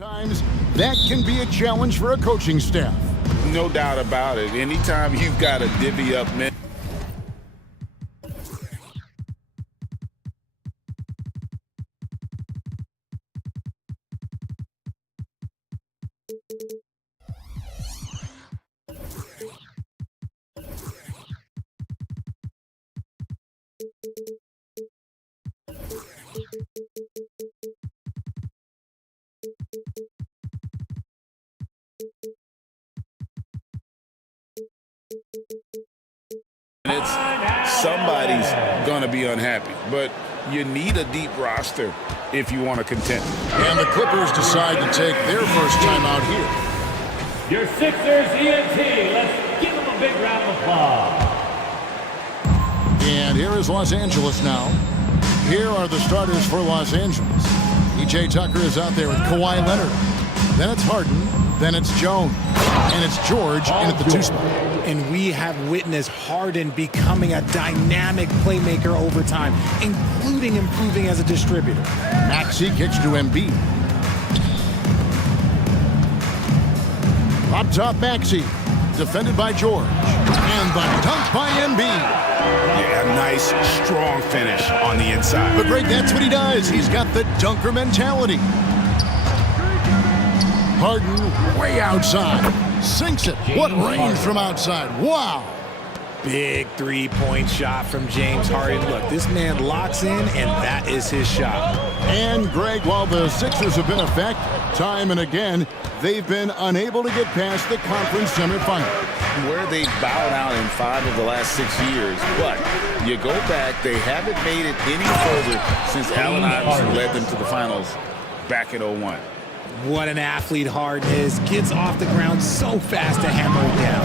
Times that can be a challenge for a coaching staff. No doubt about it. Anytime you've got to divvy up men. Somebody's going to be unhappy, but you need a deep roster if you want to contend. And the Clippers decide to take their first time out here. Your Sixers ENT. Let's give them a big round of applause. And here is Los Angeles now. Here are the starters for Los Angeles. E.J. Tucker is out there with Kawhi Leonard. Then it's Harden. Then it's Jones. And it's George in at the 2 spot. And we have witnessed Harden becoming a dynamic playmaker over time, including improving as a distributor. Maxey kicks to Embiid. Up top, Maxey. Defended by George. And the dunk by Embiid. Yeah, nice, strong finish on the inside. But Greg, that's what he does. He's got the dunker mentality. Harden way outside. Sinks it. What range from outside. Wow. Big three-point shot from James Harden. Look, this man locks in, and that is his shot. And, Greg, while the Sixers have been effective time and again, they've been unable to get past the conference semifinal. Where they bowed out in 5 of the last 6 years. But you go back, they haven't made it any further since Allen Iverson led them to the finals back in 01. What an athlete Harden is. Gets off the ground so fast to hammer it down.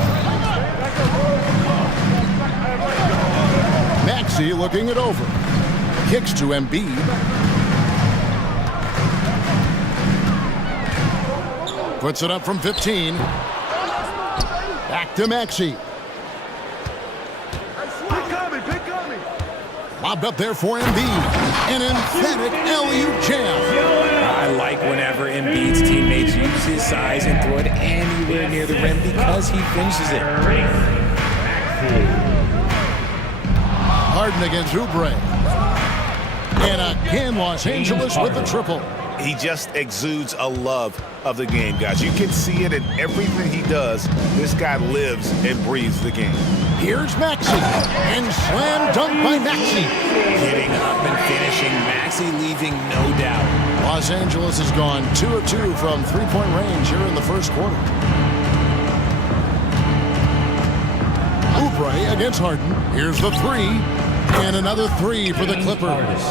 Maxey looking it over. Kicks to Embiid. Puts it up from 15. Back to Maxey. Lobbed up there for Embiid. An emphatic alley-oop jam. I like whenever Embiid's teammates use his size and throw it anywhere near the rim because he finishes it. Harden against Oubre. And again, Los Angeles with the triple. He just exudes a love of the game, guys. You can see it in everything he does. This guy lives and breathes the game. Here's Maxey. And slam dunk by Maxey. Getting up and finishing. Maxey leaving no doubt. Los Angeles has gone 2 of 2 from three-point range here in the first quarter. Oubre against Harden. Here's the 3. And another 3 for the Clippers.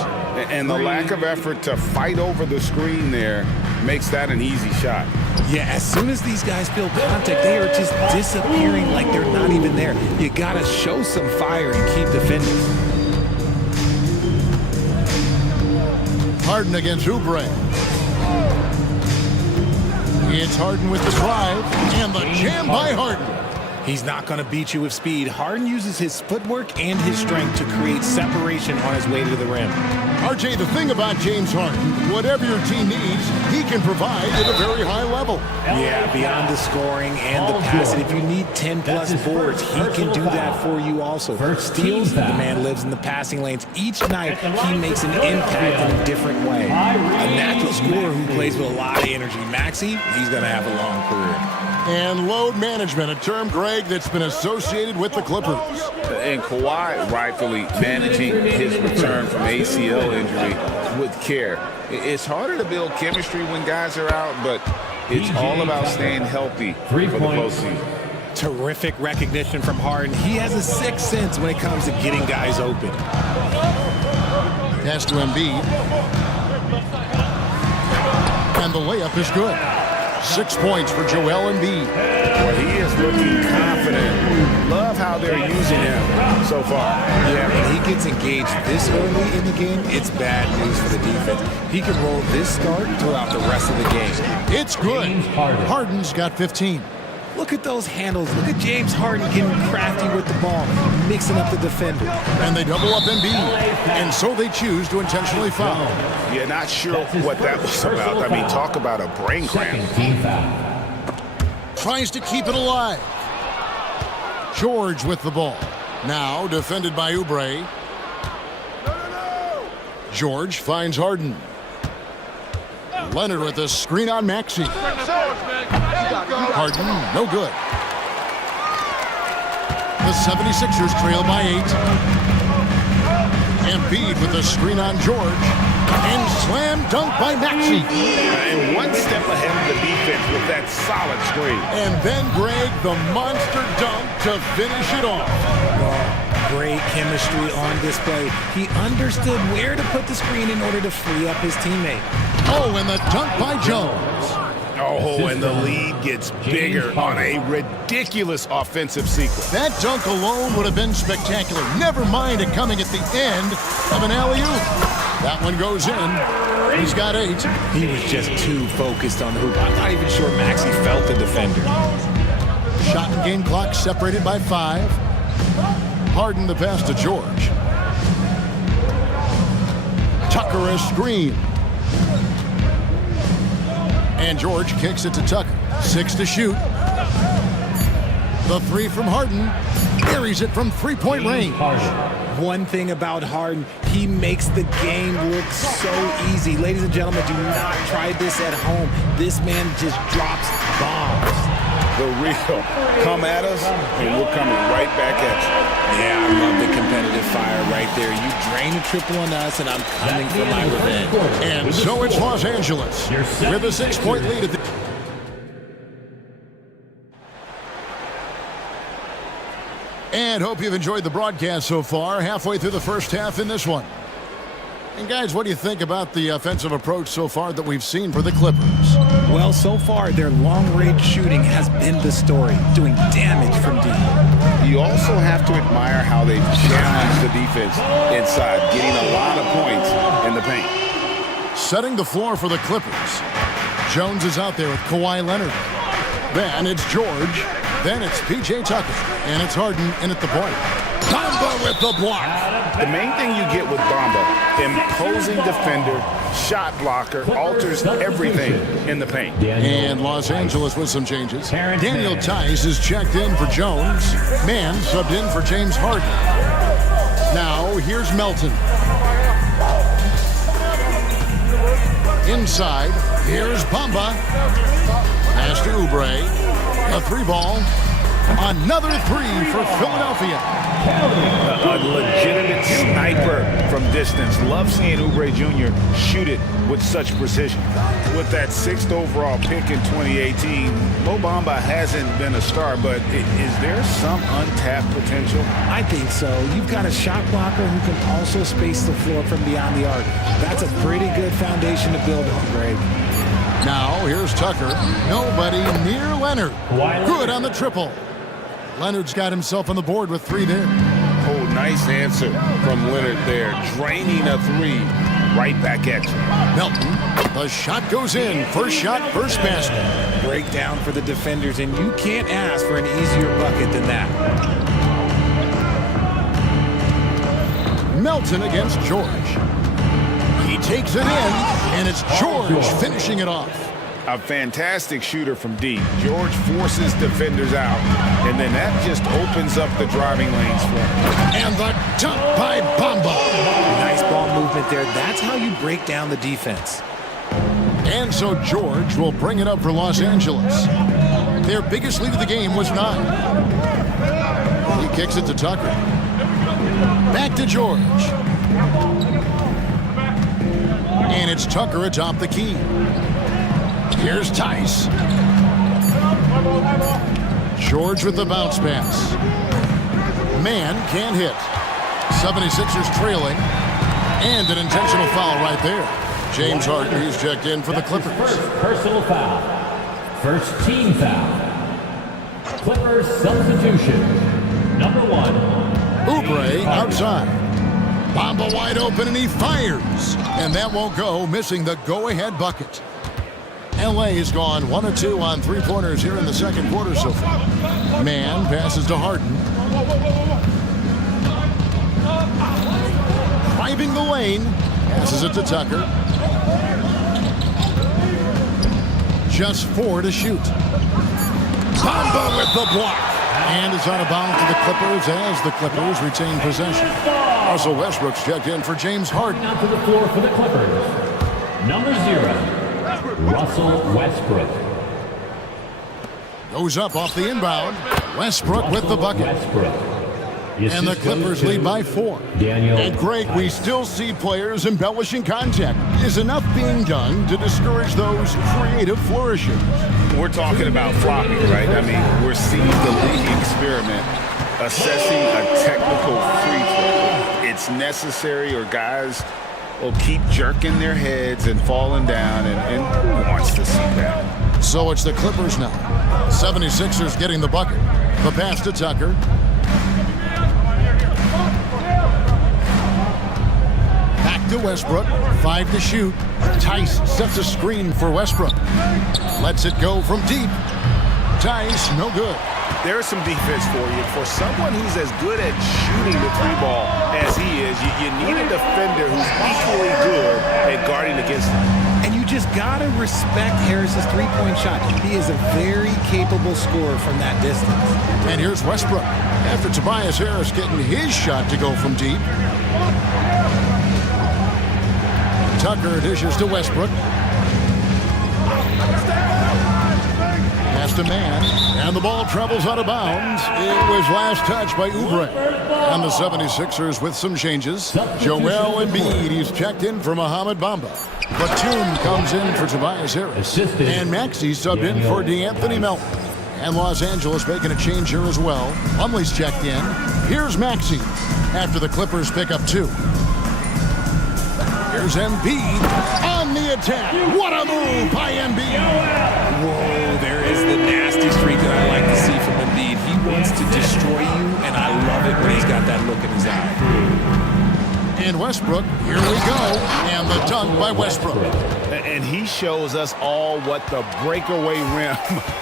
And the lack of effort to fight over the screen there makes that an easy shot. Yeah, as soon as these guys feel contact, they are just disappearing like they're not even there. You gotta show some fire and keep defending. Harden against Oubre. It's Harden with the drive. And the jam by Harden. He's not going to beat you with speed. Harden uses his footwork and his strength to create separation on his way to the rim. RJ, the thing about James Harden, whatever your team needs, he can provide at a very high level. Yeah, beyond the scoring and the passing, if you need 10-plus boards, he can do that for you also. Steals, the man lives in the passing lanes. Each night, he makes an impact in a different way. A natural scorer who plays with a lot of energy. Maxey, he's going to have a long career. And load management, a term, Greg, that's been associated with the Clippers. And Kawhi rightfully managing his return from ACL injury with care. It's harder to build chemistry when guys are out, but it's all about staying healthy for the postseason. Terrific recognition from Harden. He has a sixth sense when it comes to getting guys open. Pass to Embiid. And the layup is good. 6 points for Joel Embiid. Well, he is looking confident. Love how they're using him so far. Yeah, when he gets engaged this early in the game, it's bad news for the defense. He can roll this start throughout the rest of the game. It's good. Harden's got 15. Look at those handles. Look at James Harden getting crafty with the ball, mixing up the defender. And they double up Embiid, and so they choose to intentionally foul. Yeah, not sure what that was about. I mean, talk about a brain cramp. Tries to keep it alive. George with the ball. Now defended by Oubre. George finds Harden. Leonard with a screen on Maxey. Harden, no good. The 76ers trail by 8. Embiid with a screen on George. And slam dunk by Maxey. And one step ahead of the defense with that solid screen. And then Greg, the monster dunk to finish it off. Great chemistry on display. He understood where to put the screen in order to free up his teammate. Oh, and the dunk by Jones. Oh, and the lead gets bigger on a ridiculous offensive sequence. That dunk alone would have been spectacular. Never mind it coming at the end of an alley-oop. That one goes in. He's got 8. He was just too focused on the hoop. I'm not even sure Maxey felt the defender. Shot and game clock separated by 5. Harden the pass to George. Tucker a screen. And George kicks it to Tucker. 6 to shoot. The 3 from Harden. Buries it from three-point range. One thing about Harden, he makes the game look so easy. Ladies and gentlemen, do not try this at home. This man just drops bombs. The real come at us, and we're coming right back at you. Yeah, I love the competitive fire right there. You drain a triple on us, and I'm coming for my revenge. And so it's Los Angeles with a 6-point lead at the... And hope you've enjoyed the broadcast so far. Halfway through the first half in this one. And guys, what do you think about the offensive approach so far that we've seen for the Clippers? Well, so far, their long-range shooting has been the story, doing damage from deep. You also have to admire how they've challenged the defense inside, getting a lot of points in the paint. Setting the floor for the Clippers. Jones is out there with Kawhi Leonard. Then it's George. Then it's P.J. Tucker. And it's Harden in at the point. Bamba with the block. The main thing you get with Bamba, imposing defender, shot blocker, alters everything in the paint. And Los Angeles with some changes. Daniel Tice is checked in for Jones. Mann subbed in for James Harden. Now here's Melton. Inside, here's Bamba. Pass to Oubre. A 3-ball. Another 3 for Philadelphia. A legitimate sniper from distance. Love seeing Oubre Jr. shoot it with such precision. With that 6th overall pick in 2018, Mo Bamba hasn't been a star, but is there some untapped potential? I think so. You've got a shot blocker who can also space the floor from beyond the arc. That's a pretty good foundation to build on, Greg. Now here's Tucker. Nobody near Leonard. Good on the triple. Leonard's got himself on the board with 3 there. Oh, nice answer from Leonard there. Draining a 3 right back at you. Melton, the shot goes in. First shot, first basket. Breakdown for the defenders, and you can't ask for an easier bucket than that. Melton against George. He takes it in, and it's George finishing it off. A fantastic shooter from deep. George forces defenders out, and then that just opens up the driving lanes for him. And the dunk by Bamba. Nice ball movement there. That's how you break down the defense. And so George will bring it up for Los Angeles. Their biggest lead of the game was 9. He kicks it to Tucker. Back to George. And it's Tucker atop the key. Here's Tice. George with the bounce pass. Mann can't hit. 76ers trailing. And an intentional foul right there. James Harden, he's checked in for the Clippers. First personal foul. First team foul. Clippers substitution. Number 1. Oubre outside. Bamba wide open and he fires. And that won't go, missing the go-ahead bucket. LA has gone 1 of 2 on three-pointers here in the second quarter so far. Man passes to Harden. Driving the lane. Passes it to Tucker. Just 4 to shoot. Bamba with the block. And it's out of bounds to the Clippers as the Clippers retain possession. Russell Westbrook's checked in for James Harden. Now to the floor for the Clippers. Number 0, Russell Westbrook. Goes up off the inbound. Westbrook with the bucket. And the Clippers lead by 4. And Greg, we still see players embellishing contact. Is enough being done to discourage those creative flourishes? We're talking about flopping, right? I mean, we're seeing the league experiment assessing a technical free throw. It's necessary, or guys will keep jerking their heads and falling down, and who wants to see that? So it's the Clippers now. 76ers getting the bucket. The pass to Tucker. Back to Westbrook. 5 to shoot. Tice sets a screen for Westbrook. Lets it go from deep. Tice, no good. There's some defense for you. For someone who's as good at shooting the three ball as he is, you need a defender who's equally good at guarding against him. And you just got to respect Harris's three-point shot. He is a very capable scorer from that distance. And here's Westbrook. After Tobias Harris getting his shot to go from deep. Tucker dishes to Westbrook. Pass to Man, and the ball travels out of bounds. It was last touched by Oubre. And the 76ers with some changes. Joel Embiid, he's checked in for Mohamed Bamba. Batum comes in for Tobias Harris. And Maxey subbed in for DeAnthony Melton. And Los Angeles making a change here as well. Plumlee's checked in. Here's Maxey after the Clippers pick up 2. Here's Embiid on the attack. What a move by Embiid. Whoa, there is the nasty streak that I like to see from Embiid. He wants to destroy you, and I love it when he's got that look in his eye. And Westbrook, here we go. And the dunk by Westbrook. And he shows us all what the breakaway rim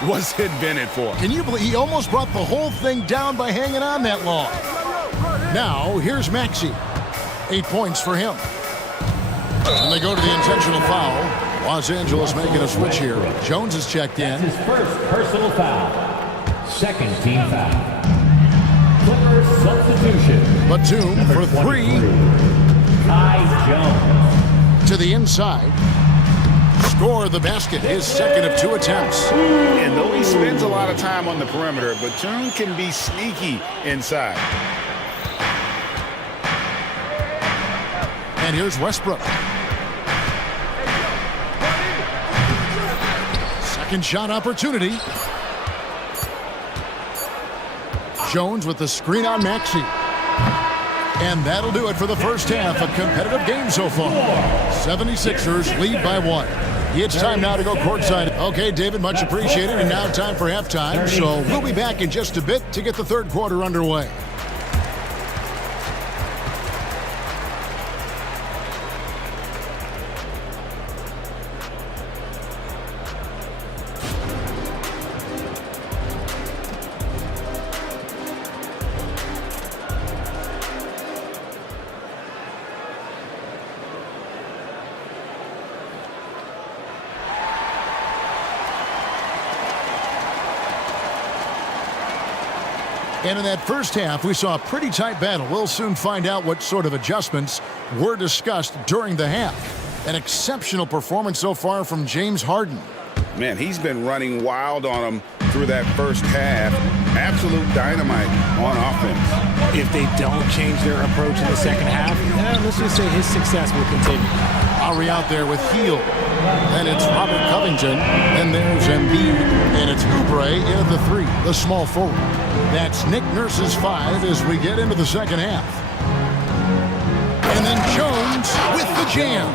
was invented for. Can you believe he almost brought the whole thing down by hanging on that long? Now, here's Maxey. 8 points for him. And they go to the intentional foul. Los Angeles making a switch here. Jones is checked in. That's his first personal foul. Second team foul. Clippers substitution. Batum for 3. Ty Jones. To the inside. Score the basket. His second of 2 attempts. And though he spends a lot of time on the perimeter, Batum can be sneaky inside. And here's Westbrook. Second shot opportunity. Jones with the screen on Maxey. And that'll do it for the first half. A competitive game so far. 76ers lead by 1. It's time now to go courtside. Okay, David, much appreciated. And now time for halftime. So we'll be back in just a bit to get the third quarter underway. And in that first half, we saw a pretty tight battle. We'll soon find out what sort of adjustments were discussed during the half. An exceptional performance so far from James Harden. Man, he's been running wild on them through that first half. Absolute dynamite on offense. If they don't change their approach in the second half, let's just say his success will continue. Lowry out there with Heel. Then it's Robert Covington. Then there's Embiid. And it's Oubre in at the 3, the small forward. That's Nick Nurse's 5 as we get into the second half. And then Jones with the jam.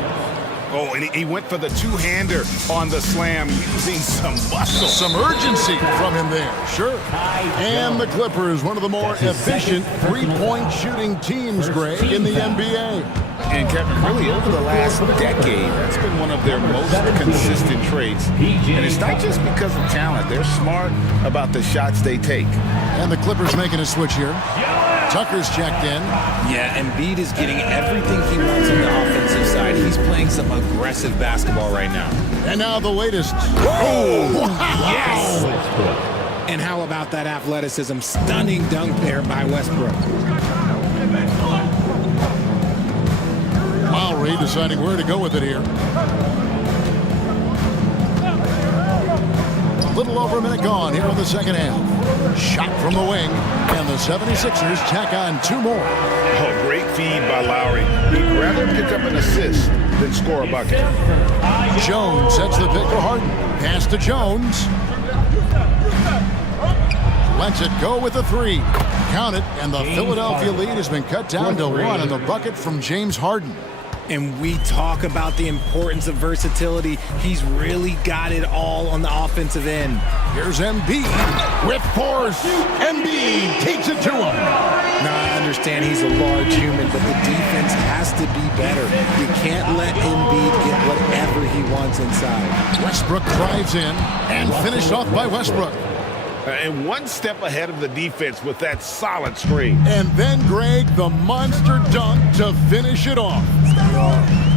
Oh, and he went for the two-hander on the slam using some muscle. Some urgency from him there, sure. And the Clippers, one of the more efficient three-point shooting teams, Greg, in the NBA. And Kevin, really over the last decade, that's been one of their most consistent traits. And it's not just because of talent. They're smart about the shots they take. And the Clippers making a switch here. Tucker's checked in. Yeah, Embiid is getting everything he wants on the offensive side. He's playing some aggressive basketball right now. And now the latest. Oh, yes! And how about that athleticism? Stunning dunk there by Westbrook. Lowry deciding where to go with it here. A little over a minute gone here in the second half. Shot from the wing, and the 76ers tack on 2 more. Oh, great feed by Lowry. He'd rather pick up an assist than score a bucket. Jones sets the pick for Harden. Pass to Jones. Lets it go with the 3. Count it, and the Philadelphia lead has been cut down to 1 on the bucket from James Harden. And we talk about the importance of versatility. He's really got it all on the offensive end. Here's Embiid with force. Embiid takes it to him. Now, I understand he's a large human, but the defense has to be better. You can't let Embiid get whatever he wants inside. Westbrook drives in and finished off by Westbrook. And one step ahead of the defense with that solid screen. And then, Greg, the monster dunk to finish it off.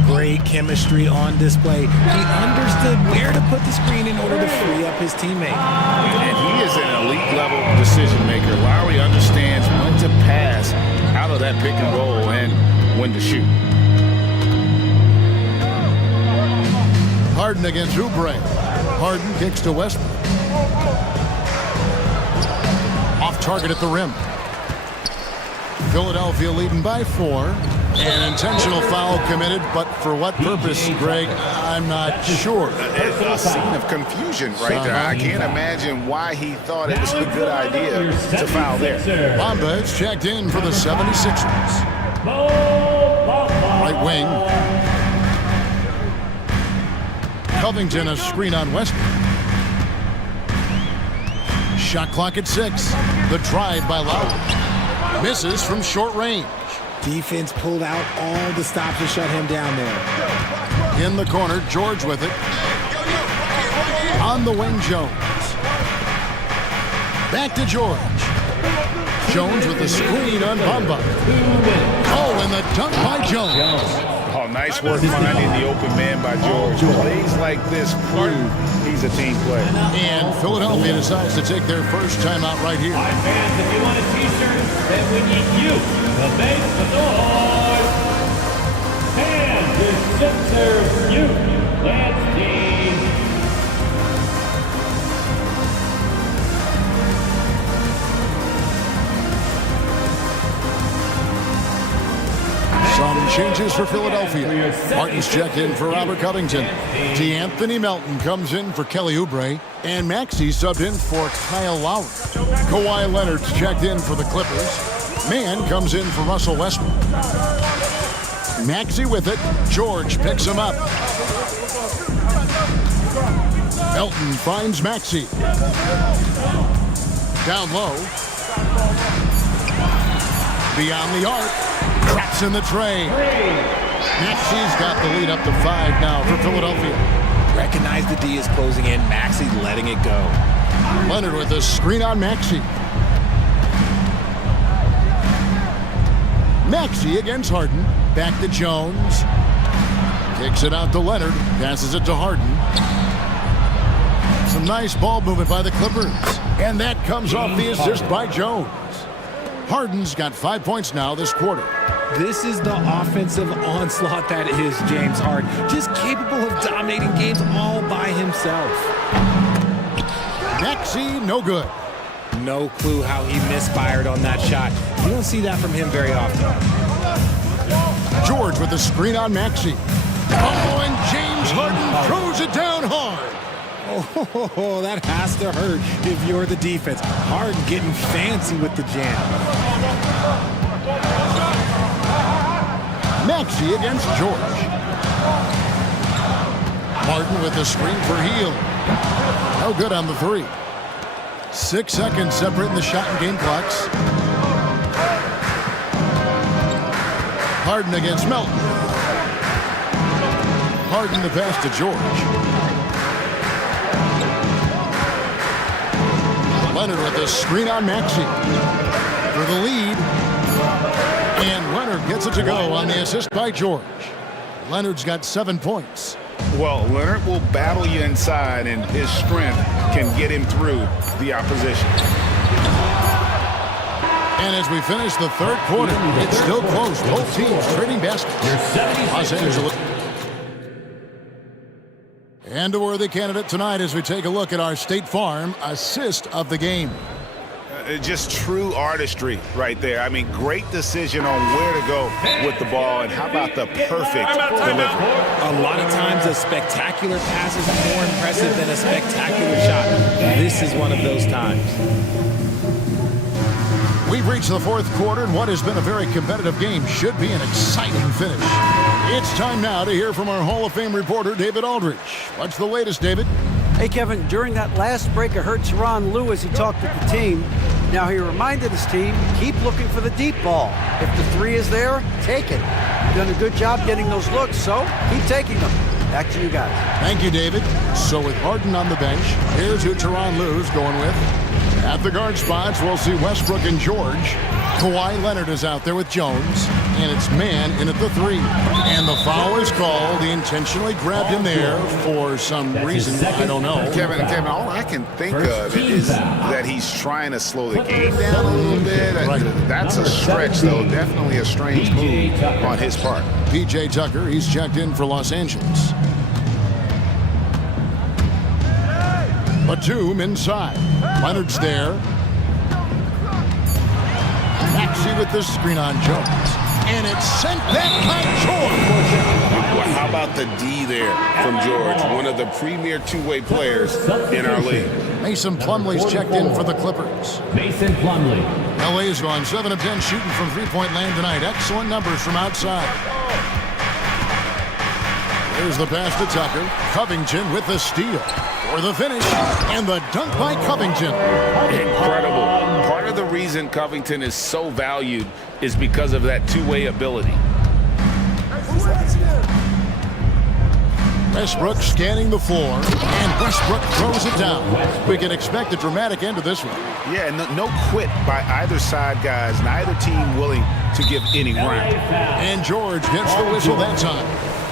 Great chemistry on display. He understood where to put the screen in order to free up his teammate. And he is an elite-level decision maker. Lowry understands when to pass out of that pick and roll and when to shoot. Harden against Oubre. Harden kicks to Westbrook. Off target at the rim. Philadelphia leading by 4. An intentional foul committed, but for what purpose, Greg, I'm not sure. A scene of confusion right there. I can't imagine why he thought it was a good idea to foul there. Bamba is checked in for the 76ers. Right wing. Covington a screen on Westbrook. Shot clock at 6. The drive by Lowry. Misses from short range. Defense pulled out all the stops to shut him down there. In the corner, George with it. On the wing, Jones. Back to George. Jones with the screen on Bamba. Oh, and the dunk by Jones. Oh, nice work finding the open man by George. Plays like this prove he's a team player. And Philadelphia decides to take their first timeout right here. All right, fans, if you want a t-shirt, then we need you to make the noise. And the Sixers Youth Dance Team. Some changes for Philadelphia. Martin's checked in for Robert Covington. DeAnthony Melton comes in for Kelly Oubre. And Maxey subbed in for Kyle Lowry. Kawhi Leonard's checked in for the Clippers. Mann comes in for Russell Westbrook. Maxey with it. George picks him up. Melton finds Maxey. Down low. Beyond the arc. Traps in the tray. Maxey's got the lead up to 5 now for Philadelphia. Recognize the D is closing in. Maxey letting it go. Leonard with a screen on Maxey. Maxey against Harden. Back to Jones. Kicks it out to Leonard. Passes it to Harden. Some nice ball movement by the Clippers. And that comes off the assist by Jones. Harden's got 5 points now this quarter. This is the offensive onslaught that is James Harden. Just capable of dominating games all by himself. Maxey, no good. No clue how he misfired on that shot. You don't see that from him very often. George with the screen on Maxey. Oh, and James Harden throws it down hard. Oh, that has to hurt if you're the defense. Harden getting fancy with the jam. Maxey against George. Martin with the screen for Hield. No good on the 3. 6 seconds separating the shot and game clocks. Harden against Melton. Harden the pass to George. Leonard with the screen on Maxey for the lead. And Leonard gets it to go on the assist by George. Leonard's got 7 points. Well, Leonard will battle you inside, and his strength can get him through the opposition. And as we finish the third quarter, it's still close. Both teams trading baskets. Los Angeles. And a worthy candidate tonight as we take a look at our State Farm assist of the game. Just true artistry right there. I mean, great decision on where to go with the ball, and how about the perfect delivery? A lot of times a spectacular pass is more impressive than a spectacular shot. This is one of those times. We've reached the fourth quarter, and what has been a very competitive game should be an exciting finish. It's time now to hear from our Hall of Fame reporter, David Aldridge. What's the latest, David? Hey, Kevin, during that last break, I heard Tyronn Lue as he talked with the team. Now, he reminded his team, keep looking for the deep ball. If the three is there, take it. You've done a good job getting those looks, so keep taking them. Back to you guys. Thank you, David. So with Harden on the bench, here's who Tyronn Lue's going with. At the guard spots, we'll see Westbrook and George. Kawhi Leonard is out there with Jones, and it's man in at the three. And the foul is called. He intentionally grabbed him there for some reason, I don't know. Kevin, all I can think of is that he's trying to slow the game down a little bit. Right. That's a stretch, though. Definitely a strange move on his part. P.J. Tucker, he's checked in for Los Angeles. Batum inside. Leonard's there. Maxey with the screen on Jones. And it's sent back by George. Well, how about the D there from George, one of the premier two-way players in our league. Mason Plumlee's checked in for the Clippers. Mason Plumlee. LA's gone 7 of 10 shooting from three-point land tonight. Excellent numbers from outside. There's the pass to Tucker. Covington with the steal. For the finish, and the dunk by Covington. Incredible. Part of the reason Covington is so valued is because of that two-way ability. Westbrook scanning the floor, and Westbrook throws it down. We can expect a dramatic end to this one. Yeah, no quit by either side, guys. Neither team willing to give any ground. And George gets the whistle that time.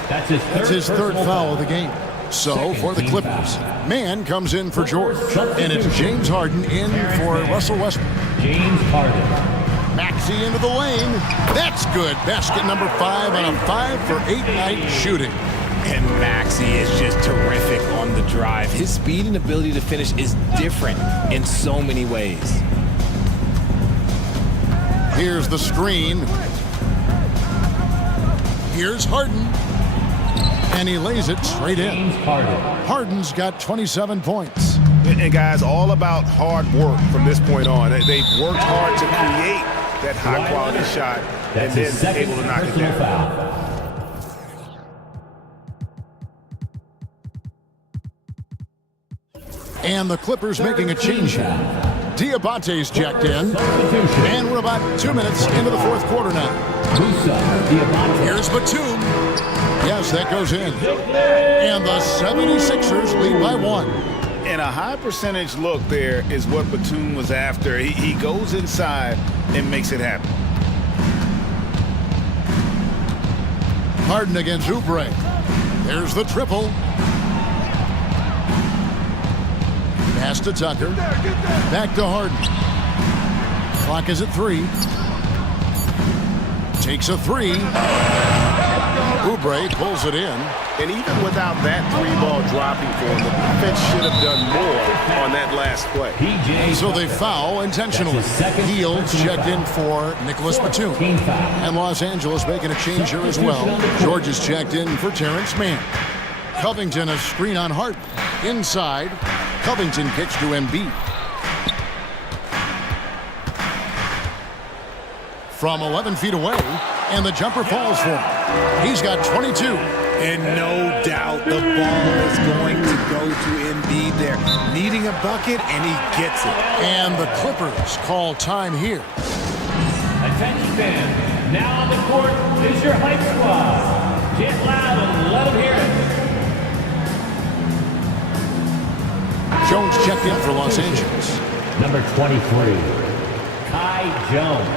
That's his third foul of the game. So, for the Clippers, man comes in for George. And it's James Harden in for Russell Westbrook. James Harden. Maxey into the lane. That's good. Basket number 5 on a 5-for-8 night shooting. And Maxey is just terrific on the drive. His speed and ability to finish is different in so many ways. Here's the screen. Here's Harden. And he lays it straight in. Harden's got 27 points. And guys, all about hard work from this point on. They've worked hard to create that high-quality shot and then able to knock it down. And the Clippers making a change here. Diabate's checked in. And we're about 2 minutes into the fourth quarter now. Here's Batum. Yes, that goes in. And the 76ers lead by 1. And a high percentage look there is what Batum was after. He goes inside and makes it happen. Harden against Oubre. There's the triple. Pass to Tucker. Back to Harden. Clock is at 3. Takes a 3. Oubre pulls it in. And even without that three-ball dropping for him, the defense should have done more on that last play. So they foul intentionally. Heald's checked in for Nicholas Batum. And Los Angeles making a change here as well. George is checked in for Terrence Mann. Covington a screen on Harden. Inside. Covington kicks to Embiid. From 11 feet away, and the jumper falls for him. He's got 22. And no doubt the ball is going to go to Embiid there. Needing a bucket, and he gets it. And the Clippers call time here. Attention fans, now on the court is your hype squad. Get loud and let them hear it. Jones checked in for Los Angeles. Number 23, Kai Jones.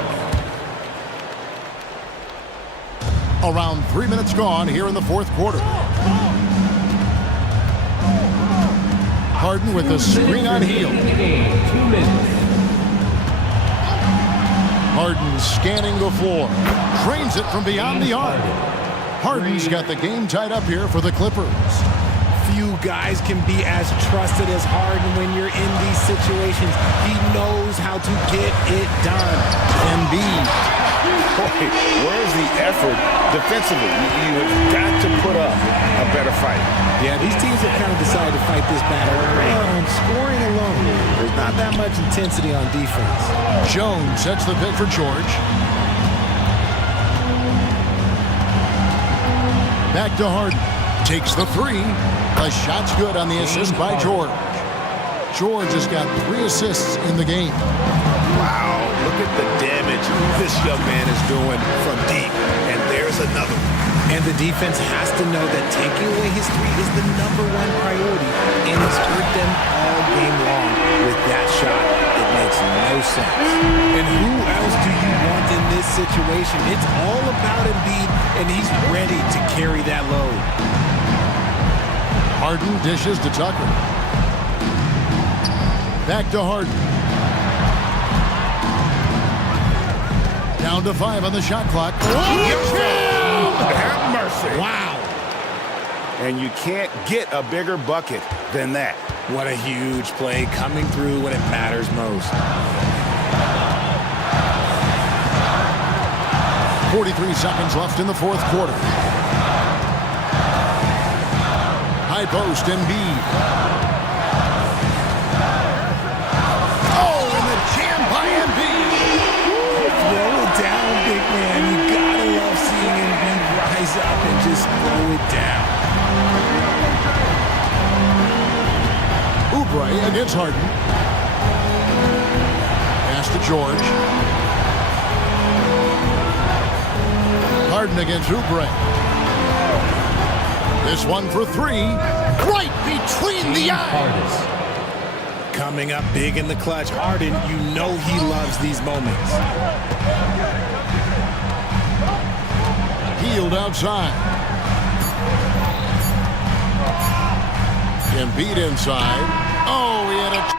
Around 3 minutes gone here in the fourth quarter. Harden with the screen on heel. 2 minutes. Harden scanning the floor. Trains it from beyond the arc. Harden's got the game tied up here for the Clippers. Few guys can be as trusted as Harden when you're in these situations. He knows how to get it done. Embiid. Boy, where's the effort defensively? You have got to put up a better fight. Yeah, these teams have kind of decided to fight this battle on scoring alone. There's not that much intensity on defense. Jones sets the pick for George. Back to Harden. Takes the three. The shot's good on the assist by George. George has got 3 assists in the game. Wow, look at the damage this young man is doing from deep. And there's another one. And the defense has to know that taking away his three is the #1 priority. And it's hurt them all game long. With that shot, it makes no sense. And who else do you want in this situation? It's all about Embiid, and he's ready to carry that load. Harden dishes to Tucker. Back to Harden. Down to 5 on the shot clock. Have mercy. Wow. And you can't get a bigger bucket than that. What a huge play coming through when it matters most. 43 seconds left in the fourth quarter. High post, Embiid. Oh, and the jam by Embiid. Throw it down, big man. You gotta love seeing Embiid rise up and just throw it down. Oubre against Harden. Pass to George. Harden against Oubre. This one for 3. Right between the eyes. Coming up big in the clutch. Harden, you know he loves these moments. Healed outside. Embiid inside. Oh, he had a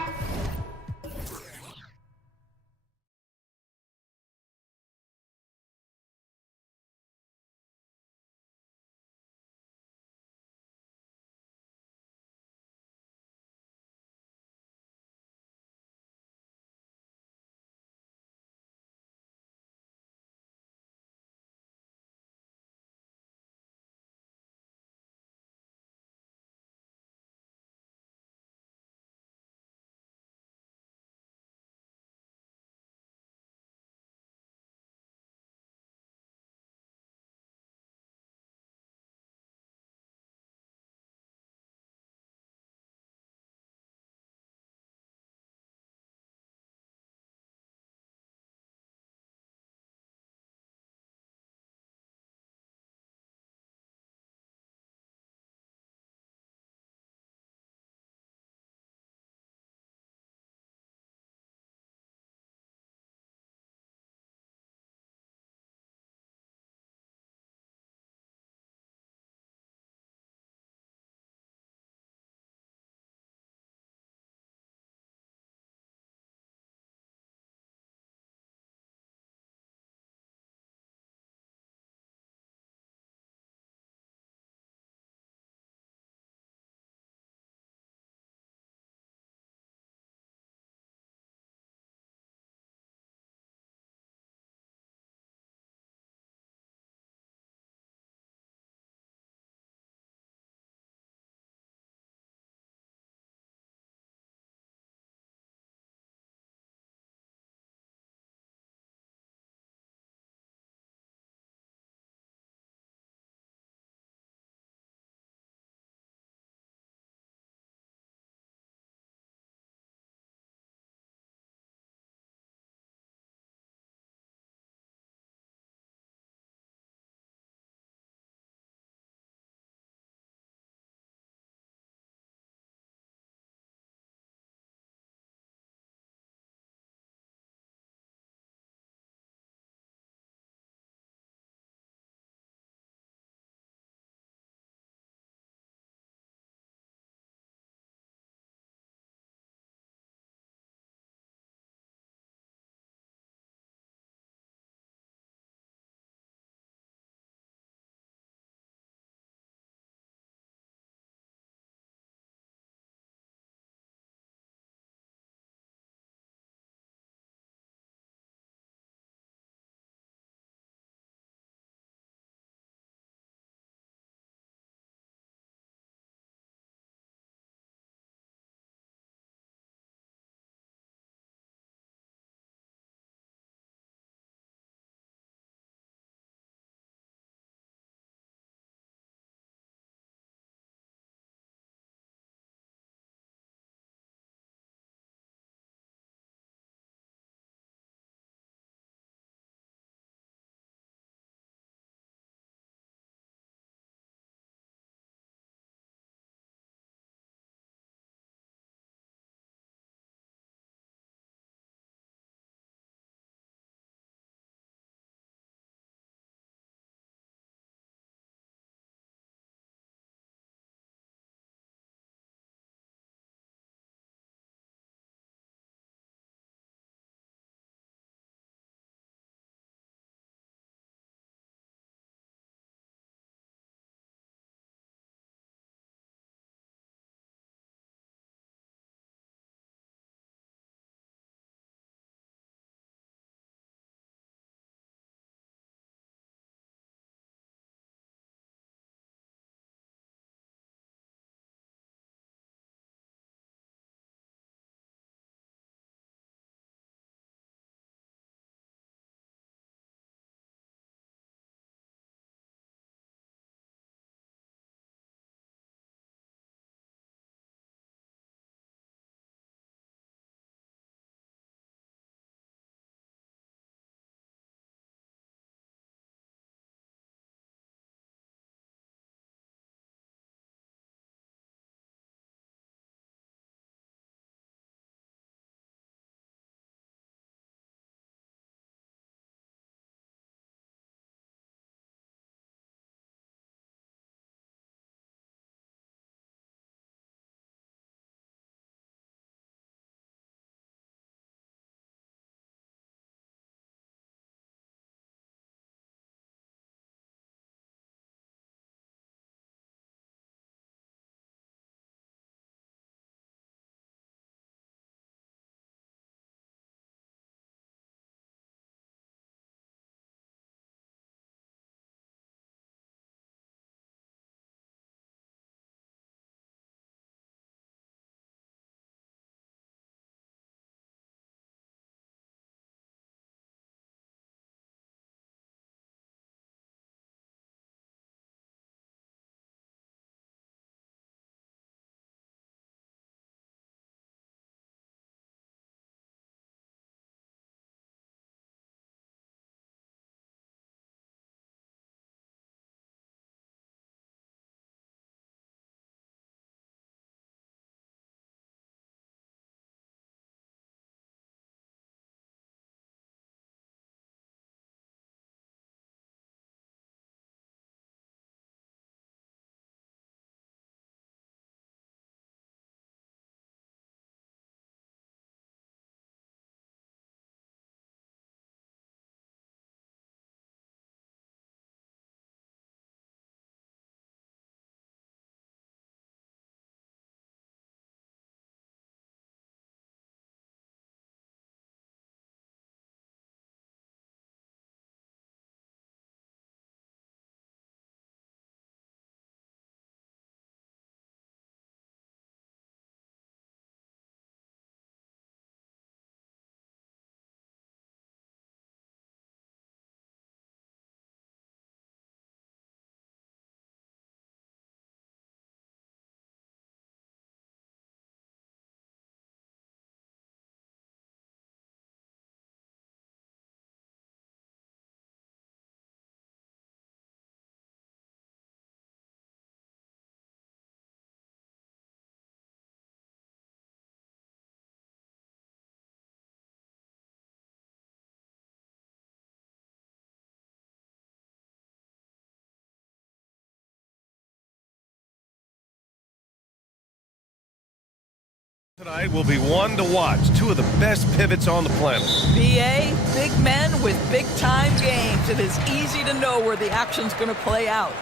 Tonight will be one to watch. Two of the best pivots on the planet. BA, big men with big-time games. It is easy to know where the action's going to play out.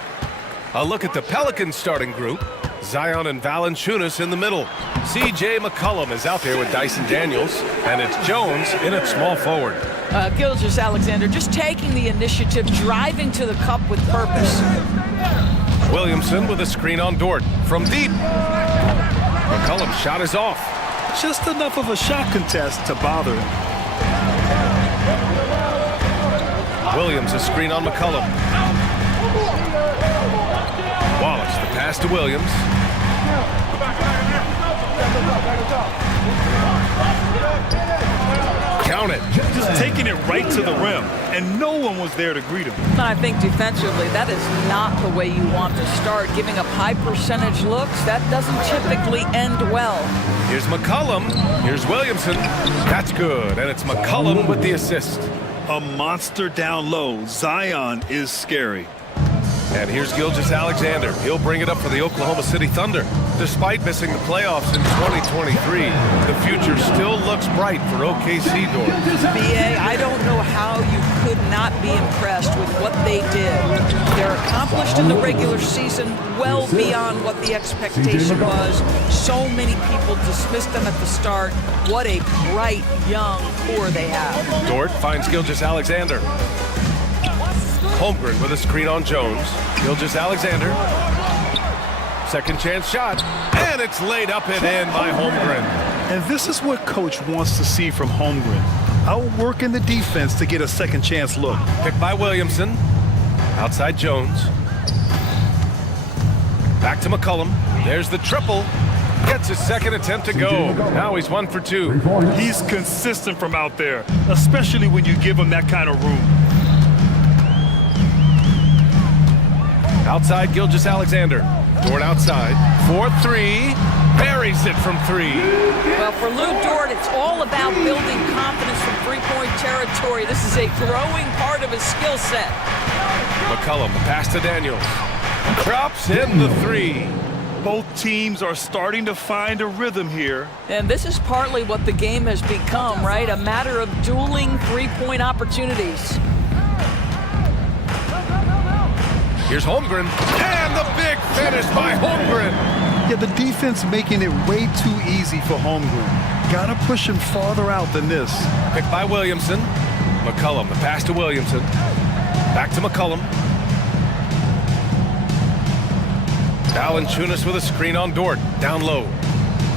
A look at the Pelicans starting group. Zion and Valanciunas in the middle. C.J. McCollum is out there with Dyson Daniels, and it's Jones in at small forward. Gilgeous-Alexander just taking the initiative, driving to the cup with purpose. Williamson with a screen on Dort from deep. McCollum's shot is off. Just enough of a shot contest to bother him. Williams a screen on McCollum. Wallace the pass to Williams. Count it. Just taking it right to the rim, and no one was there to greet him. I think defensively, that is not the way you want to start. Giving up high percentage looks, that doesn't typically end well. Here's McCollum. Here's Williamson. That's good, and it's McCollum with the assist. A monster down low. Zion is scary. And here's Gilgeous-Alexander. He'll bring it up for the Oklahoma City Thunder. Despite missing the playoffs in 2023, the future still looks bright for OKC Dort. BA, I don't know how you could not be impressed with what they did. They're accomplished in the regular season well beyond what the expectation was. So many people dismissed them at the start. What a bright, young core they have. Dort finds Gilgeous-Alexander. Holmgren with a screen on Jones. Gilgeous-Alexander. Second chance shot. And it's laid up and in by Holmgren. And this is what coach wants to see from Holmgren. Outworking the defense to get a second chance look. Picked by Williamson. Outside Jones. Back to McCollum. There's the triple. Gets his second attempt to go. Now he's 1 for 2. He's consistent from out there, especially when you give him that kind of room. Outside Gilgeous-Alexander. Dort outside. 4-3. Buries it from 3. Well, for Lou Dort, it's all about building confidence from three-point territory. This is a growing part of his skill set. McCollum, the pass to Daniels. Drops in the 3. Both teams are starting to find a rhythm here. And this is partly what the game has become, right? A matter of dueling three-point opportunities. Here's Holmgren, and the big finish by Holmgren. Yeah, the defense making it way too easy for Holmgren. Gotta push him farther out than this. Picked by Williamson. McCollum, the pass to Williamson. Back to McCollum. Valanciunas with a screen on Dort, down low.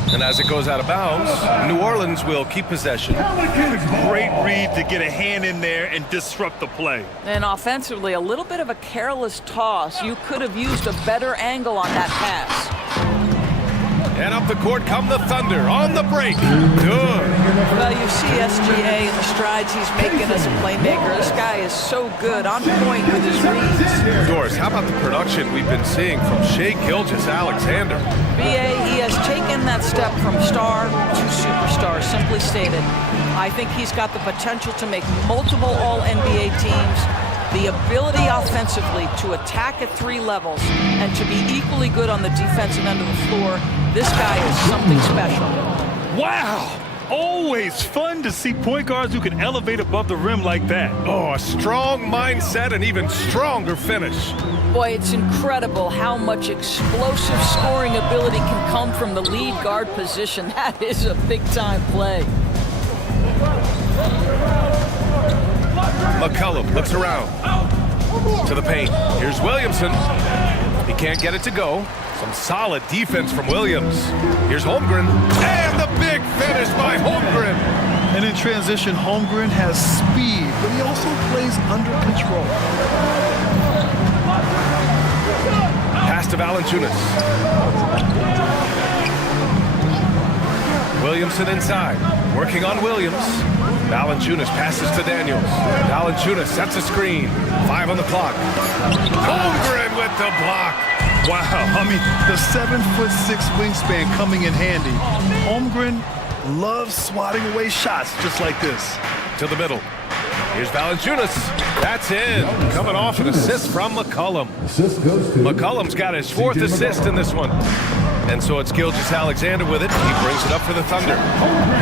And as it goes out of bounds, New Orleans will keep possession. Great read to get a hand in there and disrupt the play. And offensively, a little bit of a careless toss. You could have used a better angle on that pass. And up the court come the Thunder on the break. Good. Well, you see SGA and the strides he's making as a playmaker. This guy is so good, on point with his reads. Doris, how about the production we've been seeing from Shai Gilgeous-Alexander? BA, he has taken that step from star to superstar, simply stated. I think he's got the potential to make multiple All-NBA teams, the ability offensively to attack at 3 levels, and to be equally good on the defensive end of the floor. This guy is something special. Wow! Always fun to see point guards who can elevate above the rim like that. Oh, a strong mindset and even stronger finish. Boy, it's incredible how much explosive scoring ability can come from the lead guard position. That is a big-time play. McCollum looks around to the paint. Here's Williamson. He can't get it to go. Some solid defense from Williams. Here's Holmgren. And the big finish by Holmgren. And in transition, Holmgren has speed, but he also plays under control. Pass to Valanciunas. Williamson inside. Working on Williams. Valanciunas passes to Daniels. Valanciunas sets a screen. 5 on the clock. Holmgren with the block. Wow, I mean, the 7'6" wingspan coming in handy. Holmgren loves swatting away shots just like this. To the middle. Here's Valanciunas. That's in. Coming off an assist from McCollum. McCollum's got his 4th assist in this one. And so it's Gilgeous-Alexander with it. He brings it up for the Thunder.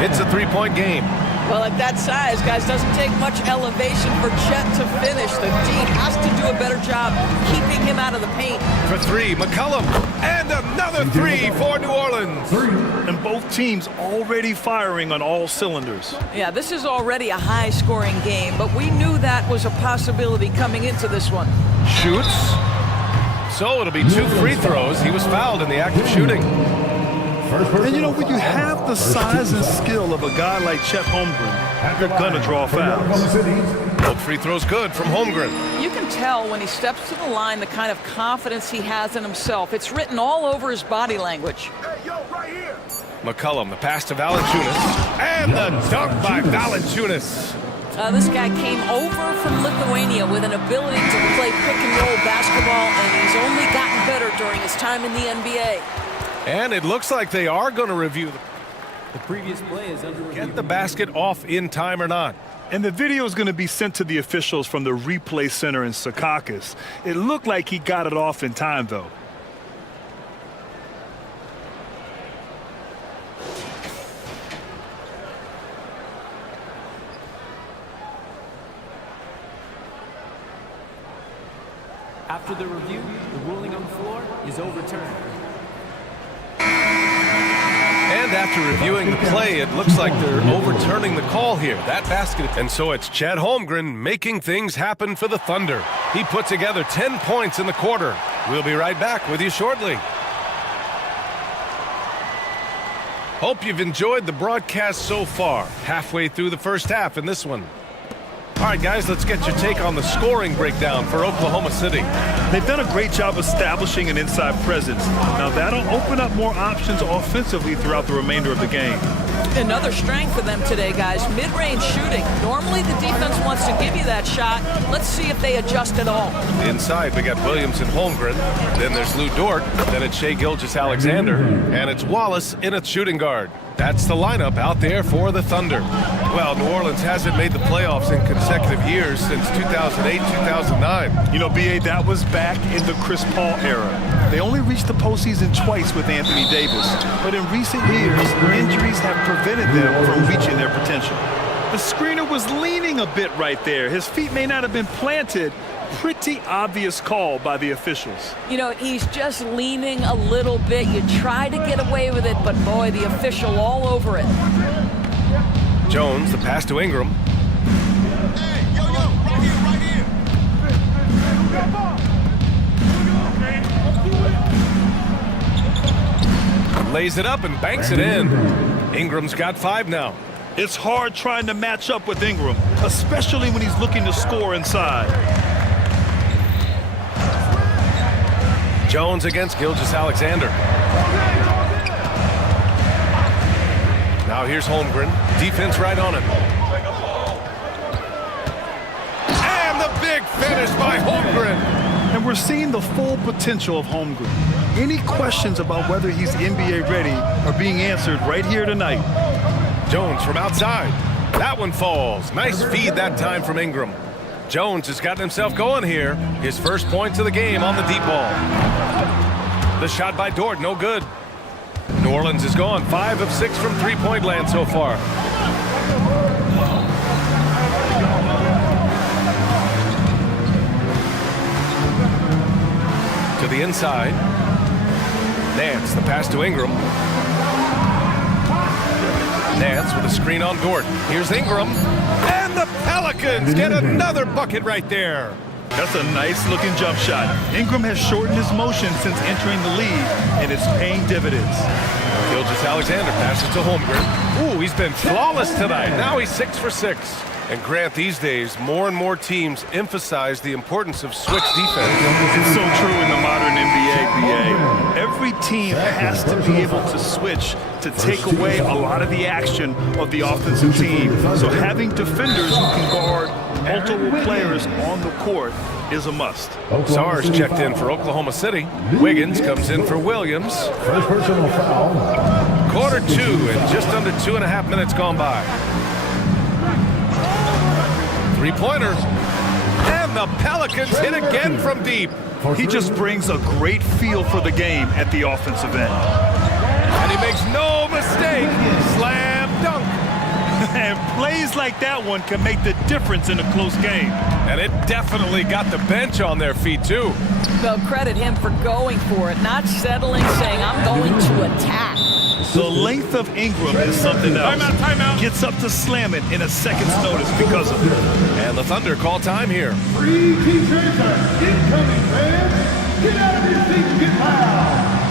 It's a 3-point game. Well, at that size, guys, doesn't take much elevation for Chet to finish. The D has to do a better job keeping him out of the paint. For 3, McCollum. And another 3 for New Orleans. And both teams already firing on all cylinders. Yeah, this is already a high-scoring game, but we knew that was a possibility coming into this one. Shoots. So it'll be 2 free throws. He was fouled in the act of shooting. And you know, when you have the size and skill of a guy like Chet Holmgren, you're gonna draw fouls. Both free throws good from Holmgren. You can tell when he steps to the line the kind of confidence he has in himself. It's written all over his body language. McCollum, the pass to Valanciunas. And the dunk by Valanciunas. This guy came over from Lithuania with an ability to play pick-and-roll basketball, and he's only gotten better during his time in the NBA. And it looks like they are going to review the previous play is under review. Get the basket off in time or not. And the video is going to be sent to the officials from the replay center in Secaucus. It looked like he got it off in time, though. After the review, the ruling on the floor is overturned. And after reviewing the play, it looks like they're overturning the call here. That basket. And so it's Chet Holmgren making things happen for the Thunder. He put together 10 points in the quarter. We'll be right back with you shortly. Hope you've enjoyed the broadcast so far. Halfway through the first half in this one. All right, guys, let's get your take on the scoring breakdown for Oklahoma City. They've done a great job establishing an inside presence. Now, that'll open up more options offensively throughout the remainder of the game. Another strength for them today, guys. Mid-range shooting. Normally, the defense wants to give you that shot. Let's see if they adjust at all. Inside, we got Williams and Holmgren. Then there's Lou Dort. Then it's Shai Gilgeous-Alexander. And it's Wallace in at shooting guard. That's the lineup out there for the Thunder. Well, New Orleans hasn't made the playoffs in consecutive years since 2008, 2009. You know, B.A., that was back in the Chris Paul era. They only reached the postseason twice with Anthony Davis. But in recent years, injuries have prevented them from reaching their potential. The screener was leaning a bit right there. His feet may not have been planted. Pretty obvious call by the officials. You know, he's just leaning a little bit. You try to get away with it, but boy, the official all over it. Jones, the pass to Ingram. Hey, yo, right here. Lays it up and banks it in. Ingram's got 5 now. It's hard trying to match up with Ingram, especially when he's looking to score inside. Jones against Gilgeous-Alexander. Now here's Holmgren. Defense right on him. And the big finish by Holmgren. And we're seeing the full potential of Holmgren. Any questions about whether he's NBA ready are being answered right here tonight. Jones from outside. That one falls. Nice feed that time from Ingram. Jones has gotten himself going here. His first points of the game on the deep ball. The shot by Dort, no good. New Orleans is gone 5 of 6 from three-point land so far. To the inside. Nance, the pass to Ingram. Nance with a screen on Dort. Here's Ingram. And the Pelicans get another bucket right there. That's a nice-looking jump shot. Ingram has shortened his motion since entering the league, and it's paying dividends. Gilgeous-Alexander passes to Holmgren. Ooh, he's been flawless tonight. Now he's 6 for 6. And Grant, these days, more and more teams emphasize the importance of switch defense. It's so true in the modern NBA, BA. Every team has to be able to switch to take away a lot of the action of the offensive team. So having defenders who can guard multiple players on the court is a must. Sars checked in for Oklahoma City. Wiggins comes in for Williams. First personal foul. Quarter 2 and just under 2.5 minutes gone by. 3 three-pointer. And the Pelicans hit again from deep. He just brings a great feel for the game at the offensive end. And he makes no mistake. Slam dunk. And plays like that one can make the difference in a close game. And it definitely got the bench on their feet, too. Well, credit him for going for it, not settling, saying, I'm going to attack. The length of Ingram is something else. Timeout. Gets up to slam it in a second's notice because of it. And the Thunder call time here. Free t-shirts are incoming, fans. Get out of your seats and get loud.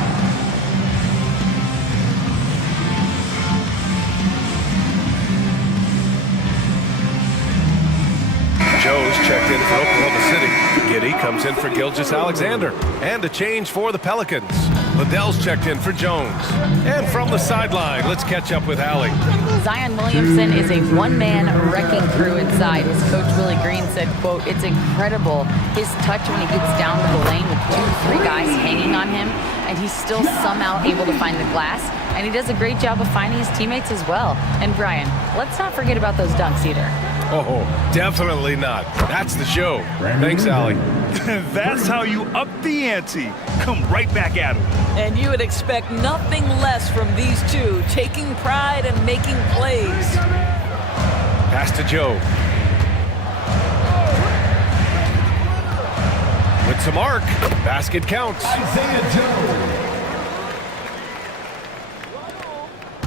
Joe's checked in for Oklahoma City. Giddy comes in for Gilgeous-Alexander. And a change for the Pelicans. Liddell's checked in for Jones. And from the sideline, let's catch up with Allie. Zion Williamson is a one-man wrecking crew inside. His coach, Willie Green, said, quote, it's incredible his touch when he gets down to the lane with 2-3 guys hanging on him, and he's still somehow able to find the glass. And he does a great job of finding his teammates as well. And Brian, let's not forget about those dunks either. Oh, definitely not. That's the show. Thanks, Allie. That's how you up the ante. Come right back at him. And you would expect nothing less from these two, taking pride and making plays. Pass to Joe. With some arc, basket counts. Isaiah Joe.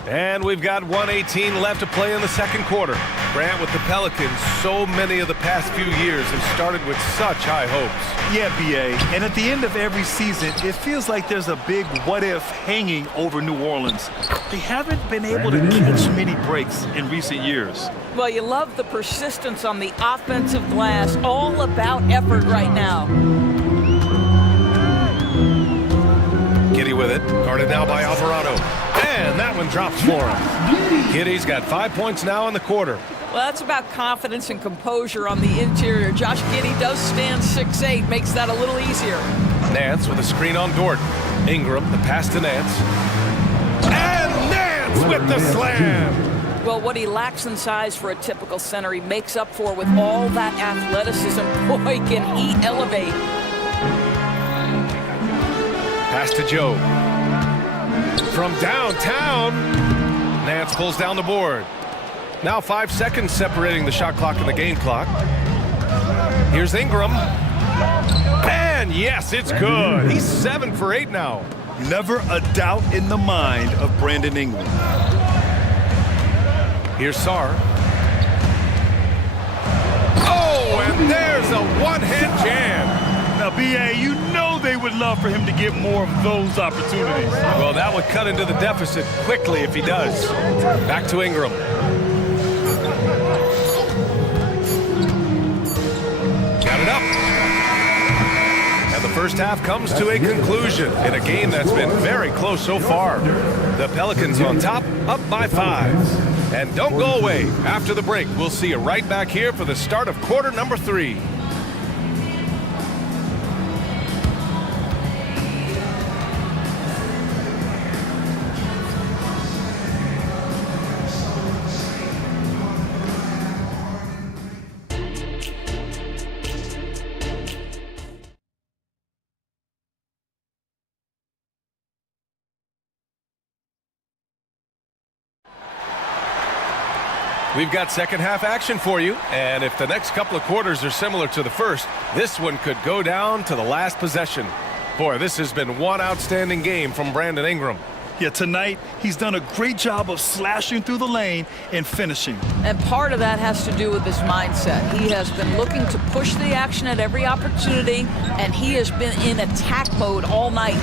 And we've got 1:18 left to play in the second quarter. Grant, with the Pelicans, so many of the past few years have started with such high hopes. Yeah, B.A. And at the end of every season, it feels like there's a big what-if hanging over New Orleans. They haven't been able to catch many breaks in recent years. Well, you love the persistence on the offensive glass. All about effort right now. Giddy with it. Guarded now by Alvarado. And that one drops for him. Giddy's got 5 points now in the quarter. Well, that's about confidence and composure on the interior. Josh Giddey does stand 6'8", makes that a little easier. Nance with a screen on Gordon. Ingram, the pass to Nance. And Nance with the slam! Well, what he lacks in size for a typical center, he makes up for with all that athleticism. Boy, can he elevate. Pass to Joe. From downtown, Nance pulls down the board. Now 5 seconds separating the shot clock and the game clock. Here's Ingram. And yes, it's good. He's 7 for 8 now. Never a doubt in the mind of Brandon Ingram. Here's Sarr. Oh, and there's a one-hand jam. Now, B.A., you know they would love for him to get more of those opportunities. Well, that would cut into the deficit quickly if he does. Back to Ingram. Got it up. And the first half comes to a conclusion in a game that's been very close so far. The Pelicans on top, up by 5. And don't go away. After the break, we'll see you right back here for the start of quarter number 3. We've got second half action for you, and if the next couple of quarters are similar to the first, this one could go down to the last possession. Boy, this has been one outstanding game from Brandon Ingram. Yeah, tonight he's done a great job of slashing through the lane and finishing. And part of that has to do with his mindset. He has been looking to push the action at every opportunity, and he has been in attack mode all night.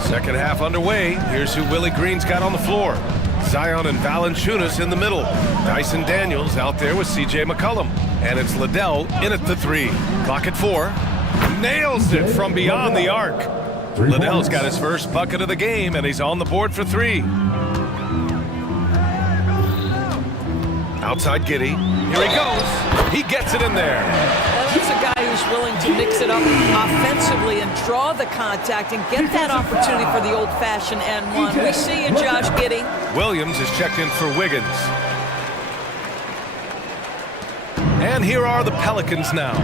Second half underway. Here's who Willie Green's got on the floor. Zion and Valanciunas in the middle. Dyson Daniels out there with C.J. McCollum. And it's Liddell in at the 3. Clock at 4. Nails it from beyond the arc. Liddell's got his first bucket of the game, and he's on the board for 3. Outside Giddey. Here he goes. He gets it in there. Well, that's a guy who's willing to mix it up offensively and draw the contact and get that opportunity for the old-fashioned N1. We see you, Josh Giddey. Williams is checked in for Wiggins. And here are the Pelicans now,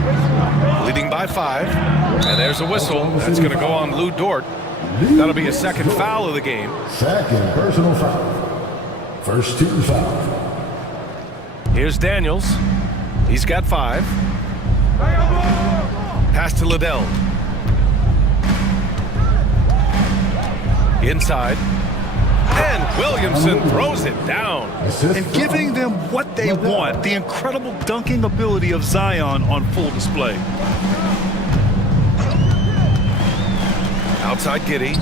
leading by 5. And there's a whistle. That's going to go on Lou Dort. That'll be his second foul of the game. Second personal foul. First team foul. Here's Daniels. He's got 5. Pass to Liddell. Inside. And Williamson throws it down. And giving them what they want, the incredible dunking ability of Zion on full display. Outside Giddey.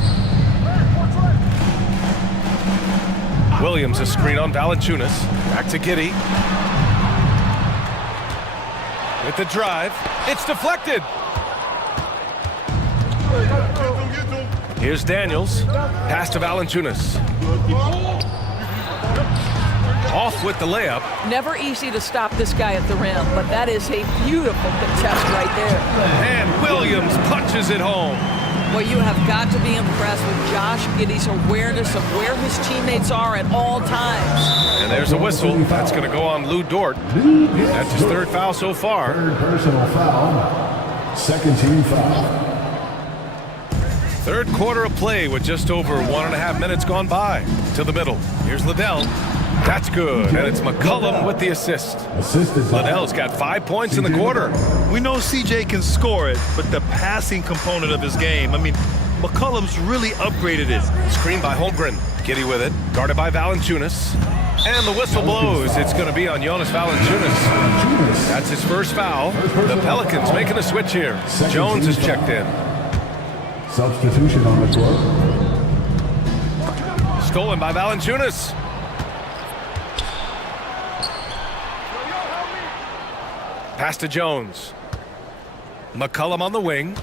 Williams a screen on Valanciunas. Back to Giddey. With the drive. It's deflected. Here's Daniels. Pass to Valanciunas. Off with the layup. Never easy to stop this guy at the rim, but that is a beautiful contest right there. And Williams punches it home. Well, you have got to be impressed with Josh Giddey's awareness of where his teammates are at all times. And there's a whistle. That's going to go on Lou Dort. That's his third foul so far. Third personal foul. Second team foul. Third quarter of play with just over 1.5 minutes gone by. To the middle. Here's Liddell. That's good. And it's McCollum with the assist. Liddell's got 5 points in the quarter. We know CJ can score it, but the passing component of his game, I mean, McCollum's really upgraded it. Screen by Holmgren. Giddey with it. Guarded by Valanciunas. And the whistle blows. It's going to be on Jonas Valanciunas. That's his first foul. The Pelicans making a switch here. Jones is checked in. Substitution on the court. Stolen by Valanciunas. Pass to Jones. McCollum on the wing.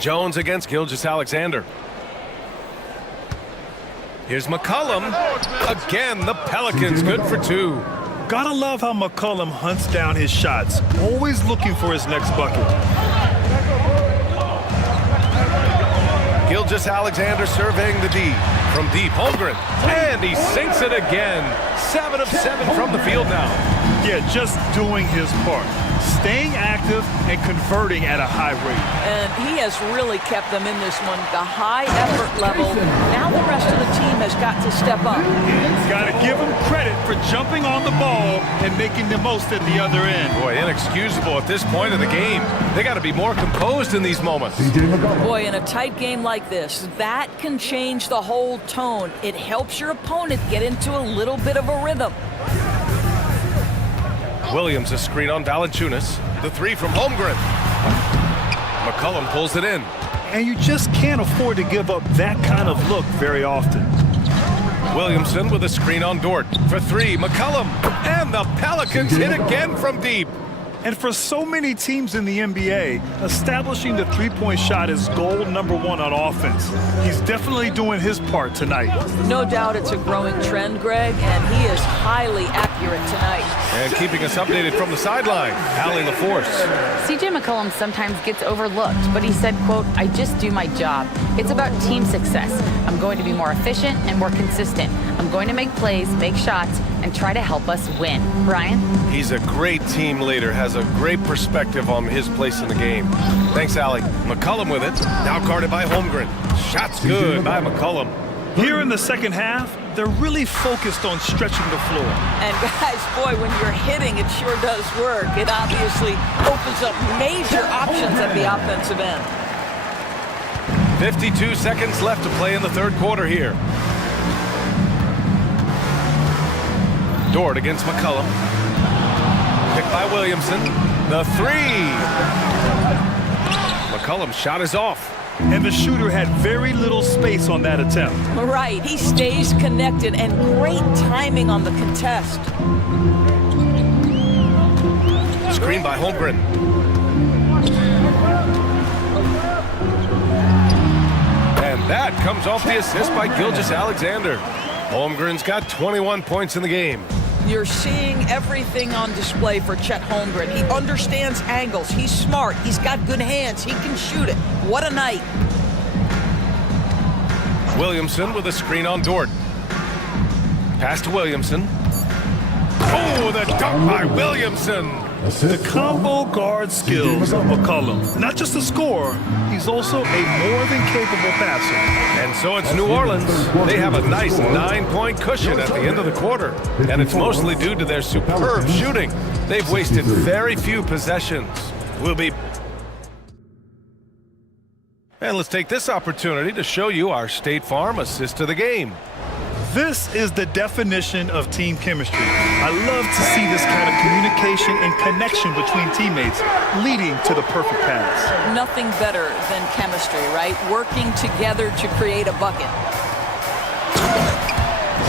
Jones against Gilgeous-Alexander. Here's McCollum. Again, the Pelicans good for 2. Gotta love how McCollum hunts down his shots, always looking for his next bucket. Gilgeous-Alexander surveying the D. From deep, Holmgren. And he sinks it again. 7 of 7 from the field now. Yeah, just doing his part. Staying active and converting at a high rate. And he has really kept them in this one. The high effort level. Now the rest of the team has got to step up. Got to give him credit for jumping on the ball and making the most at the other end. Boy, inexcusable at this point of the game. They got to be more composed in these moments. Boy, in a tight game like this, that can change the whole tone. It helps your opponent get into a little bit of a rhythm. Williams a screen on Valanciunas. The 3 from Holmgren. McCollum pulls it in. And you just can't afford to give up that kind of look very often. Williamson with a screen on Dort. For 3, McCollum. And the Pelicans hit again from deep. And for so many teams in the NBA, establishing the three-point shot is goal number 1 on offense. He's definitely doing his part tonight. No doubt it's a growing trend, Greg, and he is highly accurate tonight. And keeping us updated from the sideline, Allie LaForce. CJ McCollum sometimes gets overlooked, but he said, quote, "I just do my job. It's about team success. I'm going to be more efficient and more consistent. I'm going to make plays, make shots, and try to help us win." Brian? He's a great team leader, has a great perspective on his place in the game. Thanks, Allie. McCollum with it. Now guarded by Holmgren. Shots good by McCollum. Here in the second half, they're really focused on stretching the floor. And guys, boy, when you're hitting, it sure does work. It obviously opens up major options at the offensive end. 52 seconds left to play in the third quarter here. Dort against McCollum. Picked by Williamson. The 3. McCollum's shot is off. And the shooter had very little space on that attempt. Right, he stays connected and great timing on the contest. Screen by Holmgren. And that comes off the assist by Gilgeous-Alexander. Holmgren's got 21 points in the game. You're seeing everything on display for Chet Holmgren. He understands angles. He's smart. He's got good hands. He can shoot it. What a night. Williamson with a screen on Dort. Pass to Williamson. Oh, the dunk by Williamson. The combo guard skills of McCollum. Not just a scorer, he's also a more than capable passer. And so it's New Orleans. They have a nice 9-point cushion at the end of the quarter. And it's mostly due to their superb shooting. They've wasted very few possessions. And let's take this opportunity to show you our State Farm assist to the game. This is the definition of team chemistry. I love to see this kind of communication and connection between teammates leading to the perfect pass. Nothing better than chemistry, right? Working together to create a bucket.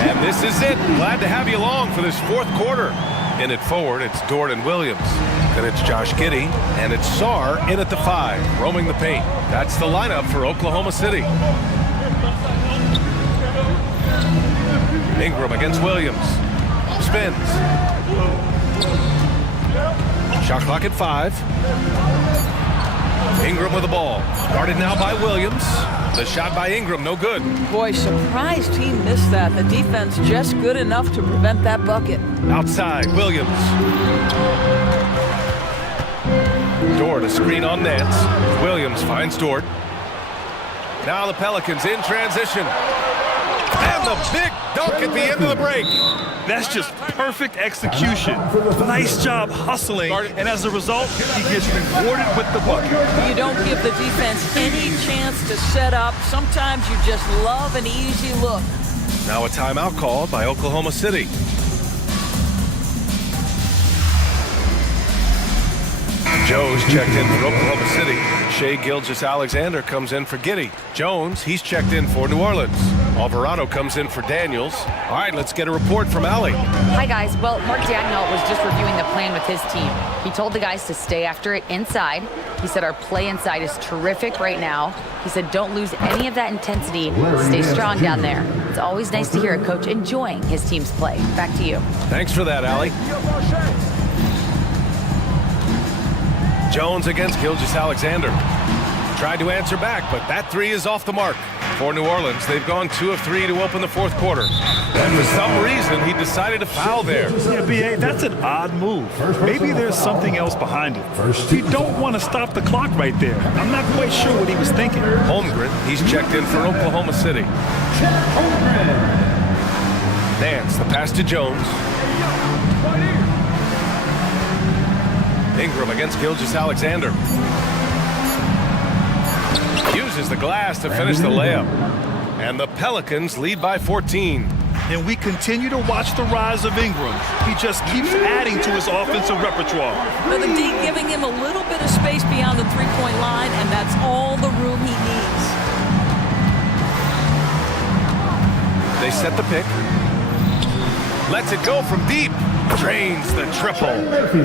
And this is it. Glad to have you along for this fourth quarter. In it forward, it's Dort and Williams. Then it's Josh Giddey, and it's Sarr in at the 5, roaming the paint. That's the lineup for Oklahoma City. Ingram against Williams. Spins. Shot clock at 5. Ingram with the ball. Guarded now by Williams. The shot by Ingram, no good. Boy, surprised he missed that. The defense just good enough to prevent that bucket. Outside, Williams. Dort, a screen on Nance. Williams finds Dort. Now the Pelicans in transition. And the big dunk at the end of the break. That's just perfect execution. Nice job hustling, and as a result, he gets rewarded with the bucket. You don't give the defense any chance to set up. Sometimes you just love an easy look. Now a timeout called by Oklahoma City. Jones checked in for Oklahoma City. Shai Gilgeous-Alexander comes in for Giddey. Jones, he's checked in for New Orleans. Alvarado comes in for Daniels. All right, let's get a report from Allie. Hi, guys. Well, Mark Dagnall was just reviewing the plan with his team. He told the guys to stay after it inside. He said our play inside is terrific right now. He said don't lose any of that intensity. Stay strong down there. It's always nice to hear a coach enjoying his team's play. Back to you. Thanks for that, Allie. Jones against Gilgeous-Alexander. Tried to answer back, but that 3 is off the mark. For New Orleans, they've gone 2 of 3 to open the fourth quarter. And for some reason, he decided to foul there. Yeah, B.A., that's an odd move. Maybe there's something else behind it. You don't want to stop the clock right there. I'm not quite sure what he was thinking. Holmgren, he's checked in for Oklahoma City. Nance, the pass to Jones. Ingram against Gilgeous-Alexander. Uses the glass to finish the layup. And the Pelicans lead by 14. And we continue to watch the rise of Ingram. He just keeps adding to his offensive repertoire. Now the D giving him a little bit of space beyond the three-point line, and that's all the room he needs. They set the pick. Lets it go from deep. Drains the triple.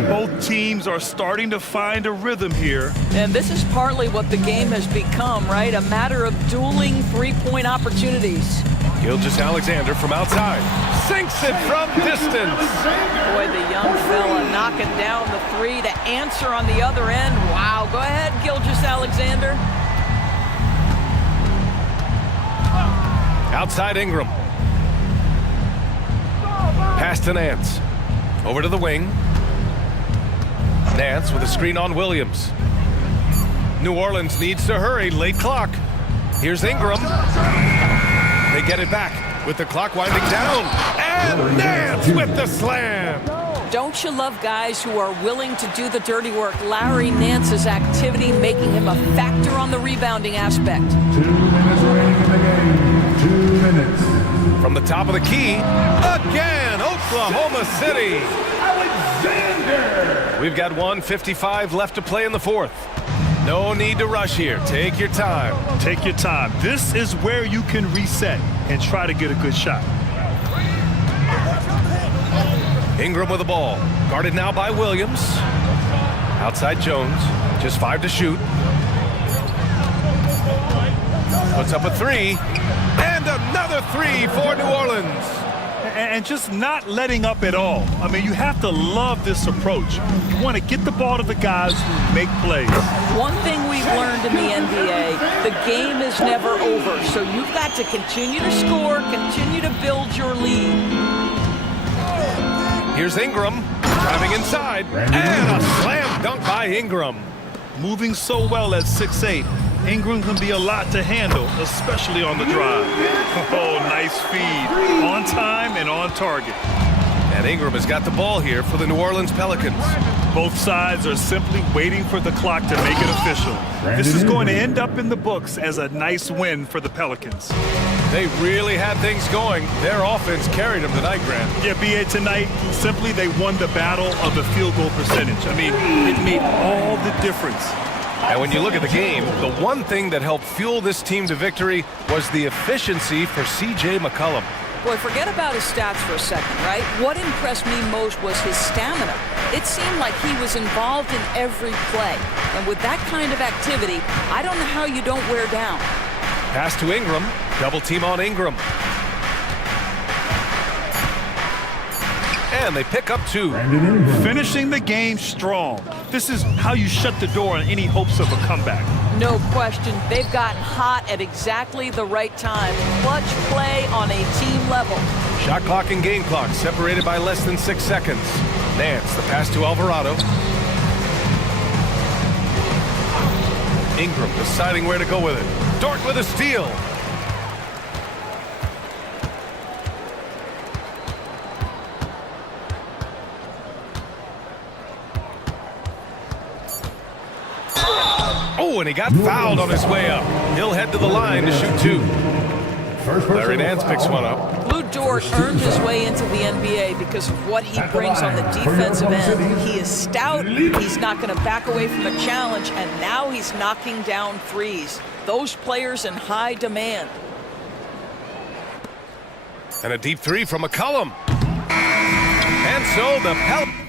Both teams are starting to find a rhythm here. And this is partly what the game has become, right? A matter of dueling three-point opportunities. Gilgeous-Alexander from outside. Sinks it from distance. Boy, the young fella knocking down the 3 to answer on the other end. Wow, go ahead, Gilgeous-Alexander. Outside Ingram. Pass to Nance. Over to the wing. Nance with a screen on Williams. New Orleans needs to hurry. Late clock. Here's Ingram. They get it back with the clock winding down. And Nance with the slam. Don't you love guys who are willing to do the dirty work? Larry Nance's activity making him a factor on the rebounding aspect. 2 minutes remaining in the game. 2 minutes. From the top of the key, again, Oklahoma City. Alexander. We've got 1:55 left to play in the fourth. No need to rush here. Take your time. Take your time. This is where you can reset and try to get a good shot. Ingram with the ball. Guarded now by Williams. Outside Jones. Just 5 to shoot. Puts up a 3. And another 3 for New Orleans. And just not letting up at all. I mean, you have to love this approach. You want to get the ball to the guys who make plays. One thing we've learned in the NBA, the game is never over. So you've got to continue to score, continue to build your lead. Here's Ingram, driving inside, and a slam dunk by Ingram. Moving so well at 6'8", Ingram can be a lot to handle, especially on the drive. Oh, nice feed. On time and on target. And Ingram has got the ball here for the New Orleans Pelicans. Both sides are simply waiting for the clock to make it official. This is going to end up in the books as a nice win for the Pelicans. They really had things going. Their offense carried them tonight, Grant. Yeah, BA, tonight, simply they won the battle of the field goal percentage. I mean, it made all the difference. And when you look at the game, the one thing that helped fuel this team to victory was the efficiency for C.J. McCollum. Boy, forget about his stats for a second, right? What impressed me most was his stamina. It seemed like he was involved in every play. And with that kind of activity, I don't know how you don't wear down. Pass to Ingram. Double team on Ingram. And they pick up two. Finishing the game strong. This is how you shut the door on any hopes of a comeback. No question. They've gotten hot at exactly the right time. Clutch play on a team level. Shot clock and game clock separated by less than 6 seconds. Nance, the pass to Alvarado. Ingram deciding where to go with it. Dort with a steal. Oh, and he got fouled on his way up. He'll head to the line to shoot two. Larry Nance picks one up. Lou Dort earned his way into the NBA because of what he brings on the defensive end. He is stout, he's not going to back away from a challenge, and now he's knocking down threes. Those players in high demand. And a deep three from McCollum. And so the Pelicans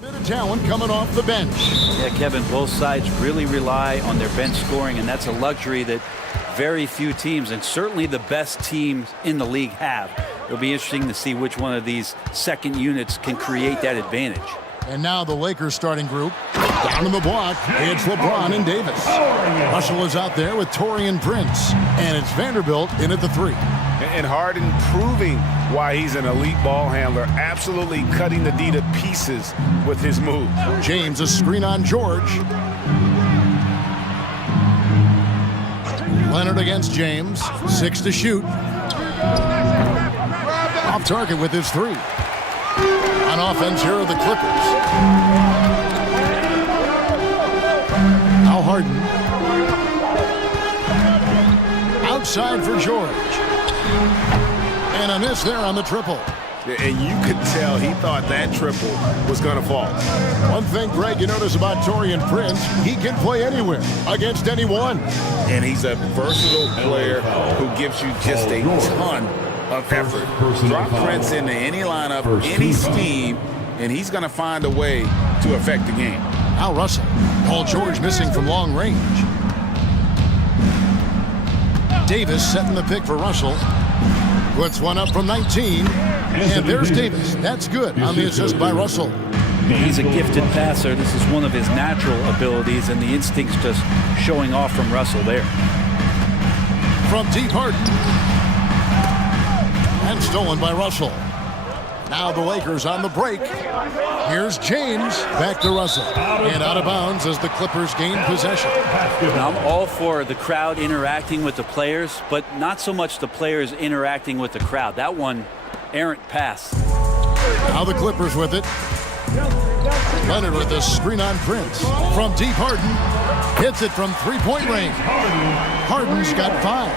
Bit of talent coming off the bench. Yeah, Kevin, both sides really rely on their bench scoring, and that's a luxury that very few teams, and certainly the best teams in the league, have. It'll be interesting to see which one of these second units can create that advantage. And now the Lakers starting group. Down in the block, it's LeBron and Davis. Russell is out there with Taurean Prince. And it's Vanderbilt in at the 3. And Harden proving why he's an elite ball handler, absolutely cutting the D to pieces with his move. James, a screen on George. Leonard against James. 6 to shoot. Off target with his 3. On offense, here are the Clippers. Now Harden. Outside for George. And a miss there on the triple. And you could tell he thought that triple was going to fall. One thing, Greg, you notice about Taurean Prince, he can play anywhere, against anyone. And he's a versatile player who gives you just a ton of effort. Drop Prince into any lineup, any scheme, and he's going to find a way to affect the game. Now Russell. Paul George missing from long range. Davis setting the pick for Russell. Puts one up from 19. And there's Davis. That's good on the assist by Russell. He's a gifted passer. This is one of his natural abilities, and the instinct's just showing off from Russell there. From deep Harden. And stolen by Russell. Now the Lakers on the break. Here's James. Back to Russell. And out of bounds as the Clippers gain possession. Now, I'm all for the crowd interacting with the players, but not so much the players interacting with the crowd. That one, errant pass. Now the Clippers with it. Leonard with a screen on Prince. From deep Harden. Hits it from three-point range. Harden's got 5.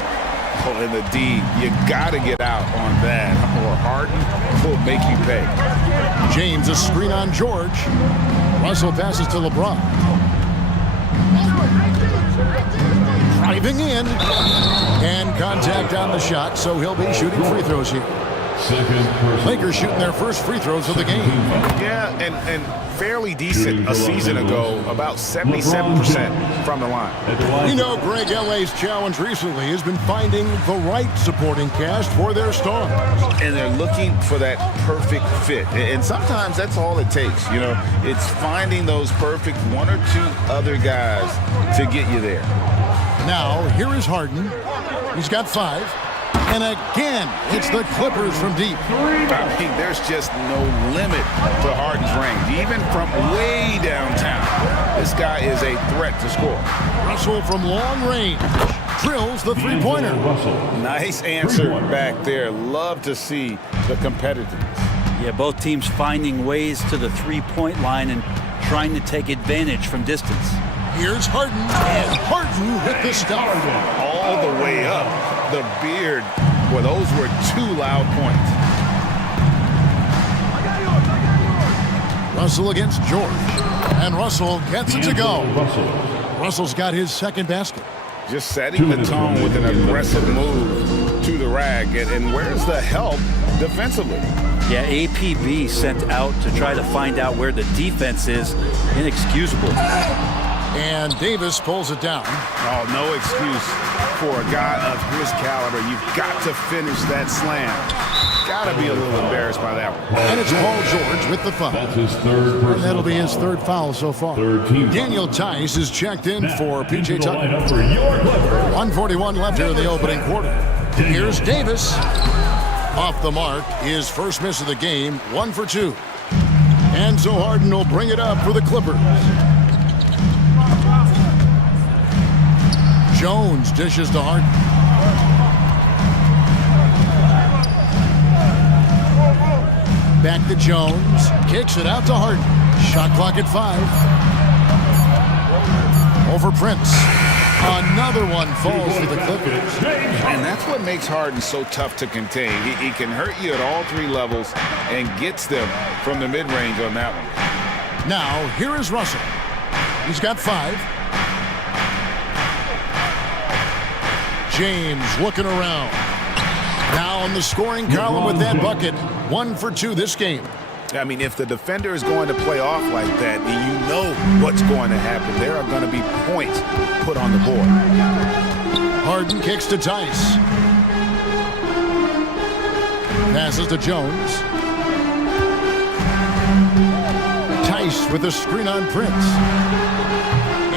Oh, and the D, you got to get out on that, or Harden will make you pay. James, a screen on George. Russell passes to LeBron. Driving in. And contact on the shot, so he'll be shooting free throws here. Lakers shooting their first free throws of the game. Yeah, and fairly decent a season ago, about 77% from the line. You know, Greg, LA's challenge recently has been finding the right supporting cast for their stars. And they're looking for that perfect fit. And sometimes that's all it takes. You know, it's finding those perfect 1 or 2 other guys to get you there. Now, here is Harden. He's got 5. And again, it's the Clippers from deep. I mean, there's just no limit to Harden's range, even from way downtown. This guy is a threat to score. Russell from long range drills the three-pointer. Nice answer back there. Love to see the competitiveness. Yeah, both teams finding ways to the three-point line and trying to take advantage from distance. Here's Harden, and Harden hit the stuff. All the way up. The beard, well, those were 2 loud points. Russell against George. And Russell gets it to go. Russell's got his second basket. Just setting the tone with an aggressive move to the rack. And where's the help defensively? Yeah, APB sent out to try to find out where the defense is. Inexcusable. And Davis pulls it down. Oh, no excuse for a guy of his caliber. You've got to finish that slam. Got to be a little embarrassed by that one. And it's Paul George with the foul. That's his third personal. And that'll be his third foul so far. Daniel Tice is checked in for P.J. Tucker. 1:41 left here in the opening quarter. Here's Davis. Off the mark, his first miss of the game, 1 for 2. And so Harden will bring it up for the Clippers. Jones dishes to Harden. Back to Jones. Kicks it out to Harden. Shot clock at 5. Over Prince. Another one falls for the Clippers. And that's what makes Harden so tough to contain. He can hurt you at all 3 levels and gets them from the mid-range on that one. Now, here is Russell. He's got 5. James looking around. Now in the scoring column with that bucket. 1 for 2 this game. I mean, if the defender is going to play off like that, you know what's going to happen. There are going to be points put on the board. Harden kicks to Tice. Passes to Jones. Tice with a screen on Prince.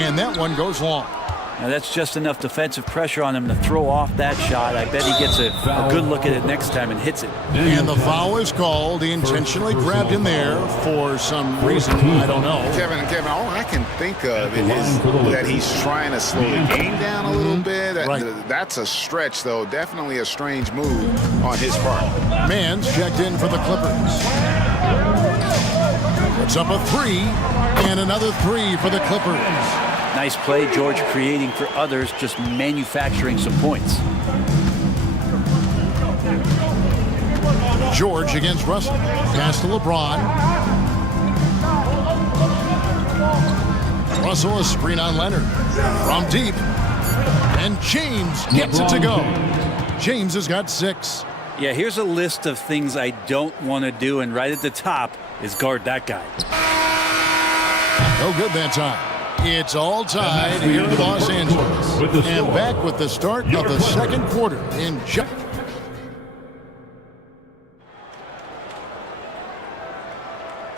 And that one goes long. Now that's just enough defensive pressure on him to throw off that shot. I bet he gets a good look at it next time and hits it. And the foul is called. He intentionally grabbed him there for some reason. I don't know. Kevin, all I can think of is that he's trying to slow the game down a little bit. That's a stretch, though. Definitely a strange move on his part. Mann's checked in for the Clippers. Puts up a three, and another three for the Clippers. Nice play, George, creating for others, just manufacturing some points. George against Russell. Pass to LeBron. Russell, a screen on Leonard. From deep. And James gets it to go. James has got 6. Yeah, here's a list of things I don't want to do, and right at the top is guard that guy. No good that time. It's all tied here in Los Angeles. And back with the start of the second quarter in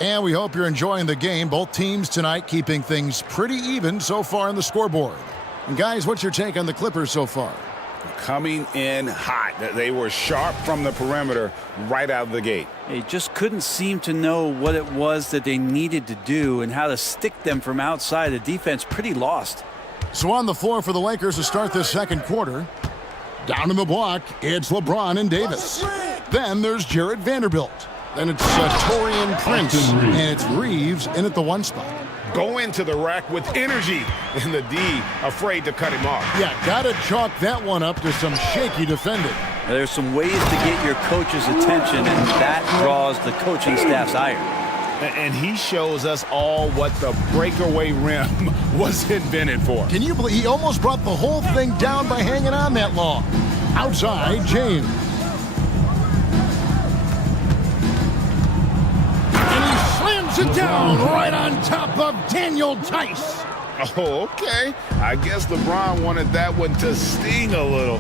And we hope you're enjoying the game. Both teams tonight keeping things pretty even so far on the scoreboard. And guys, what's your take on the Clippers so far? Coming in hot. They were sharp from the perimeter right out of the gate. They just couldn't seem to know what it was that they needed to do and how to stick them from outside. The defense pretty lost. So on the floor for the Lakers to start this second quarter. Down in the block, it's LeBron and Davis. Then there's Jared Vanderbilt. Then it's Torian Prince. And it's Reeves in at the 1 spot. Go into the rack with energy, and the D afraid to cut him off. Yeah, gotta chalk that one up to some shaky defending. There's some ways to get your coach's attention, and that draws the coaching staff's ire. And he shows us all what the breakaway rim was invented for. Can you believe he almost brought the whole thing down by hanging on that long? Outside, James. It down right on top of Daniel Tice. Oh, okay. I guess LeBron wanted that one to sting a little.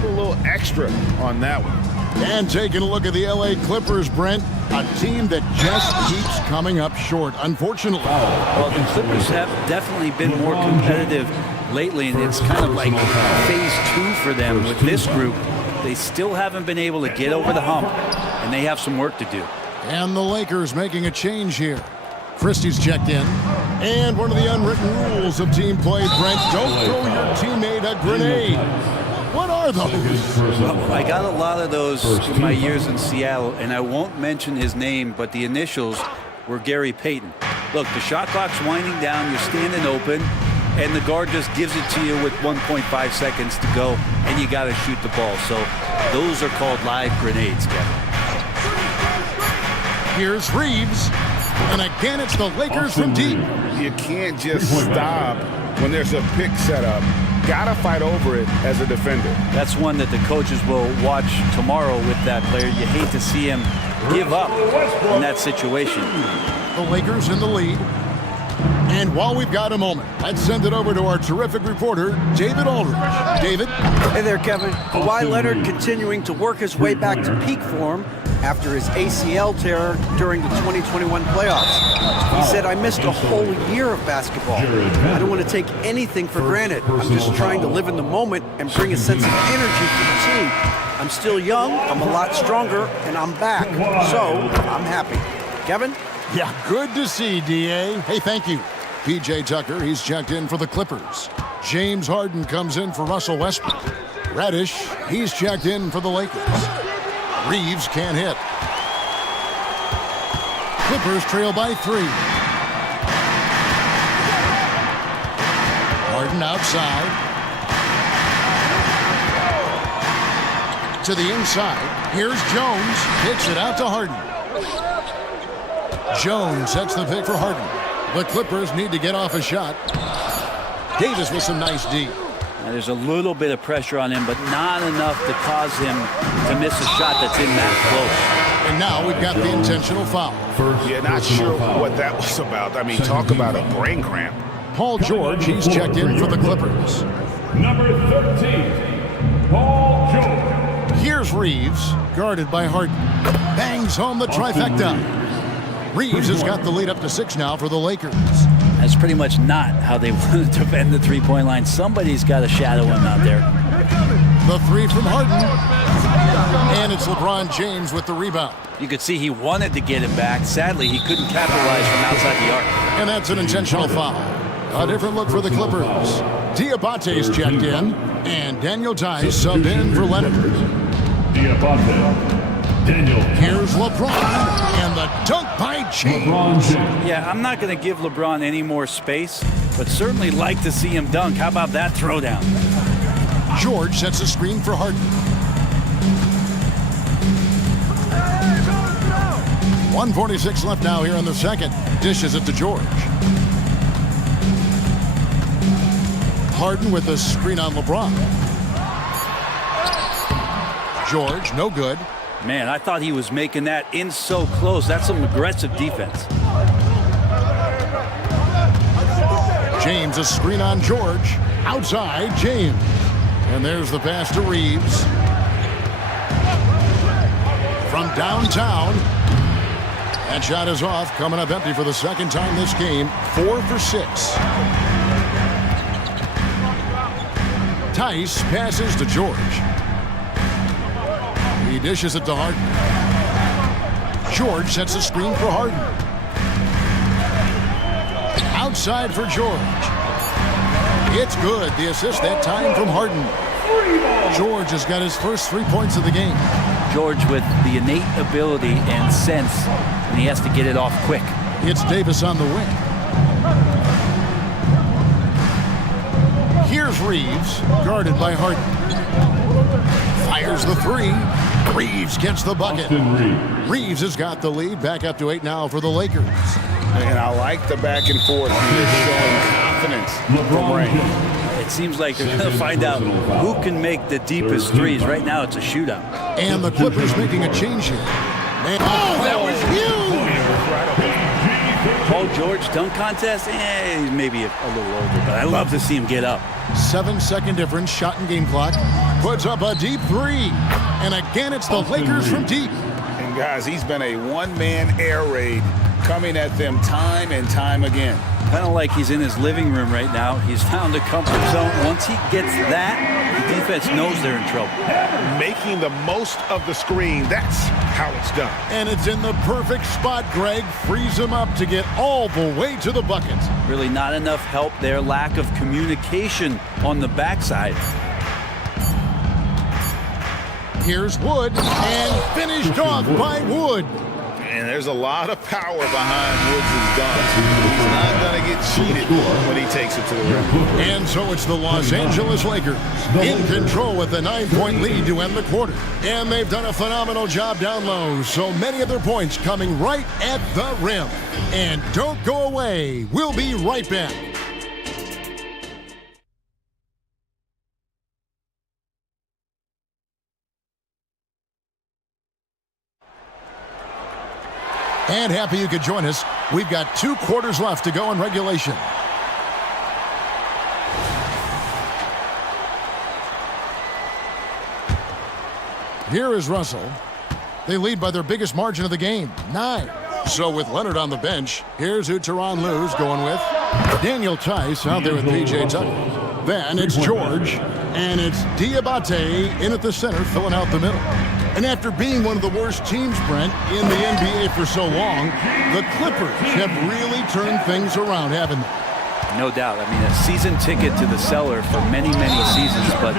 Put a little extra on that one. And taking a look at the LA Clippers, Brent, a team that just keeps coming up short, unfortunately. Well, the Clippers have definitely been more competitive lately, and it's kind of like phase 2 for them with this group. They still haven't been able to get over the hump, and they have some work to do. And the Lakers making a change here. Christie's checked in. And one of the unwritten rules of team play, Brent, don't throw your teammate a grenade. What are those? Well, I got a lot of those in my years in Seattle, and I won't mention his name, but the initials were Gary Payton. Look, the shot clock's winding down, you're standing open, and the guard just gives it to you with 1.5 seconds to go, and you got to shoot the ball. So those are called live grenades, Kevin. Here's Reeves, and again it's the Lakers from deep. You can't just stop when there's a pick set up. Gotta fight over it as a defender. That's one that the coaches will watch tomorrow with that player. You hate to see him give up in that situation. The Lakers in the lead. And while we've got a moment, let's send it over to our terrific reporter, David Aldridge. David? Hey there, Kevin. Kawhi Leonard continuing to work his way back to peak form after his ACL tear during the 2021 playoffs. He said, I missed a whole year of basketball. I don't want to take anything for granted. I'm just trying to live in the moment and bring a sense of energy to the team. I'm still young, I'm a lot stronger, and I'm back. So, I'm happy. Kevin? Yeah, good to see, D.A. Hey, thank you. P.J. Tucker, he's checked in for the Clippers. James Harden comes in for Russell Westbrook. Reddish, he's checked in for the Lakers. Reeves can't hit. Clippers trail by 3. Harden outside. To the inside. Here's Jones. Kicks it out to Harden. Jones sets the pick for Harden. The Clippers need to get off a shot. Davis with some nice D. Now, there's a little bit of pressure on him, but not enough to cause him to miss a shot that's in that close. And now we've got the intentional foul. Yeah, not sure what that was about. I mean, talk about a brain cramp. Paul George, he's checked in for the Clippers. Number 13, Paul George. Here's Reeves, guarded by Harden. Bangs home the trifecta. Reeves has got the lead up to 6 now for the Lakers. That's pretty much not how they want to defend the three-point line. Somebody's got to shadow him out there. The three from Harden. And it's LeBron James with the rebound. You could see he wanted to get him back. Sadly, he couldn't capitalize from outside the arc. And that's an intentional foul. A different look for the Clippers. Diabate's checked in, and Daniel Tice subbed in for Leonard. Diabate. Daniel. Here's LeBron, and the dunk by James. Yeah, I'm not going to give LeBron any more space, but certainly like to see him dunk. How about that throwdown? George sets a screen for Harden. 1:46 left now here in the second. Dishes it to George. Harden with a screen on LeBron. George, no good. Man, I thought he was making that in so close. That's some aggressive defense. James, a screen on George. Outside, James. And there's the pass to Reeves. From downtown. That shot is off, coming up empty for the second time this game. 4 for 6. Tice passes to George. He dishes it to Harden. George sets a screen for Harden. Outside for George. It's good. The assist that time from Harden. George has got his first 3 points of the game. George with the innate ability and sense, and he has to get it off quick. It's Davis on the wing. Here's Reeves, guarded by Harden. Fires the three. Reeves gets the bucket. Reeves has got the lead. Back up to 8 now for the Lakers. And I like the back and forth here, showing confidence from Ray. It seems like they're going to find out who can make the deepest threes. Right now, it's a shootout. And the Clippers making a change here. And that was huge! Paul George dunk contest? He's maybe a little over, but I love to see him get up. 7-second difference, shot and game clock. Puts up a deep three. And again, it's the Lakers from deep. And guys, he's been a one-man air raid coming at them time and time again. Kind of like he's in his living room right now. He's found a comfort zone. Once he gets that, the defense knows they're in trouble. Making the most of the screen, that's how it's done. And it's in the perfect spot, Greg. Frees him up to get all the way to the bucket. Really not enough help there. Lack of communication on the backside. Here's Wood, and finished off by Wood. And there's a lot of power behind Woods' dunks. He's not going to get cheated when he takes it to the rim. And so it's the Los Angeles Lakers in control with a 9-point lead to end the quarter. And they've done a phenomenal job down low. So many of their points coming right at the rim. And don't go away. We'll be right back. And happy you could join us. We've got 2 quarters left to go in regulation. Here is Russell. They lead by their biggest margin of the game, 9. So with Leonard on the bench, here's who Tyronn Lue's going with. Daniel Tice out there with P.J. Tucker. Then it's George, and it's Diabate in at the center, filling out the middle. And after being one of the worst teams, Brent, in the NBA for so long, the Clippers have really turned things around, haven't they? No doubt. I mean, a season ticket to the cellar for many, many seasons. But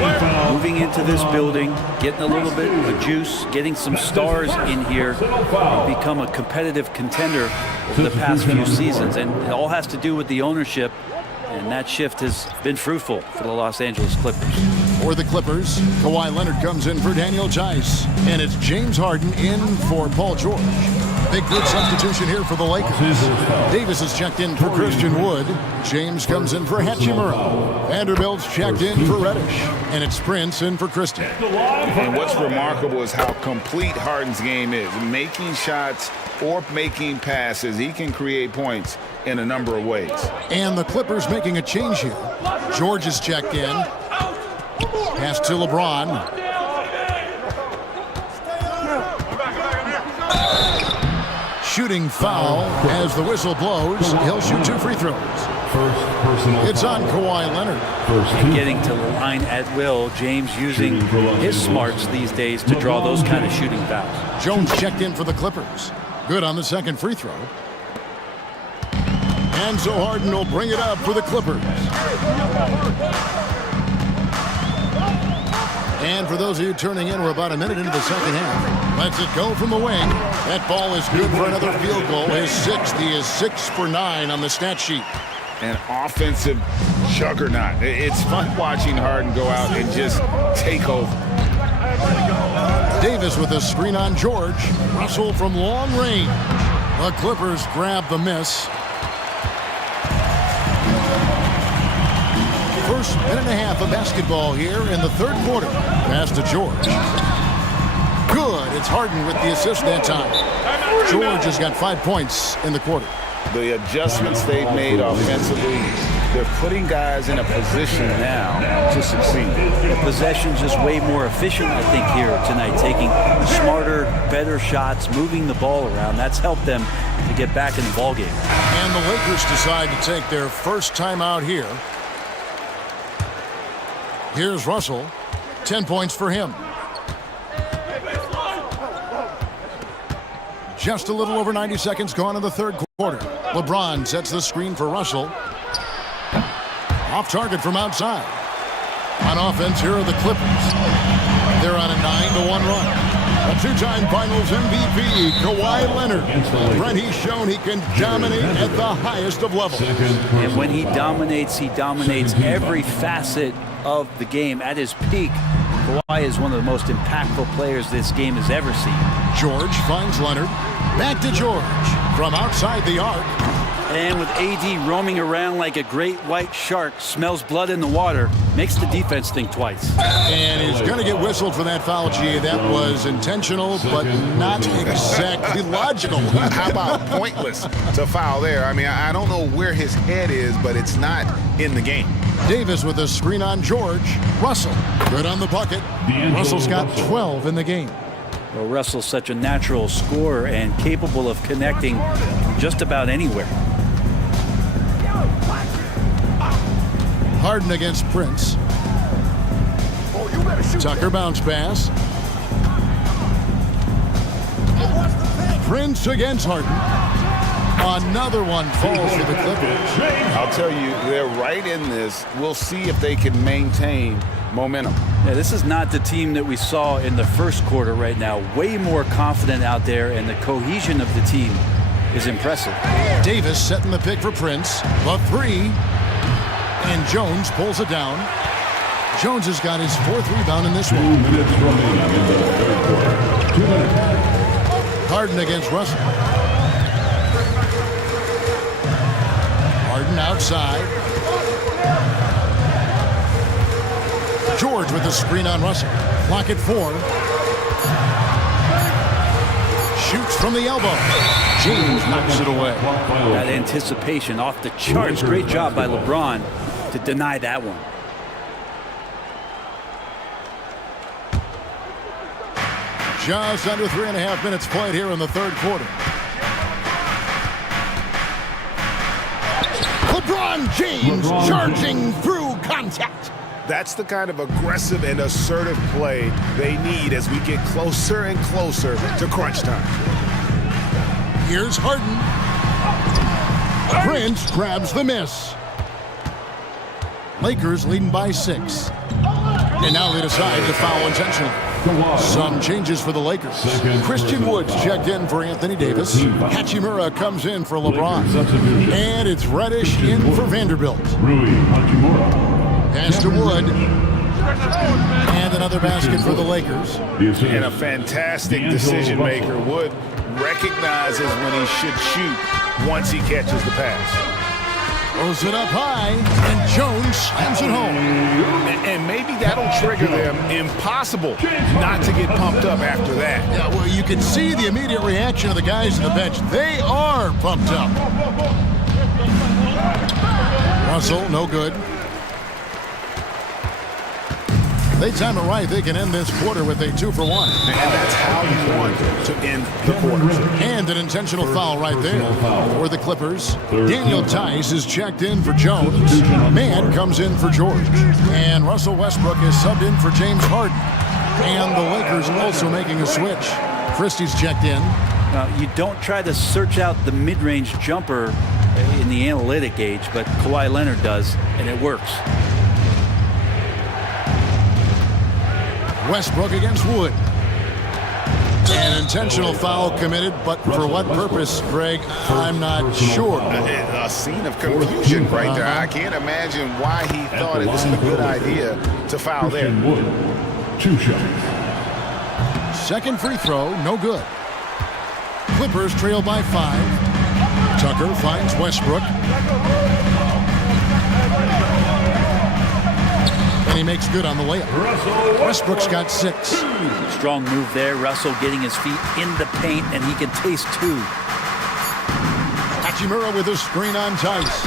moving into this building, getting a little bit of juice, getting some stars in here, become a competitive contender over the past few seasons. And it all has to do with the ownership. And that shift has been fruitful for the Los Angeles Clippers. For the Clippers, Kawhi Leonard comes in for Daniel Tice. And it's James Harden in for Paul George. Big group substitution here for the Lakers. Davis is checked in for Christian Wood. James comes in for Hachimura. Vanderbilt's checked in for Reddish. And it's Prince in for Christian. And what's remarkable is how complete Harden's game is. Making shots or making passes, he can create points in a number of ways. And the Clippers making a change here. George is checked in. Pass to LeBron. Shooting foul as the whistle blows. He'll shoot 2 free throws. It's on Kawhi Leonard. And getting to the line at will. James using his smarts these days to draw those kind of shooting fouls. Jones checked in for the Clippers. Good on the second free throw. And so Harden will bring it up for the Clippers. And for those of you turning in, we're about a minute into the second half. Lets it go from the wing. That ball is good for another field goal. His 6th. He is 6 for 9 on the stat sheet. An offensive juggernaut. It's fun watching Harden go out and just take over. Davis with a screen on George. Russell from long range. The Clippers grab the miss. First minute and a half of basketball here in the third quarter. Pass to George. Good. It's Harden with the assist that time. George has got 5 points in the quarter. The adjustments they've made offensively, they're putting guys in a position now to succeed. The possession's just way more efficient, I think, here tonight. Taking smarter, better shots, moving the ball around. That's helped them to get back in the ballgame. And the Lakers decide to take their first timeout here. Here's Russell. 10 points for him. Just a little over 90 seconds gone in the third quarter. LeBron sets the screen for Russell. Off target from outside. On offense, here are the Clippers. They're on a 9-1 run. A 2-time Finals MVP, Kawhi Leonard. Brent, he's shown he can dominate at the highest of levels. And when he dominates every facet of the game. At his peak, Kawhi is one of the most impactful players this game has ever seen. George finds Leonard. Back to George from outside the arc. And with AD roaming around like a great white shark, smells blood in the water, makes the defense think twice. And he's going to get whistled for that foul, G. That was intentional, but not exactly logical. How about pointless to foul there? I mean, I don't know where his head is, but it's not in the game. Davis with a screen on George. Russell, good on the bucket. Russell's got 12 in the game. Well, Russell's such a natural scorer and capable of connecting just about anywhere. Harden against Prince. Tucker bounce pass. Prince against Harden. Another one falls for the Clippers. I'll tell you, they're right in this. We'll see if they can maintain momentum. Yeah, this is not the team that we saw in the first quarter right now. Way more confident out there, and the cohesion of the team is impressive. Davis setting the pick for Prince. The 3. And Jones pulls it down. Jones has got his 4th rebound in this one. Harden against Russell. Harden outside. George with the screen on Russell. Clock at 4. Shoots from the elbow. James knocks it away. That anticipation off the charts. Great job by LeBron to deny that one. Just under 3.5 minutes played here in the third quarter. LeBron James charging through contact. That's the kind of aggressive and assertive play they need as we get closer and closer to crunch time. Here's Harden. Prince grabs the miss. Lakers leading by 6. And now they decide to foul intentionally. Some changes for the Lakers. Christian Woods checked in for Anthony Davis. Hachimura comes in for LeBron. And it's Reddish in for Vanderbilt. Pass to Wood. And another basket for the Lakers. And a fantastic decision maker. Wood recognizes when he should shoot once he catches the pass. Throws it up high, and Jones slams it home. And maybe that'll trigger them. Impossible not to get pumped up after that. Yeah, well, you can see the immediate reaction of the guys on the bench. They are pumped up. Russell, no good. They time it right. They can end this quarter with a 2-for-1. And that's how you want to end the quarter. And an intentional foul right there for the Clippers. Daniel Tice is checked in for Jones. Mann comes in for George. And Russell Westbrook is subbed in for James Harden. And the Lakers also making a switch. Christie's checked in. You don't try to search out the mid-range jumper in the analytic age, but Kawhi Leonard does, and it works. Westbrook against Wood. An intentional foul committed, but for what purpose, Greg, I'm not sure. A scene of confusion right there. I can't imagine why he thought it was a good idea to foul there. 2 shots. Second free throw, no good. Clippers trail by 5. Tucker finds Westbrook. And he makes good on the layup. Westbrook's got 6. Strong move there. Russell getting his feet in the paint, and he can taste 2. Hachimura with a screen on Tice.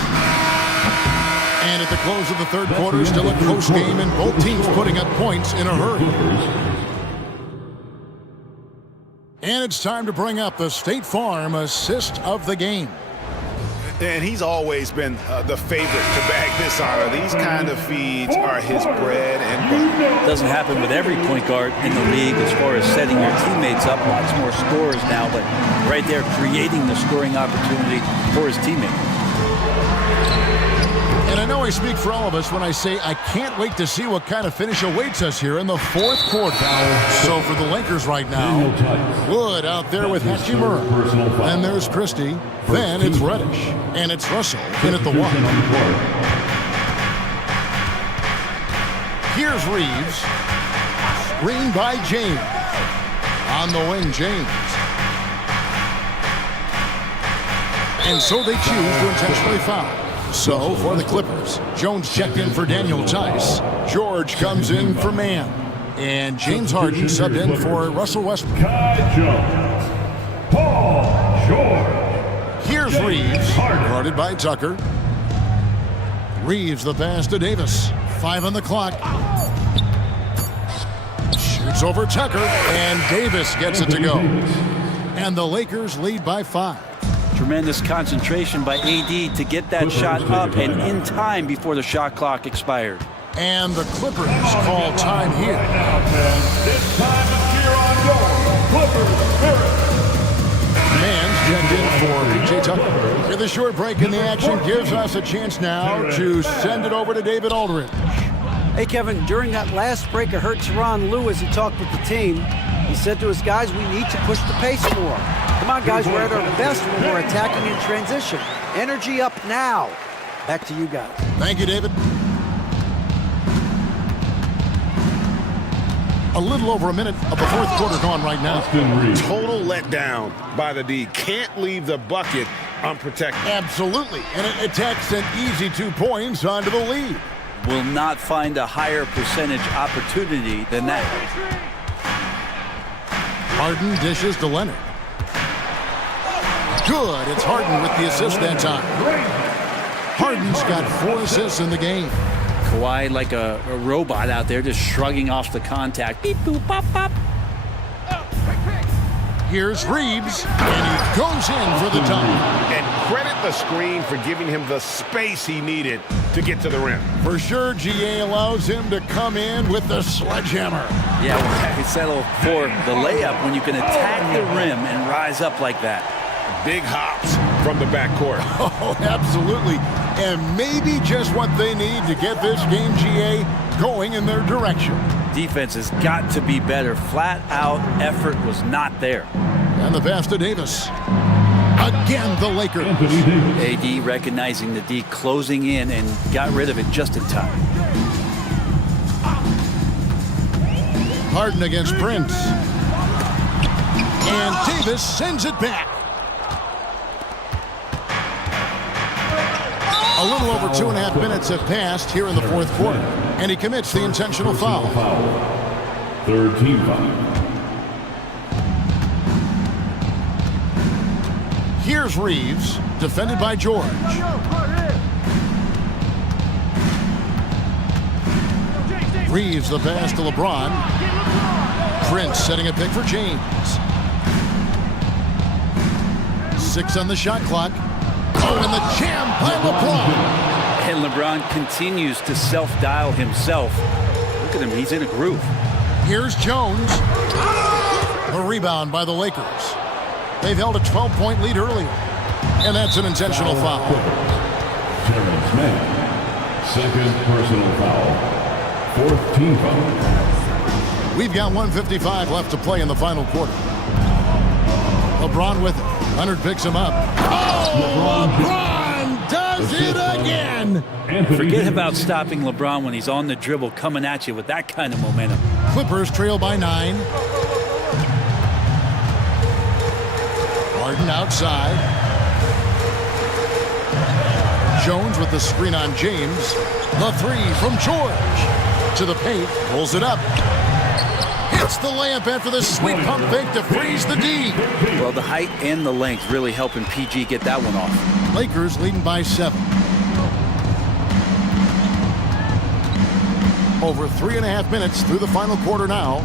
And at the close of the third quarter, still a close game, and both teams putting up points in a hurry. And it's time to bring up the State Farm assist of the game. And he's always been the favorite to bag this honor. These kind of feeds are his bread and butter. Doesn't happen with every point guard in the league as far as setting your teammates up. Lots more scorers now, but right there creating the scoring opportunity for his teammate. And I know I speak for all of us when I say I can't wait to see what kind of finish awaits us here in the fourth quarter. So for the Lakers right now, Wood out there with Hachimura. And there's Christie. Then it's Reddish. And it's Russell in at the 1. Here's Reeves. Screened by James. On the wing, James. And so they choose to intentionally foul. So, for the Clippers, Jones checked in for Daniel Tice. George comes in for Mann. And James Harden subbed in for Russell Westbrook. Jones. Paul George. Here's Reeves, guarded by Tucker. Reeves the pass to Davis. 5 on the clock. Shoots over Tucker, and Davis gets it to go. And the Lakers lead by 5. Tremendous concentration by AD to get that shot up and in time before the shot clock expired. And the Clippers call time here. This time of year on goal, Clippers Spirit. Mann's checked in for PJ Tucker. With a short break in the action gives us a chance now to send it over to David Aldridge. Hey, Kevin, during that last break, I heard Tyronn Lue as he talked with the team. He said to his guys, we need to push the pace more. Come on, guys, we're at our best when we're attacking in transition. Energy up now. Back to you guys. Thank you, David. A little over a minute of the fourth quarter gone right now. Total letdown by the D. Can't leave the bucket unprotected. Absolutely. And it attacks an easy 2 points onto the lead. Will not find a higher percentage opportunity than that. Harden dishes to Leonard. Good. It's Harden with the assist that time. Harden's got 4 assists in the game. Kawhi like a robot out there just shrugging off the contact. Beep, boop, pop, pop. Here's Reeves, and he goes in for the dunk. And credit the screen for giving him the space he needed to get to the rim. For sure, GA allows him to come in with the sledgehammer. Yeah, well, you settle for the layup when you can attack the rim and rise up like that. Big hops from the backcourt. Oh, absolutely. And maybe just what they need to get this game, GA, going in their direction. Defense has got to be better. Flat out effort was not there. And the pass to Davis. Again, the Lakers. AD recognizing the D, closing in, and got rid of it just in time. Harden against Prince. And Davis sends it back. A little over 2.5 minutes have passed here in the fourth quarter, and he commits the intentional foul. Third team foul. Here's Reeves, defended by George. Reeves the pass to LeBron. Prince setting a pick for James. 6 on the shot clock. Oh, and the jam by LeBron. And LeBron continues to self-dial himself. Look at him, he's in a groove. Here's Jones. The rebound by the Lakers. They've held a 12-point lead earlier. And that's an intentional foul. Terrence Mann. Second personal foul. Fourth team foul. We've got 1:55 left to play in the final quarter. LeBron with it. Leonard picks him up. Oh, LeBron does it again. Forget about stopping LeBron when he's on the dribble coming at you with that kind of momentum. Clippers trail by 9. Harden outside. Jones with the screen on James. The 3 from George. To the paint. Pulls it up. Hits the layup after the sweet pump fake to freeze the D. Well, the height and the length really helping PG get that one off. Lakers leading by 7. Over 3.5 minutes through the final quarter now.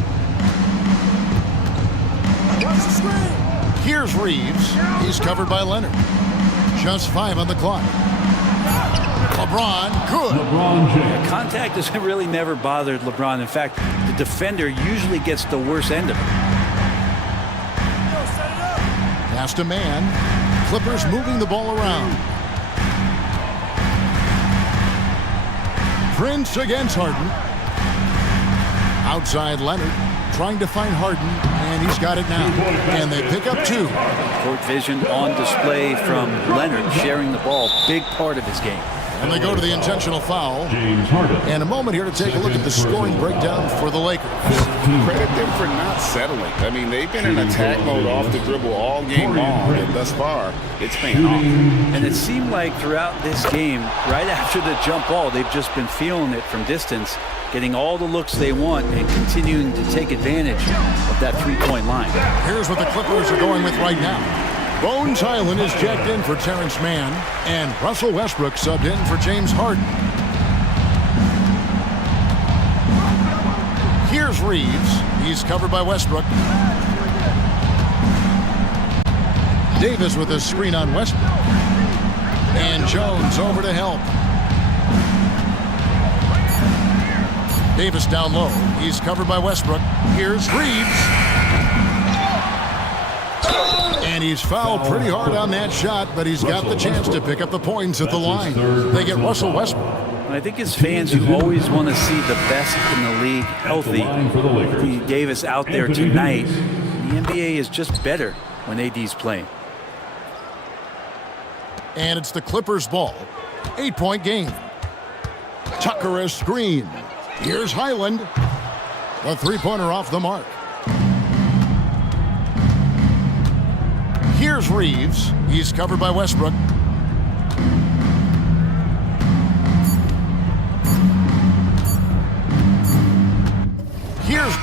Here's Reeves. He's covered by Leonard. Just 5 on the clock. LeBron, good. LeBron James. Contact has really never bothered LeBron. In fact, the defender usually gets the worst end of it. Pass to man. Clippers moving the ball around. Prince against Harden. Outside Leonard. Trying to find Harden, and he's got it now. And they pick up 2. Court vision on display from Leonard, sharing the ball, big part of his game. And they go to the intentional foul. James Harden. And a moment here to take a look at the scoring breakdown for the Lakers. Credit them for not settling. I mean, they've been in attack mode off the dribble all game long, and thus far, it's paying off. And it seemed like throughout this game, right after the jump ball, they've just been feeling it from distance, getting all the looks they want and continuing to take advantage of that three-point line. Here's what the Clippers are going with right now. Bones Highland is checked in for Terrence Mann, and Russell Westbrook subbed in for James Harden. Here's Reeves. He's covered by Westbrook. Davis with a screen on Westbrook. And Jones over to help. Davis down low. He's covered by Westbrook. Here's Reeves. And he's fouled pretty hard on that shot, but he's got the chance to pick up the points at the line. They get Russell Westbrook. I think as fans, you always want to see the best in the league healthy. Davis out there tonight. The NBA is just better when AD's playing. And it's the Clippers' ball. 8-point game. Tucker a screen. Here's Highland. A three-pointer off the mark. Here's Reeves. He's covered by Westbrook. Here's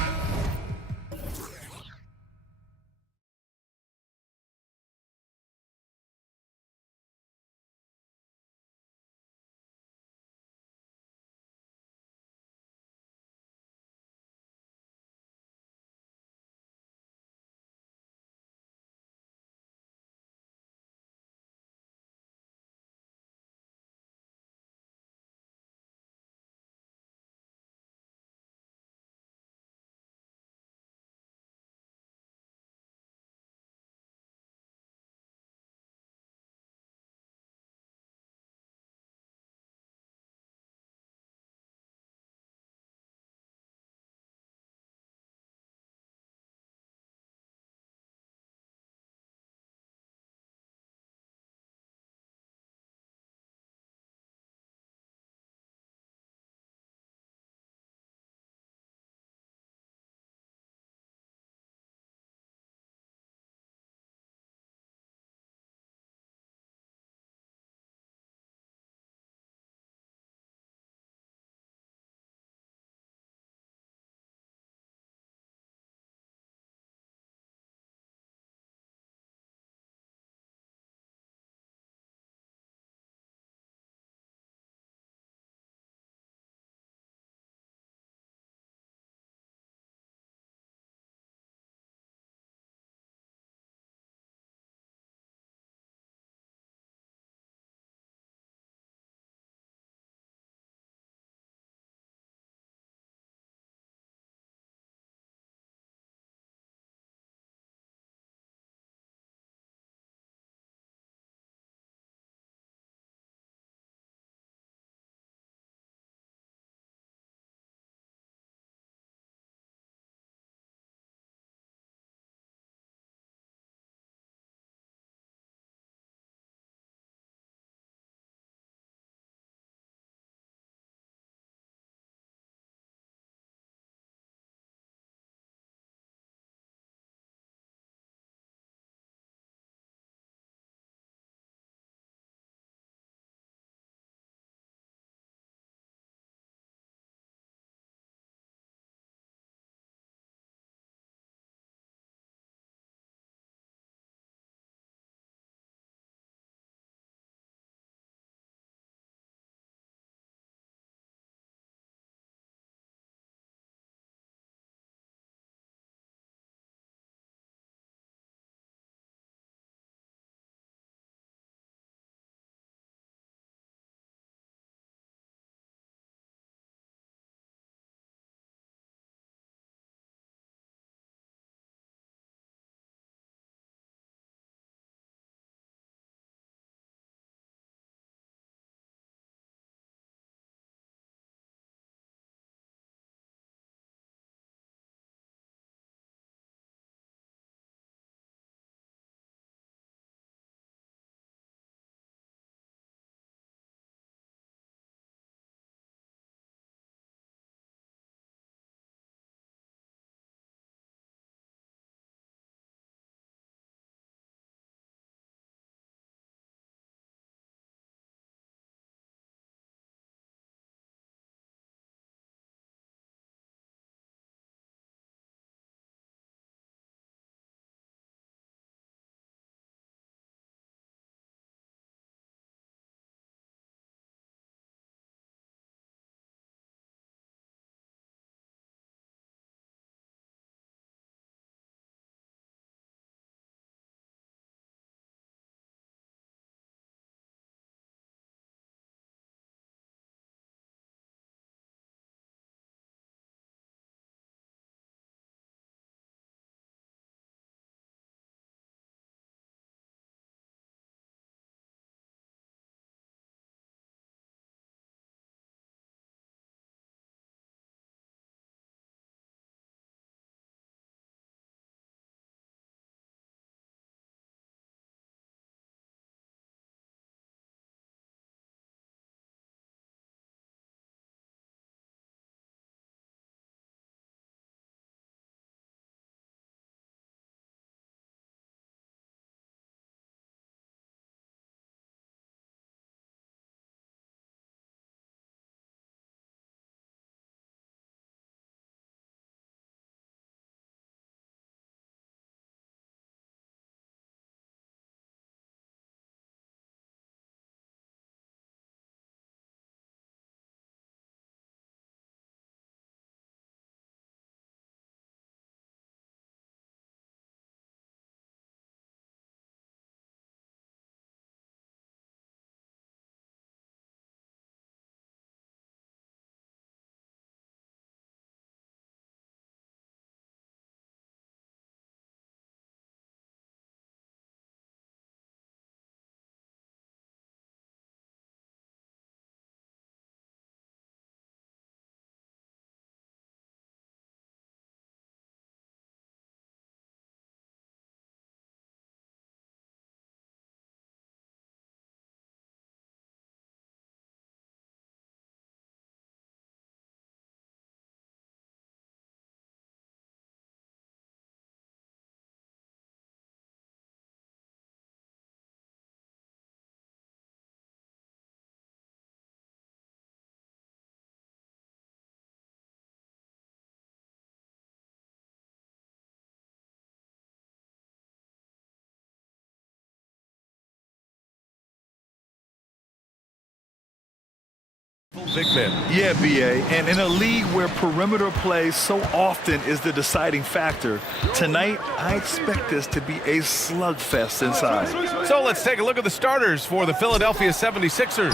Big men. Yeah, BA. And in a league where perimeter play so often is the deciding factor, tonight I expect this to be a slugfest inside. So let's take a look at the starters for the Philadelphia 76ers.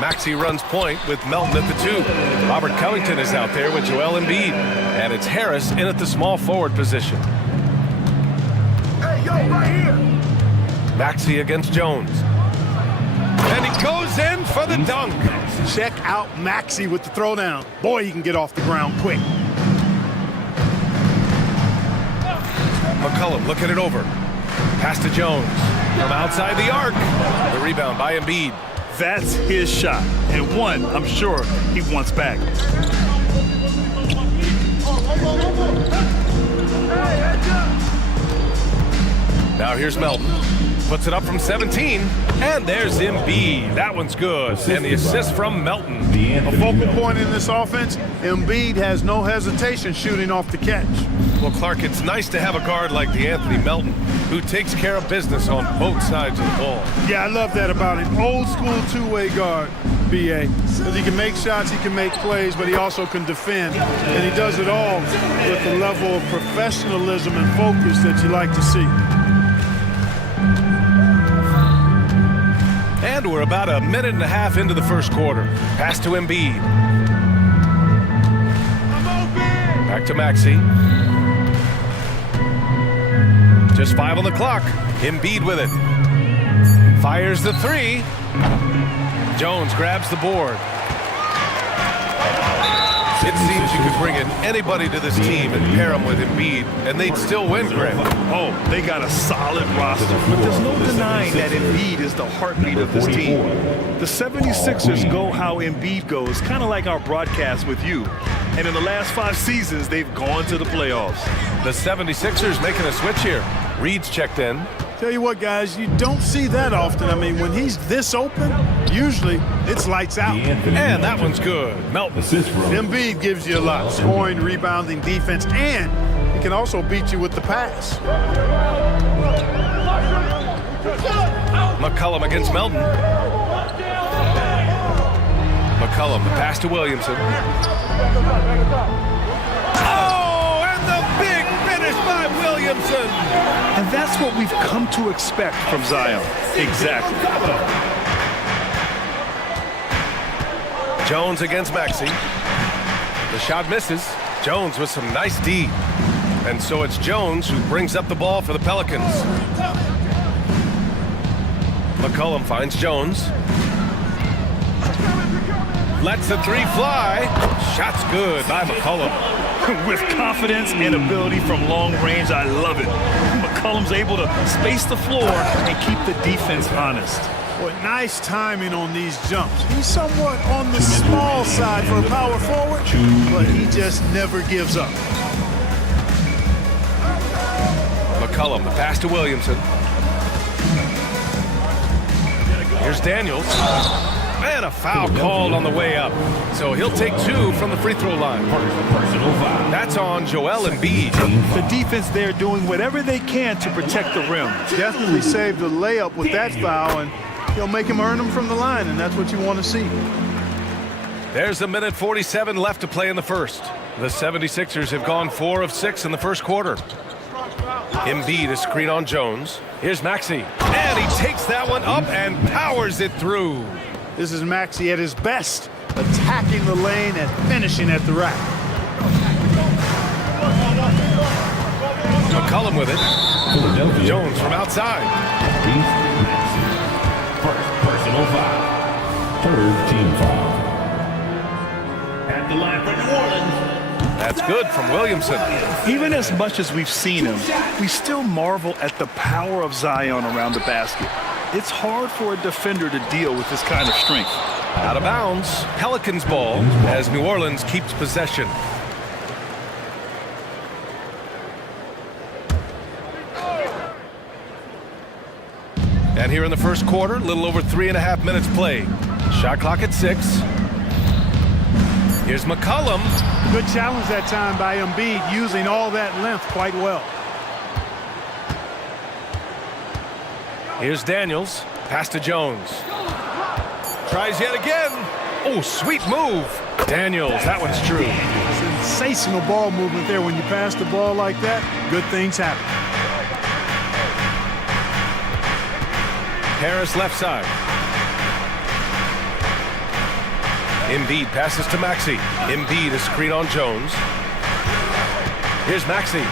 Maxey runs point with Melton at the 2. Robert Covington is out there with Joel Embiid. And it's Harris in at the small forward position. Hey, yo, right here. Maxey against Jones. And he goes in for the dunk. Check out Maxey with the throwdown. Boy, he can get off the ground quick. McCollum looking it over. Pass to Jones. From outside the arc. The rebound by Embiid. That's his shot. And one, I'm sure, he wants back. Now here's Melton. Puts it up from 17. And there's Embiid. That one's good. And the assist from Melton. A focal point in this offense, Embiid has no hesitation shooting off the catch. Well, Clark, it's nice to have a guard like the Anthony Melton who takes care of business on both sides of the ball. Yeah, I love that about him. Old school two-way guard, BA. Because he can make shots, he can make plays, but he also can defend. And he does it all with the level of professionalism and focus that you like to see. And we're about a minute and a half into the first quarter. Pass to Embiid. Back to Maxey. Just 5 on the clock. Embiid with it. Fires the 3. Jones grabs the board. It seems you could bring in anybody to this team and pair them with Embiid, and they'd still win, Graham. Oh, they got a solid roster, but there's no denying that Embiid is the heartbeat of this team. The 76ers go how Embiid goes, kind of like our broadcast with you. And in the last 5 seasons, they've gone to the playoffs. The 76ers making a switch here. Reed's checked in. Tell you what, guys, you don't see that often. I mean, when he's this open, usually it's lights out. And that one's good. Melton. Embiid gives you a lot. Scoring, rebounding, defense, and he can also beat you with the pass. McCollum against Melton. McCollum, the pass to Williamson. Oh, and the big finish by Williamson. And that's what we've come to expect from Zion. Exactly. Jones against Maxey. The shot misses. Jones with some nice D. And so it's Jones who brings up the ball for the Pelicans. McCollum finds Jones. Lets the 3 fly. Shot's good by McCollum. With confidence and ability from long range, I love it. McCollum's able to space the floor and keep the defense honest. Well, nice timing on these jumps. He's somewhat on the small side for a power forward, but he just never gives up. McCollum, the pass to Williamson. Here's Daniels. And a foul called on the way up. So he'll take 2 from the free throw line. That's on Joel Embiid. The defense there doing whatever they can to protect the rim. Definitely saved a layup with that foul, and he'll make him earn them from the line, and that's what you want to see. There's a minute 47 left to play in the first. The 76ers have gone 4 of 6 in the first quarter. Embiid is screen on Jones. Here's Maxey. And he takes that one up and powers it through. This is Maxey at his best, attacking the lane and finishing at the rack. McCollum with it. Jones from outside. First personal foul. 3rd team foul. At the line for New Orleans. That's good from Williamson. Even as much as we've seen him, we still marvel at the power of Zion around the basket. It's hard for a defender to deal with this kind of strength. Out of bounds, Pelicans ball as New Orleans keeps possession. And here in the first quarter, a little over 3.5 minutes played. Shot clock at 6. Here's McCollum. Good challenge that time by Embiid, using all that length quite well. Here's Daniels. Pass to Jones. Tries yet again. Oh, sweet move. Daniels, that one's true. Sensational ball movement there. When you pass the ball like that, good things happen. Harris left side. Embiid passes to Maxey. Embiid is screen on Jones. Here's Maxey.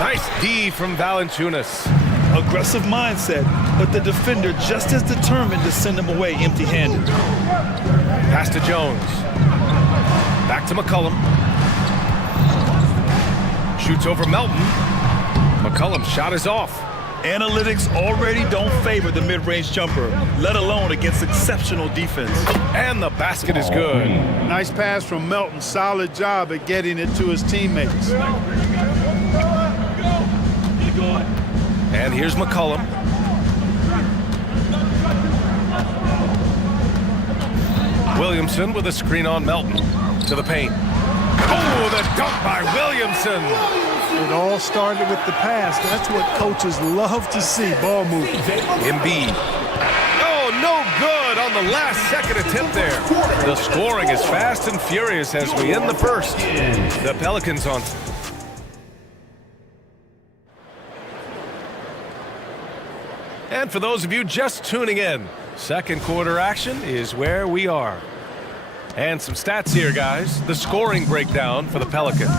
Nice D from Valanciunas. Aggressive mindset, but the defender just as determined to send him away empty-handed. Pass to Jones. Back to McCollum. Shoots over Melton. McCollum's shot is off. Analytics already don't favor the mid-range jumper, let alone against exceptional defense. And the basket is good. Nice pass from Melton. Solid job at getting it to his teammates. And here's McCollum. Williamson with a screen on Melton. To the paint. Oh, the dunk by Williamson. It all started with the pass. That's what coaches love to see, ball movement. Embiid. Oh, no good on the last second attempt there. The scoring is fast and furious as we end the first. The Pelicans on. And for those of you just tuning in, second quarter action is where we are. And some stats here, guys. The scoring breakdown for the Pelicans.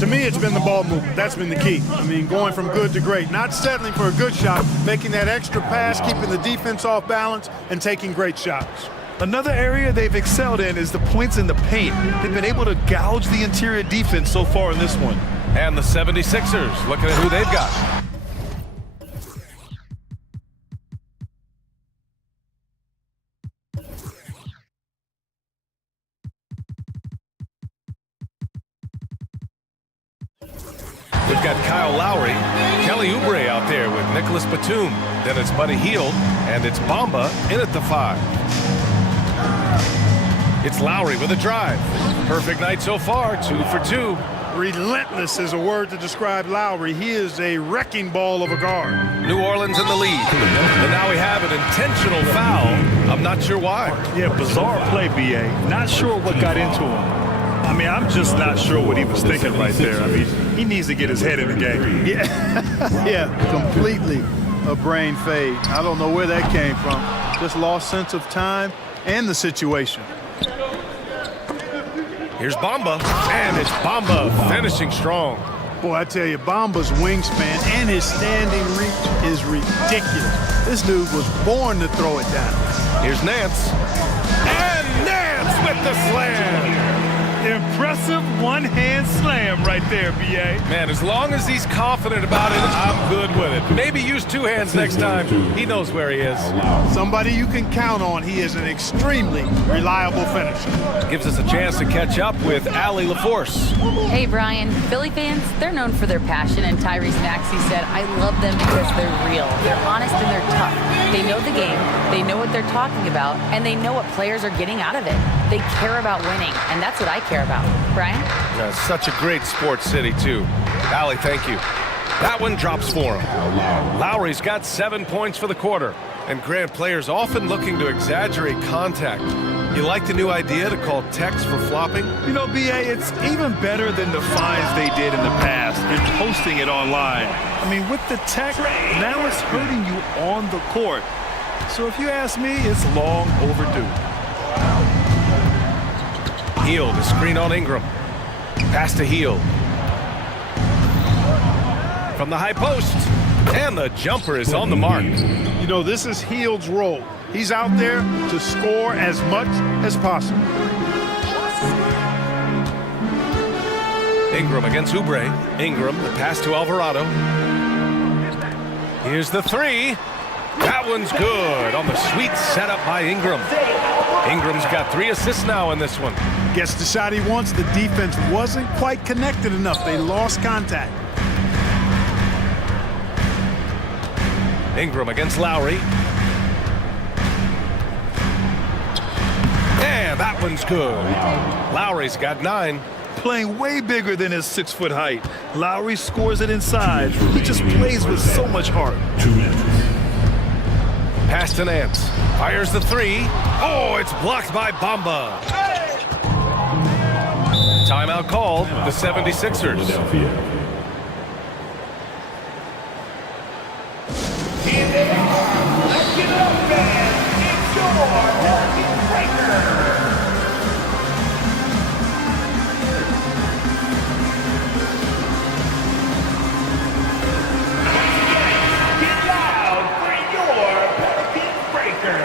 To me, it's been the ball movement. That's been the key. I mean, going from good to great. Not settling for a good shot, making that extra pass, keeping the defense off balance, and taking great shots. Another area they've excelled in is the points in the paint. They've been able to gouge the interior defense so far in this one. And the 76ers, looking at who they've got. We've got Kyle Lowry, Kelly Oubre out there with Nicholas Batum. Then it's Buddy Hield, and it's Bamba in at the 5. It's Lowry with a drive. Perfect night so far, 2 for 2. Relentless is a word to describe Lowry. He is a wrecking ball of a guard. New Orleans in the lead. And now we have an intentional foul. I'm not sure why. Yeah, bizarre play, B.A. Not sure what got into him. I mean, I'm just not sure what he was thinking right there. I mean, he needs to get his head in the game. Yeah, yeah, completely a brain fade. I don't know where that came from. Just lost sense of time and the situation. Here's Bamba, and it's Bamba finishing strong. Boy, I tell you, Bamba's wingspan and his standing reach is ridiculous. This dude was born to throw it down. Here's Nance, and Nance with the slam. Impressive one-hand slam right there, B.A. Man, as long as he's confident about it, I'm good with it. Maybe use 2 hands next time. He knows where he is. Somebody you can count on. He is an extremely reliable finisher. Gives us a chance to catch up with Allie LaForce. Hey, Brian. Philly fans, they're known for their passion, and Tyrese Maxey said, I love them because they're real. They're honest and they're tough. They know the game, they know what they're talking about, and they know what players are getting out of it. They care about winning, and that's what I care about. Brian? Such a great sports city, too. Allie, thank you. That one drops for him. Lowry's got 7 points for the quarter. And Grant, players often looking to exaggerate contact. You like the new idea to call techs for flopping? You know, B.A., it's even better than the fines they did in the past in posting it online. I mean, with the tech, now it's hurting you on the court. So if you ask me, it's long overdue. Hield, the screen on Ingram. Pass to Hield. From the high post. And the jumper is on the mark. You know, this is Hield's role. He's out there to score as much as possible. Ingram against Oubre. Ingram, the pass to Alvarado. Here's the 3. That one's good on the sweet setup by Ingram. Ingram's got 3 assists now in this one. Gets the shot he wants. The defense wasn't quite connected enough. They lost contact. Ingram against Lowry. And that one's good. Lowry's got 9. Playing way bigger than his 6-foot height. Lowry scores it inside. He just plays with so much heart. 2 minutes. Pass to Nance. Fires the three. Oh, it's blocked by Bamba. Timeout called, the 76ers. Let's get it up, fans. It's your Market Breaker. Get loud for your Market Breaker.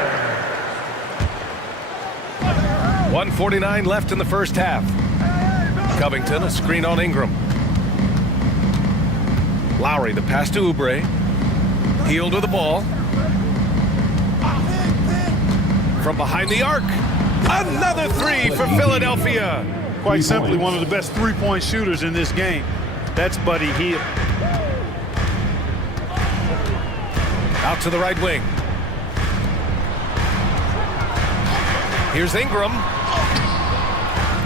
1:49 left in the first half. Covington, a screen on Ingram. Lowry, the pass to Oubre. Heel to the ball. From behind the arc. Another three for Philadelphia. Quite simply, one of the best three-point shooters in this game. That's Buddy Hield. Out to the right wing. Here's Ingram.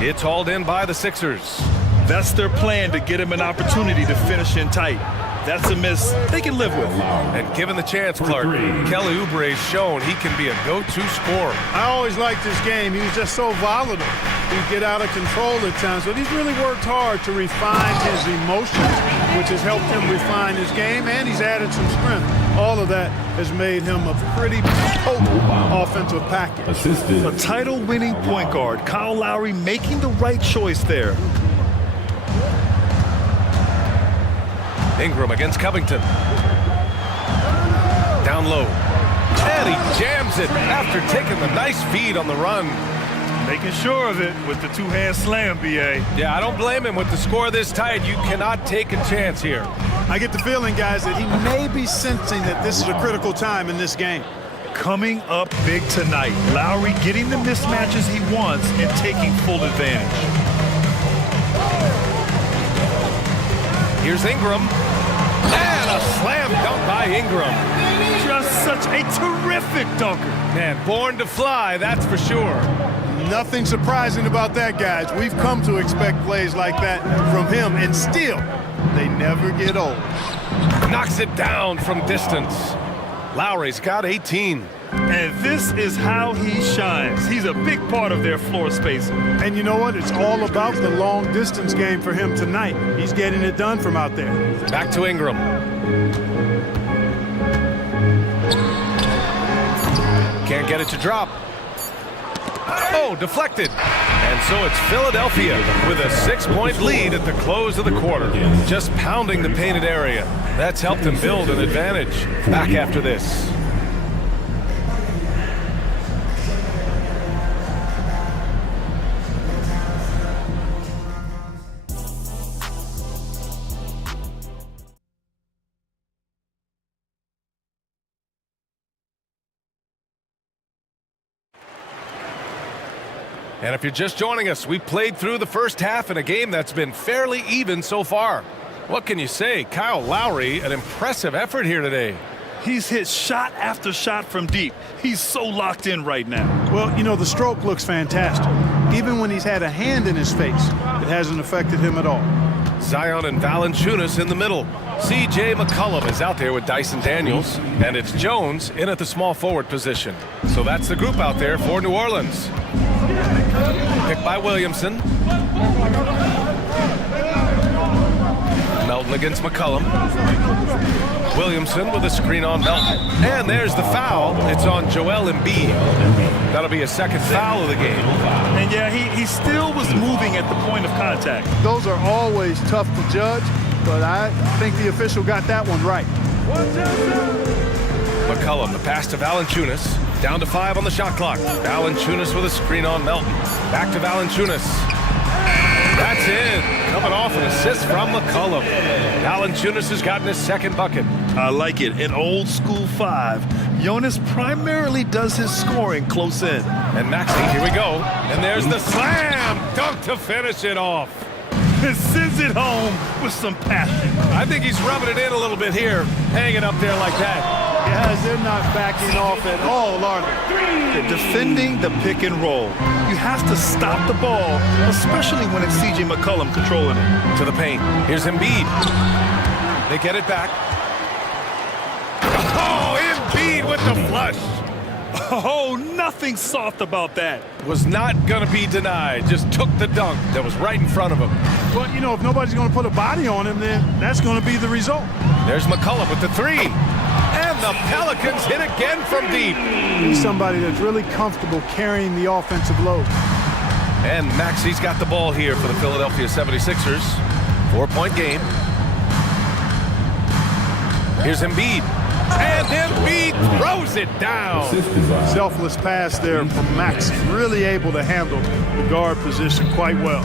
It's hauled in by the Sixers. That's their plan, to get him an opportunity to finish in tight. That's a miss they can live with. And given the chance, Clark, Kelly Oubre's shown he can be a go-to scorer. I always liked this game. He was just so volatile. He'd get out of control at times, but he's really worked hard to refine his emotions, which has helped him refine his game, and he's added some strength. All of that has made him a pretty potent offensive package. A title-winning point guard, Kyle Lowry, making the right choice there. Ingram against Covington. Down low. And he jams it after taking the nice feed on the run. Making sure of it with the two-hand slam, B.A. Yeah, I don't blame him. With the score this tight, you cannot take a chance here. I get the feeling, guys, that he may be sensing that this is a critical time in this game. Coming up big tonight. Lowry getting the mismatches he wants and taking full advantage. Here's Ingram. And a slam dunk by Ingram. Just such a terrific dunker. Man, born to fly, that's for sure. Nothing surprising about that, guys. We've come to expect plays like that from him, and still, they never get old. Knocks it down from distance. Lowry's got 18. And this is how he shines. He's a big part of their floor spacing. And you know what? It's all about the long distance game for him tonight. He's getting it done from out there. Back to Ingram. Can't get it to drop. Oh, deflected. And so it's Philadelphia with a 6-point lead at the close of the quarter. Just pounding the painted area. That's helped him build an advantage. Back after this. And if you're just joining us, we played through the first half in a game that's been fairly even so far. What can you say? Kyle Lowry, an impressive effort here today. He's hit shot after shot from deep. He's so locked in right now. Well, you know, the stroke looks fantastic. Even when he's had a hand in his face, it hasn't affected him at all. Zion and Valanciunas in the middle. C.J. McCollum is out there with Dyson Daniels, and it's Jones in at the small forward position. So that's the group out there for New Orleans. Picked by Williamson. Melton against McCollum. Williamson with a screen on Melton. And there's the foul. It's on Joel Embiid. That'll be a second foul of the game. And yeah, he still was moving at the point of contact. Those are always tough to judge, but I think the official got that one right. McCollum, the pass to Valanciunas. Down to 5 on the shot clock. Valanciunas with a screen on Melton. Back to Valanciunas. That's in. Coming off an assist from McCollum. Valanciunas has gotten his second bucket. I like it. An old school 5. Jonas primarily does his scoring close in. And Maxey, here we go. And there's the slam dunk to finish it off. And sends it home with some passion. I think he's rubbing it in a little bit here. Hanging up there like that. Guys, they're not backing off at all, are they? They're defending the pick and roll. You have to stop the ball, especially when it's C.J. McCollum controlling it. To the paint. Here's Embiid. They get it back. Oh, Embiid with the flush. Oh, nothing soft about that. Was not going to be denied. Just took the dunk that was right in front of him. Well, you know, if nobody's going to put a body on him, then that's going to be the result. There's McCullough with the three. And the Pelicans hit again from deep. He's somebody that's really comfortable carrying the offensive load. And Maxi's got the ball here for the Philadelphia 76ers. 4-point game. Here's Embiid. And Embiid throws it down. Selfless pass there from Maxi. Really able to handle the guard position quite well.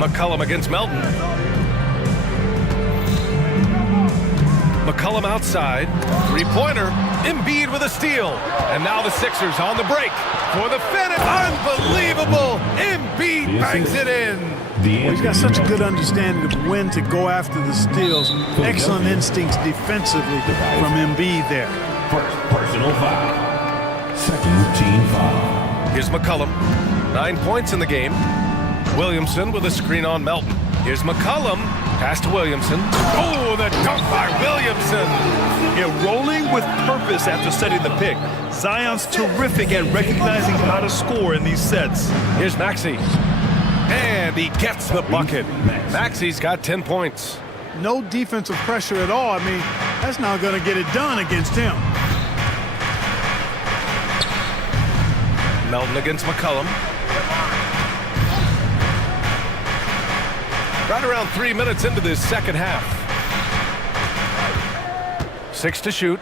McCollum against Melton. McCollum outside. Three-pointer. Embiid with a steal. And now the Sixers on the break for the finish. Unbelievable. Embiid bangs it in. Well, he's got such a good understanding of when to go after the steals. Excellent instincts defensively from Embiid there. First personal foul. Second team foul. Here's McCollum. 9 points in the game. Williamson with a screen on Melton. Here's McCollum. Pass to Williamson. Oh, the dunk by Williamson. Yeah, rolling with purpose after setting the pick. Zion's terrific at recognizing how to score in these sets. Here's Maxi. And he gets the bucket. Maxi's got 10 points. No defensive pressure at all. I mean, that's not going to get it done against him. Melton against McCollum. Right around 3 minutes into this second half. 6 to shoot.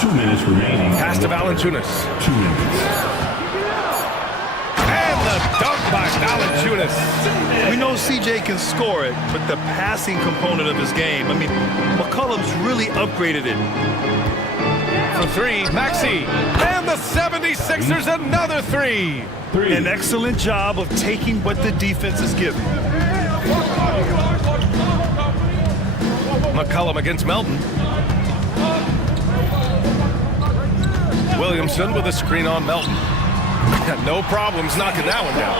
2 minutes remaining. Pass to Valanciunas. 2 minutes. And the dunk by Valanciunas. We know CJ can score it, but the passing component of his game, I mean, McCollum's really upgraded it. For three, Maxi. And the 76ers another three. An excellent job of taking what the defense is giving. McCollum against Melton. Williamson with a screen on Melton. No problems knocking that one down.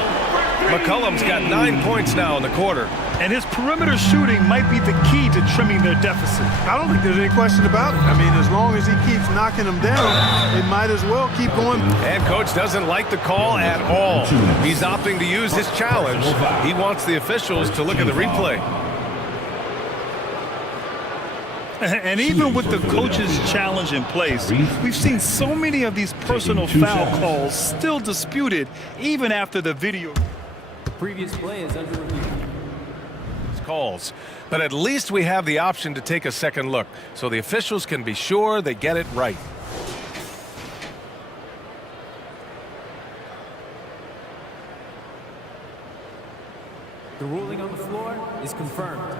McCollum's got 9 points now in the quarter. And his perimeter shooting might be the key to trimming their deficit. I don't think there's any question about it. I mean, as long as he keeps knocking them down, they might as well keep going. And coach doesn't like the call at all. He's opting to use his challenge. He wants the officials to look at the replay. And even with the coach's challenge in place, we've seen so many of these personal foul calls still disputed even after the video. The previous play is under review. Calls, but at least we have the option to take a second look so the officials can be sure they get it right. The ruling on the floor is confirmed.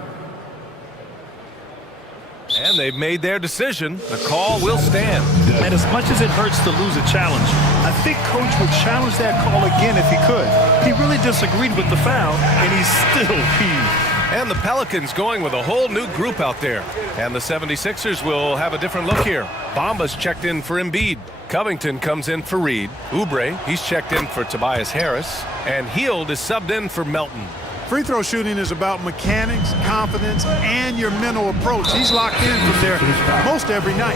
And they've made their decision. The call will stand. And as much as it hurts to lose a challenge, I think coach would challenge that call again if he could. He really disagreed with the foul, and he's still peeved. And the Pelicans going with a whole new group out there. And the 76ers will have a different look here. Bamba's checked in for Embiid. Covington comes in for Reed. Oubre, he's checked in for Tobias Harris. And Hield is subbed in for Melton. Free throw shooting is about mechanics, confidence, and your mental approach. He's locked in from there most every night.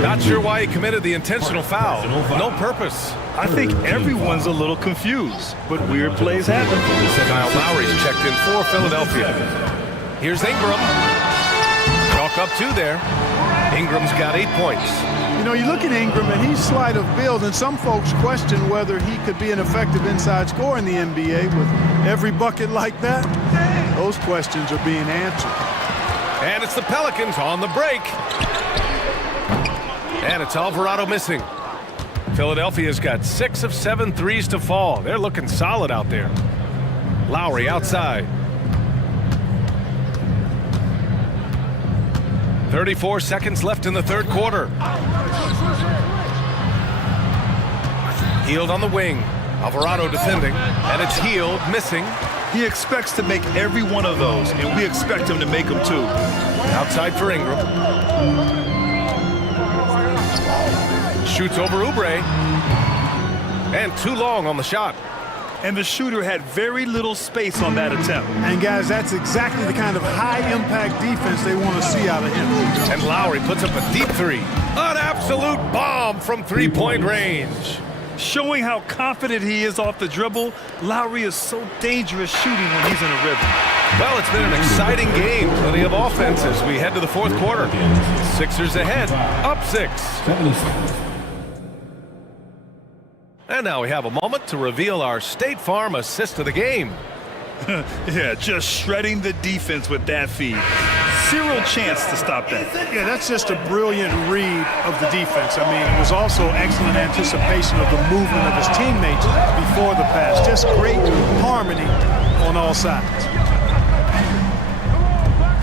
Not sure why he committed the intentional foul. No purpose. I think everyone's a little confused, but weird plays happen. Kyle Lowry's checked in for Philadelphia. Here's Ingram. Chalk up 2 there. Ingram's got 8 points. You know, you look at Ingram, and he's slight of build, and some folks question whether he could be an effective inside scorer in the NBA with every bucket like that. Those questions are being answered. And it's the Pelicans on the break. And it's Alvarado missing. Philadelphia's got 6 of 7 threes to fall. They're looking solid out there. Lowry outside. 34 seconds left in the third quarter. Hield on the wing. Alvarado defending. And it's Hield missing. He expects to make every one of those, and we expect him to make them too. Outside for Ingram. Shoots over Oubre. And too long on the shot. And the shooter had very little space on that attempt. And guys, that's exactly the kind of high-impact defense they want to see out of him. And Lowry puts up a deep three. An absolute bomb from three-point range. Showing how confident he is off the dribble, Lowry is so dangerous shooting when he's in a rhythm. Well, it's been an exciting game. Plenty of offense as we head to the fourth quarter. Sixers ahead, up 6. And now we have a moment to reveal our State Farm assist of the game. Yeah, just shredding the defense with that feed. Zero chance to stop that. Yeah, that's just a brilliant read of the defense. I mean, it was also excellent anticipation of the movement of his teammates before the pass. Just great harmony on all sides.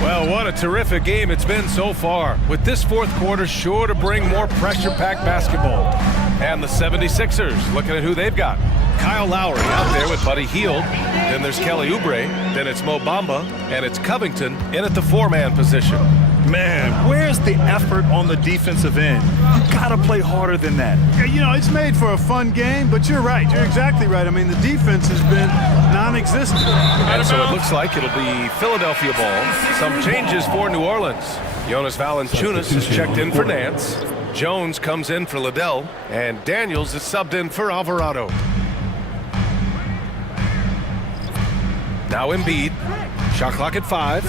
Well, what a terrific game it's been so far, with this fourth quarter sure to bring more pressure-packed basketball. And the 76ers, looking at who they've got. Kyle Lowry out there with Buddy Hield. Then there's Kelly Oubre. Then it's Mo Bamba. And it's Covington in at the 4-man position. Man, where's the effort on the defensive end? You gotta play harder than that. Yeah, you know, it's made for a fun game, but you're right. You're exactly right. I mean, the defense has been non-existent. And so it looks like it'll be Philadelphia ball. Some changes for New Orleans. Jonas Valanciunas is checked in for Nance. Jones comes in for Liddell. And Daniels is subbed in for Alvarado. Now Embiid. Shot clock at 5.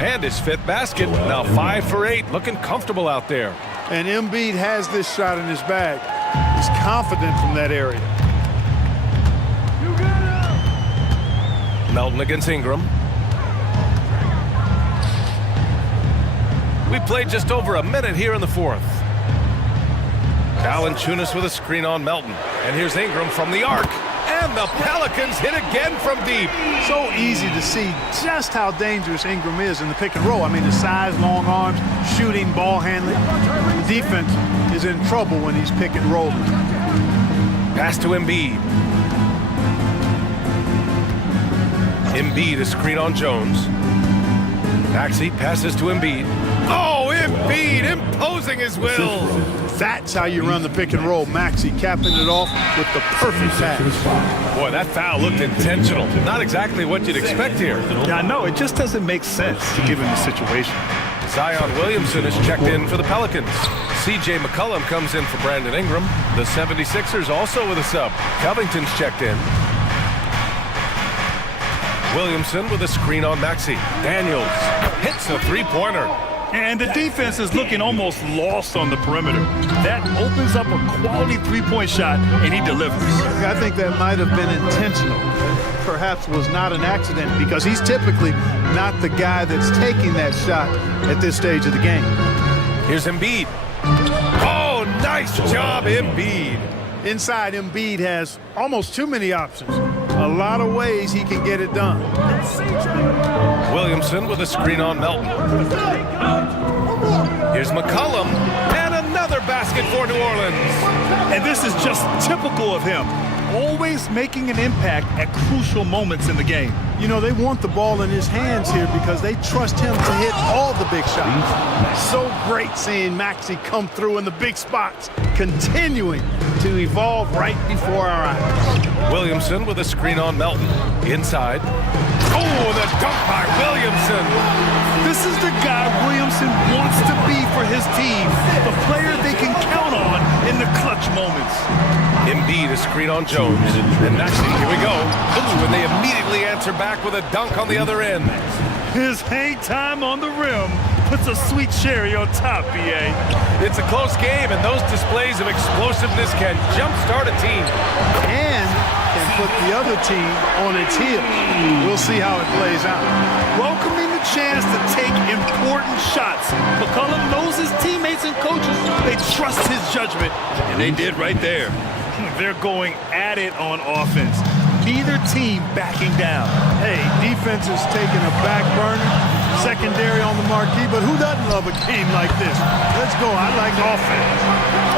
And his 5th basket. Now 5 for 8. Looking comfortable out there. And Embiid has this shot in his bag. He's confident from that area. Melton against Ingram. We played just over a minute here in the fourth. Valanciunas with a screen on Melton. And here's Ingram from the arc. And the Pelicans hit again from deep. So easy to see just how dangerous Ingram is in the pick and roll. I mean, the size, long arms, shooting, ball handling. The defense is in trouble when he's pick and rolling. Pass to Embiid. Embiid, a screen on Jones. Maxey passes to Embiid. Oh, Embiid imposing his will. That's how you run the pick and roll. Maxey capping it off with the perfect pass. Boy, that foul looked intentional. Not exactly what you'd expect here. Yeah, I know. It just doesn't make sense given the situation. Zion Williamson is checked in for the Pelicans. C.J. McCollum comes in for Brandon Ingram. The 76ers also with a sub. Covington's checked in. Williamson with a screen on Maxey. Daniels hits a three-pointer. And the defense is looking almost lost on the perimeter. That opens up a quality three-point shot, and he delivers. I think that might have been intentional. Perhaps was not an accident because he's typically not the guy that's taking that shot at this stage of the game. Here's Embiid. Oh, nice job, Embiid. Inside, Embiid has almost too many options. A lot of ways he can get it done. Williamson with a screen on Melton. Here's McCollum, and another basket for New Orleans. And this is just typical of him. Always making an impact at crucial moments in the game. You know, they want the ball in his hands here because they trust him to hit all the big shots. So great seeing Maxey come through in the big spots, continuing to evolve right before our eyes. Williamson with a screen on Melton. Inside. Oh, the dunk by Williamson. This is the guy Williamson wants to be for his team. The player they can count on in the clutch moments. Embiid, a screen on Jones. And Maxey, here we go. Ooh, and they immediately answer back with a dunk on the other end. His hang time on the rim puts a sweet cherry on top, B.A. It's a close game, and those displays of explosiveness can jumpstart a team. And can put the other team on its heels. We'll see how it plays out. Welcoming the chance to take important shots. McCollum knows his teammates and coaches. They trust his judgment, and they did right there. They're going at it on offense. Neither team backing down. Hey, defense is taking a back burner, secondary on the marquee, but who doesn't love a game like this? Let's go. I like offense.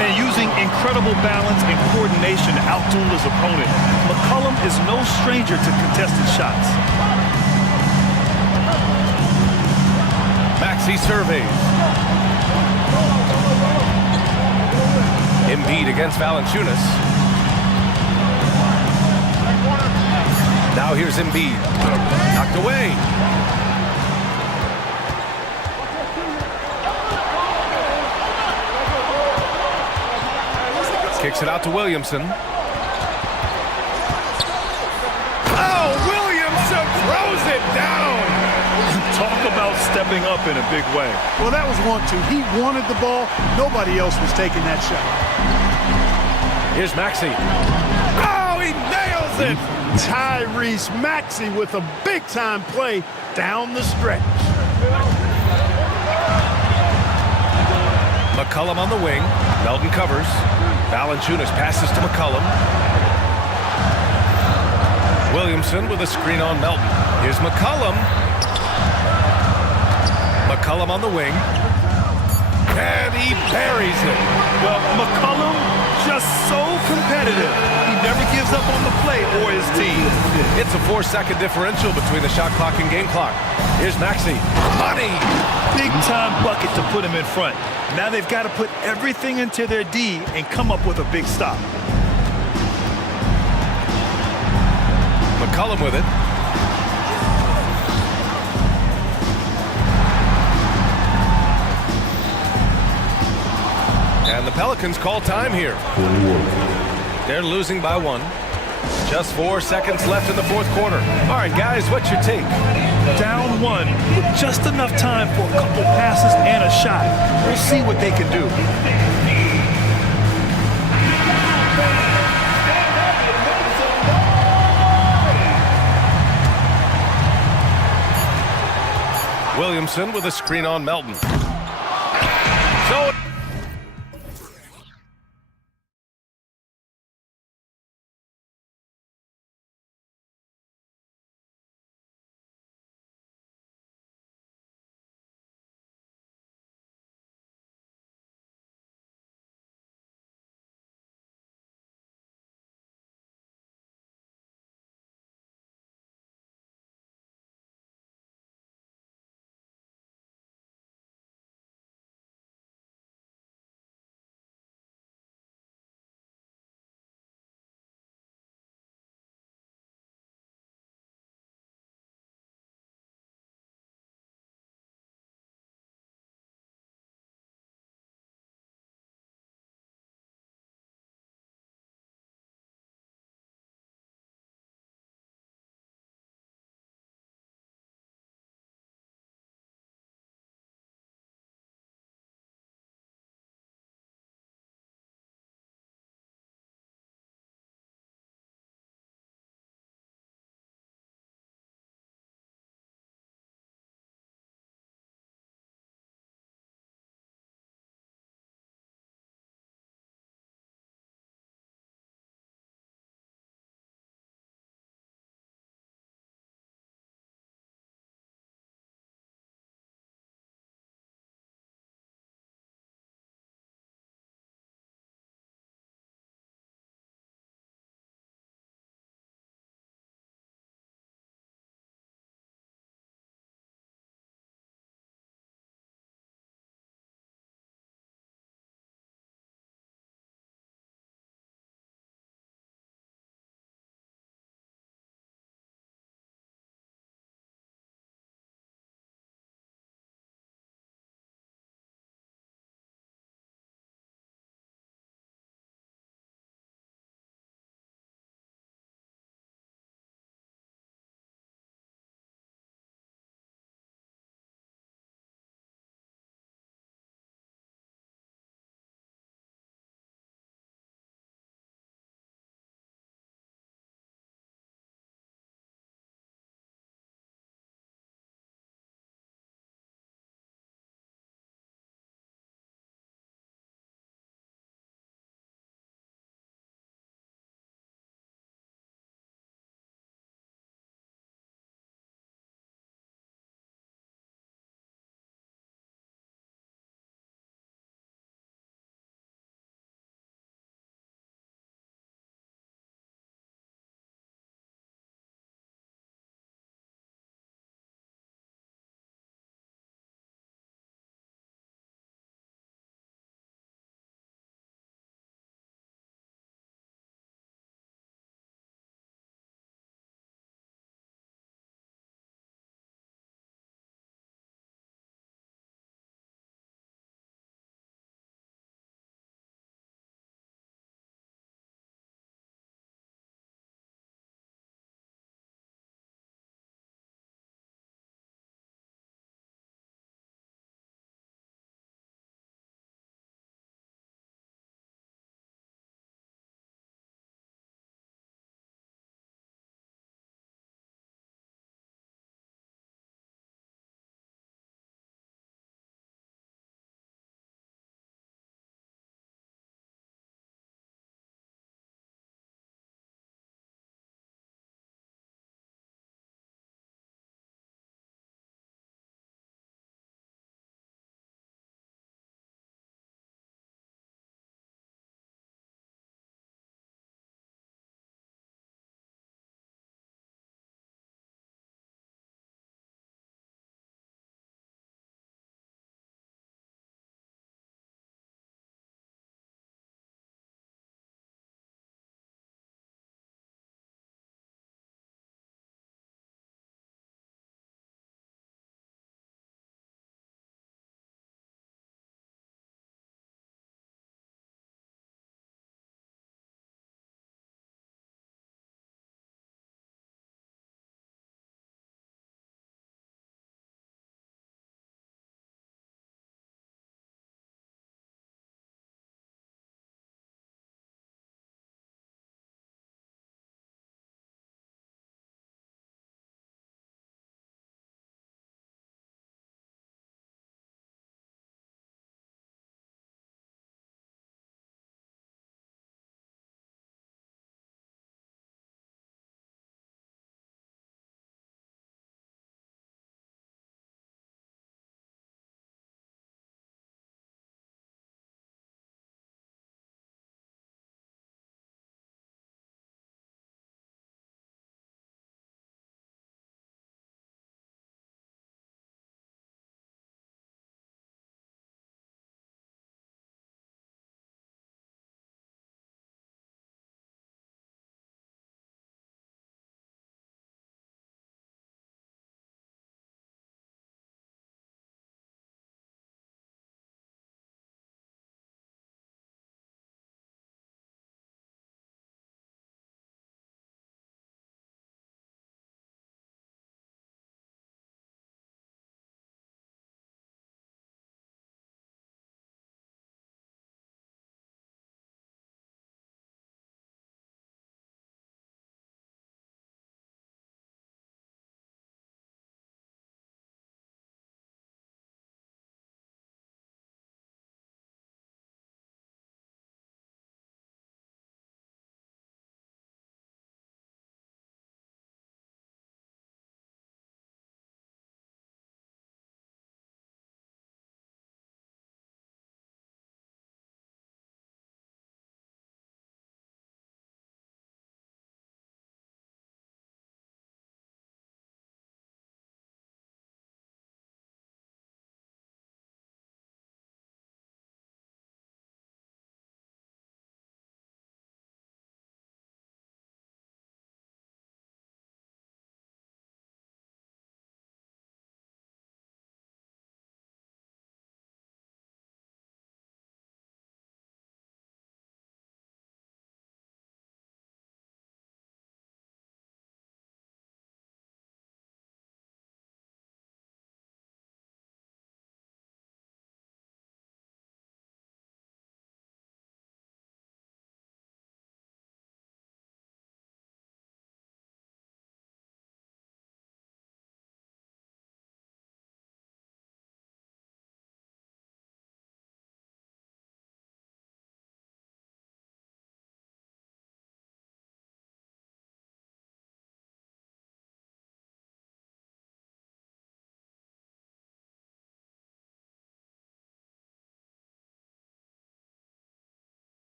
And using incredible balance and coordination to outduel his opponent, McCollum is no stranger to contested shots. Maxey surveys. Embiid against Valanciunas. Now here's Embiid. Knocked away. Kicks it out to Williamson. Oh, Williamson throws it down. Talk about stepping up in a big way. Well, that was 1-2. He wanted the ball. Nobody else was taking that shot. Here's Maxey. Oh, he nails it. Tyrese Maxey with a big-time play down the stretch. McCollum on the wing. Melton covers. Valanciunas passes to McCollum. Williamson with a screen on Melton. Here's McCollum. McCollum on the wing. And he buries it. Well, McCollum just so competitive. He never gives up on the play or his team. It's a 4-second differential between the shot clock and game clock. Here's Maxey. Money! Big-time bucket to put him in front. Now they've got to put everything into their D and come up with a big stop. McCollum with it. And the Pelicans call time here. They're losing by 1. Just 4 seconds left in the fourth quarter. All right, guys, what's your take? Down 1 with just enough time for a couple passes and a shot. We'll see what they can do. Williamson with a screen on Melton. So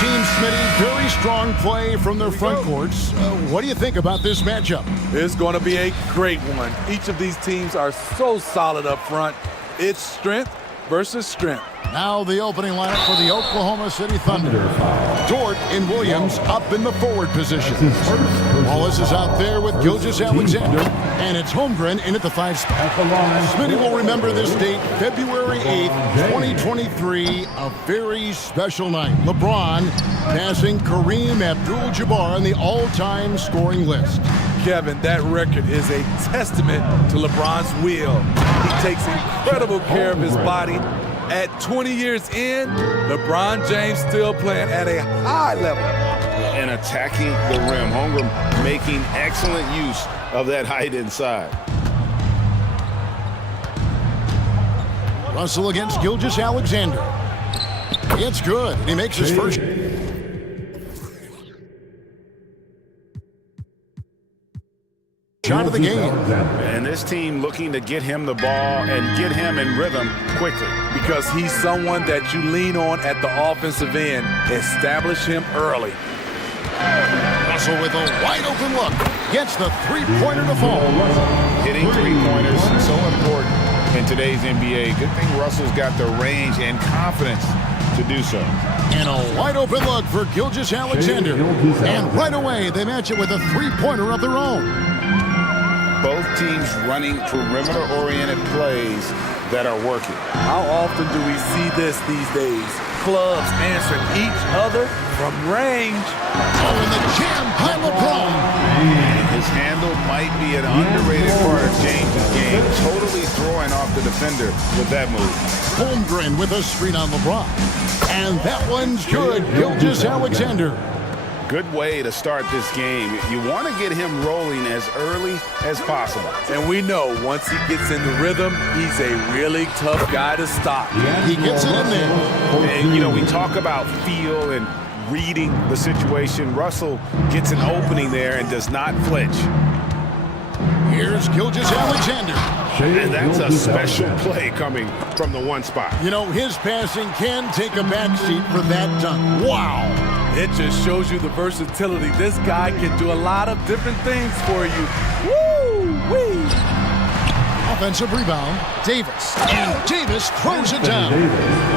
teams, Smitty, very strong play from their front courts. What do you think about this matchup? It's going to be a great one. Each of these teams are so solid up front. It's strength versus strength. Now the opening lineup for the Oklahoma City Thunder. Dort and Williams up in the forward position. Wallace is out there with Gilgeous-Alexander, and it's Holmgren in at the 5 spot. Smitty will remember this date, February 8th, 2023, a very special night. LeBron passing Kareem Abdul-Jabbar on the all-time scoring list. Kevin, that record is a testament to LeBron's will. He takes incredible care of his body. At 20 years in, LeBron James still playing at a high level. And attacking the rim. Holmgren making excellent use of that height inside. Russell against Gilgeous-Alexander. It's good. He makes his first shot of the game. And this team looking to get him the ball and get him in rhythm quickly. Because he's someone that you lean on at the offensive end. Establish him early. Russell with a wide open look. Gets the three-pointer to fall. Hitting three-pointers is so important in today's NBA. Good thing Russell's got the range and confidence to do so. And a wide open look for Gilgeous-Alexander. And right away, they match it with a three-pointer of their own. Both teams running perimeter-oriented plays that are working. How often do we see this these days? Clubs answering each other from range. Oh, and the jam by LeBron. His handle might be an underrated part of James' game. Totally throwing off the defender with that move. Holmgren with a screen on LeBron. And that one's good. Gilgeous-Alexander. Good way to start this game. You want to get him rolling as early as possible. And we know once he gets in the rhythm, he's a really tough guy to stop. He gets it in there. And, you know, we talk about feel and reading the situation. Russell gets an opening there and does not flinch. Here's Gilgeous-Alexander. And that's a special play coming from the one spot. You know, his passing can take a backseat for that dunk. Wow. It just shows you the versatility. This guy can do a lot of different things for you. Woo-wee! Offensive rebound, Davis. And Davis throws it down.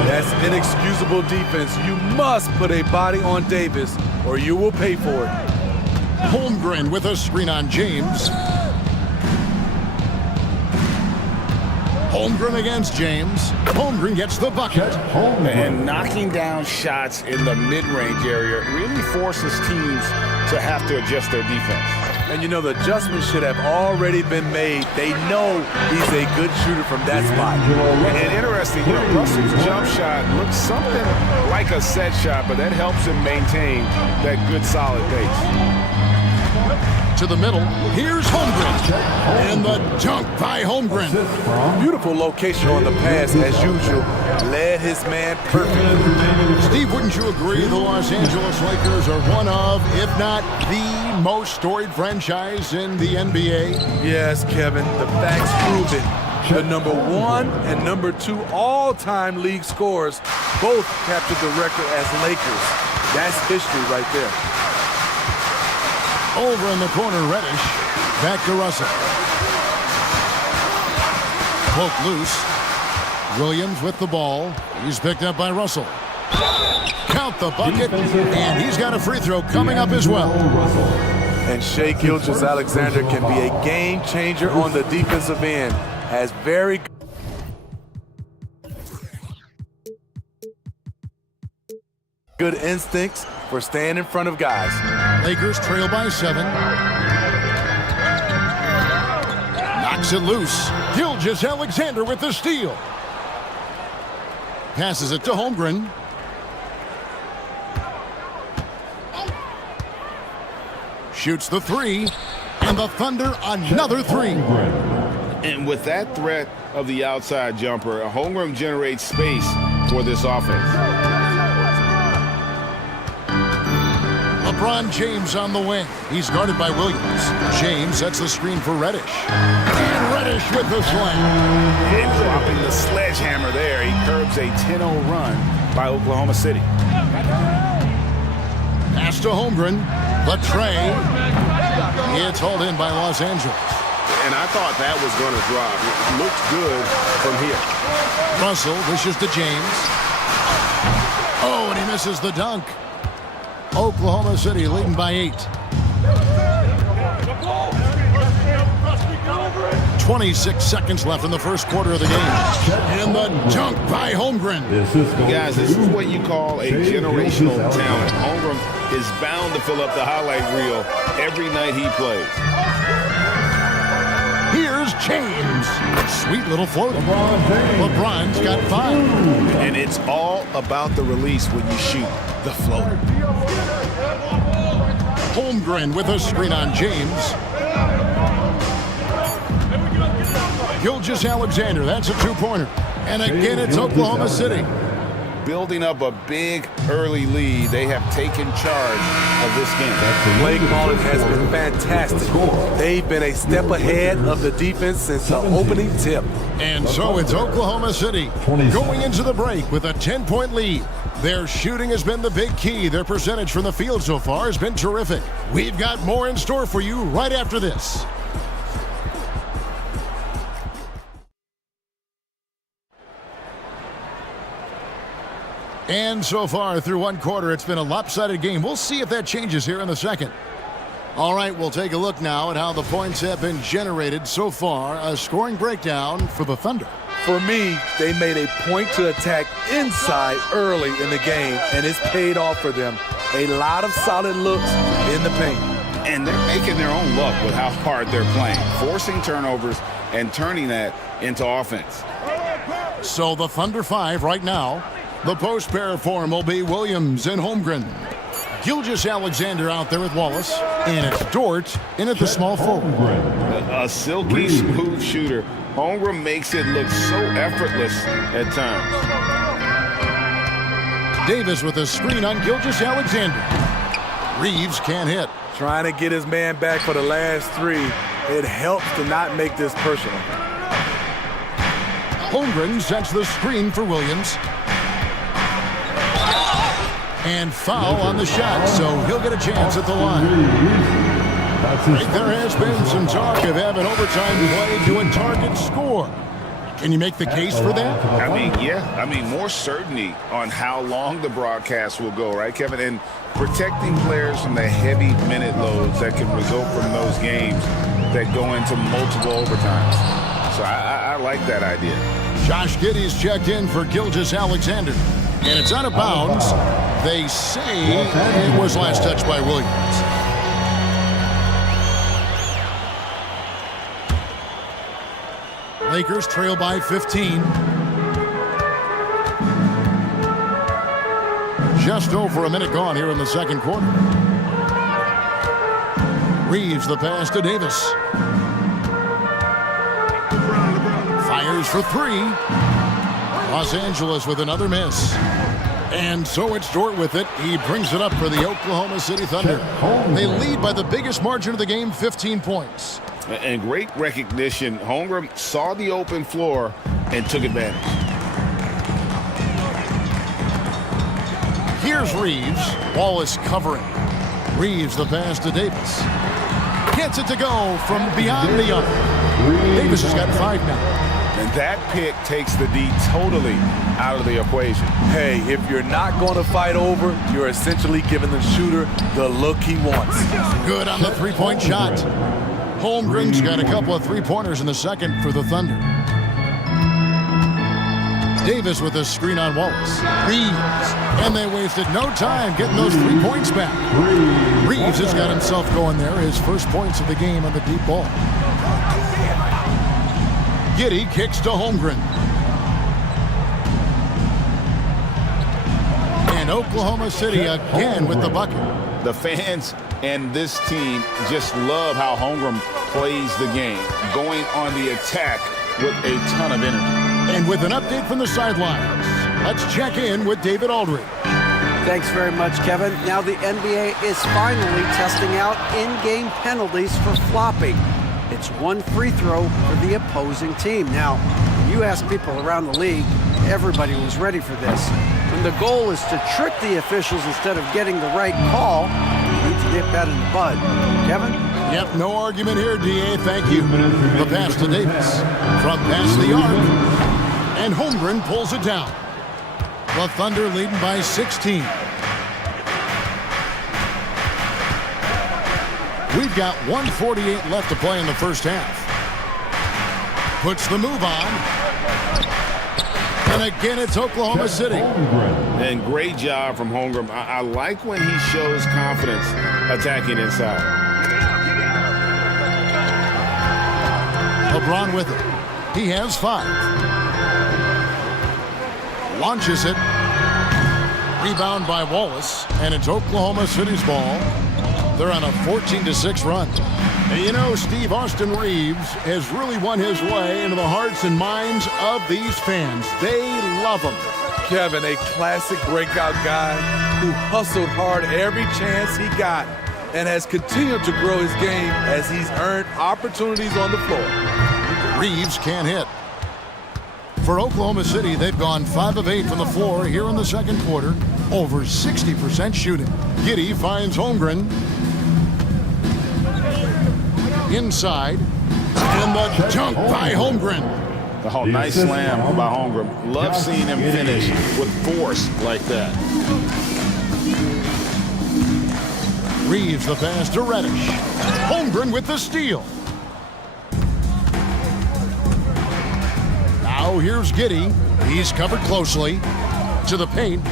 That's inexcusable defense. You must put a body on Davis or you will pay for it. Holmgren with a screen on James. Holmgren against James. Holmgren gets the bucket. And knocking down shots in the mid-range area really forces teams to have to adjust their defense. And you know, the adjustments should have already been made. They know he's a good shooter from that spot. And interesting, you know, Russell's jump shot looks something like a set shot, but that helps him maintain that good solid base. To the middle, here's Holmgren. And the dunk by Holmgren. Beautiful location on the pass as usual. Led his man perfectly. Steve, wouldn't you agree the Los Angeles Lakers are one of, if not the most storied franchise in the NBA? Yes, Kevin, the facts prove it. The #1 and #2 all-time league scorers both captured the record as Lakers. That's history right there. Over in the corner, Reddish. Back to Russell. Poke loose. Williams with the ball. He's picked up by Russell. Count the bucket, and he's got a free throw coming up as well. And Shai Gilgeous-Alexander can be a game changer on the defensive end. Has very good instincts for staying in front of guys. Lakers trail by 7. Knocks it loose. Gilgeous-Alexander with the steal. Passes it to Holmgren. Shoots the 3. And the Thunder another 3. And with that threat of the outside jumper, Holmgren generates space for this offense. LeBron James on the wing. He's guarded by Williams. James sets the screen for Reddish. And Reddish with the slam. And dropping the sledgehammer there. He curbs a 10-0 run by Oklahoma City. Pass to Holmgren. The tray. It's hauled in by Los Angeles. And I thought that was going to drop. It looked good from here. Russell dishes to James. Oh, and he misses the dunk. Oklahoma City leading by 8. 26 seconds left in the first quarter of the game. And the dunk by Holmgren. Guys, this is what you call a generational talent. Holmgren is bound to fill up the highlight reel every night he plays. Here's James. Sweet little floater. LeBron's got 5. And it's all about the release when you shoot the floater. Holmgren with a screen on James. Gilgeous-Alexander, that's a 2-pointer. And again, it's Oklahoma City. Building up a big early lead, they have taken charge of this game. Play calling has been fantastic. They've been a step ahead of the defense since the opening tip. And so it's Oklahoma City going into the break with a 10-point lead. Their shooting has been the big key. Their percentage from the field so far has been terrific. We've got more in store for you right after this. And so far through one quarter, it's been a lopsided game. We'll see if that changes here in the second. All right, we'll take a look now at how the points have been generated so far. A scoring breakdown for the Thunder. For me, they made a point to attack inside early in the game, and it's paid off for them. A lot of solid looks in the paint. And they're making their own luck with how hard they're playing, forcing turnovers and turning that into offense. So the Thunder 5 right now. The post pair form will be Williams and Holmgren. Gilgeous-Alexander out there with Wallace. And it's Dort in at the small forward. A silky smooth shooter. Holmgren makes it look so effortless at times. Davis with a screen on Gilgeous-Alexander. Reeves can't hit. Trying to get his man back for the last 3. It helps to not make this personal. Holmgren sets the screen for Williams. And foul on the shot, so he'll get a chance at the line. There has been some talk of having overtime play to a target score. Can you make the case for that? I mean, yeah. I mean, more certainty on how long the broadcast will go, right, Kevin? And protecting players from the heavy minute loads that can result from those games that go into multiple overtimes. So I like that idea. Josh Giddey's checked in for Gilgeous-Alexander. And it's out of bounds. They say it was last touched by Williams. Lakers trail by 15. Just over a minute gone here in the second quarter. Reeves the pass to Davis. Fires for 3. Los Angeles with another miss. And so it's Dort with it. He brings it up for the Oklahoma City Thunder. They lead by the biggest margin of the game, 15 points. And great recognition. Holmgren saw the open floor and took advantage. Here's Reeves. Wallace covering. Reeves the pass to Davis. Gets it to go from beyond the arc. Davis has got 5 now. And that pick takes the D totally out of the equation. Hey, if you're not going to fight over, you're essentially giving the shooter the look he wants. Good on the 3-point shot. Holmgren's got a couple of 3-pointers in the second for the Thunder. Davis with a screen on Wallace. Reeves. And they wasted no time getting those 3 points back. Reeves has got himself going there. His first points of the game on the deep ball. Giddey kicks to Holmgren. And Oklahoma City again with the bucket. The fans and this team just love how Holmgren plays the game, going on the attack with a ton of energy. And with an update from the sidelines, let's check in with David Aldridge. Thanks very much, Kevin. Now the NBA is finally testing out in-game penalties for flopping. It's 1 free throw for the opposing team. Now, you ask people around the league, Everybody was ready for this. When the goal is to trick the officials instead of getting the right call, you need to nip that in the bud. Kevin? Yep, no argument here, D.A. Thank you. The pass to Davis. From past the arc. And Holmgren pulls it down. The Thunder leading by 16. We've got 1:48 left to play in the first half. Puts the move on. And again, it's Oklahoma City. And great job from Holmgren. I like when he shows confidence attacking inside. LeBron with it. He has 5. Launches it. Rebound by Wallace. And it's Oklahoma City's ball. They're on a 14-6 run. And you know, Steve, Austin Reeves has really won his way into the hearts and minds of these fans. They love him. Kevin, a classic breakout guy who hustled hard every chance he got and has continued to grow his game as he's earned opportunities on the floor. Reeves can't hit. For Oklahoma City, they've gone 5 of 8 from the floor here in the second quarter. Over 60% shooting. Giddey finds Holmgren. Inside. And the dunk by Holmgren. Oh, nice slam by Holmgren. Love seeing him finish with force like that. Reeves the pass to Reddish. Holmgren with the steal. Now here's Giddey. He's covered closely. To the paint.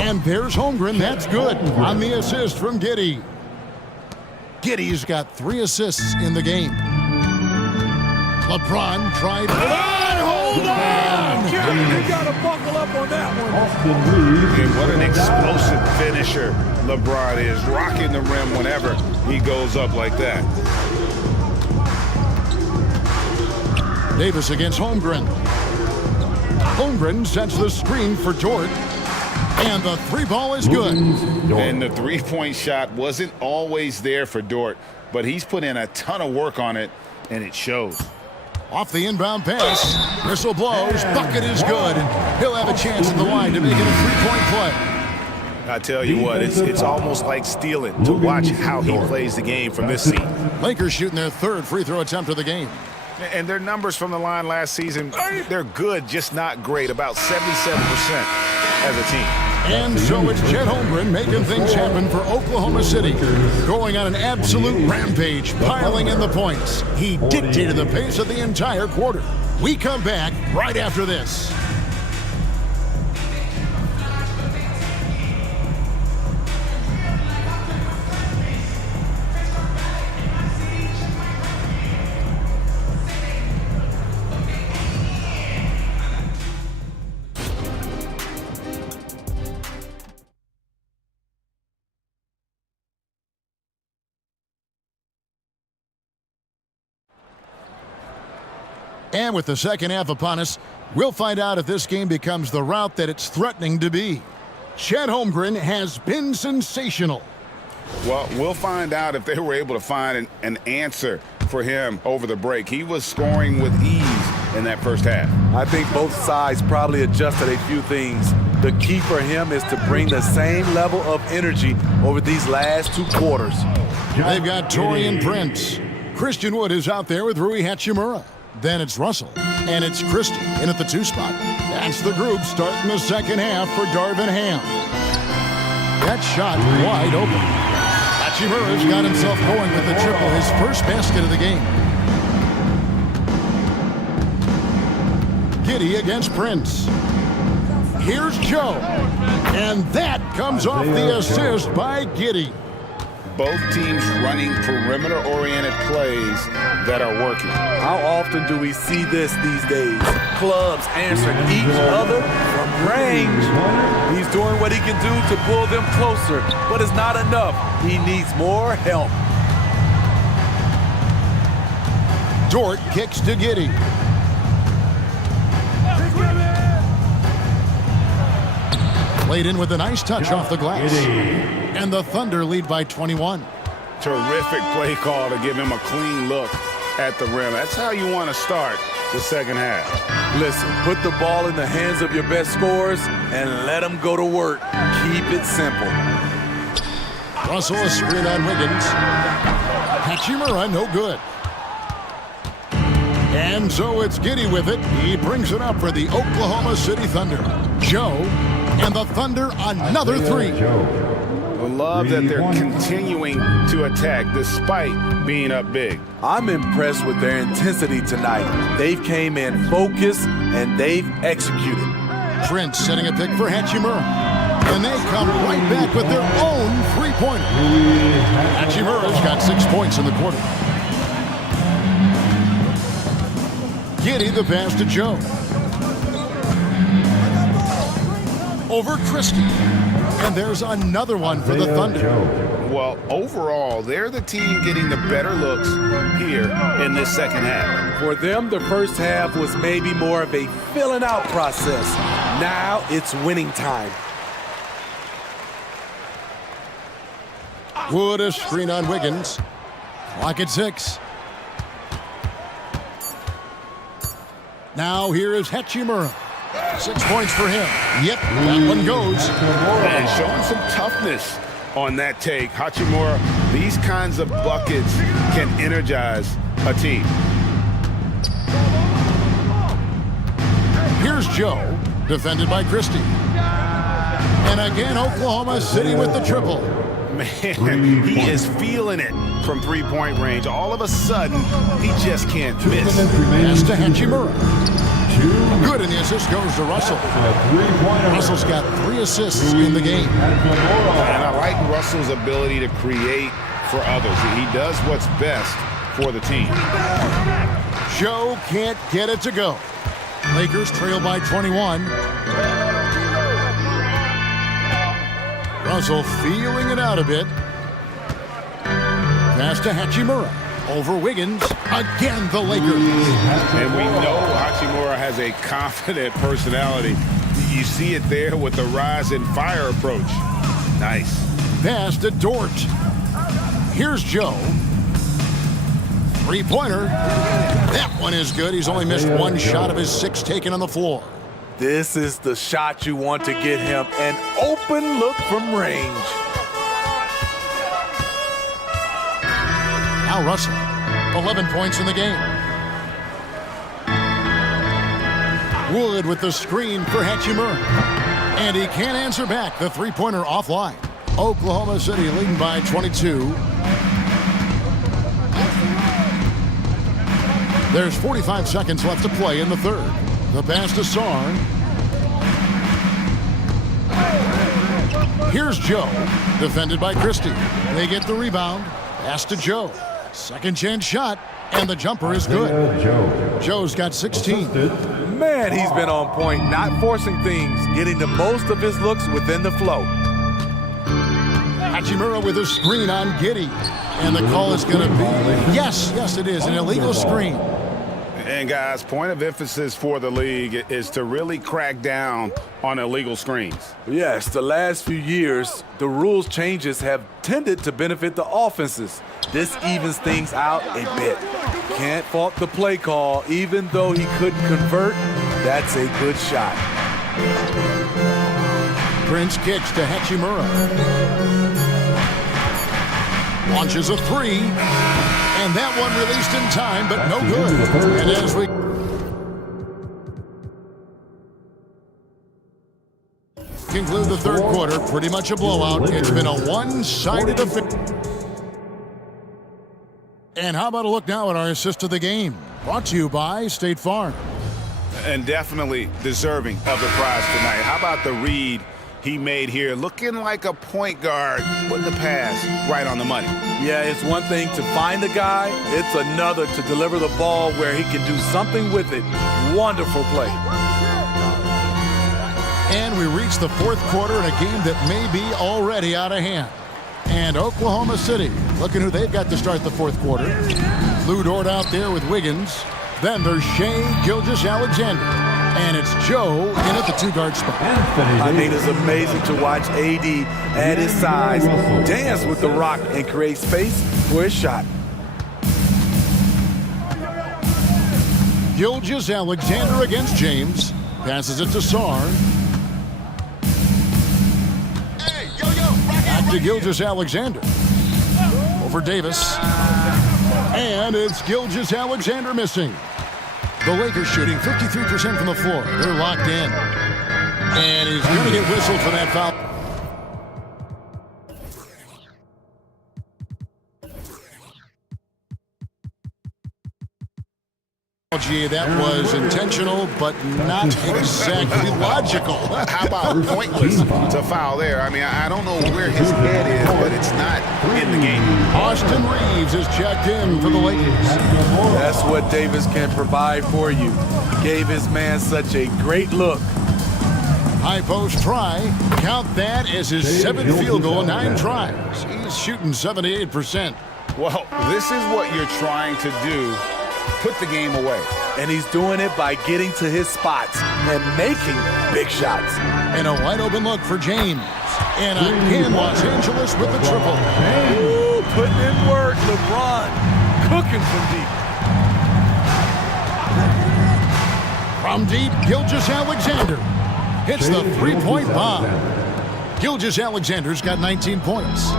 And there's Holmgren. That's good on the assist from Giddey. Giddey's got 3 assists in the game. LeBron tried. Hold on! You got to buckle up on that one. And what an explosive finisher LeBron is. Rocking the rim whenever he goes up like that. Davis against Holmgren. Holmgren sets the screen for Dort. And the 3-ball is good. And the 3-point shot wasn't always there for Dort, but he's put in a ton of work on it, and it shows. Off the inbound pass. Whistle blows. Bucket is good. And he'll have a chance at the line to make it a 3-point play. I tell you what, it's almost like stealing to watch how he plays the game from this seat. Lakers shooting their 3rd free throw attempt of the game. And their numbers from the line last season, they're good, just not great. About 77% as a team. And so it's Chet Holmgren making things happen for Oklahoma City. Going on an absolute rampage, piling in the points. He dictated the pace of the entire quarter. We come back right after this. And with the second half upon us, we'll find out if this game becomes the route that it's threatening to be. Chet Holmgren has been sensational. Well, we'll find out if they were able to find an answer for him over the break. He was scoring with ease in that first half. I think both sides probably adjusted a few things. The key for him is to bring the same level of energy over these last 2 quarters. They've got Taurean Prince. Christian Wood is out there with Rui Hachimura. Then it's Russell, and it's Christie in at the 2 spot. That's the group starting the second half for Darvin Ham. That shot wide open. Hachimura's got himself going with the triple, his first basket of the game. Giddey against Prince. Here's Joe, and that comes off the assist by Giddey. Both teams running perimeter-oriented plays that are working. How often do we see this these days? Clubs answering each other from range. He's doing what he can do to pull them closer, but it's not enough. He needs more help. Dort kicks to Giddey. Laid in with a nice touch off the glass. And the Thunder lead by 21. Terrific play call to give him a clean look at the rim. That's how you want to start the second half. Listen, put the ball in the hands of your best scorers and let them go to work. Keep it simple. Russell, a screen on Wiggins. Hachimura, no good. And so it's Giddey with it. He brings it up for the Oklahoma City Thunder. Joe, and the Thunder another three. I love that they're continuing to attack despite being up big. I'm impressed with their intensity tonight. They've came in focused and they've executed. Prince setting a pick for Hachimura. And they come right back with their own three-pointer. Hachimura's got 6 points in the quarter. Giddey the pass to Joe. Over Christie. And there's another one for the Thunder. Well, overall, they're the team getting the better looks here in this second half. For them, the first half was maybe more of a filling out process. Now it's winning time. Wood, a screen on Wiggins. Clock at 6. Now here is Hachimura. 6 points for him. Yep, that one goes. And showing some toughness on that take. Hachimura, these kinds of buckets can energize a team. Here's Joe, defended by Christie. And again, Oklahoma City with the triple. Man, he is feeling it from three-point range. All of a sudden, he just can't miss. Pass to Hachimura. Good, and the assist goes to Russell. Russell's got 3 assists in the game. And I like Russell's ability to create for others. He does what's best for the team. Joe can't get it to go. Lakers trail by 21. Russell feeling it out a bit. Pass to Hachimura. Over Wiggins. Again, the Lakers. And we know Hachimura has a confident personality. You see it there with the rise and fire approach. Nice. Pass to Dort. Here's Joe. Three-pointer. That one is good. He's only missed 1 shot of his 6 taken on the floor. This is the shot you want to get him. An open look from range. Now Russell, 11 points in the game. Wood with the screen for Hachimura. And he can't answer back. The three-pointer offline. Oklahoma City leading by 22. There's 45 seconds left to play in the third. The pass to Sarn. Here's Joe, defended by Christie. They get the rebound. Pass to Joe. Second chance shot, and the jumper is good. Joe's got 16. Man, he's been on point, not forcing things, getting the most of his looks within the flow. Hachimura with a screen on Giddey. And the call is going to be, yes, it is, an illegal screen. And guys, point of emphasis for the league is to really crack down on illegal screens. Yes, the last few years, the rules changes have tended to benefit the offenses. This evens things out a bit. Can't fault the play call, even though he couldn't convert. That's a good shot. Prince kicks to Hachimura. Launches a 3. And that one released in time, but no good. And as we conclude the third quarter, pretty much a blowout. It's been a one-sided affair. And how about a look now at our assist of the game? Brought to you by State Farm. And definitely deserving of the prize tonight. How about the read he made here? Looking like a point guard with the pass right on the money. Yeah, it's one thing to find the guy. It's another to deliver the ball where he can do something with it. Wonderful play. And we reach the fourth quarter in a game that may be already out of hand. And Oklahoma City, looking who they've got to start the fourth quarter. Lou Dort out there with Wiggins. Then there's Shea Gilgeous-Alexander. And it's Joe in at the 2-guard spot. I mean, it's amazing to watch AD at his size dance with the rock and create space for his shot. Gilgeous-Alexander against James. Passes it to Sarr. Back to Gilgeous-Alexander. Over Davis. And it's Gilgeous-Alexander missing. The Lakers shooting 53% from the floor. They're locked in. And he's going to get whistled for that foul. That was intentional, but not exactly logical. How about pointless to foul there? I mean, I don't know where his head is, but it's not in the game. Austin Reeves is checked in for the Lakers. That's what Davis can provide for you. He gave his man such a great look. High post try. Count that as his 7th field goal in 9 tries. He's shooting 78%. Well, this is what you're trying to do. Put the game away. And he's doing it by getting to his spots and making big shots. And a wide open look for James. And again, Los Angeles with the triple. Ooh, putting in work. LeBron cooking from deep. From deep, Gilgeous-Alexander hits the three-point bomb. Gilgeous-Alexander's got 19 points.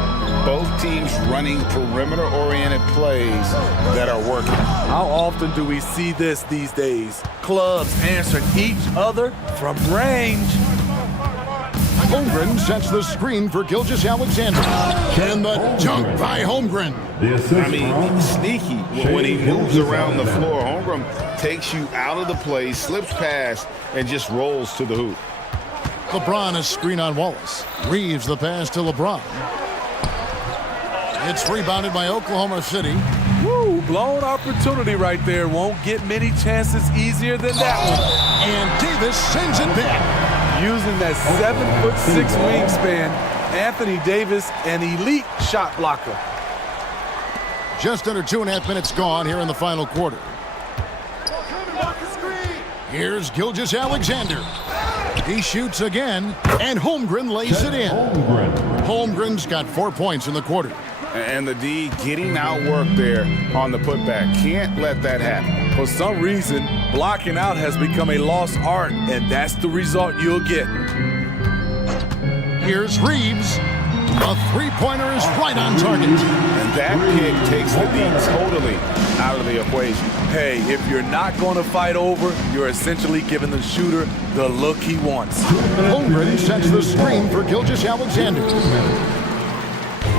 Both teams running perimeter-oriented plays that are working. How often do we see this these days? Clubs answering each other from range. Holmgren sets the screen for Gilgeous-Alexander. And the dunk by Holmgren. I mean, sneaky when he moves around the floor. Holmgren takes you out of the play, slips past, and just rolls to the hoop. LeBron is screen on Wallace. Reeves the pass to LeBron. It's rebounded by Oklahoma City. Woo, blown opportunity right there. Won't get many chances easier than that one. And Davis sends it back. Using that 7'6" wingspan, Anthony Davis, an elite shot blocker. Just under 2.5 minutes gone here in the final quarter. Here's Gilgeous-Alexander. He shoots again, and Holmgren lays it in. Holmgren's got 4 points in the quarter. And the D getting outworked there on the putback. Can't let that happen. For some reason, blocking out has become a lost art, and that's the result you'll get. Here's Reeves. A three-pointer is right on target. And that pick takes the D totally out of the equation. Hey, if you're not going to fight over, you're essentially giving the shooter the look he wants. Holmgren sets the screen for Gilgeous-Alexander.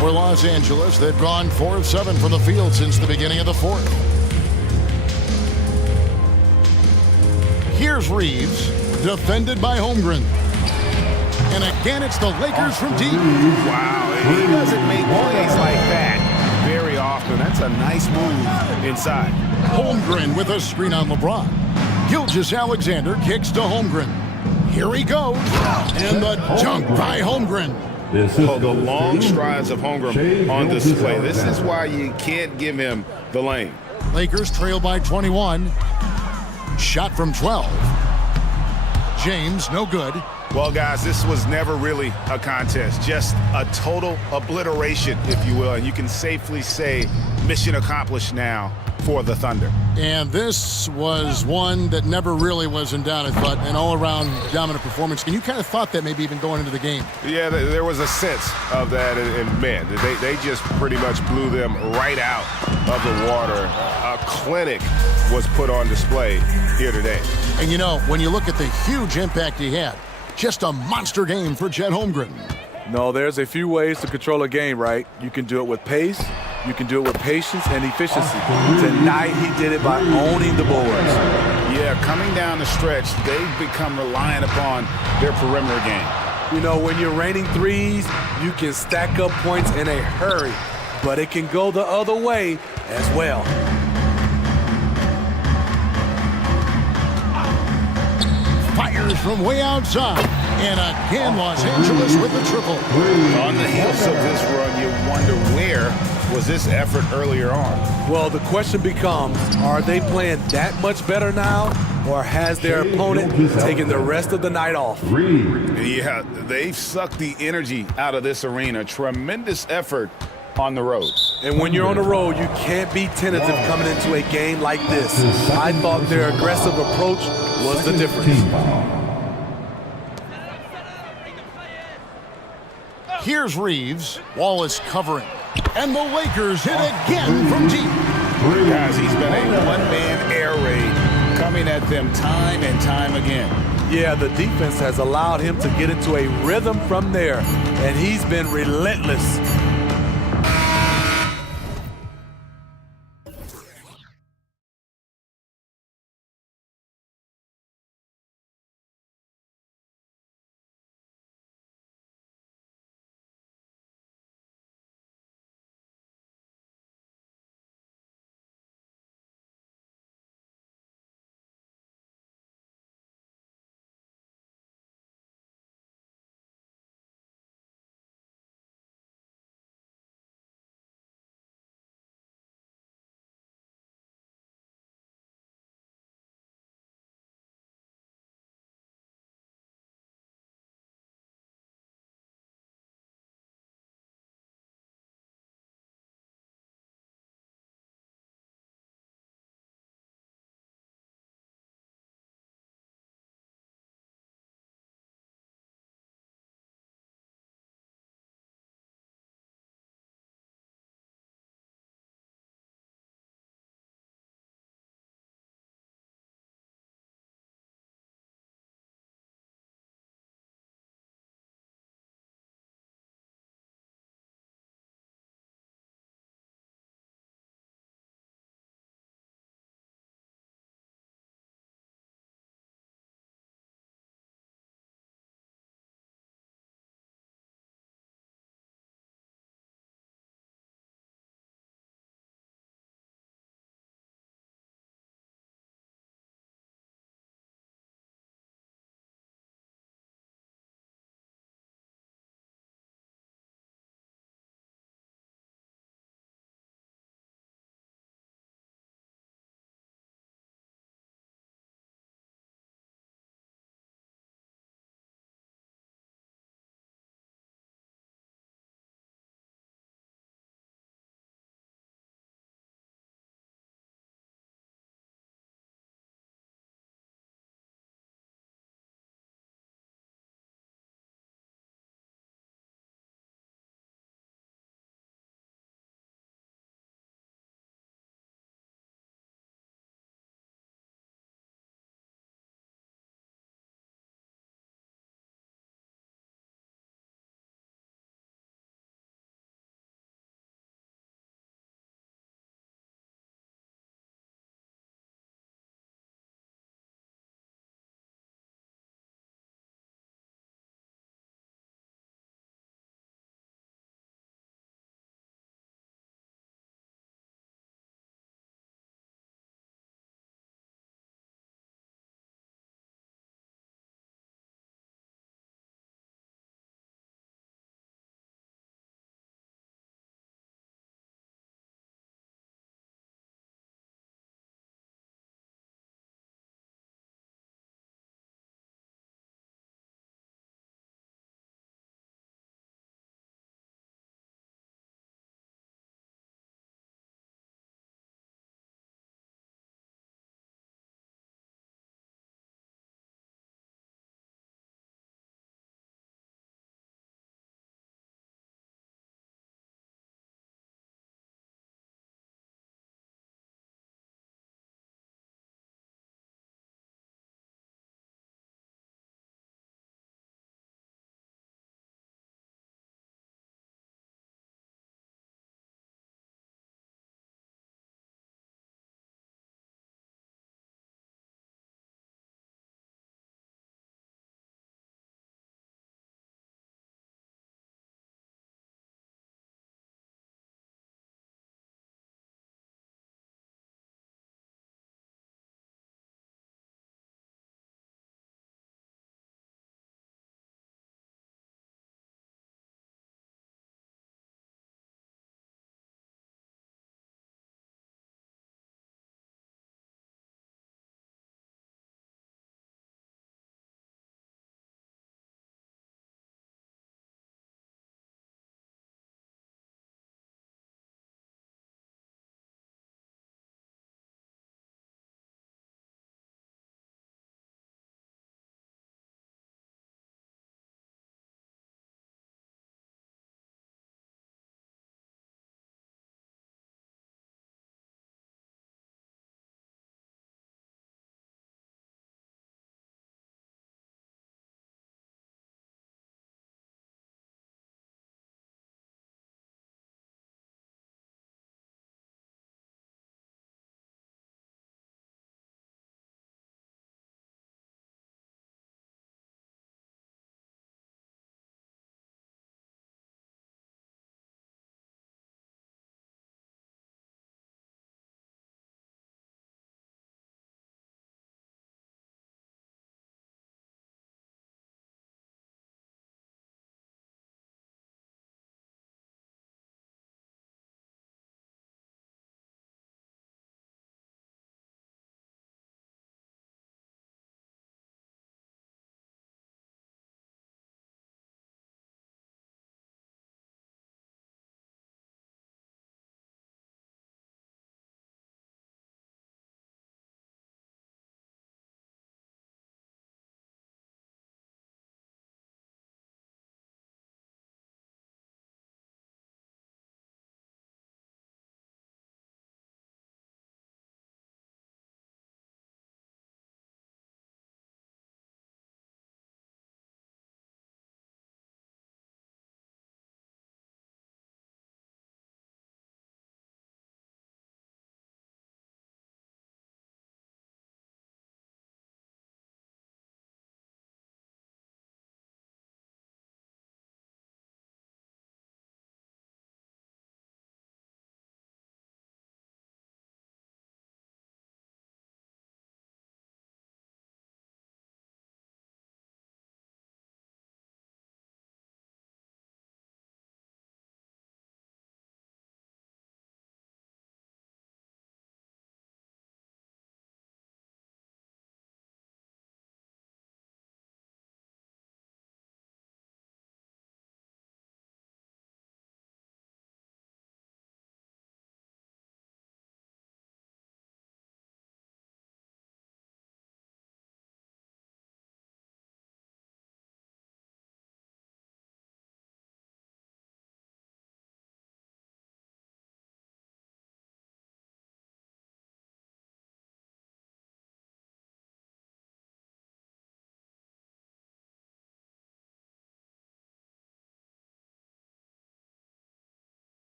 For Los Angeles, they've gone 4 of 7 from the field since the beginning of the fourth. Here's Reeves, defended by Holmgren. And again, it's the Lakers from deep. Wow, he doesn't make plays like that very often. That's a nice move inside. Holmgren with a screen on LeBron. Gilgeous-Alexander kicks to Holmgren. Here he goes. And the dunk by Holmgren. Oh, the long strides of Holmgren on display. This is why you can't give him the lane. Lakers trail by 21. Shot from 12. James, no good. Well, guys, this was never really a contest. Just a total obliteration, if you will. And you can safely say mission accomplished now for the Thunder. And this was one that never really was in doubt, I thought, an all-around dominant performance. And you kind of thought that maybe even going into the game. Yeah, there was a sense of that. And man, they just pretty much blew them right out of the water. A clinic was put on display here today. And you know, when you look at the huge impact he had, just a monster game for Chet Holmgren. No, there's a few ways to control a game, right? You can do it with pace, you can do it with patience and efficiency. Tonight, he did it by owning the boards. Yeah, coming down the stretch, they've become reliant upon their perimeter game. You know, when you're raining threes, you can stack up points in a hurry, but it can go the other way as well. Fires from way outside. And again, Los Angeles with the triple. On the heels of this run, you wonder where was this effort earlier on? Well, the question becomes, are they playing that much better now, or has their opponent taken the rest of the night off? Yeah, they've sucked the energy out of this arena. Tremendous effort on the road. And when you're on the road, you can't be tentative coming into a game like this. I thought their aggressive approach was the difference. Here's Reeves. Wallace covering. And the Lakers hit again from deep. Guys, he's been a one-man air raid coming at them time and time again. Yeah, the defense has allowed him to get into a rhythm from there, and he's been relentless.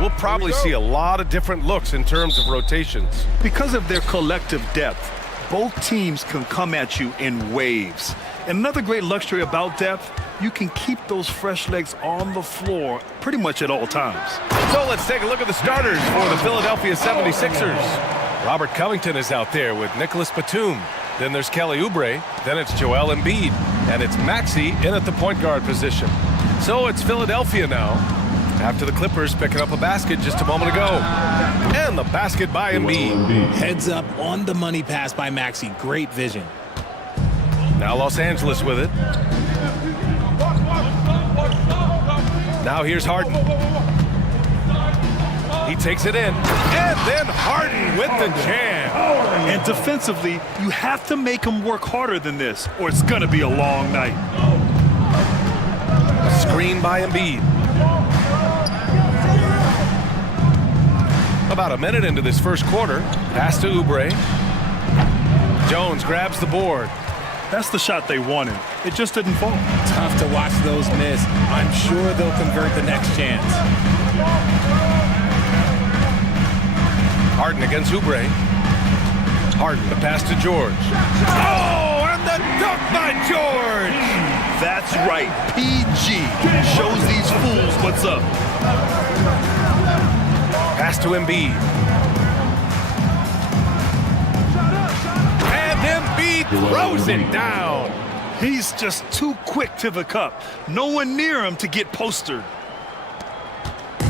we'll probably see a lot of different looks in terms of rotations. Because of their collective depth, both teams can come at you in waves. And another great luxury about depth, you can keep those fresh legs on the floor pretty much at all times. So let's take a look at the starters for the Philadelphia 76ers. Robert Covington is out there with Nicholas Batum. Then there's Kelly Oubre. Then it's Joel Embiid. And it's Maxey in at the point guard position. So it's Philadelphia now, after the Clippers picking up a basket just a moment ago. And the basket by Embiid. Heads up on the money pass by Maxey. Great vision. Now Los Angeles with it. Now here's Harden. He takes it in. And then Harden with the jam. And defensively, you have to make them work harder than this, or it's going to be a long night. A screen by Embiid. About a minute into this first quarter. Pass to Oubre. Jones grabs the board. That's the shot they wanted. It just didn't fall. Tough to watch those miss. I'm sure they'll convert the next chance. Harden against Oubre. Harden, the pass to George. Oh, and the dunk by George! That's right. PG shows these fools what's up. Pass to Embiid. And Embiid throws it down. He's just too quick to the cup. No one near him to get postered.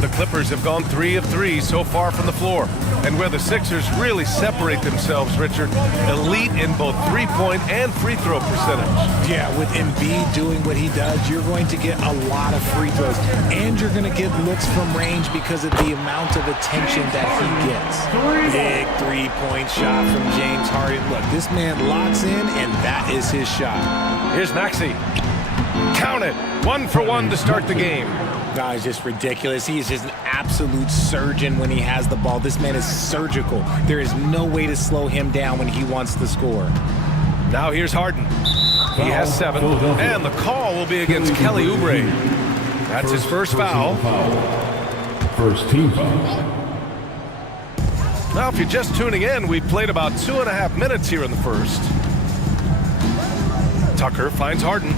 The Clippers have gone 3 of 3 so far from the floor. And where the Sixers really separate themselves, Richard, elite in both three-point and free throw percentage. Yeah, with Embiid doing what he does, you're going to get a lot of free throws. And you're going to get looks from range because of the amount of attention that he gets. Big three-point shot from James Harden. Look, this man locks in, and that is his shot. Here's Maxey. Count it. 1 for 1 to start the game. God, it's just ridiculous. He is just an absolute surgeon when he has the ball. This man is surgical. There is no way to slow him down when he wants to score. Now here's Harden. He has 7, and the call will be against Kelly Oubre. That's his first foul. First team foul. Now, if you're just tuning in, we've played about 2.5 minutes here in the first. Tucker finds Harden.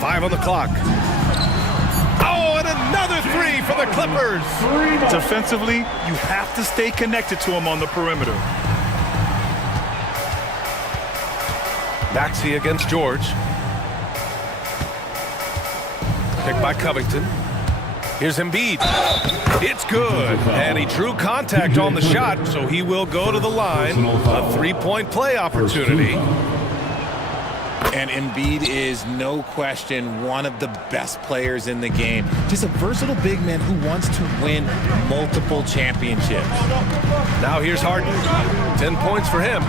5 on the clock. Oh, and another 3 for the Clippers. Defensively, you have to stay connected to him on the perimeter. Maxey against George. Picked by Covington. Here's Embiid. It's good. And he drew contact on the shot, so he will go to the line. A three-point play opportunity. And Embiid is, no question, one of the best players in the game. Just a versatile big man who wants to win multiple championships. Now here's Harden. 10 points for him.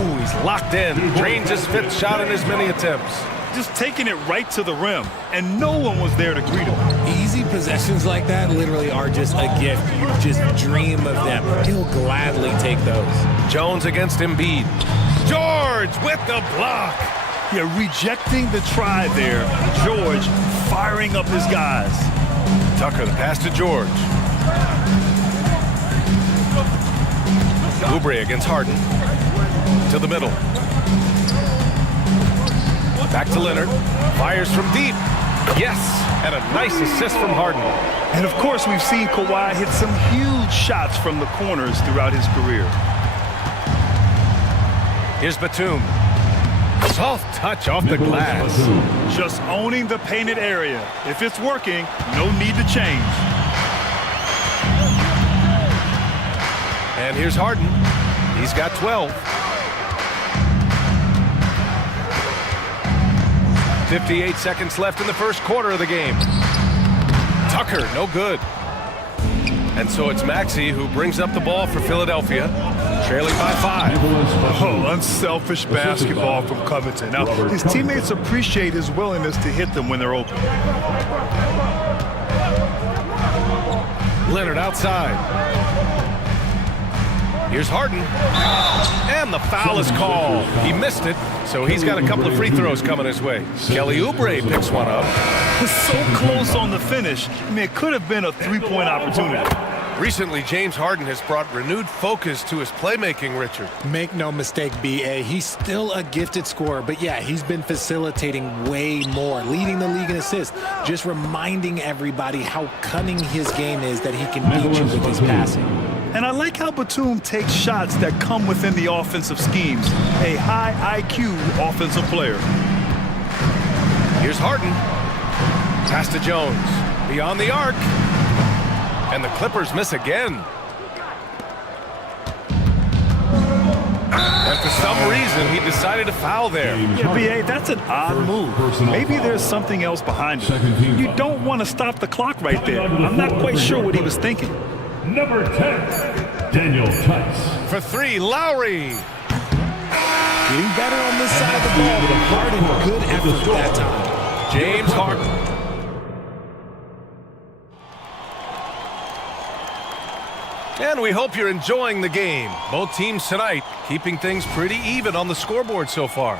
Ooh, he's locked in. Drains his 5th shot in as many attempts. Just taking it right to the rim, and no one was there to greet him. Easy possessions like that literally are just a gift. You just dream of them. He'll gladly take those. Jones against Embiid. George with the block. Yeah, rejecting the try there. George firing up his guys. Tucker, the pass to George. Oubre against Harden. To the middle. Back to Leonard. Fires from deep. Yes, and a nice assist from Harden. And of course, we've seen Kawhi hit some huge shots from the corners throughout his career. Here's Batum. Soft touch off the glass. Just owning the painted area. If it's working, no need to change. And here's Harden. He's got 12. 58 seconds left in the first quarter of the game. Tucker, no good. And so it's Maxey who brings up the ball for Philadelphia, trailing by 5. Oh, unselfish basketball from Covington. Now, his teammates appreciate his willingness to hit them when they're open. Leonard outside. Here's Harden. And the foul is called. He missed it, so he's got a couple of free throws coming his way. Kelly Oubre picks one up. Was so close on the finish. I mean, it could have been a three-point opportunity. Recently, James Harden has brought renewed focus to his playmaking, Richard. Make no mistake, B.A., he's still a gifted scorer, but yeah, he's been facilitating way more, leading the league in assists, just reminding everybody how cunning his game is, that he can beat you with his passing. And I like how Batum takes shots that come within the offensive schemes. A high IQ offensive player. Here's Harden. Pass to Jones. Beyond the arc. And the Clippers miss again. And for some reason, he decided to foul there. Yeah, B.A., that's an odd move. Maybe there's something else behind it. You don't want to stop the clock right there. I'm not quite sure what he was thinking. Number 10, Daniel Tice. For three, Lowry. Getting better on this side of the ball, but Harden, good effort that time. James Harden. And we hope you're enjoying the game. Both teams tonight keeping things pretty even on the scoreboard so far.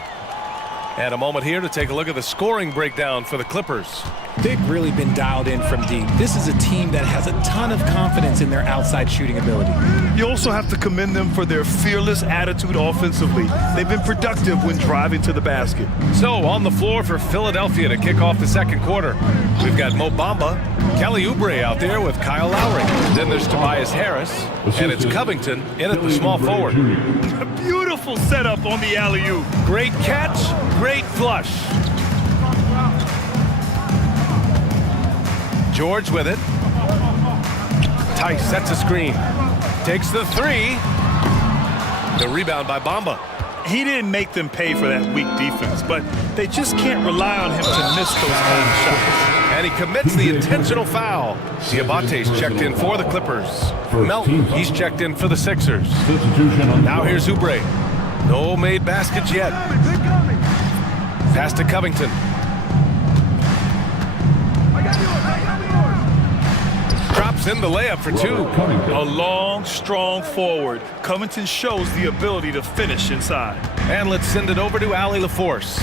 And a moment here to take a look at the scoring breakdown for the Clippers. They've really been dialed in from deep. This is a team that has a ton of confidence in their outside shooting ability. You also have to commend them for their fearless attitude offensively. They've been productive when driving to the basket. So on the floor for Philadelphia to kick off the second quarter, we've got Mo Bamba, Kelly Oubre out there with Kyle Lowry. Then there's Tobias Harris, and it's Covington in at the small forward. Beautiful setup on the alley-oop. Great catch, great flush. George with it. Tice sets a screen. Takes the three. The rebound by Bamba. He didn't make them pay for that weak defense, but they just can't rely on him to miss those kind of shots. And he commits the intentional foul. Diabate's checked in for the Clippers. Melton, he's checked in for the Sixers. Now here's Oubre. No made baskets yet. Pass to Covington. Drops in the layup for two. A long, strong forward. Covington shows the ability to finish inside. And let's send it over to Allie LaForce.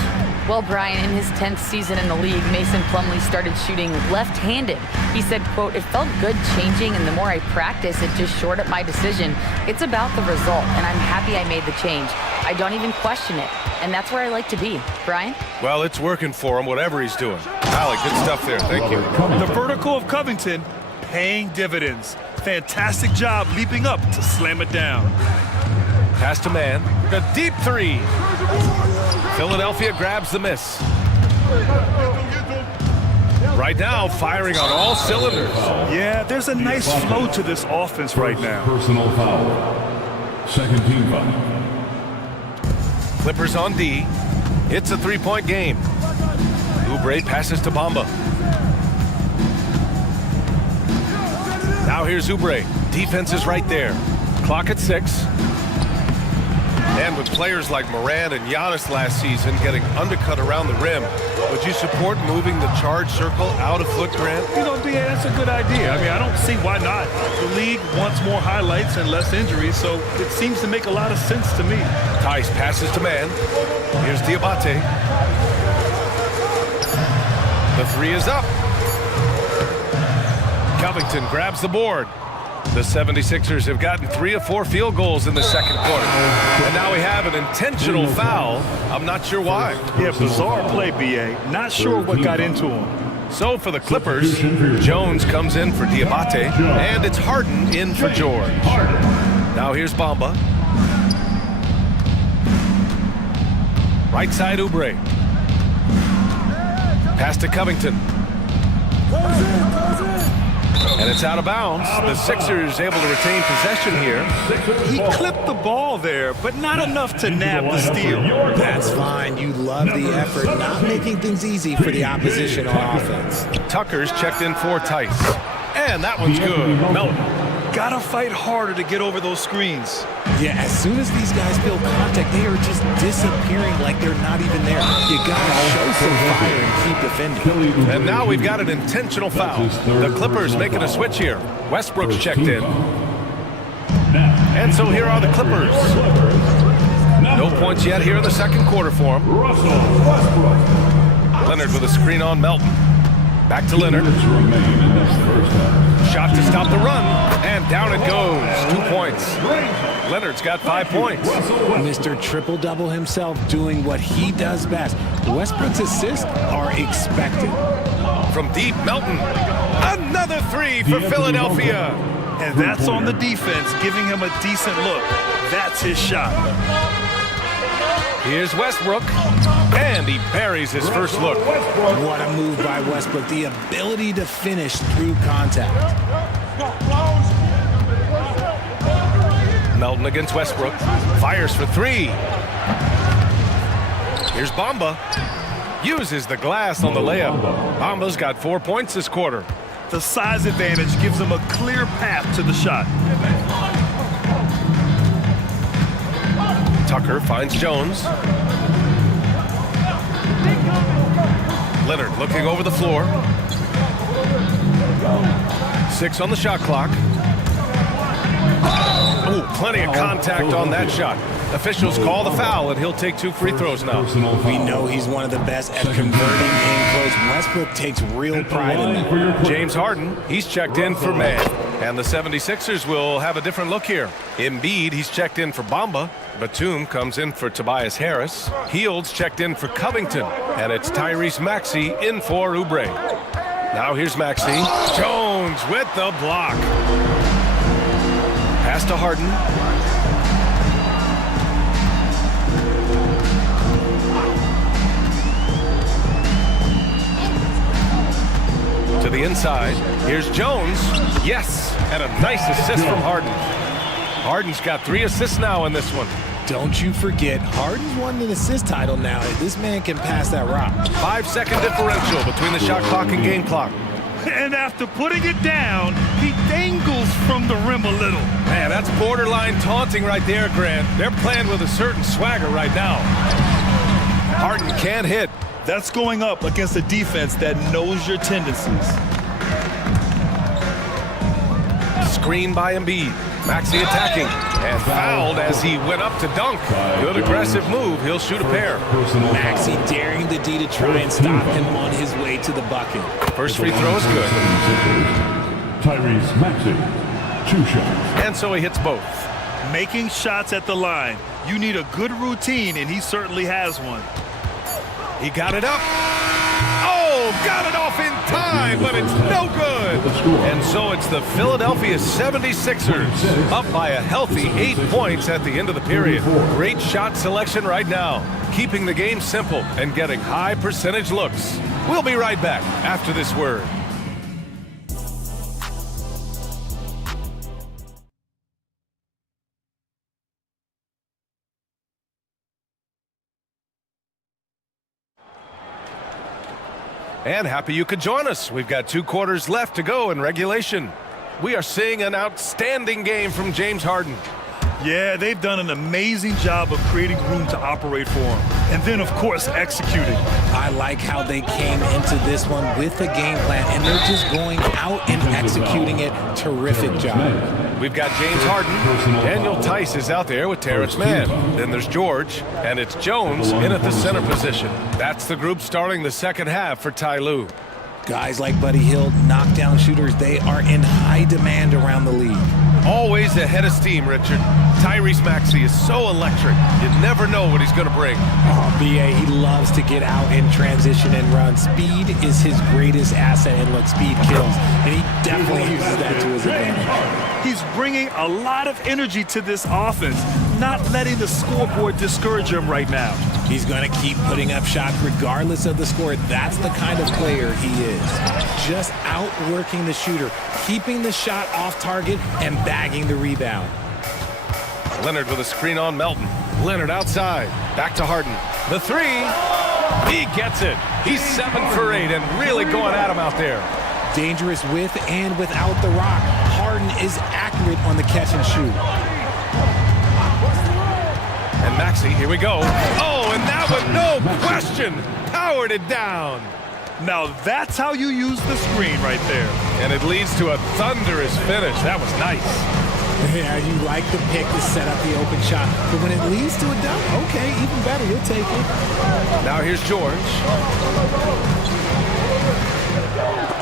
Well, Brian, in his 10th season in the league, Mason Plumlee started shooting left-handed. He said, quote, "It felt good changing, and the more I practice, it just shored up my decision. It's about the result, and I'm happy I made the change. I don't even question it, and that's where I like to be." Brian? Well, it's working for him, whatever he's doing. Allie, good stuff there. Thank you. The vertical of Covington paying dividends. Fantastic job leaping up to slam it down. Pass to man. A deep three. Philadelphia grabs the miss. Right now, firing on all cylinders. Yeah, there's a nice flow to this offense right now. Personal foul. Second team foul. Clippers on D. It's a three-point game. Oubre passes to Bamba. Now here's Oubre. Defense is right there. Clock at 6. And with players like Morant and Giannis last season getting undercut around the rim, would you support moving the charge circle out of foot, Grant? You know, B.A., that's a good idea. I mean, I don't see why not. The league wants more highlights and less injuries, so it seems to make a lot of sense to me. Tice passes to man. Here's Diabate. The three is up. Covington grabs the board. The 76ers have gotten 3 of 4 field goals in the second quarter. And now we have an intentional foul. I'm not sure why. Yeah, bizarre play, B.A. Not sure what got into him. So for the Clippers, Jones comes in for Diabate, and it's Harden in for George. Now here's Bamba. Right side Oubre. Pass to Covington. And it's out of bounds. The Sixers able to retain possession here. He clipped the ball there, but not enough to nab the steal. That's fine. You love the effort, not making things easy for the opposition on offense. Tucker's checked in for Tice. And that one's good. Melton. Gotta fight harder to get over those screens. Yeah, as soon as these guys feel contact, they are just disappearing like they're not even there. You gotta show some fire and keep defending. And now we've got an intentional foul. The Clippers making a switch here. Westbrook's checked in. Now, And so here are the Clippers. No points yet here in the second quarter for him. Leonard with a screen on Melton. Back to Leonard. Shot to stop the run, and down it goes. 2 points. Leonard's got 5 points. Mr. Triple-Double himself doing what he does best. Westbrook's assists are expected. From deep, Melton. Another three for Philadelphia. And that's on the defense, giving him a decent look. That's his shot. Here's Westbrook, and he buries his first look. What a move by Westbrook, the ability to finish through contact. Melton against Westbrook, fires for three. Here's Bamba, uses the glass on the layup. Bamba's got 4 points this quarter. The size advantage gives him a clear path to the shot. Tucker finds Jones. Leonard looking over the floor. 6 on the shot clock. Ooh, plenty of contact on that shot. Officials call the foul, and he'll take 2 free throws now. We know he's one of the best at converting game close. Westbrook takes real pride in that. James Harden, he's checked in for man. And the 76ers will have a different look here. Embiid, he's checked in for Bamba. Batum comes in for Tobias Harris. Fields checked in for Covington. And it's Tyrese Maxey in for Oubre. Now here's Maxey. Jones with the block. Pass to Harden. To the inside. Here's Jones. Yes, and a nice assist from Harden. Harden's got 3 assists now in this one. Don't you forget, Harden's won an assist title now. This man can pass that rock. 5-second differential between the shot clock and game clock. And after putting it down, he dangles from the rim a little. Man, that's borderline taunting right there, Grant. They're playing with a certain swagger right now. Harden can't hit. That's going up against a defense that knows your tendencies. Screen by Embiid. Maxey attacking and fouled as he went up to dunk. Good aggressive move. He'll shoot a pair. Maxey daring the D to try and stop him on his way to the bucket. First free throw is good. Tyrese Maxey, 2 shots. And so he hits both. Making shots at the line. You need a good routine, and he certainly has one. He got it up. Oh, got it off in time, but it's no good. And so it's the Philadelphia 76ers up by a healthy 8 points at the end of the period. Great shot selection right now, keeping the game simple and getting high percentage looks. We'll be right back after this word. And happy you could join us. We've got 2 quarters left to go in regulation. We are seeing an outstanding game from James Harden. Yeah, they've done an amazing job of creating room to operate for him. And then, of course, executing. I like how they came into this one with a game plan, and they're just going out and executing it. Terrific job. We've got James Harden. Daniel Tice is out there with Terrence Mann. Then there's George, and it's Jones in at the center position. That's the group starting the second half for Ty Lue. Guys like Buddy Hield, knockdown shooters, they are in high demand around the league. Always ahead of steam, Richard. Tyrese Maxey is so electric. You never know what he's going to bring. Oh, B.A., he loves to get out in transition and run. Speed is his greatest asset, and look, speed kills. And he definitely uses that to his advantage. He's bringing a lot of energy to this offense, not letting the scoreboard discourage him right now. He's going to keep putting up shots regardless of the score. That's the kind of player he is. Just outworking the shooter, keeping the shot off target, and bagging the rebound. Leonard with a screen on Melton. Leonard outside. Back to Harden. The 3. He gets it. He's 7 for 8 and really going at him out there. Dangerous with and without the rock. Harden is accurate on the catch and shoot. And Maxey, here we go. Oh, and that one, no question, powered it down. Now that's how you use the screen right there. And it leads to a thunderous finish. That was nice. Yeah, you like the pick to set up the open shot, but when it leads to a dunk, okay, even better, you'll take it. Now here's George.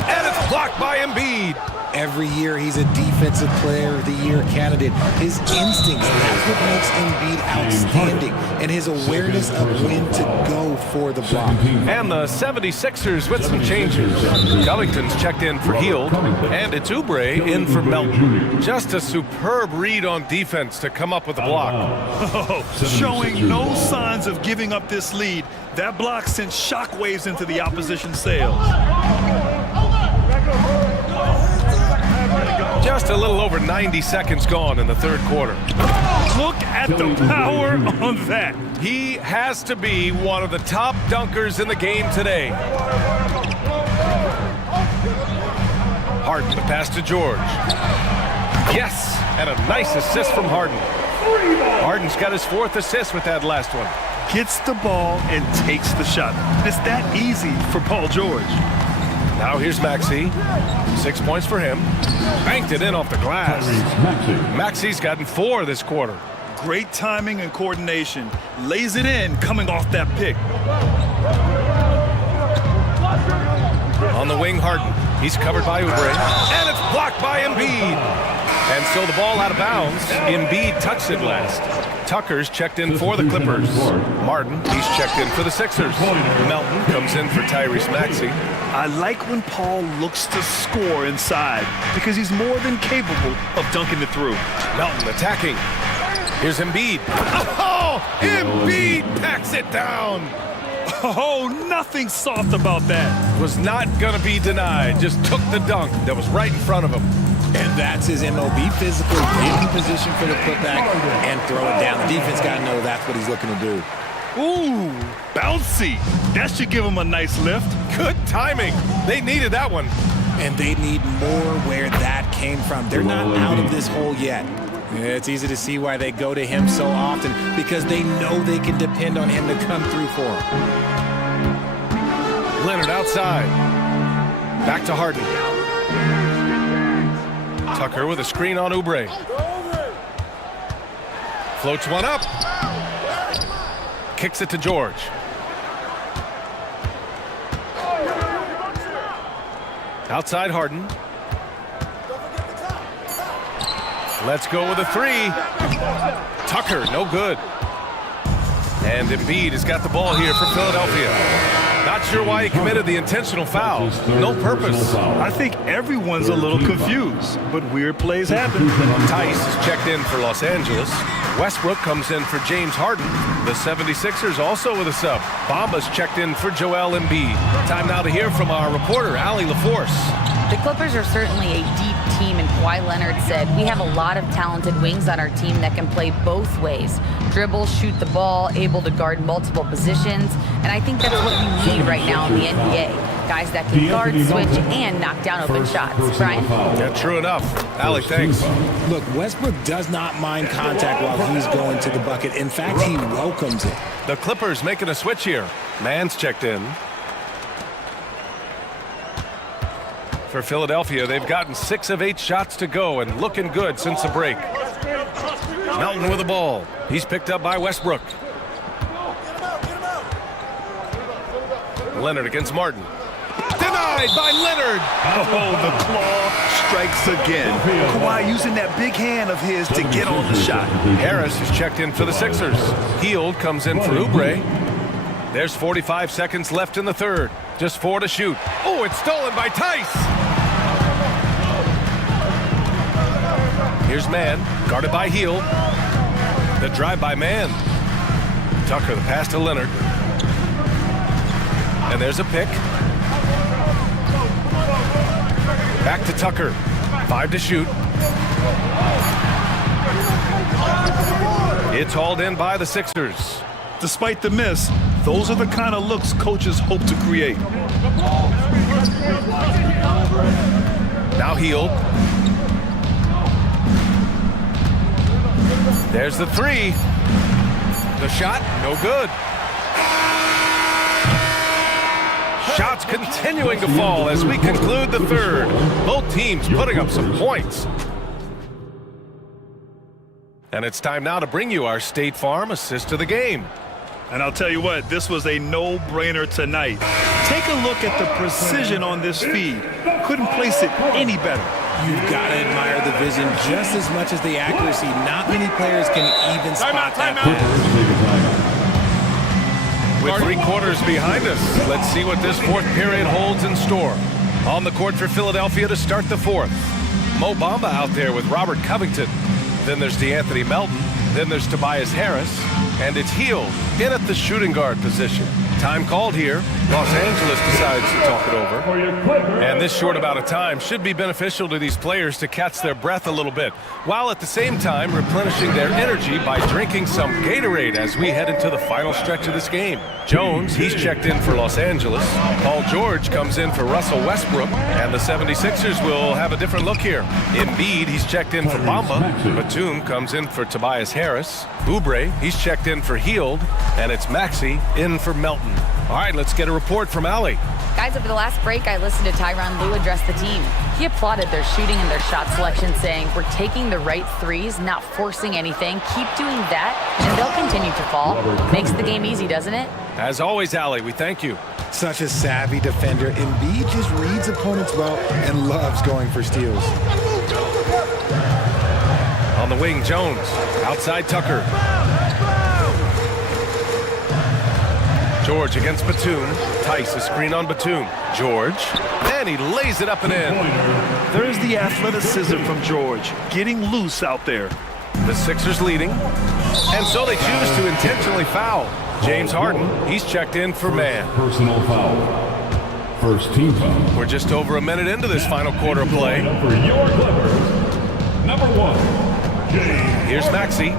And it's blocked by Embiid. Every year he's a Defensive Player of the Year candidate. His instincts, that's what makes Embiid outstanding, and his awareness of when to go for the block. And the 76ers with some changes. Covington's checked in for Hield, and it's Oubre in for Melton. Just a superb read on defense to come up with the block. Oh, showing no signs of giving up this lead. That block sent shockwaves into the opposition sails. Just a little over 90 seconds gone in the third quarter. Look at the power on that. He has to be one of the top dunkers in the game today. Harden, the pass to George. Yes, and a nice assist from Harden. Harden's got his 4th assist with that last one. Gets the ball and takes the shot. It's that easy for Paul George. Now here's Maxey. 6 points for him. Banked it in off the glass. Maxey's gotten 4 this quarter. Great timing and coordination. Lays it in coming off that pick. On the wing, Harden. He's covered by Oubre. And it's blocked by Embiid. And so the ball out of bounds. Embiid touched it last. Tucker's checked in for the Clippers. Martin, he's checked in for the Sixers. Melton comes in for Tyrese Maxey. I like when Paul looks to score inside because he's more than capable of dunking it through. Melton attacking. Here's Embiid. Oh, Embiid packs it down. Oh, nothing soft about that. Was not going to be denied. Just took the dunk that was right in front of him. And that's his MO. Be physical, get in position for the putback, and throw it down. The defense got to know that's what he's looking to do. Ooh, bouncy. That should give him a nice lift. Good timing. They needed that one. And they need more where that came from. They're not out of this hole yet. It's easy to see why they go to him so often, because they know they can depend on him to come through for them. Leonard outside. Back to Harden. Tucker with a screen on Oubre. Floats one up. Kicks it to George. Outside Harden. Let's go with a 3. Tucker, no good. And Embiid has got the ball here for Philadelphia. Not sure why he committed the intentional foul. No purpose. I think everyone's a little confused, but weird plays happen. Tice is checked in for Los Angeles. Westbrook comes in for James Harden. The 76ers also with a sub. Bamba's checked in for Joel Embiid. Time now to hear from our reporter, Allie LaForce. The Clippers are certainly a deep team, and Kawhi Leonard said, we have a lot of talented wings on our team that can play both ways. Dribble, shoot the ball, able to guard multiple positions, and I think that's what you need right now in the NBA. Guys that can guard, switch, and knock down open shots. Brian? Yeah, true enough. Allie, thanks. Look, Westbrook does not mind contact while he's going to the bucket. In fact, he welcomes it. The Clippers making a switch here. Mann's checked in. For Philadelphia, they've gotten 6 of 8 shots to go and looking good since the break. Melton with the ball. He's picked up by Westbrook. Leonard against Martin. Denied by Leonard. Oh, the claw strikes again. Kawhi using that big hand of his to get on the shot. Harris is checked in for the Sixers. Hield comes in for Oubre. There's 45 seconds left in the third. Just 4 to shoot. Oh, it's stolen by Tice. Here's Mann, guarded by Hield. The drive by Mann. Tucker, the pass to Leonard. And there's a pick. Back to Tucker. 5 to shoot. It's hauled in by the Sixers. Despite the miss, those are the kind of looks coaches hope to create. Now Hield. There's the 3. The shot, no good. Shots continuing to fall as we conclude the third. Both teams putting up some points. And it's time now to bring you our State Farm assist to the game. And I'll tell you what, this was a no-brainer tonight. Take a look at the precision on this feed. Couldn't place it any better. You've got to admire the vision just as much as the accuracy. Not many players can even spot that pass. With 3 quarters behind us, let's see what this 4th period holds in store. On the court for Philadelphia to start the 4th. Mo Bamba out there with Robert Covington. Then there's DeAnthony Melton. Then there's Tobias Harris. And it's Hield in at the shooting guard position. Time called here. Los Angeles decides to talk it over. And this short amount of time should be beneficial to these players to catch their breath a little bit, while at the same time replenishing their energy by drinking some Gatorade as we head into the final stretch of this game. Jones, he's checked in for Los Angeles. Paul George comes in for Russell Westbrook. And the 76ers will have a different look here. Embiid, he's checked in for Bamba. Batum comes in for Tobias Harris. Oubre, he's checked in for Hield. And it's Maxey in for Melton. All right, let's get a report from Allie. Guys, over the last break, I listened to Tyronn Lue address the team. He applauded their shooting and their shot selection, saying, "We're taking the right threes, not forcing anything. Keep doing that, and they'll continue to fall." Makes the game easy, doesn't it? As always, Allie, we thank you. Such a savvy defender. Embiid just reads opponents well and loves going for steals. On the wing, Jones. Outside, Tucker. George against Batum. Tice, a screen on Batum. George. And he lays it up and in. There's the athleticism from George, getting loose out there. The Sixers leading. And so they choose to intentionally foul. James Harden, he's checked in for man. Personal foul. First team foul. We're just over a minute into this final quarter of play. For your Clippers, number 1, James. Here's Maxey.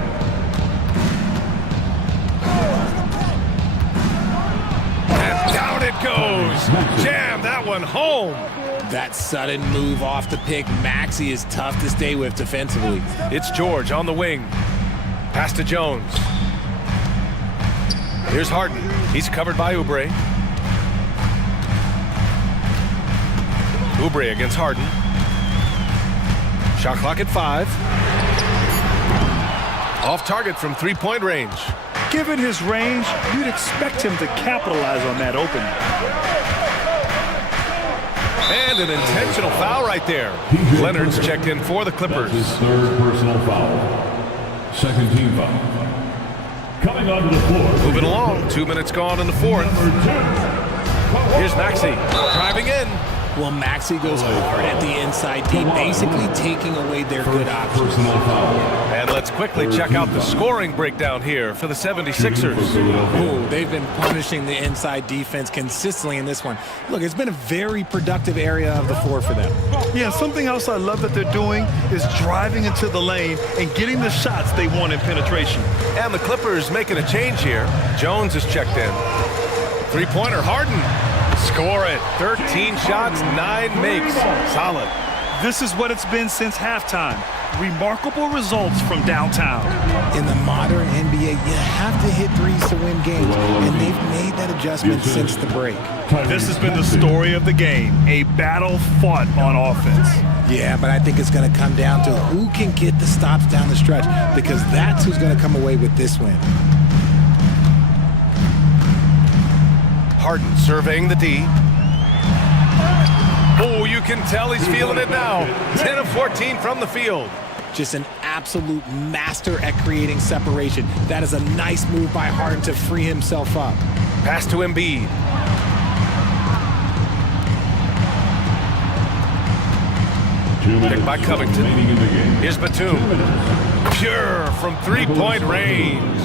And down it goes. Jam that one home. That sudden move off the pick, Maxey is tough to stay with defensively. It's George on the wing. Pass to Jones. Here's Harden. He's covered by Oubre. Oubre against Harden. Shot clock at 5. Off target from 3-point range. Given his range, you'd expect him to capitalize on that opening. And an intentional foul right there. Leonard's checked in for the Clippers. That's his 3rd personal foul. 2nd team foul. Coming onto the floor. Moving along. 2 minutes gone in the 4th. Here's Maxey driving in. Well, Maxey goes hard at the inside D, basically taking away their good options. Personal foul. And let's quickly check out the scoring breakdown here for the 76ers. Ooh, they've been punishing the inside defense consistently in this one. Look, it's been a very productive area of the floor for them. Yeah, something else I love that they're doing is driving into the lane and getting the shots they want in penetration. And the Clippers making a change here. Jones is checked in. 3-pointer, Harden. Score it. 13 shots, 9 makes. Solid. This is what it's been since halftime. Remarkable results from downtown. In the modern NBA, you have to hit threes to win games, and they've made that adjustment since the break. This has been the story of the game, a battle fought on offense. Yeah, but I think it's going to come down to who can get the stops down the stretch, because that's who's going to come away with this win. Harden surveying the D. Oh, you can tell he's feeling it now. 10 of 14 from the field. Just an absolute master at creating separation. That is a nice move by Harden to free himself up. Pass to Embiid. Picked by Covington. Here's Batum. Pure from 3-point range.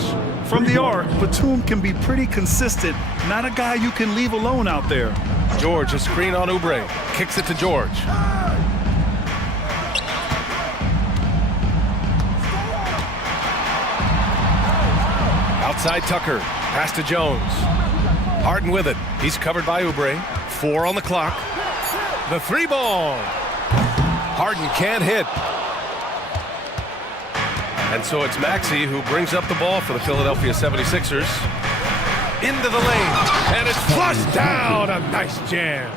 From the arc, Batum can be pretty consistent. Not a guy you can leave alone out there. George, a screen on Oubre. Kicks it to George. Outside Tucker. Pass to Jones. Harden with it. He's covered by Oubre. 4 on the clock. The 3-ball. Harden can't hit. And so it's Maxey who brings up the ball for the Philadelphia 76ers. Into the lane. And it's flushed down. A nice jam.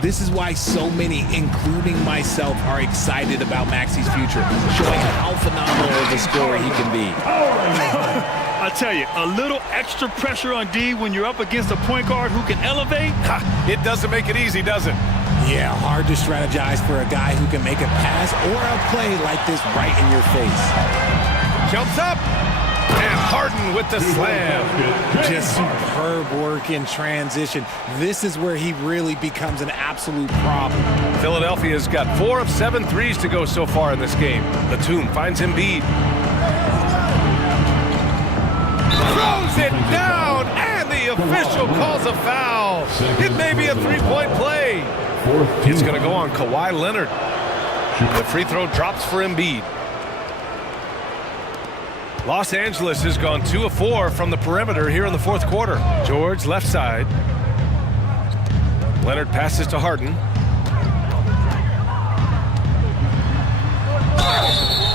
This is why so many, including myself, are excited about Maxi's future, showing how phenomenal of a scorer he can be. I tell you, a little extra pressure on D when you're up against a point guard who can elevate. It doesn't make it easy, does it? Yeah, hard to strategize for a guy who can make a pass or a play like this right in your face. Jumps up, and Harden with the slam. Just superb work in transition. This is where he really becomes an absolute problem. Philadelphia's got 4 of 7 threes to go so far in this game. Batum finds Embiid. Throws it down, and the official calls a foul. It may be a three-point play. It's going to go on Kawhi Leonard. The free throw drops for Embiid. Los Angeles has gone 2 of 4 from the perimeter here in the fourth quarter. George left side. Leonard passes to Harden.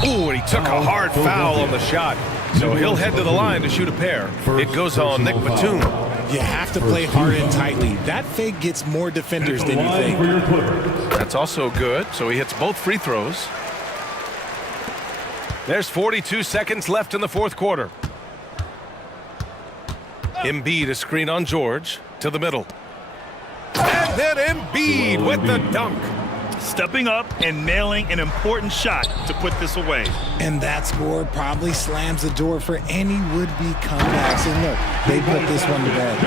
Ooh, and he took a hard foul on the shot. So he'll head to the line to shoot a pair. It goes on Nick Batum. You have to play hard and tightly. That fake gets more defenders than you think. That's also good. So he hits both free throws. There's 42 seconds left in the fourth quarter. Embiid a screen on George to the middle. And then Embiid with the dunk. Stepping up and nailing an important shot to put this away. And that score probably slams the door for any would-be comebacks. And look, they put this one to bed.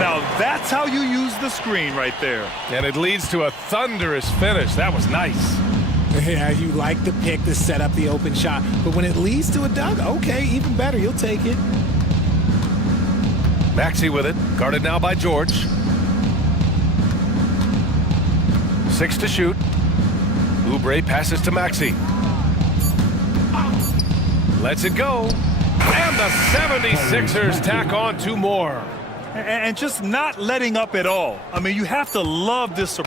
Now that's how you use the screen right there. And it leads to a thunderous finish. That was nice. Yeah, you like the pick to set up the open shot, but when it leads to a dunk, okay, even better, you'll take it. Maxey with it, guarded now by George. 6 to shoot. Oubre passes to Maxey. Lets it go. And the 76ers tack on 2 more. And just not letting up at all. I mean, you have to love this.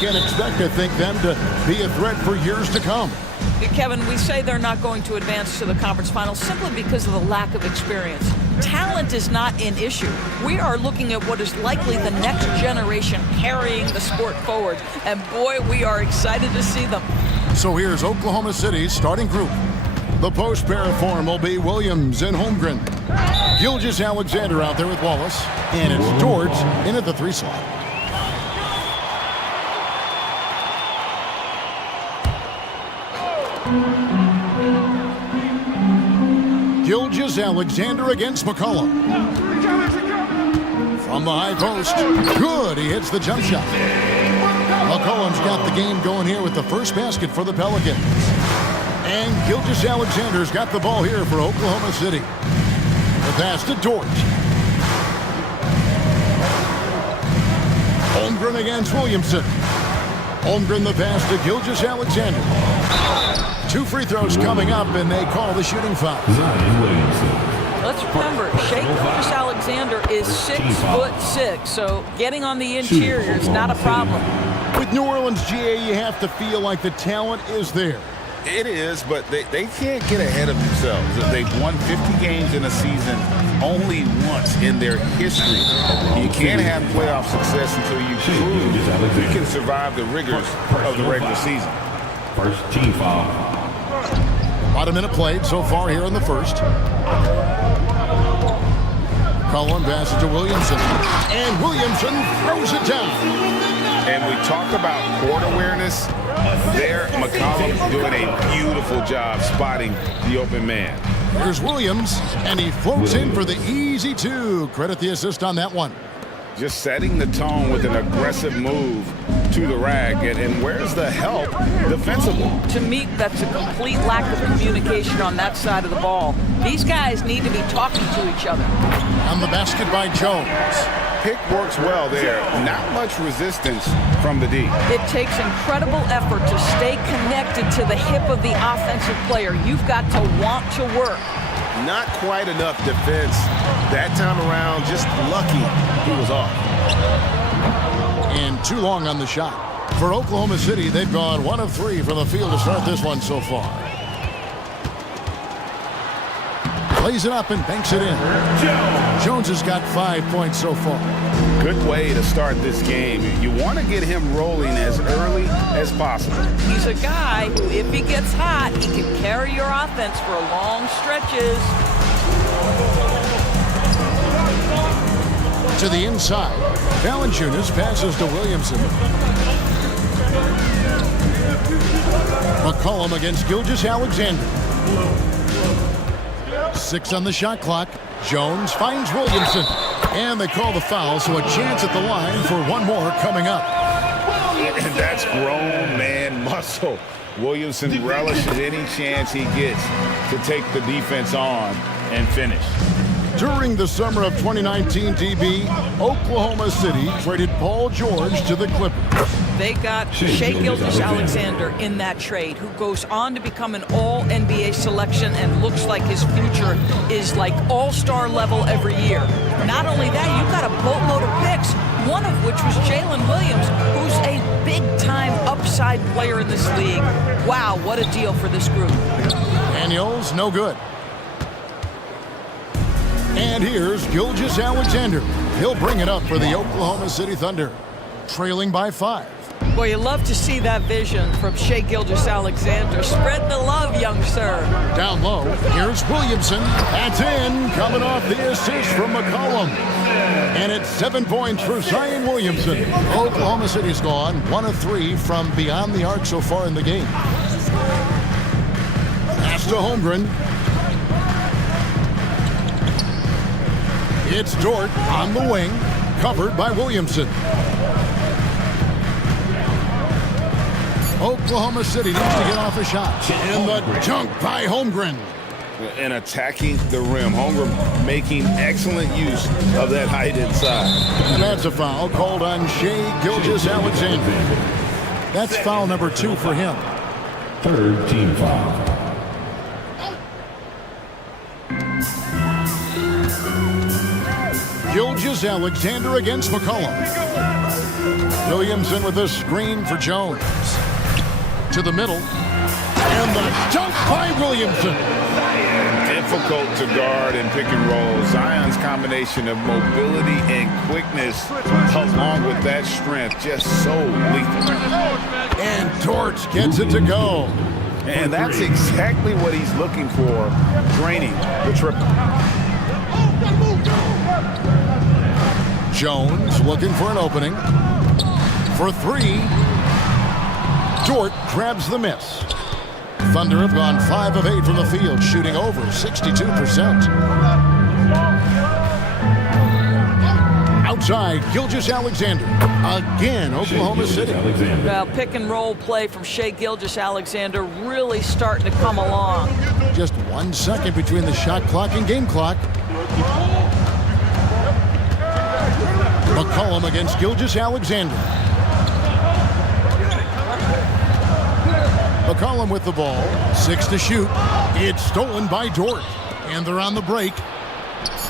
can expect, I think, them to be a threat for years to come. Kevin, we say they're not going to advance to the conference finals simply because of the lack of experience. Talent is not an issue. We are looking at what is likely the next generation carrying the sport forward. And boy, we are excited to see them. So here's Oklahoma City's starting group. The post pair of form will be Williams and Holmgren. Gilgeous-Alexander out there with Wallace. And it's George in at the 3 slot. Gilgeous-Alexander against McCollum. From the high post. Good. He hits the jump shot. McCollum's got the game going here with the first basket for the Pelicans. And Gilgeous-Alexander's got the ball here for Oklahoma City. The pass to George. Holmgren against Williamson. Holmgren the pass to Gilgeous-Alexander. 2 free throws coming up, and they call the shooting foul. Let's remember, Shea Gilgeous-Alexander is 6'6", so getting on the interior is not a problem. With New Orleans, GA, you have to feel like the talent is there. It is, but they can't get ahead of themselves. They've won 50 games in a season only once in their history. You can't have playoff success until you prove you can survive the rigors of the regular season. First team foul. About a minute played so far here in the first. Cullen passes to Williamson. And Williamson throws it down. And we talk about court awareness. There, McCollum doing a beautiful job spotting the open man. Here's Williams, and he floats in for the easy 2. Credit the assist on that one. Just setting the tone with an aggressive move to the rack. And where's the help defensively? To me, that's a complete lack of communication on that side of the ball. These guys need to be talking to each other. On the basket by Jones. Pick works well there. Not much resistance from the D. It takes incredible effort to stay connected to the hip of the offensive player. You've got to want to work. Not quite enough defense that time around. Just lucky he was off. And too long on the shot. For Oklahoma City, they've gone 1 of 3 from the field to start this one so far. Plays it up and banks it in. Jones has got 5 points so far. Good way to start this game. You want to get him rolling as early as possible. He's a guy who, if he gets hot, he can carry your offense for long stretches. To the inside. Valanciunas passes to Williamson. McCollum against Gilgeous-Alexander. 6 on the shot clock. Jones finds Williamson. And they call the foul, so a chance at the line for one more coming up. And that's grown man muscle. Williamson relishes any chance he gets to take the defense on and finish. During the summer of 2019, DB, Oklahoma City traded Paul George to the Clippers. They got Shea Gilgeous-Alexander in that trade, who goes on to become an all-NBA selection and looks like his future is like all-star level every year. Not only that, you've got a boatload of picks, one of which was Jalen Williams, who's a big-time upside player in this league. Wow, what a deal for this group. Daniels, no good. And here's Gilgeous-Alexander. He'll bring it up for the Oklahoma City Thunder, trailing by 5. Boy, you love to see that vision from Shea Gilgeous-Alexander. Spread the love, young sir. Down low, here's Williamson. That's in, coming off the assist from McCollum. And it's 7 points for Zion Williamson. Oklahoma City's gone 1 of 3 from beyond the arc so far in the game. Pass to Holmgren. It's Dort on the wing, covered by Williamson. Oklahoma City needs to get off a shot. And the dunk by Holmgren. And attacking the rim. Holmgren making excellent use of that height inside. And that's a foul called on Shea Gilgeous-Alexander. That's foul number 2 for him. 3rd team foul. Gilgeous-Alexander against McCollum. Williamson with a screen for Jones. To the middle. And the dunk by Williamson. Difficult to guard and pick and roll. Zion's combination of mobility and quickness along with that strength just so lethal. And Dort gets it to go. And that's exactly what he's looking for, draining the triple. Jones looking for an opening. For three. Dort grabs the miss. Thunder have gone 5 of 8 from the field, shooting over 62%. Outside, Gilgeous-Alexander. Again, Oklahoma City. Well, pick and roll play from Shai Gilgeous-Alexander really starting to come along. Just 1 second between the shot clock and game clock. McCollum against Gilgeous-Alexander. McCollum with the ball. 6 to shoot. It's stolen by Dort. And they're on the break.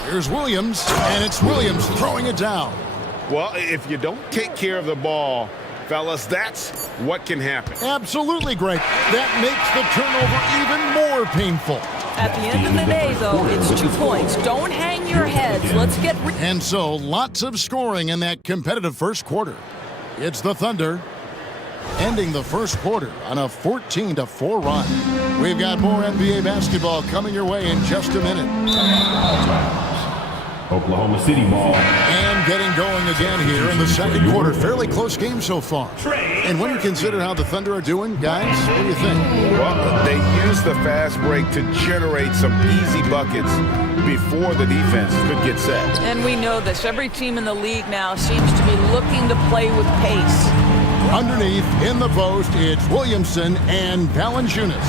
Here's Williams. And it's Williams throwing it down. Well, if you don't take care of the ball, fellas, that's what can happen. Absolutely, Greg. That makes the turnover even more painful. At the end of the day, though, it's 2 points. Don't hang your heads. Let's get... And so, lots of scoring in that competitive first quarter. It's the Thunder ending the first quarter on a 14-4 run. We've got more NBA basketball coming your way in just a minute. Oklahoma City ball. And getting going again here in the second quarter. Fairly close game so far. And when you consider how the Thunder are doing, guys, what do you think? Well, they used the fast break to generate some easy buckets before the defense could get set. And we know this. Every team in the league now seems to be looking to play with pace. Underneath, in the post, it's Williamson and Valanciunas.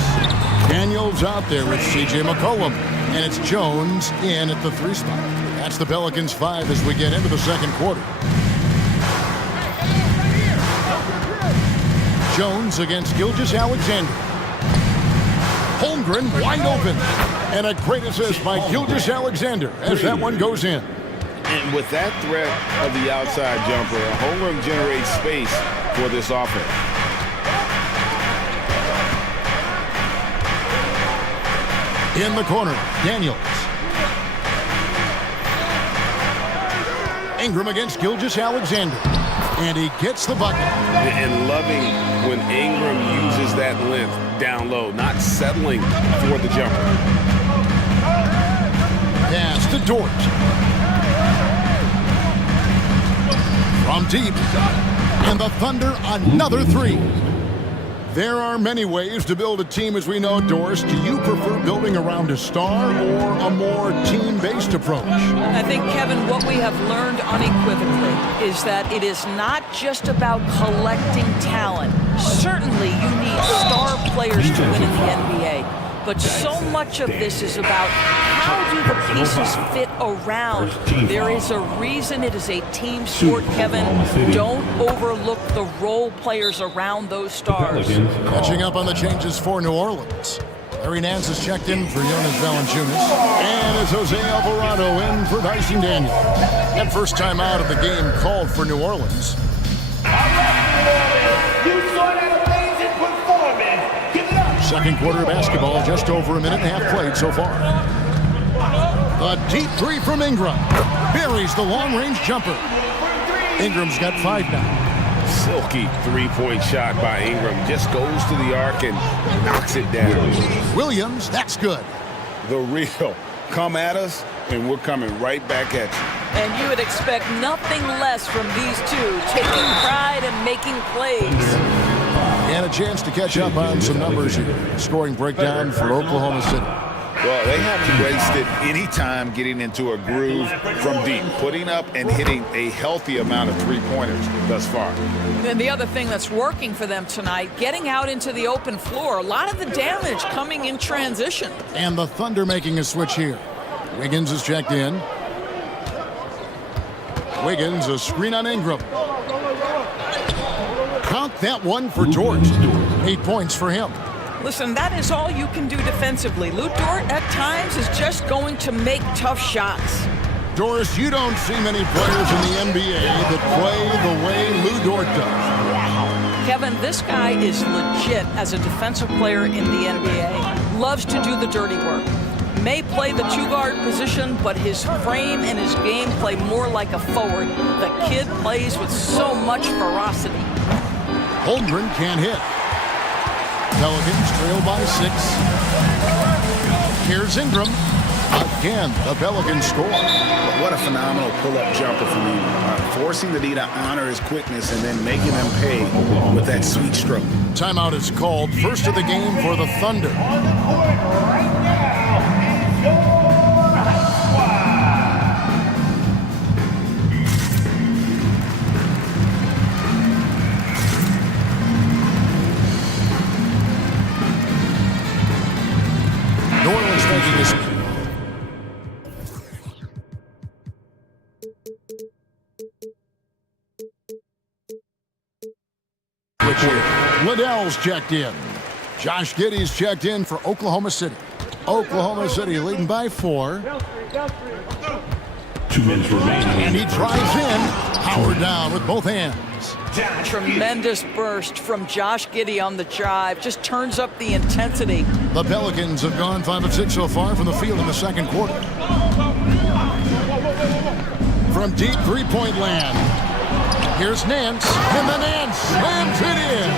Daniels out there with C.J. McCollum. And it's Jones in at the 3 spot. That's the Pelicans 5 as we get into the second quarter. Jones against Gilgeous-Alexander. Holmgren wide open. And a great assist by Gilgeous-Alexander as that one goes in. And with that threat of the outside jumper, Holmgren generates space for this offense. In the corner, Daniels. Ingram against Gilgeous-Alexander. And he gets the bucket. And loving when Ingram uses that length down low, not settling for the jumper. Pass to Dort. From deep. And the Thunder, another 3. There are many ways to build a team, as we know, Doris. Do you prefer building around a star or a more team-based approach? I think, Kevin, what we have learned unequivocally is that it is not just about collecting talent. Certainly, you need star players to win in the NBA. But so much of this is about how do the pieces fit around. There is a reason it is a team sport, Kevin. Don't overlook the role players around those stars. Catching up on the changes for New Orleans. Larry Nance has checked in for Jonas Valanciunas. And it's Jose Alvarado in for Dyson Daniels. That first time out of the game called for New Orleans. Second quarter basketball, just over a minute and a half played so far. The deep 3 from Ingram. Buries the long-range jumper. Ingram's got 5 now. Silky 3-point shot by Ingram. Just goes to the arc and knocks it down. Williams, that's good. The real. Come at us, and we're coming right back at you. And you would expect nothing less from these two, taking pride and making plays. And a chance to catch up on some numbers here. Scoring breakdown for Oklahoma City. Well, they haven't wasted any time getting into a groove from deep, putting up and hitting a healthy amount of 3-pointers thus far. And the other thing that's working for them tonight, getting out into the open floor. A lot of the damage coming in transition. And the Thunder making a switch here. Wiggins is checked in. Wiggins, a screen on Ingram. Count that one for Dort. 8 points for him. Listen, that is all you can do defensively. Lou Dort, at times, is just going to make tough shots. Doris, you don't see many players in the NBA that play the way Lou Dort does. Kevin, this guy is legit as a defensive player in the NBA. Loves to do the dirty work. May play the two-guard position, but his frame and his game play more like a forward. The kid plays with so much ferocity. Holmgren can't hit. Pelicans trail by 6. Here's Ingram. Again, the Pelicans score. What a phenomenal pull-up jumper from him. Forcing the D to honor his quickness and then making them pay with that sweet stroke. Timeout is called. First of the game for the Thunder. New Orleans making this. Liddell's checked in. Josh Giddey's checked in for Oklahoma City. Oklahoma City leading by 4. 2 minutes remaining. And he drives in. Howard down with both hands. Tremendous burst from Josh Giddey on the drive. Just turns up the intensity. The Pelicans have gone 5 of 6 so far from the field in the second quarter. From deep three-point land. Here's Nance, and the Nance slams it in.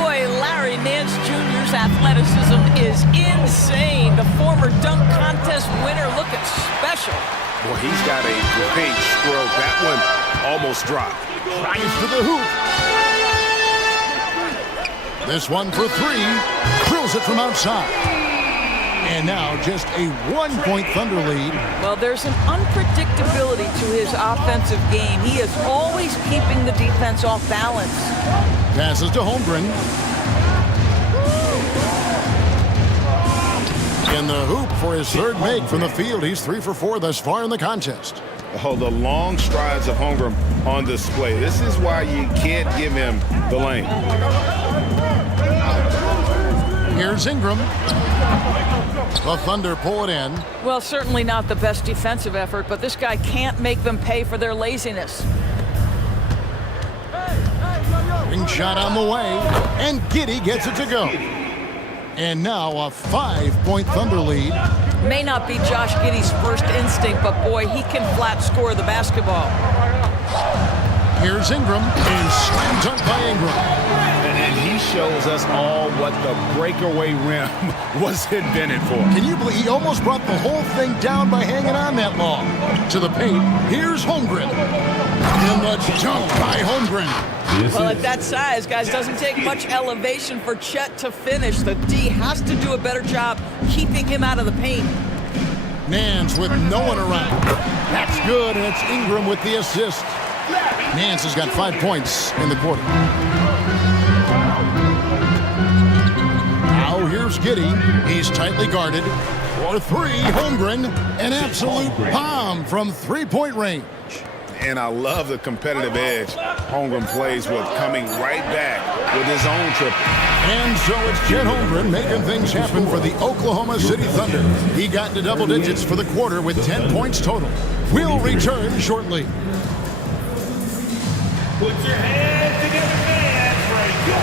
Boy, Larry Nance Jr.'s athleticism is insane. The former dunk contest winner looking special. Boy, he's got a great stroke. That one almost dropped. Drives to the hoop. This one for 3. Drills it from outside. And now just a 1-point Thunder lead. Well, there's an unpredictability to his offensive game. He is always keeping the defense off balance. Passes to Holmgren. In the hoop for his third make from the field. He's 3 for 4 thus far in the contest. Oh, the long strides of Holmgren on display. This is why you can't give him the lane. Here's Ingram. The Thunder pull it in. Well, certainly not the best defensive effort, but this guy can't make them pay for their laziness. Ring shot on the way, and Giddey gets it to go. And now a 5-point Thunder lead. May not be Josh Giddey's first instinct, but boy, he can flat score the basketball. Here's Ingram, and slam dunk by Ingram. And he shows us all what the breakaway rim was invented for. Can you believe he almost brought the whole thing down by hanging on that long? To the paint, here's Holmgren. And the dunk by Holmgren. Well, at that size, guys, doesn't take much elevation for Chet to finish. The D has to do a better job keeping him out of the paint. Nance with no one around. That's good, and it's Ingram with the assist. Nance has got 5 points in the quarter. Now here's Giddey. He's tightly guarded. For 3, Holmgren. An absolute bomb from three-point range. And I love the competitive edge Holmgren plays with, coming right back with his own triple. And so it's Chet Holmgren making things happen for the Oklahoma City Thunder. He got to double digits for the quarter with 10 points total. We'll return shortly. Put your hands together, fans, for your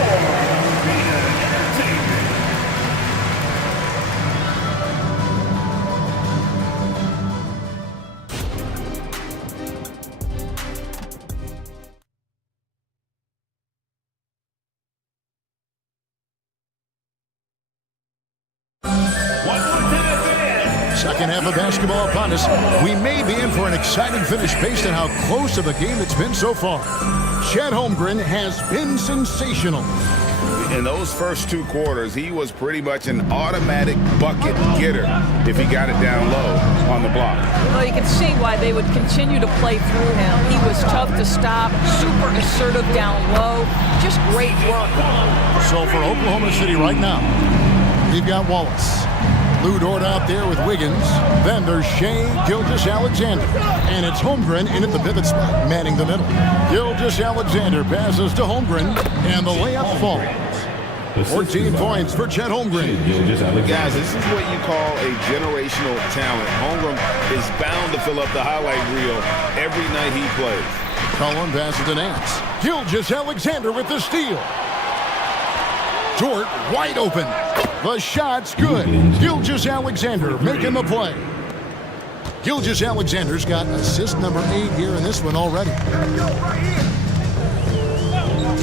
arena entertainment. Second half of basketball upon us. We may be in for an exciting finish based on how close of a game it's been so far. Chet Holmgren has been sensational. In those first 2 quarters, he was pretty much an automatic bucket getter if he got it down low on the block. Well, you can see why they would continue to play through him. He was tough to stop, super assertive down low, just great work. So for Oklahoma City right now, we've got Wallace. Lou Dort out there with Wiggins. Then there's Shea Gilgeous-Alexander. And it's Holmgren in at the pivot spot, manning the middle. Gilgeous-Alexander passes to Holmgren, and the layup falls. 14 points for Chet Holmgren. Guys, this is what you call a generational talent. Holmgren is bound to fill up the highlight reel every night he plays. Cullen passes to Nance. Gilgeous-Alexander with the steal. Dort wide open. The shot's good. Gilgeous-Alexander making the play. Gilgeous-Alexander's got assist number 8 here in this one already.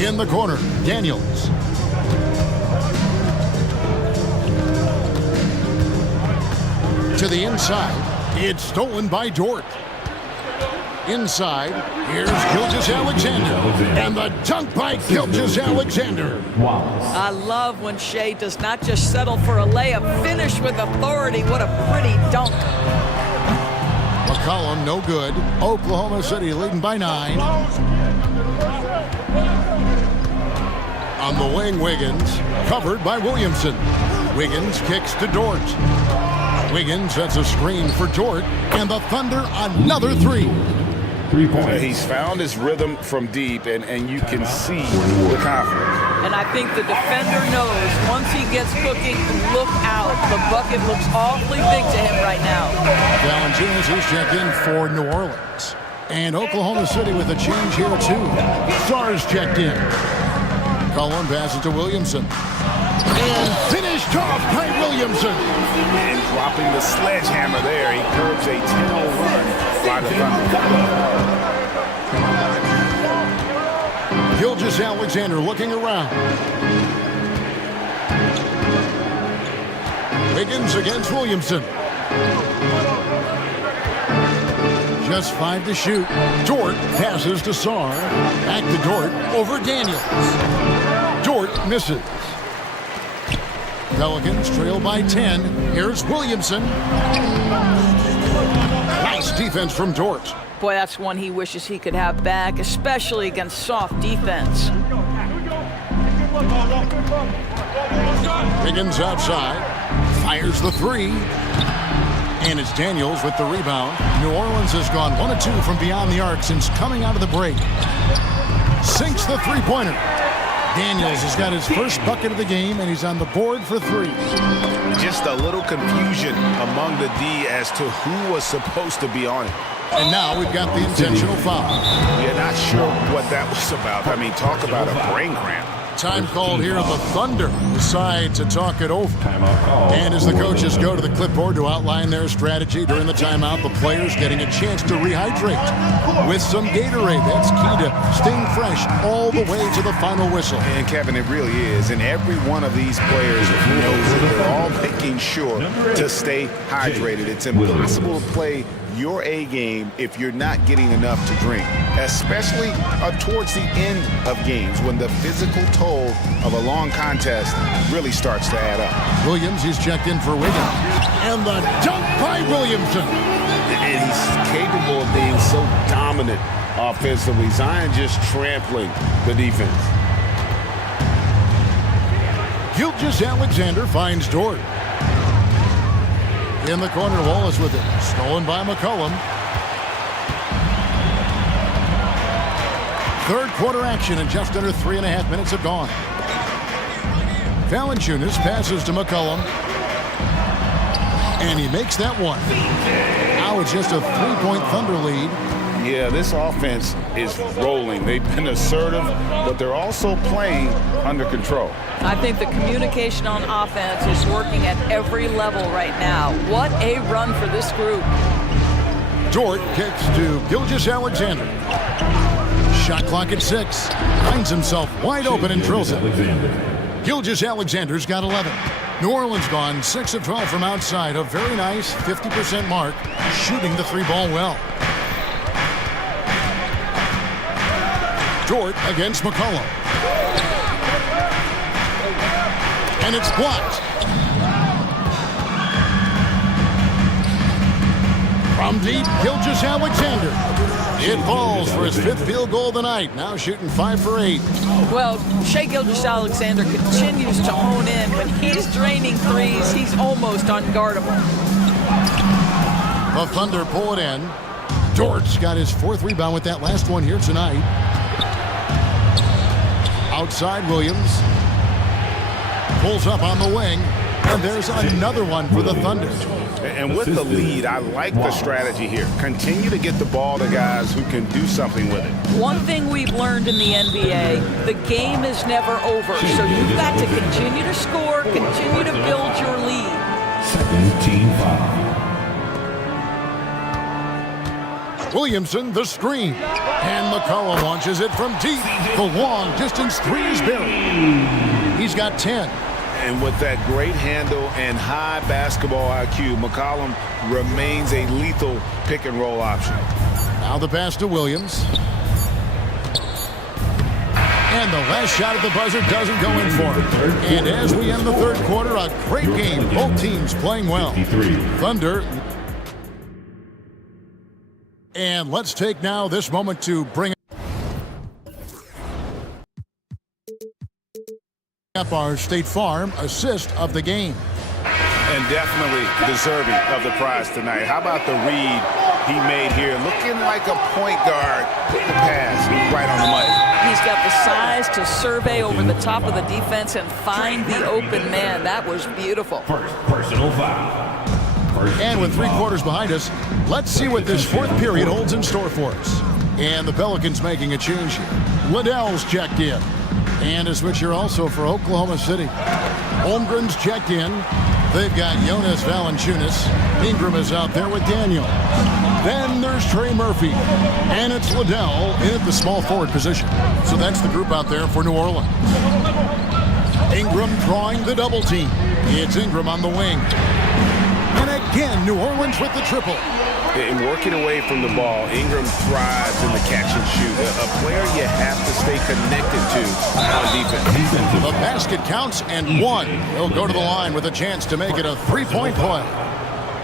In the corner, Daniels. To the inside, it's stolen by Dort. Inside, here's Gilgeous-Alexander. And the dunk by Gilgeous-Alexander. I love when Shea does not just settle for a layup, finish with authority. What a pretty dunk. McCollum, no good. Oklahoma City leading by 9. On the wing, Wiggins, covered by Williamson. Wiggins kicks to Dort. Wiggins sets a screen for Dort, and the Thunder another 3. 3 points. He's found his rhythm from deep, and you can see the confidence. And I think the defender knows once he gets cooking, look out. The bucket looks awfully big to him right now. Valanciunas is checked in for New Orleans. And Oklahoma City with a change here, too. Stars checked in. Cullen passes to Williamson. And finished off by Williamson. And dropping the sledgehammer there, he curves a 10-0 run by the Thunder. Gilgeous-Alexander looking around. Wiggins against Williamson. Just 5 to shoot. Dort passes to Sarr. Back to Dort over Daniels. Dort misses. Pelicans trail by 10. Here's Williamson. Nice defense from Dort. Boy, that's one he wishes he could have back, especially against soft defense. Wiggins outside. Fires the 3. And it's Daniels with the rebound. New Orleans has gone 1 of 2 from beyond the arc since coming out of the break. Sinks the three-pointer. Daniels has got his first bucket of the game, and he's on the board for 3. Just a little confusion among the D as to who was supposed to be on it. And now we've got the intentional foul. We're not sure what that was about. I mean, talk about a brain cramp. Time called here. The Thunder decide to talk it over. And as the coaches go to the clipboard to outline their strategy during the timeout, the players getting a chance to rehydrate with some Gatorade. That's key to staying fresh all the way to the final whistle. And Kevin, it really is. And every one of these players knows that they're all making sure to stay hydrated. It's impossible to play your A game if you're not getting enough to drink, especially towards the end of games when the physical toll of a long contest really starts to add up. Williams, he's checked in for Wiggins. And the dunk by Williamson. And he's capable of being so dominant offensively. Zion just trampling the defense. Gilgeous-Alexander finds Dort. In the corner, Wallace with it. Stolen by McCollum. Third quarter action, and just under 3.5 minutes have gone. Valanciunas passes to McCollum. And he makes that one. Now it's just a 3-point Thunder lead. Yeah, this offense is rolling. They've been assertive, but they're also playing under control. I think the communication on offense is working at every level right now. What a run for this group. Dort kicks to Gilgeous-Alexander. Shot clock at 6. Finds himself wide open and drills it. Gilgeous-Alexander's got 11. New Orleans gone 6 of 12 from outside. A very nice 50% mark, shooting the 3-ball well. Dort against McCollum. And it's blocked. From deep, Gilgeous-Alexander. It falls for his 5th field goal of the night. Now shooting 5 for 8. Well, Shai Gilgeous-Alexander continues to hone in. When he's draining threes, he's almost unguardable. The Thunder pull it in. Dort's got his 4th rebound with that last one here tonight. Outside Williams. Pulls up on the wing. And there's another one for the Thunder. And with the lead, I like the strategy here. Continue to get the ball to guys who can do something with it. One thing we've learned in the NBA, the game is never over. So you've got to continue to score, continue to build your lead. Second team foul. Williamson, the screen. And McCollum launches it from deep. The long distance three is buried. He's got 10. And with that great handle and high basketball IQ, McCollum remains a lethal pick and roll option. Now the pass to Williams. And the last shot at the buzzer doesn't go in for him. And as we end the third quarter, a great game. Both teams playing well. Thunder. And let's take now this moment to bring up our State Farm assist of the game. And definitely deserving of the prize tonight. How about the read he made here? Looking like a point guard. Put the pass right on the money. He's got the size to survey over the top of the defense and find the open man. That was beautiful. First personal foul. And with 3 quarters behind us, let's see what this fourth period holds in store for us. And the Pelicans making a change here. Liddell's checked in. And a switcher also for Oklahoma City. Holmgren's checked in. They've got Jonas Valanciunas. Ingram is out there with Daniel. Then there's Trey Murphy. And it's Liddell in at the small forward position. So that's the group out there for New Orleans. Ingram drawing the double team. It's Ingram on the wing. And again, New Orleans with the triple. In working away from the ball, Ingram thrives in the catch and shoot. A player you have to stay connected to on defense. The basket counts and one. He'll go to the line with a chance to make it a 3-point play.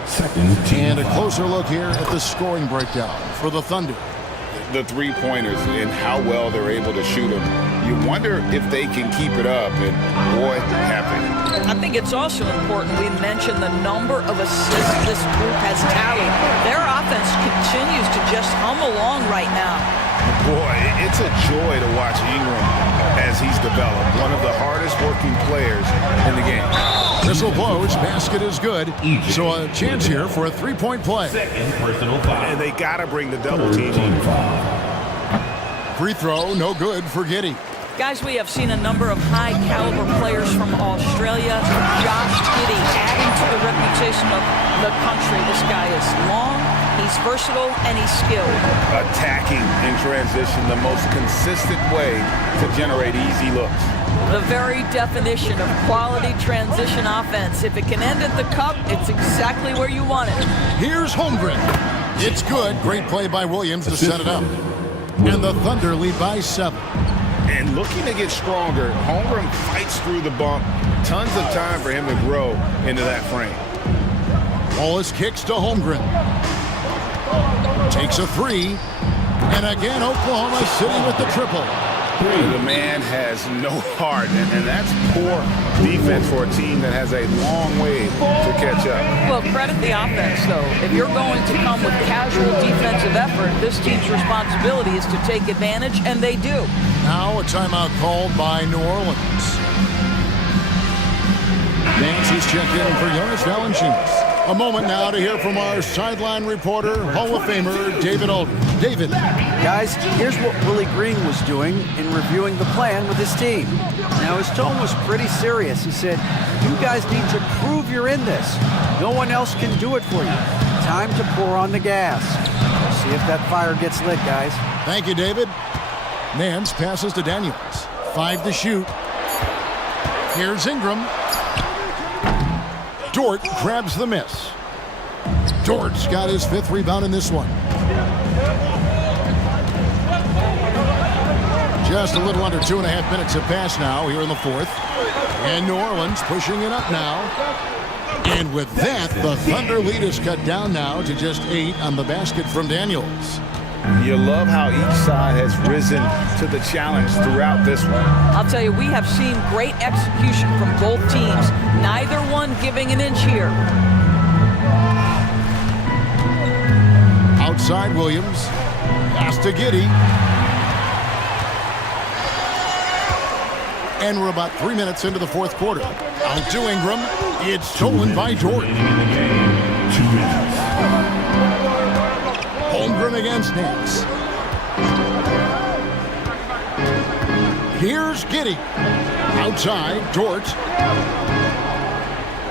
Second team. And a closer look here at the scoring breakdown for the Thunder. The three-pointers and how well they're able to shoot them. You wonder if they can keep it up, and boy, have they. I think it's also important we mention the number of assists this group has tallied. Their offense continues to just hum along right now. Boy, it's a joy to watch Ingram as he's developed. One of the hardest working players in the game. Whistle blows, basket is good. So a chance here for a 3-point play. Second personal foul. And they got to bring the double team. Free throw, no good for Giddey. Guys, we have seen a number of high-caliber players from Australia. Josh Giddey adding to the reputation of the country. This guy is long, he's versatile, and he's skilled. Attacking in transition, the most consistent way to generate easy looks. The very definition of quality transition offense. If it can end at the cup, it's exactly where you want it. Here's Holmgren. It's good. Great play by Williams to set it up. And the Thunder lead by 7. And looking to get stronger, Holmgren fights through the bump. Tons of time for him to grow into that frame. Wallace kicks to Holmgren. Takes a 3. And again, Oklahoma sitting with the triple. The man has no heart, and that's poor defense for a team that has a long way to catch up. Well, credit the offense, though. If you're going to come with casual defensive effort, this team's responsibility is to take advantage, and they do. Now a timeout called by New Orleans. Nancy's checked in for Jonas Valanciunas. A moment now to hear from our sideline reporter, Hall of Famer David Aldridge. David. Guys, here's what Willie Green was doing in reviewing the plan with his team. Now, his tone was pretty serious. He said, you guys need to prove you're in this. No one else can do it for you. Time to pour on the gas. See if that fire gets lit, guys. Thank you, David. Nance passes to Daniels. 5 to shoot. Here's Ingram. Dort grabs the miss. Dort's got his 5th rebound in this one. Just a little under 2.5 minutes have passed now here in the 4th. And New Orleans pushing it up now. And with that, the Thunder lead is cut down now to just 8 on the basket from Daniels. You love how each side has risen to the challenge throughout this one. I'll tell you, we have seen great execution from both teams. Neither one giving an inch here. Outside Williams. Pass to Giddey. And we're about 3 minutes into the fourth quarter. Out to Ingram. It's stolen by Jordan. 2 minutes. Holmgren against Nance. Here's Giddey. Outside, George.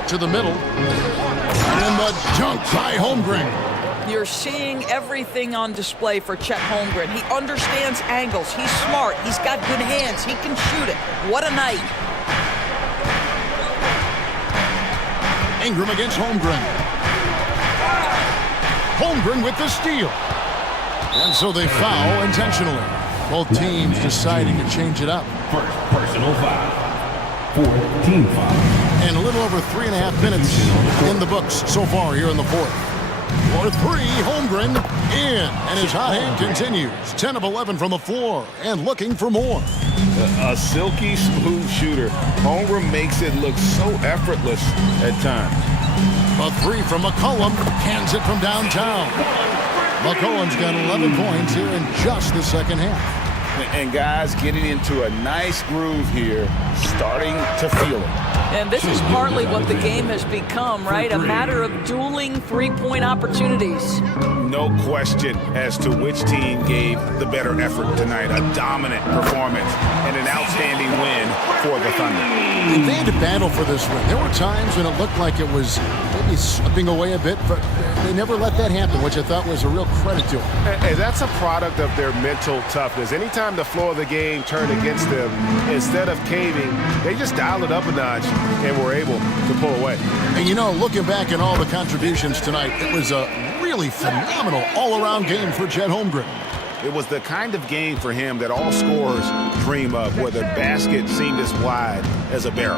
To the middle. And the dunk by Holmgren. You're seeing everything on display for Chet Holmgren. He understands angles. He's smart. He's got good hands. He can shoot it. What a night. Ingram against Holmgren. Holmgren with the steal. And so they foul intentionally. Both teams deciding to change it up. First personal foul. Fourth team foul. And a little over 3.5 minutes in the books so far here in the fourth. For three, Holmgren in. And his hot hand continues. 10 of 11 from the floor and looking for more. A silky smooth shooter. Holmgren makes it look so effortless at times. A three from McCollum. Hands it from downtown. McCollum's got 11 points here in just the second half. And guys getting into a nice groove here, starting to feel it. And this is partly what the game has become, right? A matter of dueling three-point opportunities. No question as to which team gave the better effort tonight. A dominant performance and an outstanding win for the Thunder. They had to battle for this win. There were times when it looked like it was maybe slipping away a bit, but they never let that happen, which I thought was a real credit to them. Hey, that's a product of their mental toughness. Anytime the floor of the game turned against them, instead of caving, they just dialed it up a notch and were able to pull away. And you know, looking back at all the contributions tonight, it was a really phenomenal all-around game for Chet Holmgren. It was the kind of game for him that all scorers dream of, where the basket seemed as wide as a barrel.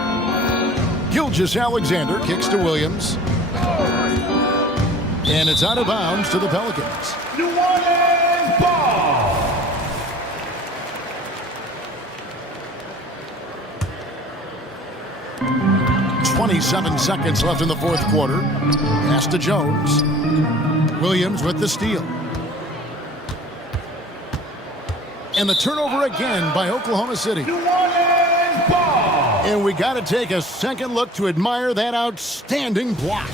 Gilgeous-Alexander kicks to Williams. And it's out of bounds to the Pelicans. New Orleans ball. 27 seconds left in the fourth quarter. Pass to Jones. Williams with the steal. And the turnover again by Oklahoma City. New Orleans ball. And we got to take a second look to admire that outstanding block.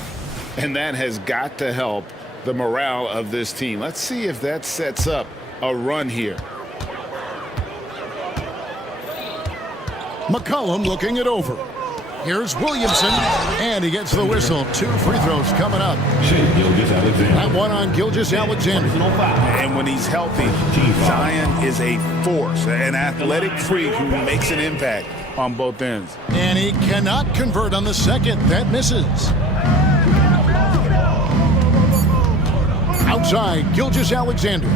And that has got to help the morale of this team. Let's see if that sets up a run here. McCollum looking it over. Here's Williamson, and he gets the whistle. 2 free throws coming up. That one on Gilgeous-Alexander. And when he's healthy, Zion is a force, an athletic freak who makes an impact on both ends. And he cannot convert on the second. That misses. Outside, Gilgeous-Alexander.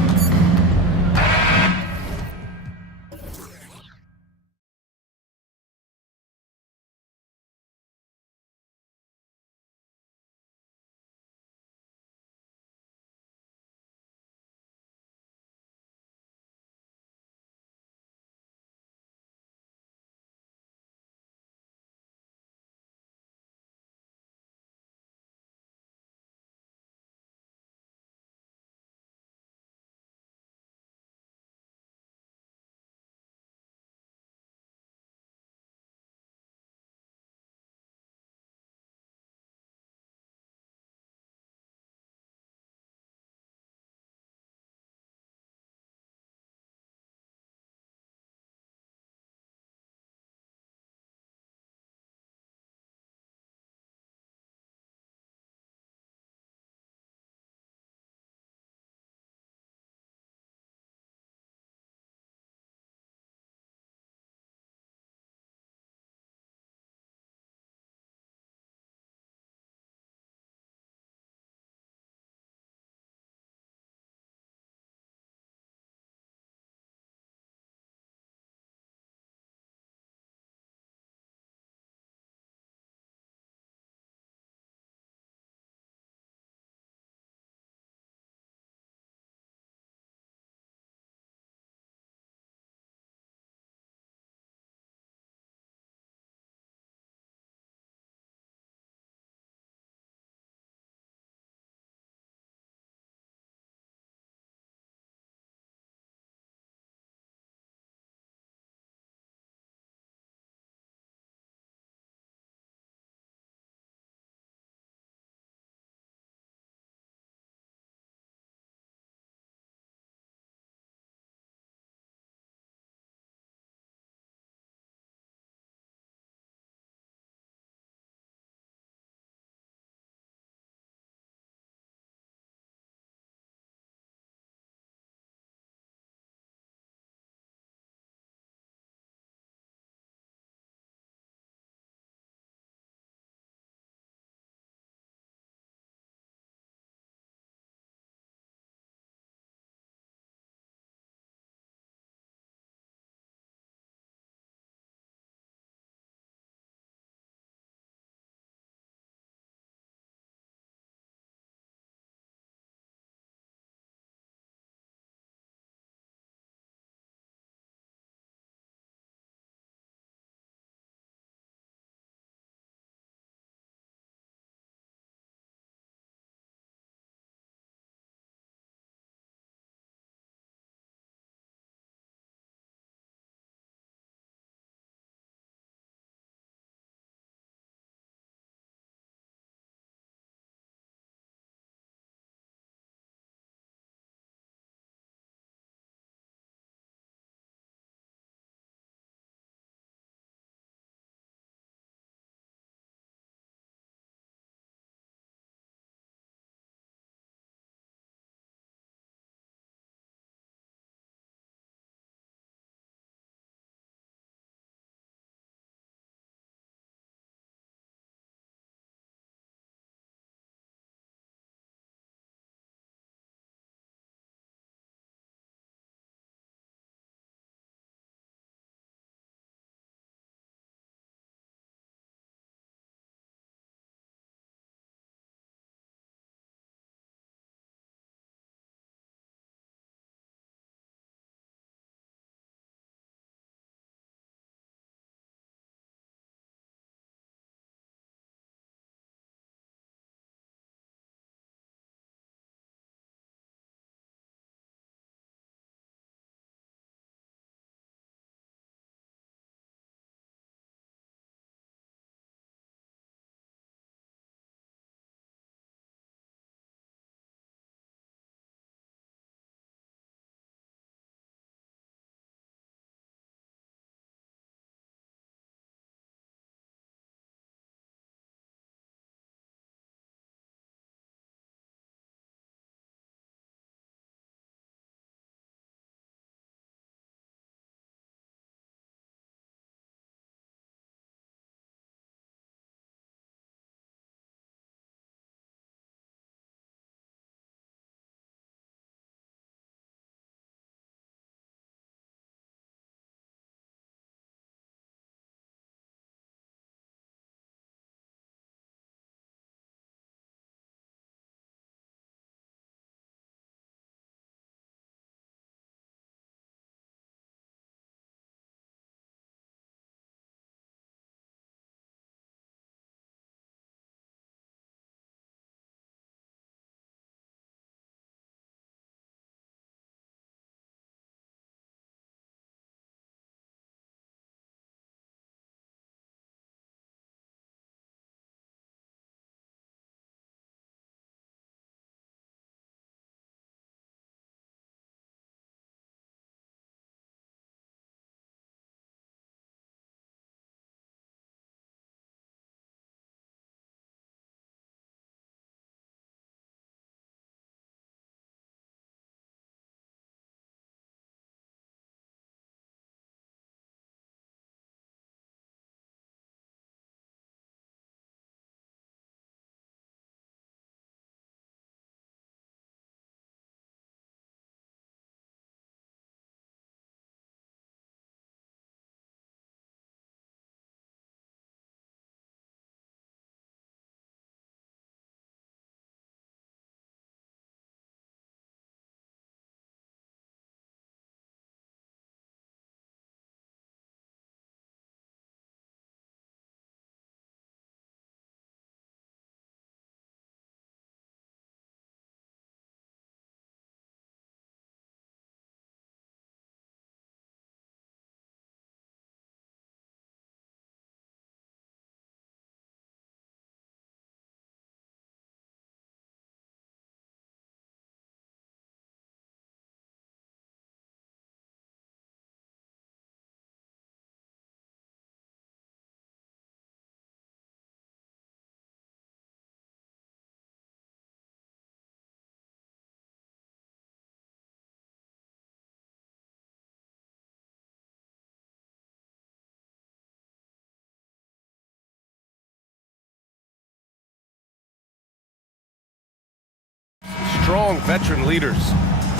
strong veteran leaders.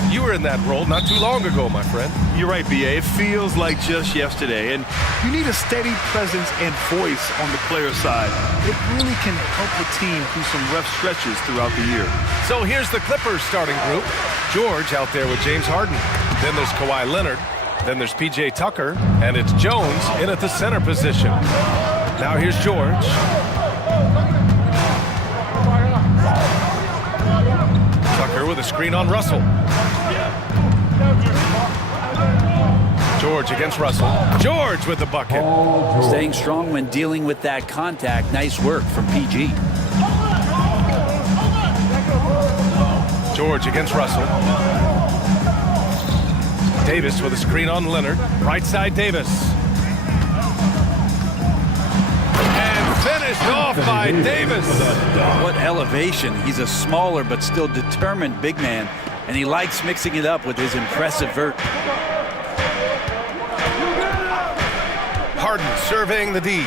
You were in that role not too long ago, my friend. You're right, B.A. It feels like just yesterday, and you need a steady presence and voice on the player side. It really can help the team through some rough stretches throughout the year. So here's the Clippers starting group. George out there with James Harden. Then there's Kawhi Leonard. Then there's P.J. Tucker. And it's Jones in at the center position. Now here's George. Tucker with a screen on Russell. George against Russell. George with the bucket. Staying strong when dealing with that contact. Nice work from PG. George against Russell. Davis with a screen on Leonard. Right side Davis. And finished off by Davis. What elevation. He's a smaller but still determined big man. And he likes mixing it up with his impressive vert. Harden surveying the D.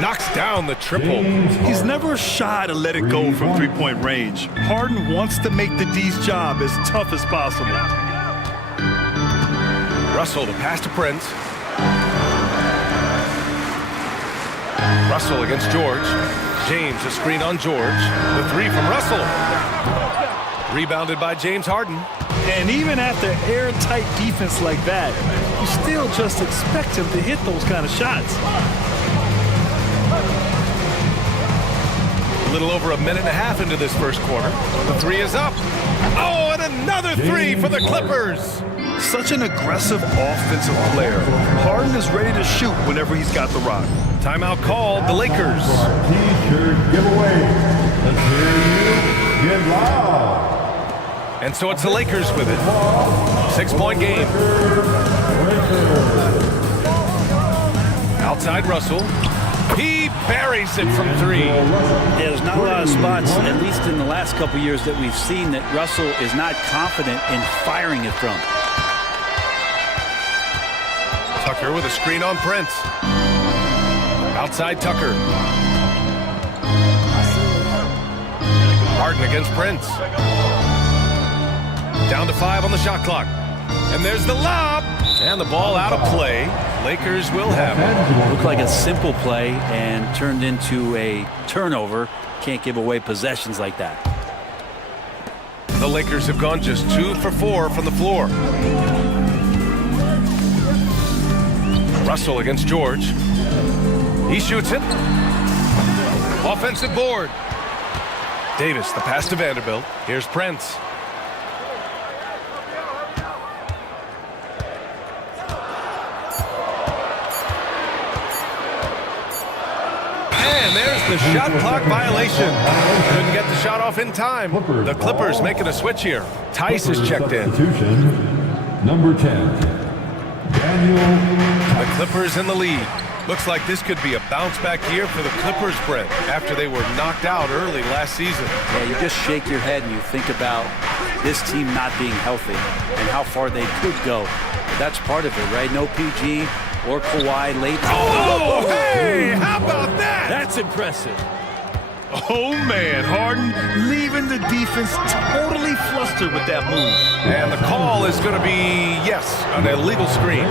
Knocks down the triple. He's never shy to let it go from three-point range. Harden wants to make the D's job as tough as possible. Russell to pass to Prince. Russell against George. James a screen on George. The three from Russell. Rebounded by James Harden. And even after airtight defense like that, you still just expect him to hit those kind of shots. A little over a minute and a half into this first quarter. The three is up. Oh, and another three for the Clippers. Such an aggressive offensive player. Harden is ready to shoot whenever he's got the rock. Timeout called, the Lakers. T-shirt giveaway. Let's hear you get loud. And so it's the Lakers with it. 6-point game. Outside Russell. He buries it from three. Yeah, there's not a lot of spots, at least in the last couple years, that we've seen that Russell is not confident in firing it from. Tucker with a screen on Prince. Outside Tucker. Harden against Prince. Down to 5 on the shot clock. And there's the lob. And the ball out of play. Lakers will have it. Looked like a simple play and turned into a turnover. Can't give away possessions like that. The Lakers have gone just 2 for 4 from the floor. Russell against George. He shoots it. Offensive board. Davis, the pass to Vanderbilt. Here's Prince. And there's the shot clock violation. Couldn't get the shot off in time. The Clippers making a switch here. Tice is checked in. Number 10, Daniel. The Clippers in the lead. Looks like this could be a bounce-back year for the Clippers, Brent, after they were knocked out early last season. Yeah, you just shake your head and you think about this team not being healthy and how far they could go. But that's part of it, right? No PG or Kawhi late. Oh, hey, how about that? That's impressive. Oh, man, Harden leaving the defense totally flustered with that move. And the call is going to be, yes, an illegal screen.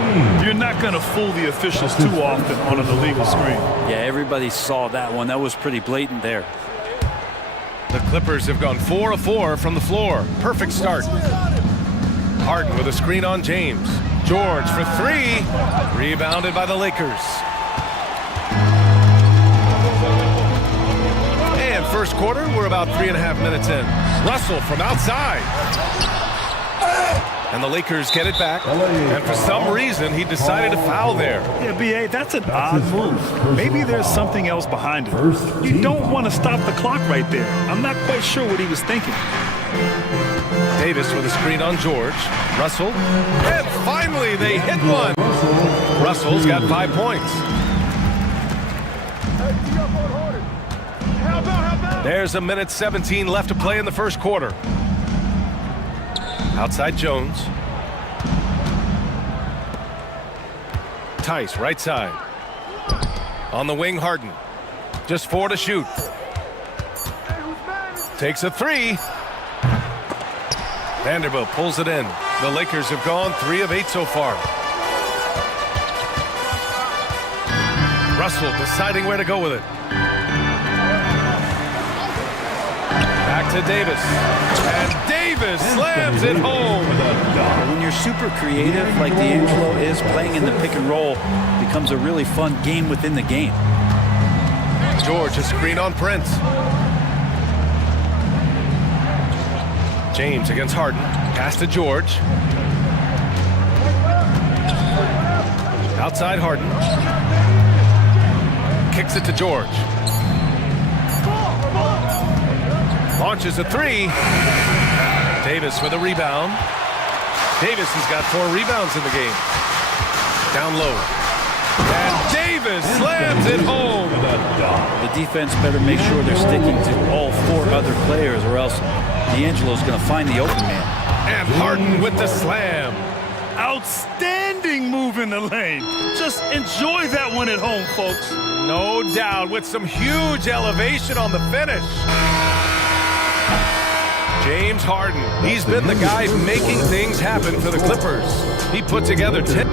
You're not going to fool the officials too often on an illegal screen. Yeah, everybody saw that one. That was pretty blatant there. The Clippers have gone 4 of 4 from the floor. Perfect start. Harden with a screen on James. George for 3. Rebounded by the Lakers. And first quarter, we're about 3.5 minutes in. Russell from outside. And the Lakers get it back. And for some reason, he decided to foul there. Yeah, B.A., that's an odd move. Maybe there's something else behind it. You don't want to stop the clock right there. I'm not quite sure what he was thinking. Davis with a screen on George. Russell. And finally, they hit one. Russell's got 5 points. There's a minute 17 left to play in the first quarter. Outside Jones. Tice, right side. On the wing, Harden. Just 4 to shoot. Takes a 3. Vanderbilt pulls it in. The Lakers have gone 3 of 8 so far. Russell deciding where to go with it. Back to Davis. And Davis slams it home. When you're super creative, like D'Angelo is, playing in the pick and roll becomes a really fun game within the game. George, a screen on Prince. James against Harden. Pass to George. Outside Harden. Kicks it to George. Launches a 3. Davis with a rebound. Davis has got 4 rebounds in the game. Down low. And Davis slams it home. The defense better make sure they're sticking to all 4 other players, or else D'Angelo's going to find the open man. And Harden with the slam. Outstanding move in the lane. Just enjoy that one at home, folks. No doubt, with some huge elevation on the finish. James Harden, he's been the guy making things happen for the Clippers. He put together 10.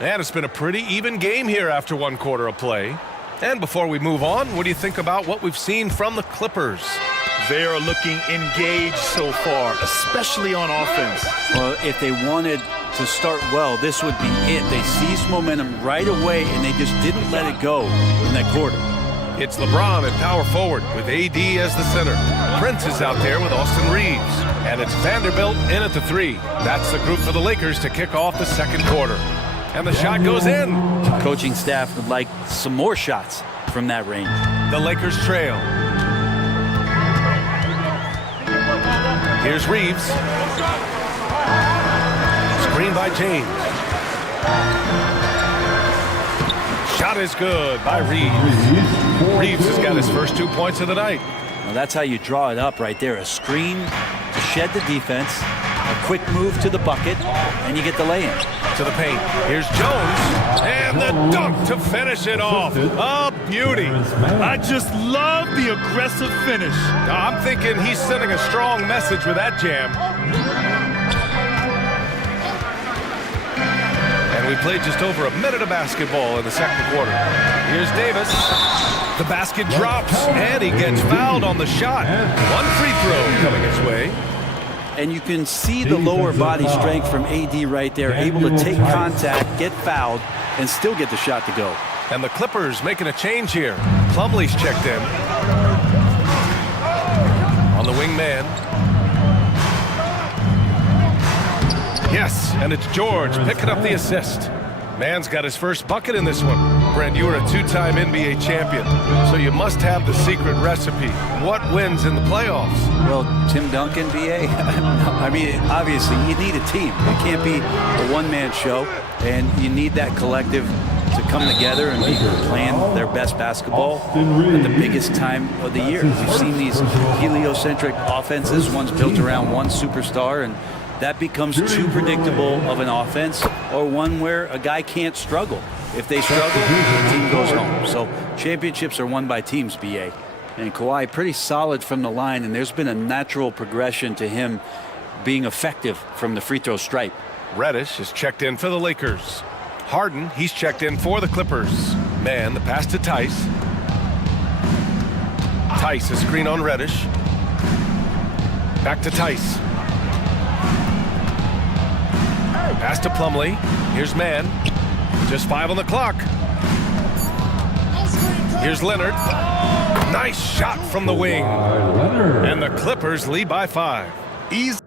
And it's been a pretty even game here after 1 quarter of play. And before we move on, what do you think about what we've seen from the Clippers? They are looking engaged so far, especially on offense. Well, if they wanted to start well, this would be it. They seized momentum right away, and they just didn't let it go in that quarter. It's LeBron at power forward with AD as the center. Prince is out there with Austin Reeves. And it's Vanderbilt in at the 3. That's the group for the Lakers to kick off the 2nd quarter. And the shot goes in. The coaching staff would like some more shots from that range. The Lakers trail. Here's Reeves. Screen by James. Shot is good by Reeves. Reeves has got his first 2 points of the night. Well, that's how you draw it up right there. A screen to shed the defense, a quick move to the bucket, and you get the lay-in. To the paint. Here's Jones. And the dunk to finish it off. A beauty. I just love the aggressive finish. I'm thinking he's sending a strong message with that jam. And we played just over a minute of basketball in the 2nd quarter. Here's Davis. The basket drops, and he gets fouled on the shot. 1 free throw coming his way. And you can see the lower body strength from AD right there, able to take contact, get fouled, and still get the shot to go. And the Clippers making a change here. Plumlee's checked in. On the wing man. Yes, and it's George picking up the assist. Man's got his first bucket in this one. Brent, you were a 2-time NBA champion, so you must have the secret recipe. What wins in the playoffs? Well, Tim Duncan, BA, I mean, obviously, you need a team. It can't be a one-man show, and you need that collective to come together and be playing their best basketball at the biggest time of the year. We've seen these heliocentric offenses, one's built around one superstar, and that becomes too predictable of an offense, or one where a guy can't struggle. If they struggle, the team goes home. So championships are won by teams, BA. And Kawhi pretty solid from the line, and there's been a natural progression to him being effective from the free throw stripe. Reddish is checked in for the Lakers. Harden, he's checked in for the Clippers. Man, the pass to Tice. Tice, a screen on Reddish. Back to Tice. Pass to Plumlee. Here's Man. Just 5 on the clock. Here's Leonard. Nice shot from the wing. And the Clippers lead by 5. Easy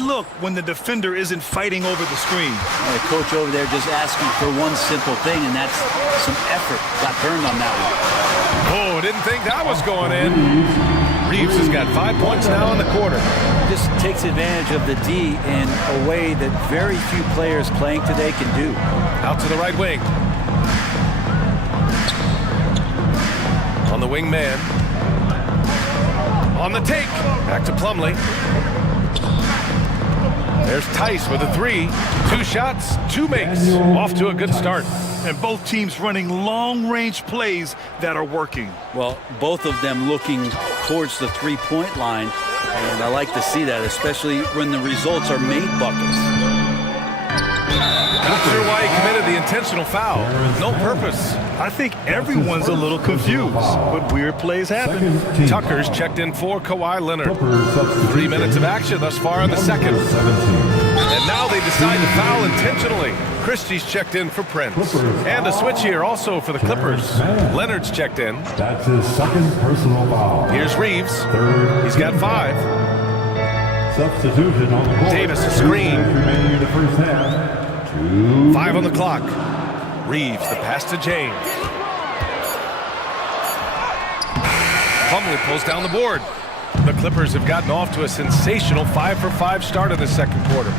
look when the defender isn't fighting over the screen. The coach over there just asking for one simple thing, and that's some effort. Got burned on that one. Oh, didn't think that was going in. Reeves has got 5 points now in the quarter. Just takes advantage of the D in a way that very few players playing today can do. Out to the right wing. On the wing man. On the take. Back to Plumlee. There's Tice with a three. 2 shots, 2 makes. Off to a good start. And both teams running long-range plays that are working. Well, both of them looking towards the three-point line, and I like to see that, especially when the results are made buckets. Not sure why he committed the intentional foul. No purpose. I think everyone's a little confused, but weird plays happen. Tucker's checked in for Kawhi Leonard. 3 minutes of action thus far in the second. And now they decide to foul intentionally. Christie's checked in for Prince. And a switch here also for the Clippers. Leonard's checked in. That's his second personal foul. Here's Reeves. He's got 5. Substitution on the court. Davis a screen. Remaining in the first half. 5 on the clock. Reeves, the pass to James. Plumlee pulls down the board. The Clippers have gotten off to a sensational 5-for-5 start in the second quarter.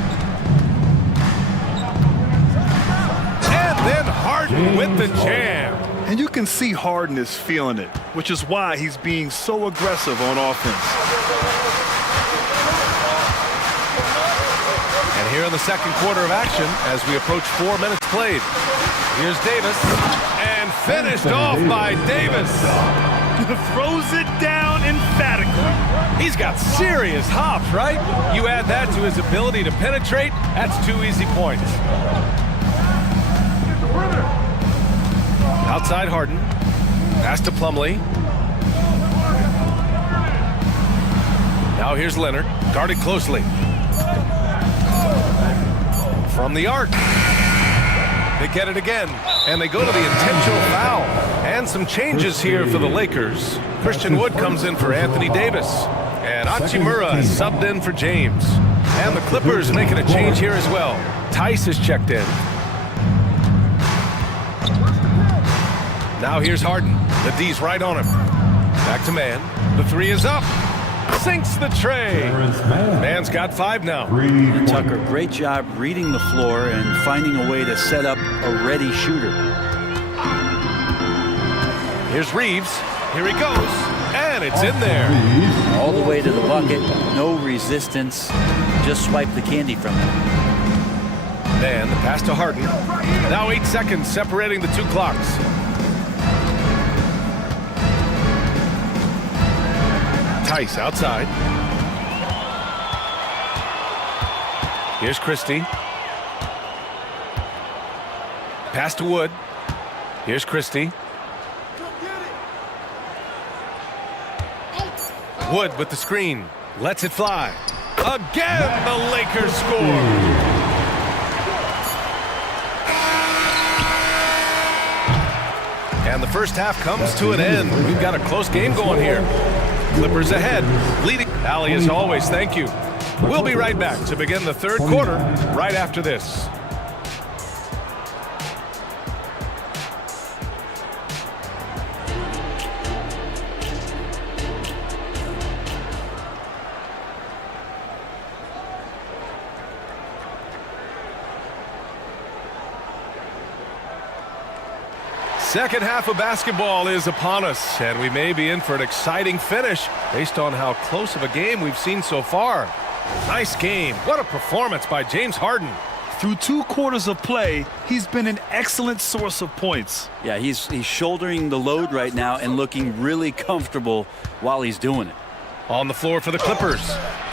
And then Harden with the jam. And you can see Harden is feeling it, which is why he's being so aggressive on offense. And here in the second quarter of action, as we approach 4 minutes played, here's Davis, and finished off by Davis. Throws it down emphatically. He's got serious hops, right? You add that to his ability to penetrate, that's 2 easy points. Outside Harden, pass to Plumlee. Now here's Leonard, guarded closely. From the arc. They get it again, and they go to the intentional foul. And some changes here for the Lakers. Christian Wood comes in for Anthony Davis. And Hachimura is subbed in for James. And the Clippers making a change here as well. Tice is checked in. Now here's Harden. The D's right on him. Back to Man. The 3 is up. Sinks the tray. Man's got 5 now. And Tucker, great job reading the floor and finding a way to set up a ready shooter. Here's Reeves. Here he goes. And it's in there. All the way to the bucket. No resistance. Just swipe the candy from it. Man, the pass to Harden. Now 8 seconds separating the 2 clocks. Tice outside. Here's Christie. Pass to Wood. Here's Christie. Wood with the screen. Lets it fly. Again, the Lakers score. And the first half comes to an end. We've got a close game going here. Clippers ahead, leading. Allie, as always, thank you. We'll be right back to begin the third quarter right after this. Second half of basketball is upon us, and we may be in for an exciting finish based on how close of a game we've seen so far. Nice game. What a performance by James Harden. Through 2 quarters of play, he's been an excellent source of points. Yeah, he's shouldering the load right now and looking really comfortable while he's doing it. On the floor for the Clippers,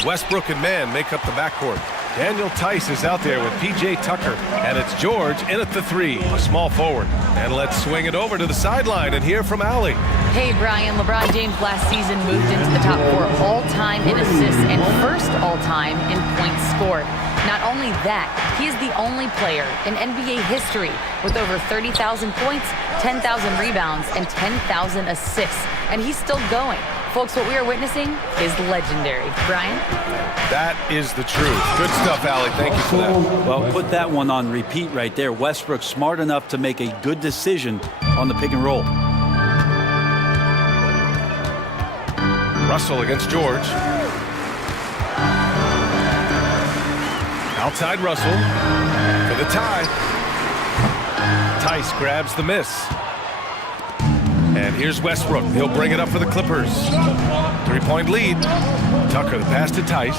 Westbrook and Man make up the backcourt. Daniel Tice is out there with P.J. Tucker, and it's George in at the 3, a small forward. And let's swing it over to the sideline and hear from Allie. Hey, Brian. LeBron James last season moved into the top 4 all-time in assists and first all-time in points scored. Not only that, he is the only player in NBA history with over 30,000 points, 10,000 rebounds, and 10,000 assists. And he's still going. Folks, what we are witnessing is legendary. Brian? That is the truth. Good stuff, Allie. Thank you for that. Well, put that one on repeat right there. Westbrook smart enough to make a good decision on the pick and roll. Russell against George. Outside Russell for the tie. Tice grabs the miss. And here's Westbrook. He'll bring it up for the Clippers. 3-point lead. Tucker, the pass to Tice.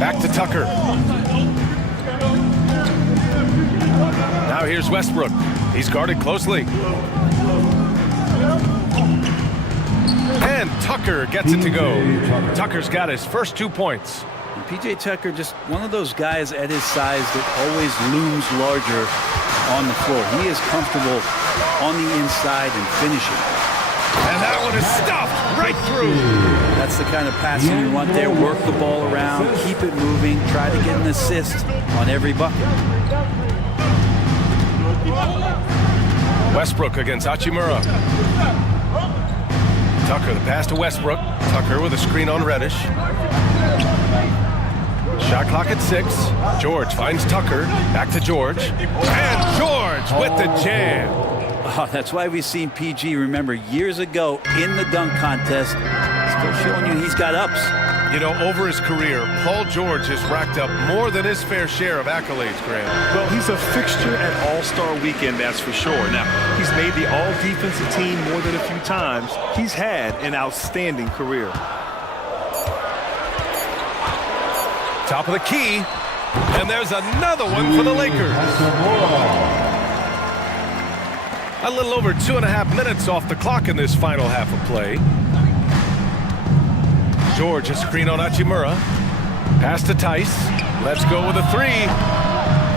Back to Tucker. here's Westbrook. He's guarded closely. And Tucker gets it to go. Tucker's got his first 2 points. P.J. Tucker, just one of those guys at his size that always looms larger on the floor. He is comfortable on the inside and finishing. And that one is stuffed right through. That's the kind of passing you want there. Work the ball around, keep it moving, try to get an assist on every bucket. Westbrook against Hachimura. Tucker, the pass to Westbrook. Tucker with a screen on Reddish. Shot clock at 6. George finds Tucker. Back to George. And George with the jam. Oh, that's why we've seen PG, remember, years ago in the dunk contest, still showing you he's got ups. You know, over his career, Paul George has racked up more than his fair share of accolades, Graham. Well, he's a fixture at All-Star Weekend, that's for sure. Now, he's made the All-Defensive team more than a few times. He's had an outstanding career. Top of the key, and there's another one for the Lakers. A little over 2.5 minutes off the clock in this final half of play. George, a screen on Hachimura. Pass to Tice. Let's go with a 3.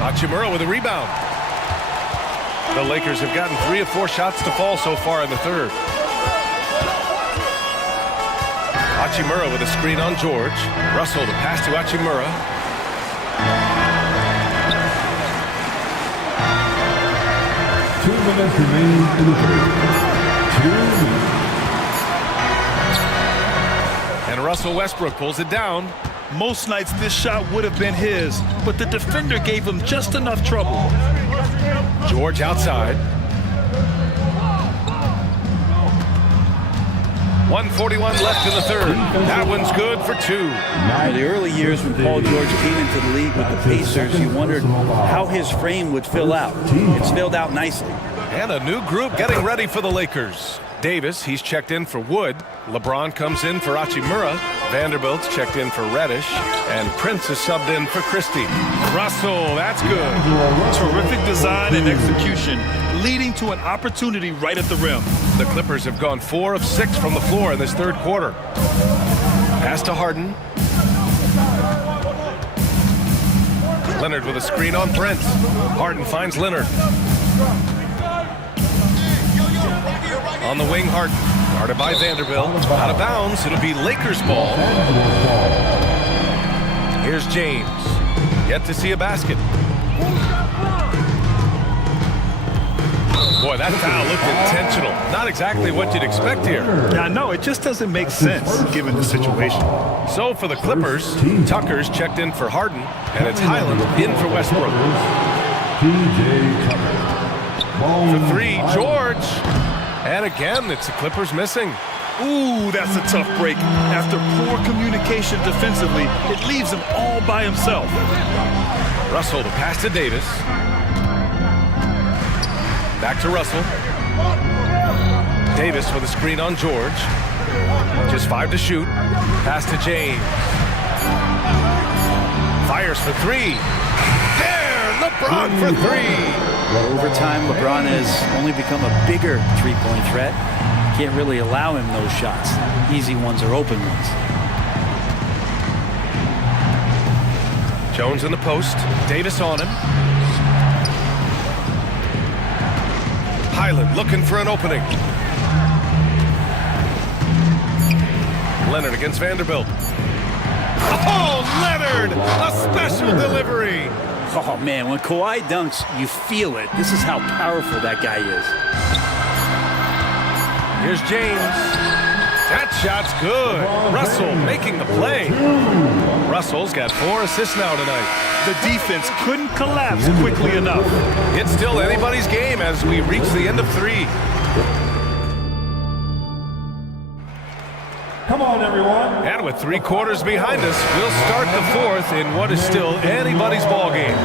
Hachimura with a rebound. The Lakers have gotten 3 of 4 shots to fall so far in the third. Hachimura with a screen on George. Russell to pass to Hachimura. Two minutes remaining in the third. 2 minutes. And Russell Westbrook pulls it down. Most nights this shot would have been his, but the defender gave him just enough trouble. George outside. 1:41 left in the third. That one's good for 2. Now, the early years when Paul George came into the league with the Pacers, you wondered how his frame would fill out. It's filled out nicely. And a new group getting ready for the Lakers. Davis, he's checked in for Wood. LeBron comes in for Hachimura. Vanderbilt's checked in for Reddish. And Prince is subbed in for Christie. Russell, that's good. Terrific design and execution, leading to an opportunity right at the rim. The Clippers have gone 4 of 6 from the floor in this third quarter. Pass to Harden. Leonard with a screen on Prince. Harden finds Leonard. On the wing, Harden. Guarded by Vanderbilt. Out of bounds. It'll be Lakers ball. Here's James. Yet to see a basket. Boy, that foul looked intentional. Not exactly what you'd expect here. Yeah, no, it just doesn't make sense given the situation. So for the Clippers, Tucker's checked in for Harden, and it's Highland in for Westbrook. For 3, George. And again, it's the Clippers missing. Ooh, that's a tough break. After poor communication defensively, it leaves him all by himself. Russell to pass to Davis. Back to Russell. Davis with a screen on George. Just 5 to shoot. Pass to James. Fires for 3. There, LeBron for 3. Over time, LeBron has only become a bigger three-point threat. Can't really allow him those shots. Easy ones or open ones. Jones in the post. Davis on him. Highland looking for an opening. Leonard against Vanderbilt. Oh, Leonard! A special delivery! Oh, man, when Kawhi dunks, you feel it. This is how powerful that guy is. Here's James. That shot's good. Russell making the play. Russell's got 4 assists now tonight. The defense couldn't collapse quickly enough. It's still anybody's game as we reach the end of 3. Come on, everyone. And with 3 quarters behind us, we'll start the 4th in what is still anybody's ball game.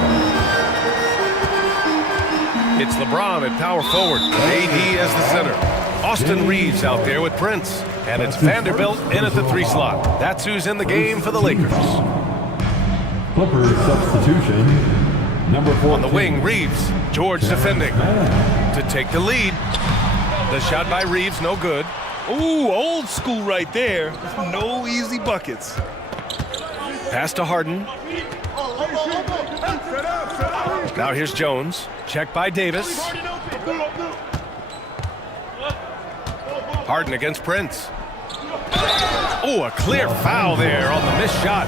It's LeBron at power forward, AD as the center. Austin Reeves out there with Prince. And it's Vanderbilt in at the 3 slot. That's who's in the game for the Lakers. Clippers substitution. Number 14. On the wing, Reeves. George defending to take the lead. The shot by Reeves, no good. Ooh, old school right there. No easy buckets. Pass to Harden. Now here's Jones. Check by Davis. Harden against Prince. Oh, a clear foul there on the missed shot.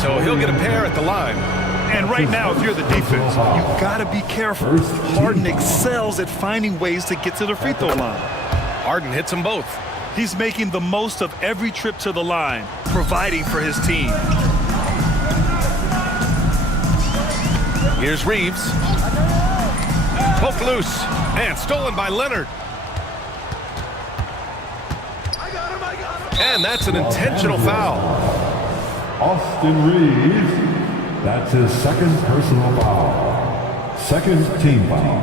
So he'll get a pair at the line. And right now, if you're the defense, you've got to be careful. Harden excels at finding ways to get to the free throw line. Harden hits them both. He's making the most of every trip to the line, providing for his team. Here's Reeves. Poked loose and stolen by Leonard. And that's an intentional foul. Austin Reeves. That's his second personal foul. Second team foul.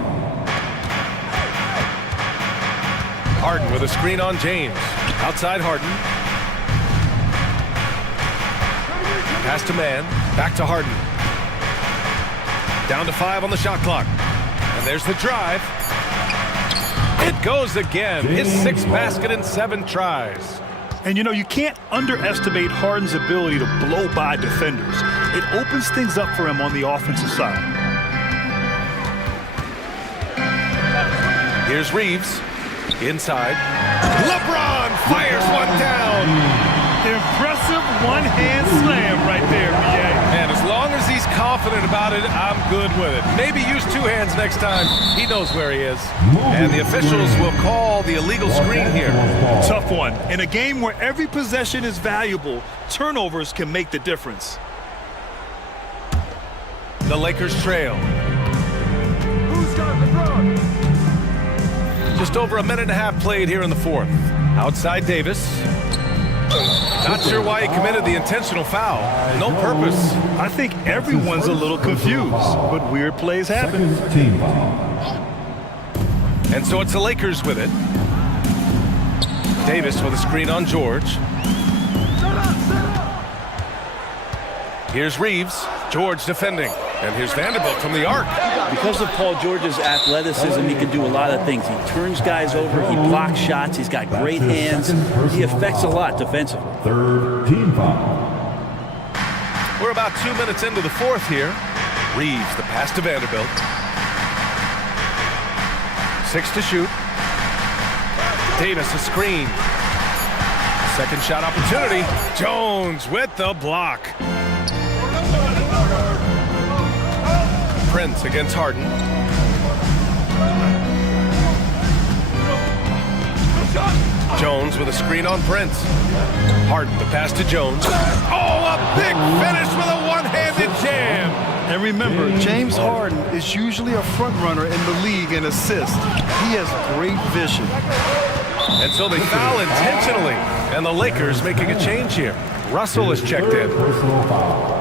Harden with a screen on James. Outside Harden. Pass to man. Back to Harden. Down to 5 on the shot clock. And there's the drive. It goes again. His 6th basket in 7 tries. And you know, you can't underestimate Harden's ability to blow by defenders. It opens things up for him on the offensive side. Here's Reeves. Inside. LeBron fires one down. Impressive one-hand slam right there, B.A. And as long as he's confident about it, I'm good with it. Maybe use 2 hands next time. He knows where he is. And the officials will call the illegal screen here. Tough one. In a game where every possession is valuable, turnovers can make the difference. The Lakers trail. Who's got LeBron? Just over a minute and a half played here in the 4th. Outside Davis. Not sure why he committed the intentional foul. No purpose. I think everyone's a little confused, but weird plays happen. Second team foul. And so it's the Lakers with it. Davis with a screen on George. Here's Reeves. George defending. And here's Vanderbilt from the arc. Because of Paul George's athleticism, he can do a lot of things. He turns guys over, he blocks shots, he's got great hands. He affects a lot defensively. Third team foul. We're about 2 minutes into the 4th here. Reeves, the pass to Vanderbilt. 6 to shoot. Davis, a screen. Second shot opportunity. Jones with the block. Prince against Harden. Jones with a screen on Prince. Harden, the pass to Jones. Oh, a big finish with a one-handed jam. And remember, James Harden is usually a front runner in the league in assists. He has great vision. And so they foul intentionally. And the Lakers making a change here. Russell is checked in. Personal foul.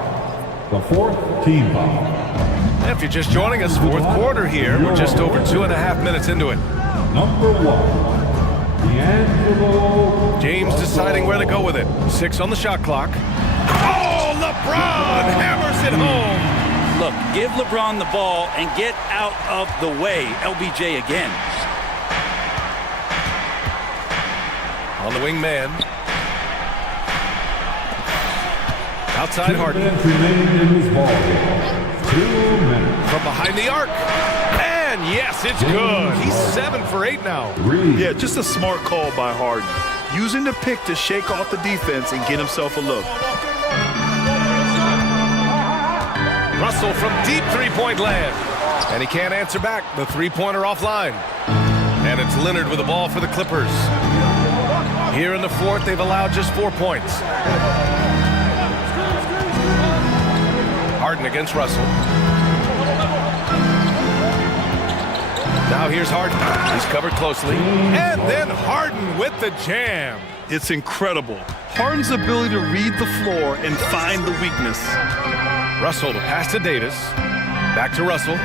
The 4th team foul. If you're just joining us, 4th quarter here. We're just over 2.5 minutes into it. Number 1. D'Angelo. James deciding where to go with it. 6 on the shot clock. Oh, LeBron hammers it home. Look, give LeBron the ball and get out of the way. LBJ again. On the wing man. Outside Harden. From behind the arc. And yes, it's good. He's 7 for 8 now. Yeah, just a smart call by Harden. Using the pick to shake off the defense and get himself a look. Russell from deep three-point land. And he can't answer back. The three-pointer offline. And it's Leonard with the ball for the Clippers. Here in the 4th, they've allowed just 4 points. Harden against Russell. Now here's Harden. He's covered closely. And then Harden with the jam. It's incredible. Harden's ability to read the floor and find the weakness. Russell to pass to Davis. Back to Russell.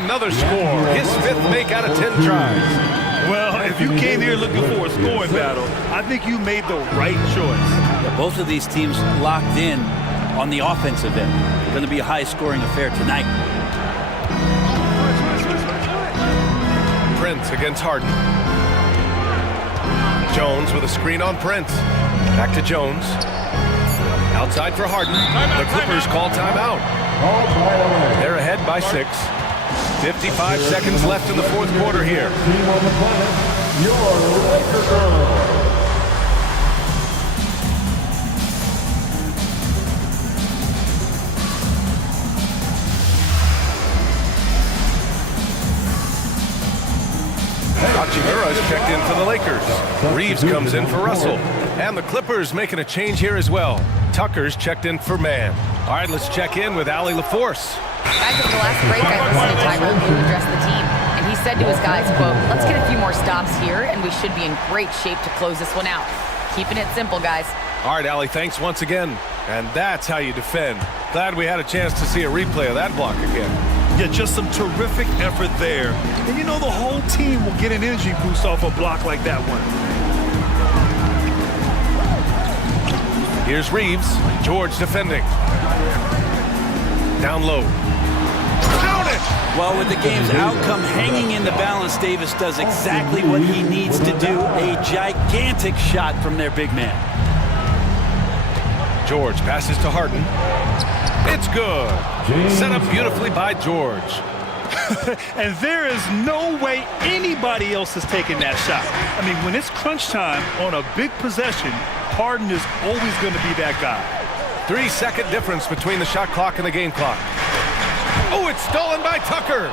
Another score. His 5th make out of 10 tries. Well, if you came here looking for a scoring battle, I think you made the right choice. Yeah, both of these teams locked in on the offensive end. It's going to be a high-scoring affair tonight. Prince against Harden. Jones with a screen on Prince. Back to Jones. Outside for Harden. The Clippers call timeout. They're ahead by 6. 55 seconds left in the fourth quarter here. Team on the planet, your Laker girl. Hachimura's checked in for the Lakers. Reeves comes in for Russell. And the Clippers making a change here as well. Tucker's checked in for Mann. All right, let's check in with Allie LaForce. Guys, at the last break, I listened to Tyrone who addressed the team. And he said to his guys, quote, let's get a few more stops here, and we should be in great shape to close this one out. Keeping it simple, guys. All right, Allie, thanks once again. And that's how you defend. Glad we had a chance to see a replay of that block again. Yeah, just some terrific effort there. And you know the whole team will get an energy boost off a block like that one. Here's Reeves. George defending. Down low. Count it! Well, with the game's outcome hanging in the balance, Davis does exactly what he needs to do. A gigantic shot from their big man. George passes to Harden. It's good. Set up beautifully by George. And there is no way anybody else is taking that shot. I mean, when it's crunch time on a big possession, Harden is always going to be that guy. 3-second difference between the shot clock and the game clock. Oh, it's stolen by Tucker.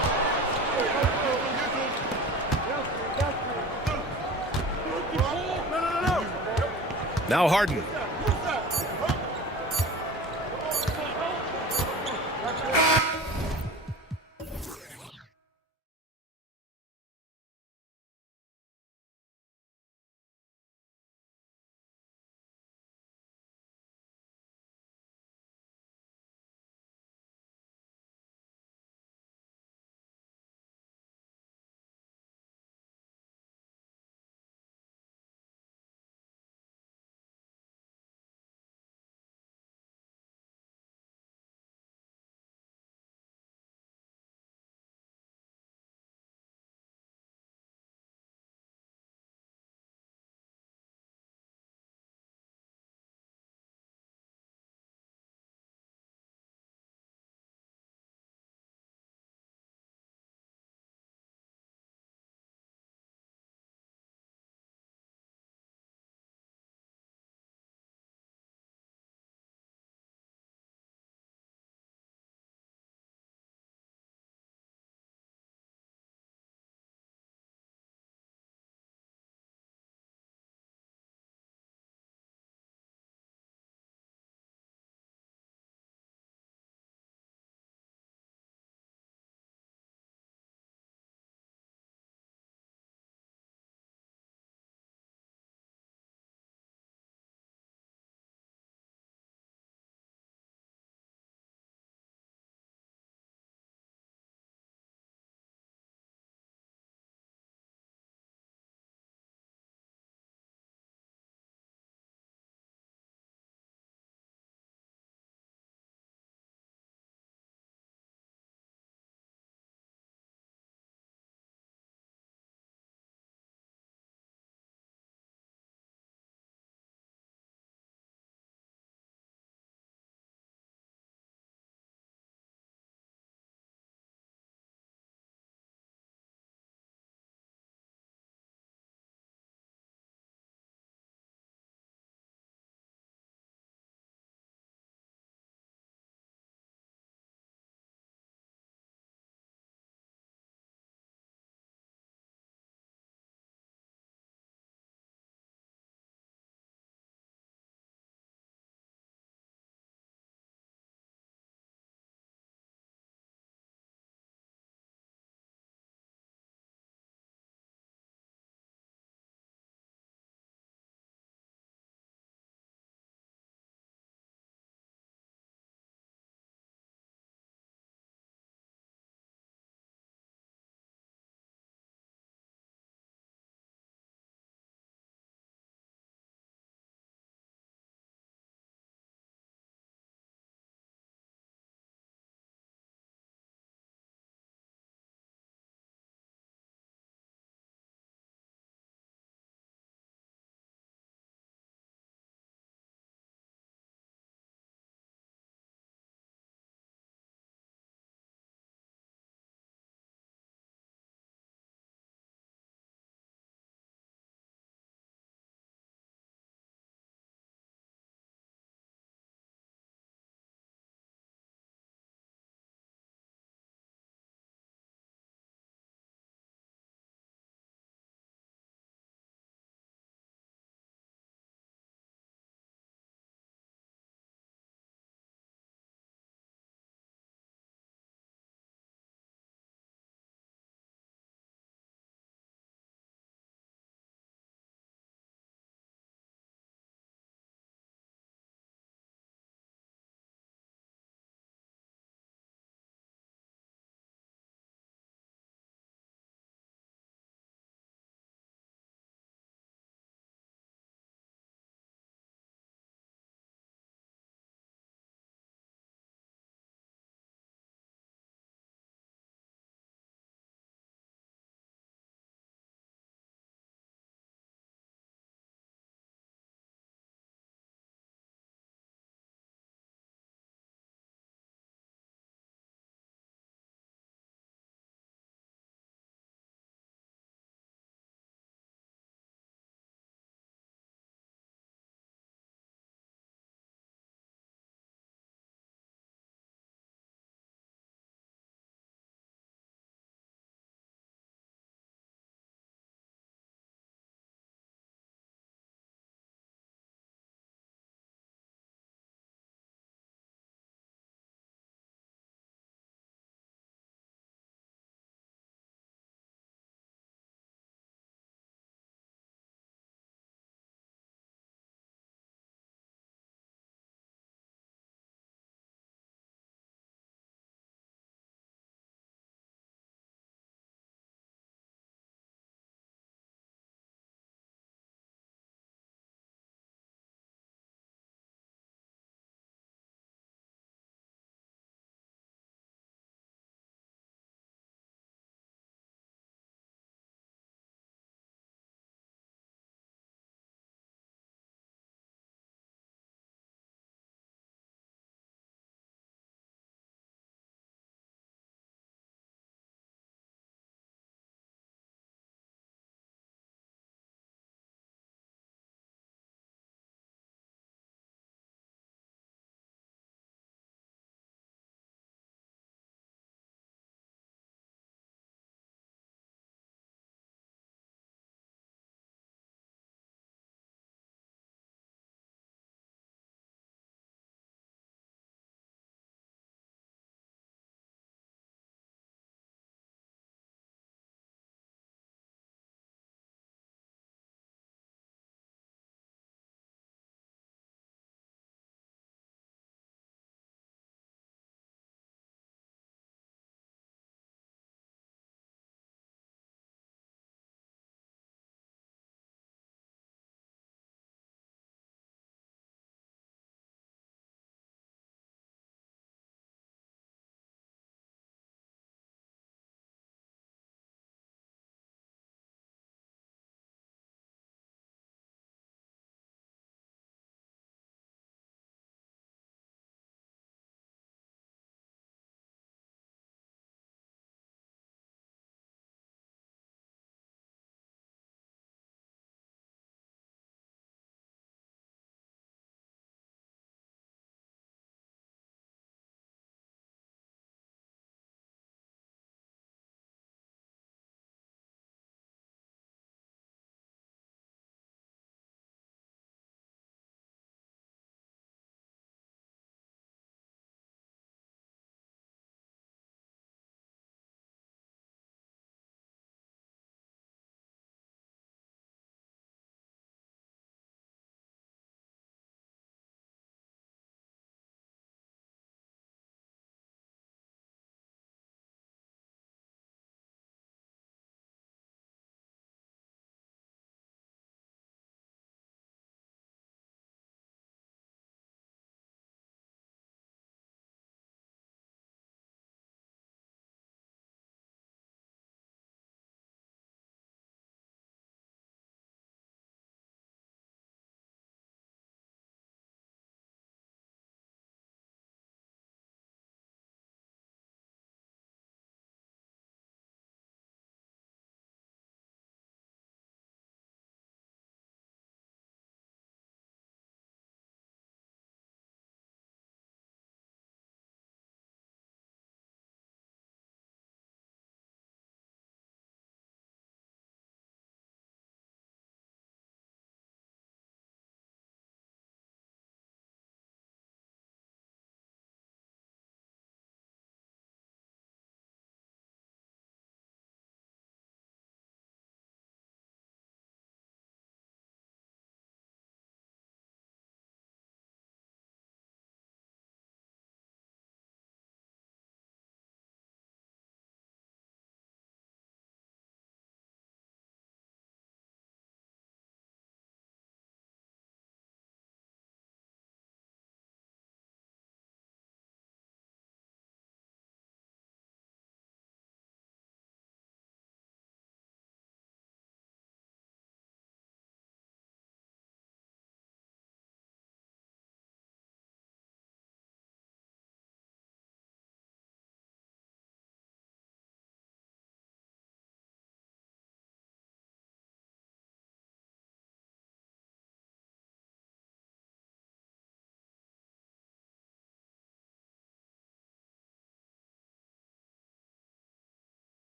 Now Harden.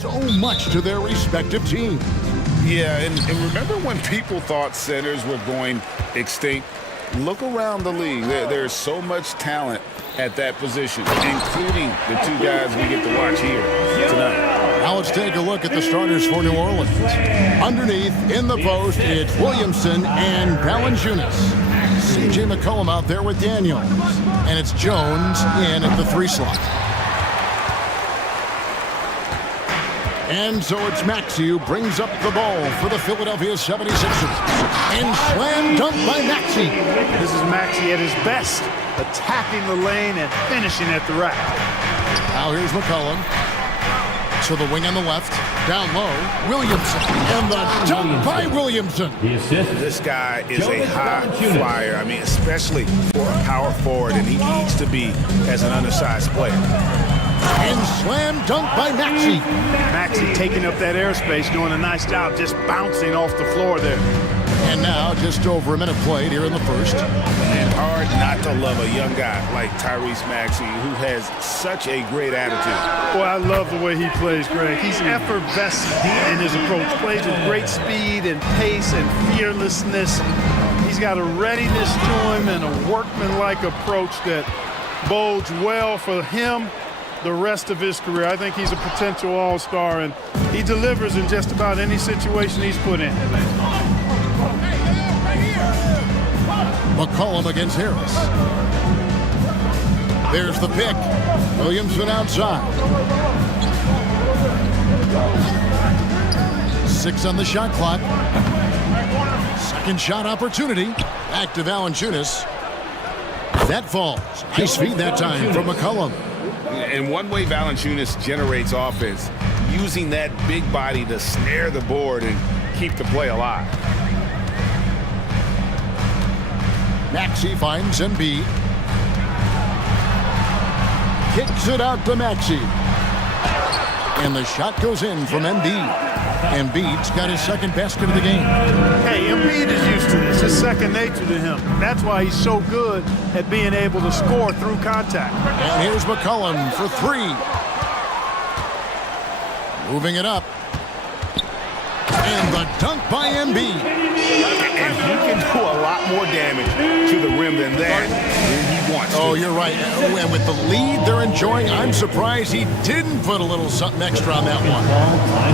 so much to their respective teams. Yeah, and remember when people thought centers were going extinct? Look around the league. There's so much talent at that position, including the two guys we get to watch here tonight. Now let's take a look at the starters for New Orleans. Underneath, in the post, it's Williamson and Valanciunas. C.J. McCollum out there with Daniels. And it's Jones in at the 3 slot. And so it's Maxey who brings up the ball for the Philadelphia 76ers. And slam dunk by Maxey. This is Maxey at his best, attacking the lane and finishing at the rack. Now here's McCollum. To the wing on the left. Down low, Williamson. And the dunk by Williamson. This guy is a high flyer. I mean, especially for a power forward, and he needs to be as an undersized player. And slam dunk by Maxey. Maxey taking up that airspace, doing a nice job just bouncing off the floor there. And now just over a minute played here in the first. And hard not to love a young guy like Tyrese Maxey, who has such a great attitude. Boy, I love the way he plays, Greg. He's effervescent in his approach. Plays with great speed and pace and fearlessness. He's got a readiness to him and a workmanlike approach that bodes well for him the rest of his career. I think he's a potential all-star, and he delivers in just about any situation he's put in. McCollum against Harris. There's the pick. Williamson outside. 6 on the shot clock. Second shot opportunity. Back to Valanciunas. That falls. Nice feed that time from McCollum. And one way Valanciunas generates offense, using that big body to snare the board and keep the play alive. Maxey finds Embiid. Kicks it out to Maxey. And the shot goes in from Embiid. Embiid's got his second basket of the game. Hey, Embiid is used to this. It's second nature to him. That's why he's so good at being able to score through contact. And here's McCollum for 3. Moving it up. And the dunk by Embiid. And he can do a lot more damage to the rim than that when he wants to. Oh, you're right. And with the lead they're enjoying, I'm surprised he didn't put a little something extra on that one.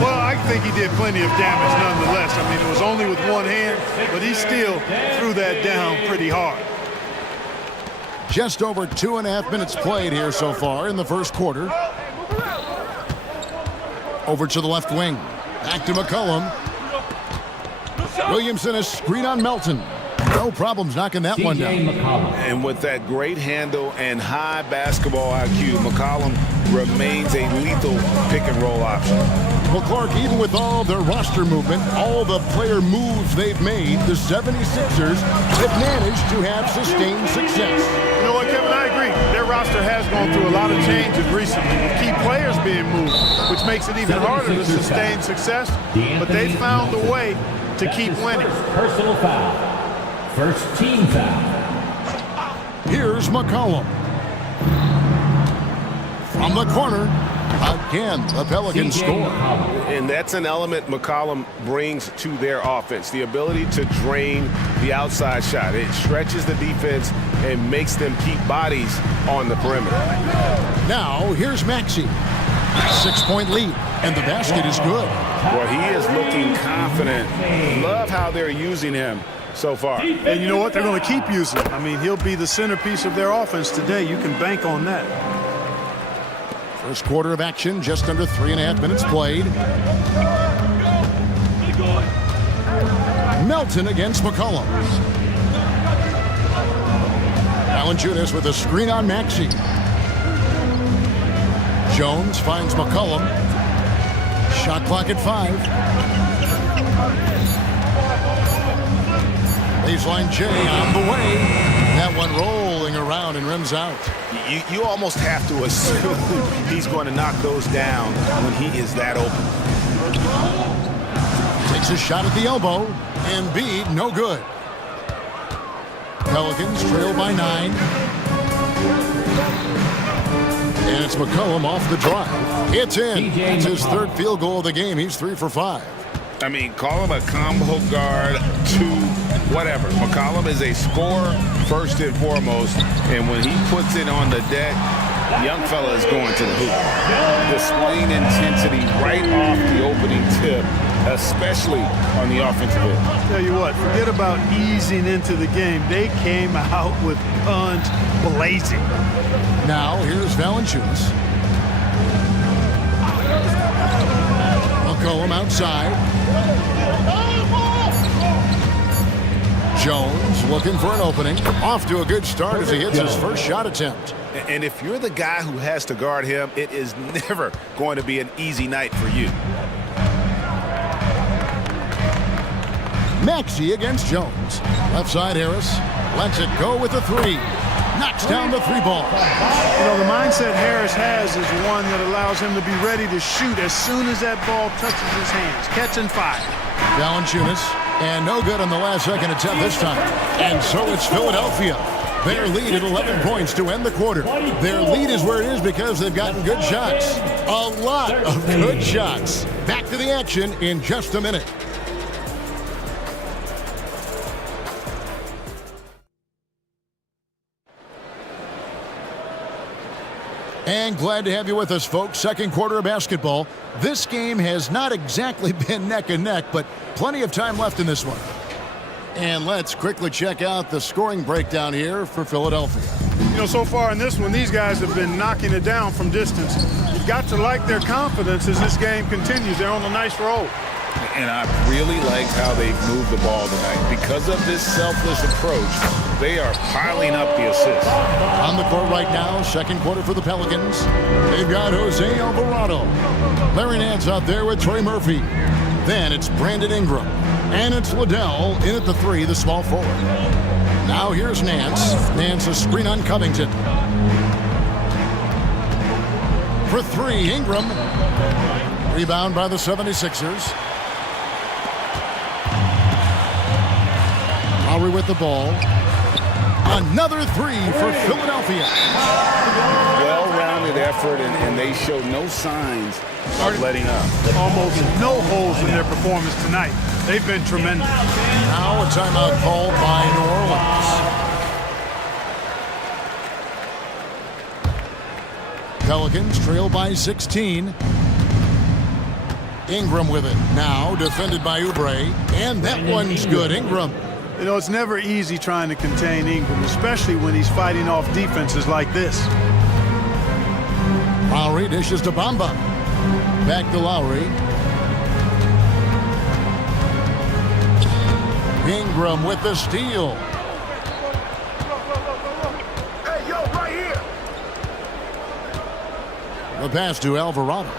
Well, I think he did plenty of damage nonetheless. I mean, it was only with one hand, but he still threw that down pretty hard. Just over 2.5 minutes played here so far in the first quarter. Over to the left wing. Back to McCollum. Williamson a screen on Melton. No problems knocking that one down. And with that great handle and high basketball IQ, McCollum remains a lethal pick-and-roll option. Well, Clark, even with all their roster movement, all the player moves they've made, the 76ers have managed to have sustained success. You know what, Kevin, I agree. Their roster has gone through a lot of changes recently with key players being moved, which makes it even harder to sustain success. But they found a way to keep winning. Personal foul. First team foul. Here's McCollum. From the corner, again, the Pelicans score. And that's an element McCollum brings to their offense, the ability to drain the outside shot. It stretches the defense and makes them keep bodies on the perimeter. Now, here's Maxey. 6-point lead, and the basket is good. Well, he is looking confident. Love how they're using him so far. And you know what? They're going to keep using him. I mean, he'll be the centerpiece of their offense today. You can bank on that. First quarter of action, just under 3.5 minutes played. Melton against McCollum. Valanciunas with a screen on Maxey. Jones finds McCollum. Shot clock at 5. Baseline J on the way. That one rolling around and rims out. You almost have to assume he's going to knock those down when he is that open. Takes a shot at the elbow. Embiid, no good. Pelicans trail by 9. And it's McCollum off the drive. It's in. It's his third field goal of the game. He's 3 for 5. I mean, call him a combo guard to whatever. McCollum is a scorer first and foremost, and when he puts it on the deck, young fella is going to the hoop. Displaying intensity right off the opening tip, especially on the offensive end. I'll tell you what, forget about easing into the game. They came out with guns blazing. Now, here's Valanciunas. McCollum outside. Jones looking for an opening. Off to a good start as he hits his first shot attempt. And if you're the guy who has to guard him, it is never going to be an easy night for you. Maxey against Jones. Left side Harris lets it go with the three. Knocks down the three ball. You know, the mindset Harris has is one that allows him to be ready to shoot as soon as that ball touches his hands. Catch and fire. Valanciunas, and no good on the last second attempt this time. And so it's Philadelphia. Their lead at 11 points to end the quarter. Their lead is where it is because they've gotten good shots. A lot of good shots. Back to the action in just a minute. And glad to have you with us, folks. Second quarter of basketball. This game has not exactly been neck and neck, but plenty of time left in this one. And let's quickly check out the scoring breakdown here for Philadelphia. You know, so far in this one, these guys have been knocking it down from distance. You've got to like their confidence as this game continues. They're on a nice roll. And I really liked how they've moved the ball tonight. Because of this selfless approach, they are piling up the assists. On the court right now, second quarter for the Pelicans. They've got Jose Alvarado. Larry Nance out there with Trey Murphy. Then it's Brandon Ingram. And it's Liddell in at the three, the small forward. Now here's Nance. Nance a screen on Covington. For three, Ingram. Rebound by the 76ers. Lowry with the ball. Another three for Philadelphia. Well-rounded effort, and they show no signs of letting up. Almost no holes in their performance tonight. They've been tremendous. Now a timeout called by New Orleans. Pelicans trail by 16. Ingram with it. Now defended by Oubre. And that one's good. Ingram. You know, it's never easy trying to contain Ingram, especially when he's fighting off defenses like this. Lowry dishes to Bamba. Back to Lowry. Ingram with the steal. Hey, yo, right here. The pass to Alvarado.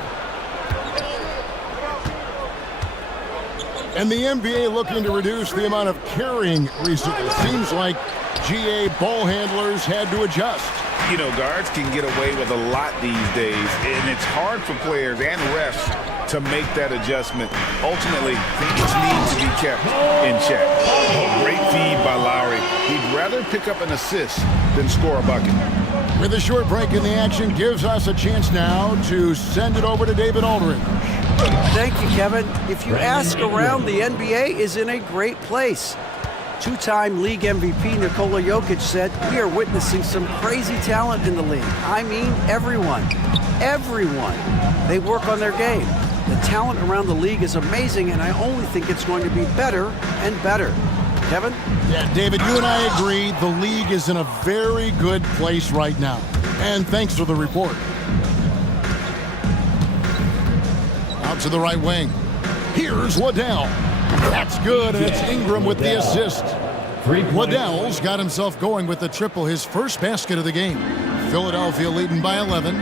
And the NBA looking to reduce the amount of carrying recently. It seems like GA ball handlers had to adjust. You know, guards can get away with a lot these days, and it's hard for players and refs to make that adjustment. Ultimately, things need to be kept in check. Oh, great feed by Lowry. He'd rather pick up an assist than score a bucket. With a short break in the action, gives us a chance now to send it over to David Aldridge. Thank you, Kevin. If you ask around, the NBA is in a great place. Two-time league MVP Nikola Jokic said, "We are witnessing some crazy talent in the league." I mean, everyone. Everyone. They work on their game. The talent around the league is amazing, and I only think it's going to be better and better. Kevin? Yeah, David, you and I agree the league is in a very good place right now. And thanks for the report. Out to the right wing. Here's Liddell. That's good, and it's Ingram with the assist. Liddell's got himself going with the triple, his first basket of the game. Philadelphia leading by 11.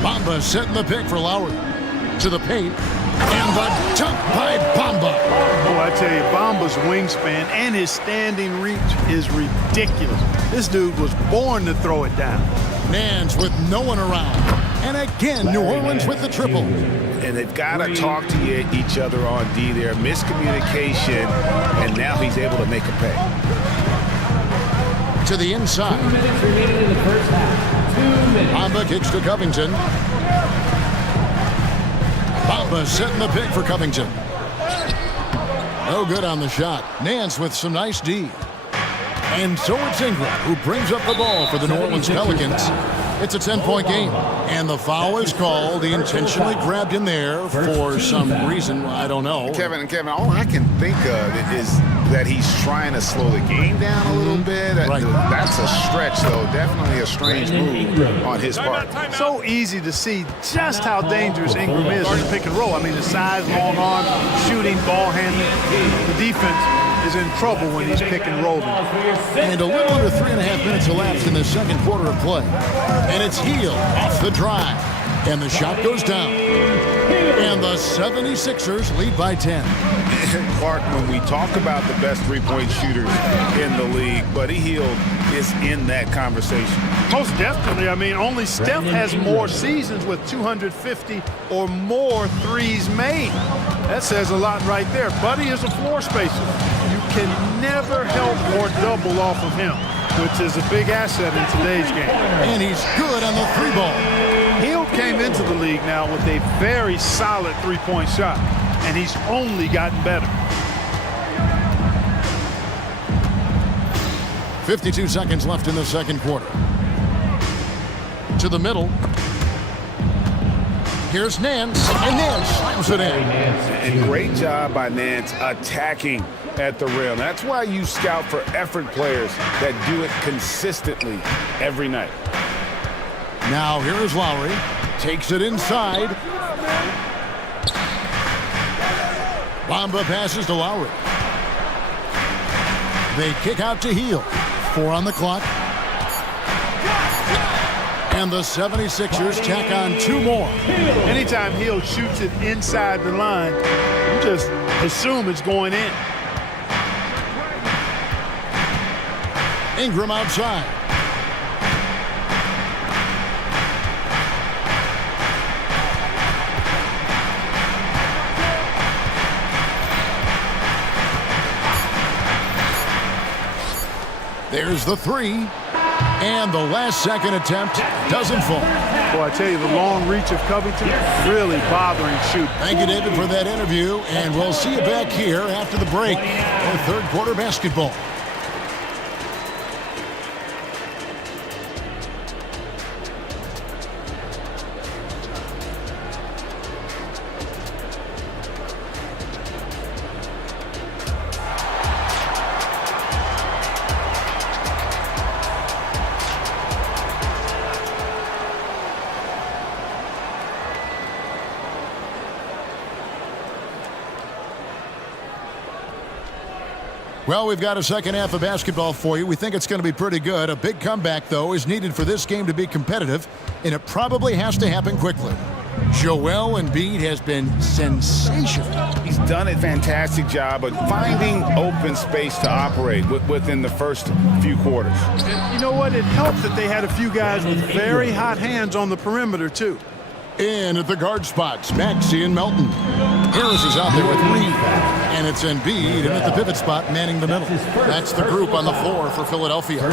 Bamba setting the pick for Lowry. To the paint. And the dunk by Bamba. Oh, I tell you, Bamba's wingspan and his standing reach is ridiculous. This dude was born to throw it down. Nance with no one around. And again, New Orleans with the triple. And they've got to talk to each other on D there. Miscommunication, and now he's able to make a pay. to the inside. 2 minutes remaining in the first half. 2 minutes. Bamba kicks to Covington. Bamba setting the pick for Covington. No good on the shot. Nance with some nice D. And so it's Ingram who brings up the ball for the New Orleans Pelicans. It's a 10-point game. And the foul is called. He intentionally grabbed in there for some reason. I don't know. Kevin, all I can think of is that he's trying to slow the game down a little bit. Right. That's a stretch, though. Definitely a strange move on his part. So easy to see just how dangerous Ingram is in the pick and roll. I mean, the size, long arm, shooting, ball handling. The defense is in trouble when he's pick and rolling. And a little under 3.5 minutes elapsed in the second quarter of play. And it's Hield off the drive. And the shot goes down. And the 76ers lead by 10. Clark, when we talk about the best three-point shooters in the league, Buddy Hield is in that conversation. Most definitely. I mean, only Steph has more seasons with 250 or more threes made. That says a lot right there. Buddy is a floor spacer. You can never help or double off of him, which is a big asset in today's game. And he's good on the three ball. Hield came into the league now with a very solid three-point shot, and he's only gotten better. 52 seconds left in the second quarter. To the middle. Here's Nance, and Nance slams it in. And great job by Nance attacking at the rim. That's why you scout for effort players that do it consistently every night. Now here is Lowry. Takes it inside. Bamba passes to Lowry. They kick out to Hield. 4 on the clock. And the 76ers tack on 2 more. Anytime Hield shoots it inside the line, you just assume it's going in. Ingram outside. There's the three. And the last second attempt doesn't fall. Boy, I tell you, the long reach of Covington really bothering shoot. Thank you, David, for that interview. And we'll see you back here after the break for third quarter basketball. Well, we've got a second half of basketball for you. We think it's going to be pretty good. A big comeback, though, is needed for this game to be competitive, and it probably has to happen quickly. Joel Embiid has been sensational. He's done a fantastic job of finding open space to operate within the first few quarters. And you know what? It helped that they had a few guys with very hot hands on the perimeter, too. In at the guard spots, Maxey and Melton. Harris is out there with Reed. And it's Embiid, and at the pivot spot, manning the middle. That's the group on the floor for Philadelphia.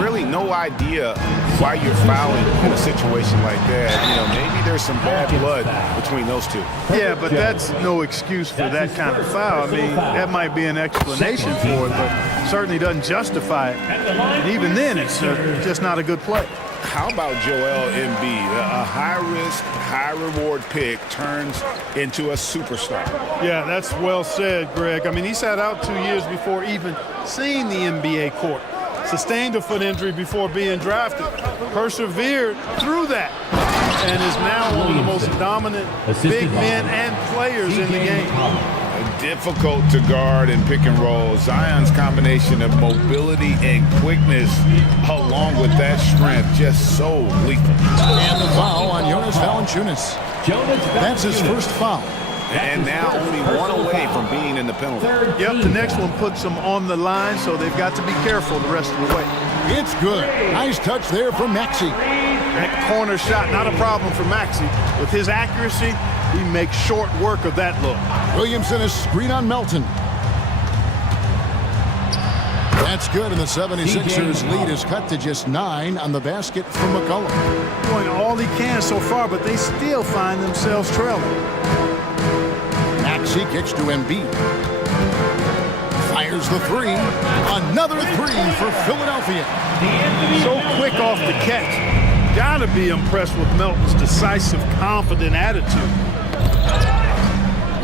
Really no idea why you're fouling in a situation like that. You know, maybe there's some bad blood between those two. Yeah, but that's no excuse for that kind of foul. I mean, that might be an explanation for it, but certainly doesn't justify it. And even then, it's just not a good play. How about Joel Embiid? A high-risk, high-reward pick turns into a superstar. Yeah, that's well said, Greg. I mean, he sat out 2 years before even seeing the NBA court. Sustained a foot injury before being drafted. Persevered through that. And is now one of the most dominant big men and players in the game. Difficult to guard and pick and roll. Zion's combination of mobility and quickness along with that strength just so lethal. And the foul on Jonas Valanciunas. That's his first foul. And now only one away from being in the penalty. Yep, the next one puts them on the line, so they've got to be careful the rest of the way. It's good. Nice touch there from Maxey. That corner shot, not a problem for Maxey. With his accuracy, he makes short work of that look. Williamson is screen on Melton. That's good, and the 76ers lead is cut to just 9 on the basket from McCollum. Doing all he can so far, but they still find themselves trailing. Maxey kicks to Embiid. Fires the three. Another three for Philadelphia. So quick off the catch. Gotta be impressed with Melton's decisive, confident attitude.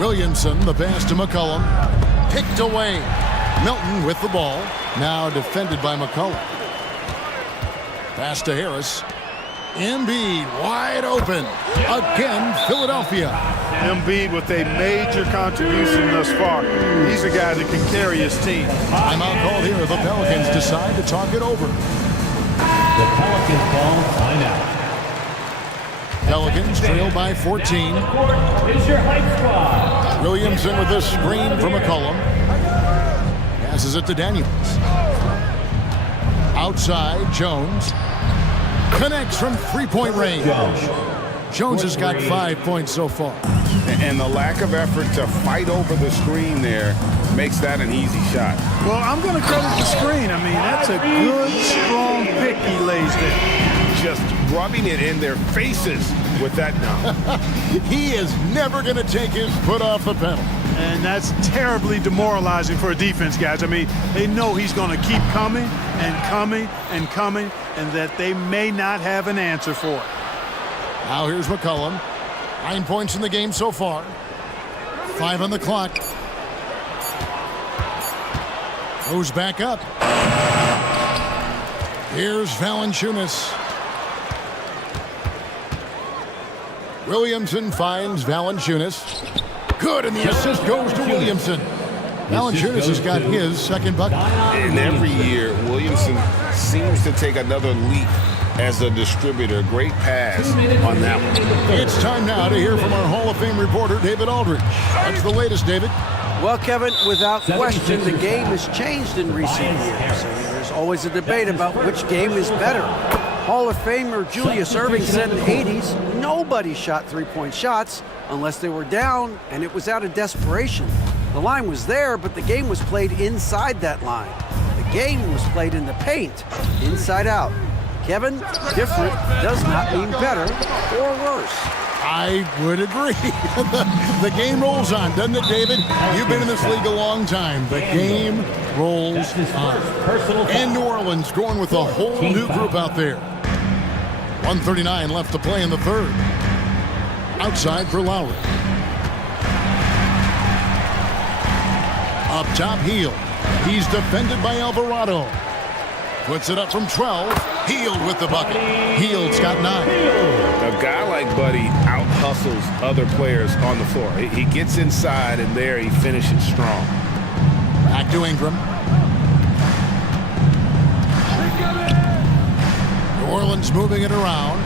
Williamson, the pass to McCollum. Picked away. Melton with the ball. Now defended by McCollum. Pass to Harris. Embiid wide open. Again, Philadelphia. Embiid with a major contribution thus far. He's a guy that can carry his team. Timeout called here. The Pelicans decide to talk it over. The Pelicans ball timeout. Pelicans trail by 14. Is your hype squad. Williamson with this screen from McCollum. Passes it to Daniels. Outside, Jones. Connects from three-point range. Jones has got 5 points so far. And the lack of effort to fight over the screen there makes that an easy shot. Well, I'm going to credit the screen. I mean, that's a good, strong pick he lays there. Just rubbing it in their faces with that dunk. He is never going to take his foot off the pedal. And that's terribly demoralizing for a defense, guys. I mean, they know he's going to keep coming and coming and coming, and that they may not have an answer for it. Now here's McCollum. 9 points in the game so far. 5 on the clock. Goes back up. Here's Valanciunas. Williamson finds Valanciunas. Good, and the assist goes to Williamson. Valanciunas has got his second bucket. And every year, Williamson seems to take another leap as a distributor. Great pass on that one. It's time now to hear from our Hall of Fame reporter, David Aldridge. What's the latest, David? Well, Kevin, without question, the game has changed in recent years. There's always a debate about which game is better. Hall of Famer Julius Erving said in the 80s, nobody shot three-point shots unless they were down, and it was out of desperation. The line was there, but the game was played inside that line. The game was played in the paint, inside out. Kevin, different does not mean better or worse. I would agree. The game rolls on, doesn't it, David? You've been in this league a long time. The game rolls on. And New Orleans going with a whole new group out there. 1:39 left to play in the third. Outside for Lowry. Up top, Hield. He's defended by Alvarado. Puts it up from 12. Hield with the bucket. Hield's got 9. A guy like Buddy out-hustles other players on the floor. He gets inside, and there he finishes strong. Back to Ingram. New Orleans moving it around.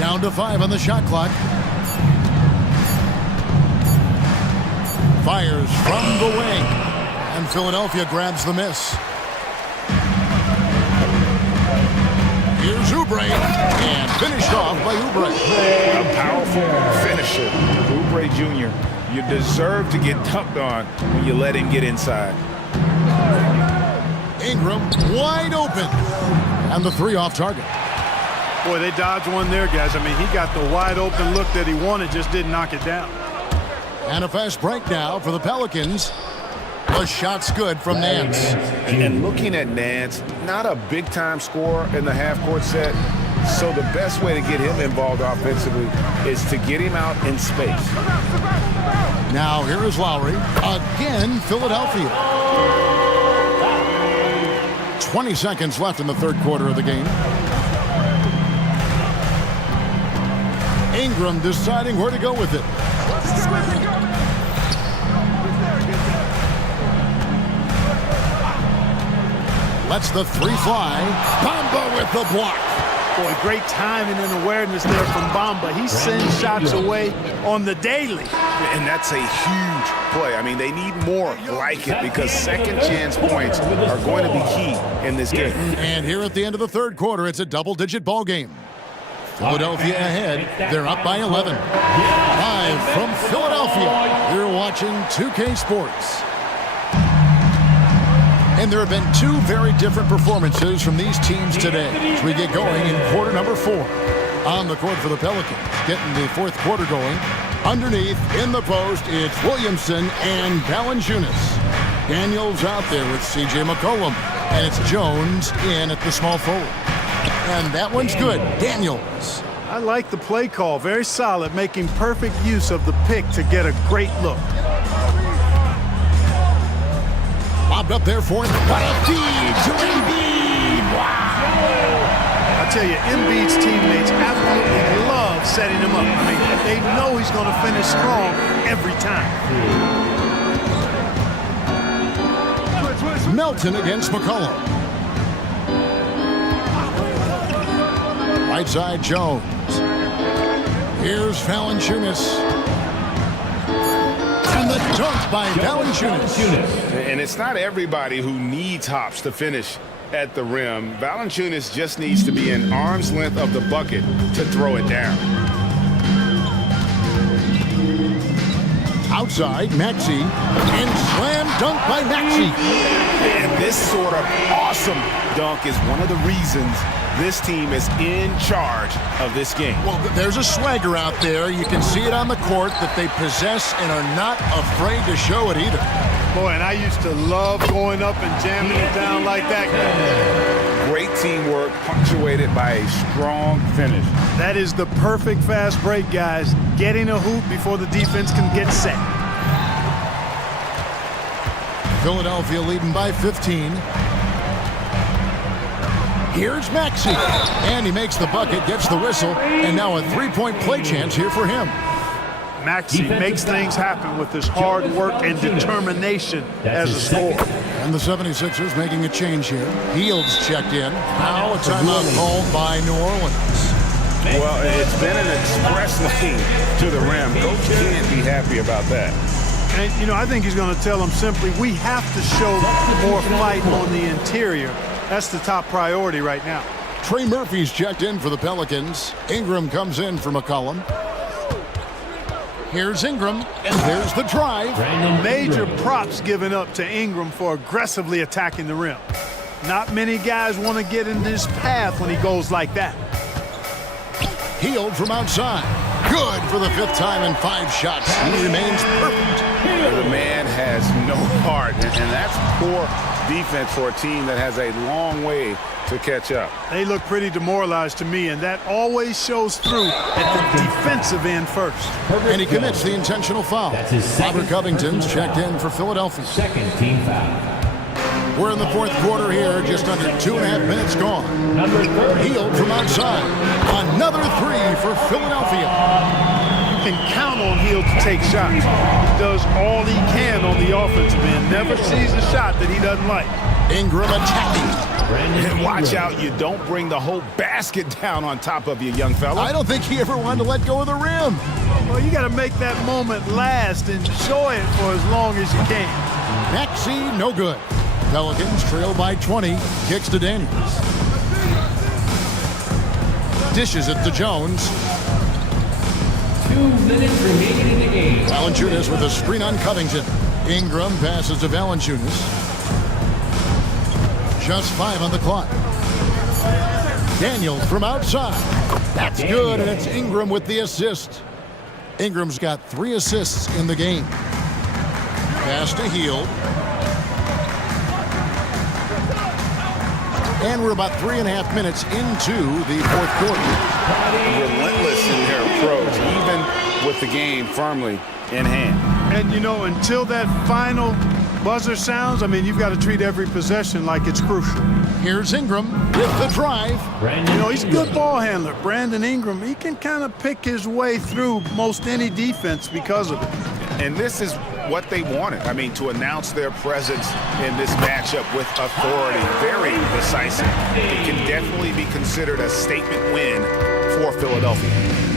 Down to 5 on the shot clock. Fires from the wing. And Philadelphia grabs the miss. Here's Oubre. And finished off by Oubre. A powerful finisher. Oubre Jr. You deserve to get tucked on when you let him get inside. Ingram wide open. And the three off target. Boy, they dodged one there, guys. I mean, he got the wide open look that he wanted, just didn't knock it down. And a fast break now for the Pelicans. The shot's good from Nance. And looking at Nance, not a big-time scorer in the half-court set. So the best way to get him involved offensively is to get him out in space. Now here is Lowry. Again, Philadelphia. 20 seconds left in the third quarter of the game. Ingram deciding where to go with it. Lets the three fly. Bamba with the block. Boy, great timing and awareness there from Bamba. He sends shots away on the daily. And that's a huge play. I mean, they need more like it because second chance points are going to be key in this game. And here at the end of the third quarter, it's a double-digit ball game. Philadelphia ahead. They're up by 11. Live from Philadelphia, you're watching 2K Sports. And there have been two very different performances from these teams today as we get going in quarter number 4. On the court for the Pelicans, getting the fourth quarter going. Underneath, in the post, it's Williamson and Valanciunas. Daniels out there with C.J. McCollum. And it's Jones in at the small forward. And that one's good. Daniels. I like the play call. Very solid, making perfect use of the pick to get a great look. Lobbed up there for him. What a feed to Embiid. Wow. I tell you, Embiid's teammates absolutely love setting him up. I mean, they know he's going to finish strong every time. Melton against McCollum. Right side, Jones. Here's Valanciunas. And the dunk by Valanciunas. And it's not everybody who needs hops to finish at the rim. Valanciunas just needs to be in arm's length of the bucket to throw it down. Outside, Maxey. And slam dunk by Maxey. And this sort of awesome dunk is one of the reasons this team is in charge of this game. Well, there's a swagger out there. You can see it on the court that they possess and are not afraid to show it either. Boy, and I used to love going up and jamming it down like that. Great teamwork punctuated by a strong finish. That is the perfect fast break, guys. Getting a hoop before the defense can get set. Philadelphia leading by 15. Here's Maxey. And he makes the bucket, gets the whistle, and now a three-point play chance here for him. Maxey makes things happen with his hard work and determination as a scorer. And the 76ers making a change here. Fields checked in. Now a timeout called by New Orleans. Well, it's been an express lane to the rim. Coach can't be happy about that. And, you know, I think he's going to tell them simply, we have to show more fight on the interior. That's the top priority right now. Trey Murphy's checked in for the Pelicans. Ingram comes in for McCollum. Here's Ingram, and there's the drive. Major props given up to Ingram for aggressively attacking the rim. Not many guys want to get in this path when he goes like that. Healed from outside. Good for the 5th time in 5 shots. He remains perfect. The man has no heart, and that's poor defense for a team that has a long way to catch up. They look pretty demoralized to me, and that always shows through at the defensive end first. And he commits the intentional foul. Robert Covington's checked in for Philadelphia. Second team foul. We're in the fourth quarter here, just under 2.5 minutes gone. Healed from outside. Another 3 for Philadelphia. You can count on Hield to take shots. He does all he can on the offensive end. Never sees a shot that he doesn't like. Ingram attacking. And watch out, you don't bring the whole basket down on top of you, young fella. I don't think he ever wanted to let go of the rim. Well, you got to make that moment last. Enjoy it for as long as you can. Maxey, no good. Pelicans trail by 20. Kicks to Daniels. Dishes it to Jones. 2 minutes remaining in the game. Valanciunas with a screen on Covington. Ingram passes to Valanciunas. Just 5 on the clock. Daniels from outside. That's good, and it's Ingram with the assist. Ingram's got 3 assists in the game. Pass to Hield. And we're about 3.5 minutes into the fourth quarter. Relentless in their approach, even with the game firmly in hand. And, you know, until that final buzzer sounds, I mean, you've got to treat every possession like it's crucial. Here's Ingram with the drive. You know, he's a good ball handler. Brandon Ingram, he can kind of pick his way through most any defense because of it. And this is what they wanted. I mean, to announce their presence in this matchup with authority. Very decisive. It can definitely be considered a statement win for Philadelphia.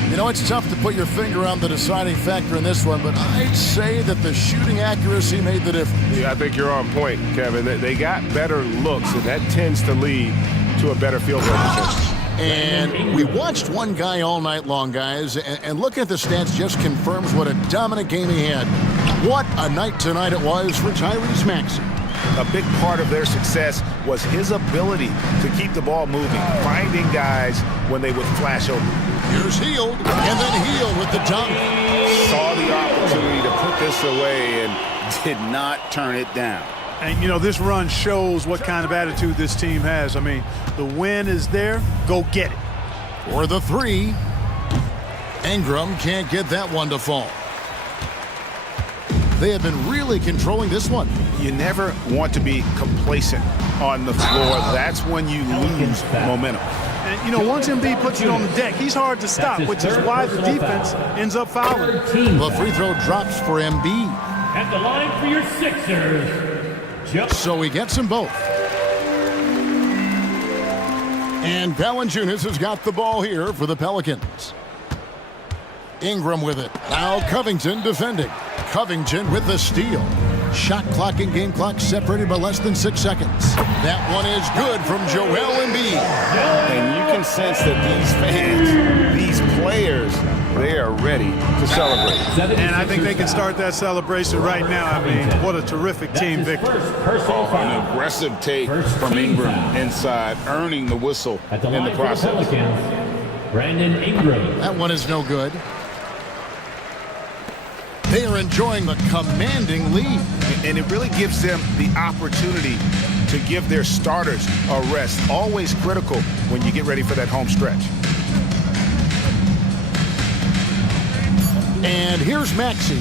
You know, it's tough to put your finger on the deciding factor in this one, but I'd say that the shooting accuracy made the difference. Yeah, I think you're on point, Kevin. They got better looks, and that tends to lead to a better field goal percentage. And we watched one guy all night long, guys, and looking at the stats just confirms what a dominant game he had. What a night tonight it was for Tyrese Maxey. A big part of their success was his ability to keep the ball moving, finding guys when they would flash over. Here's Hield, and then Hield with the dunk. Saw the opportunity to put this away and did not turn it down. And, you know, this run shows what kind of attitude this team has. I mean, the win is there. Go get it. For the three, Ingram can't get that one to fall. They have been really controlling this one. You never want to be complacent on the floor. That's when you lose momentum. And, you know, once Embiid puts it on the deck, he's hard to stop, which is why the defense ends up fouling. The free throw drops for Embiid. At the line for your Sixers. So he gets them both. And Valanciunas has got the ball here for the Pelicans. Ingram with it. Now Covington defending. Covington with the steal. Shot clock and game clock separated by less than 6 seconds. That one is good from Joel Embiid. And you can sense that these fans, these players, they are ready to celebrate. And I think they can start that celebration right now. I mean, what a terrific team victory. An aggressive take from Ingram inside, earning the whistle in the process. Brandon Ingram. That one is no good. They are enjoying the commanding lead. And it really gives them the opportunity to give their starters a rest. Always critical when you get ready for that home stretch. And here's Maxey.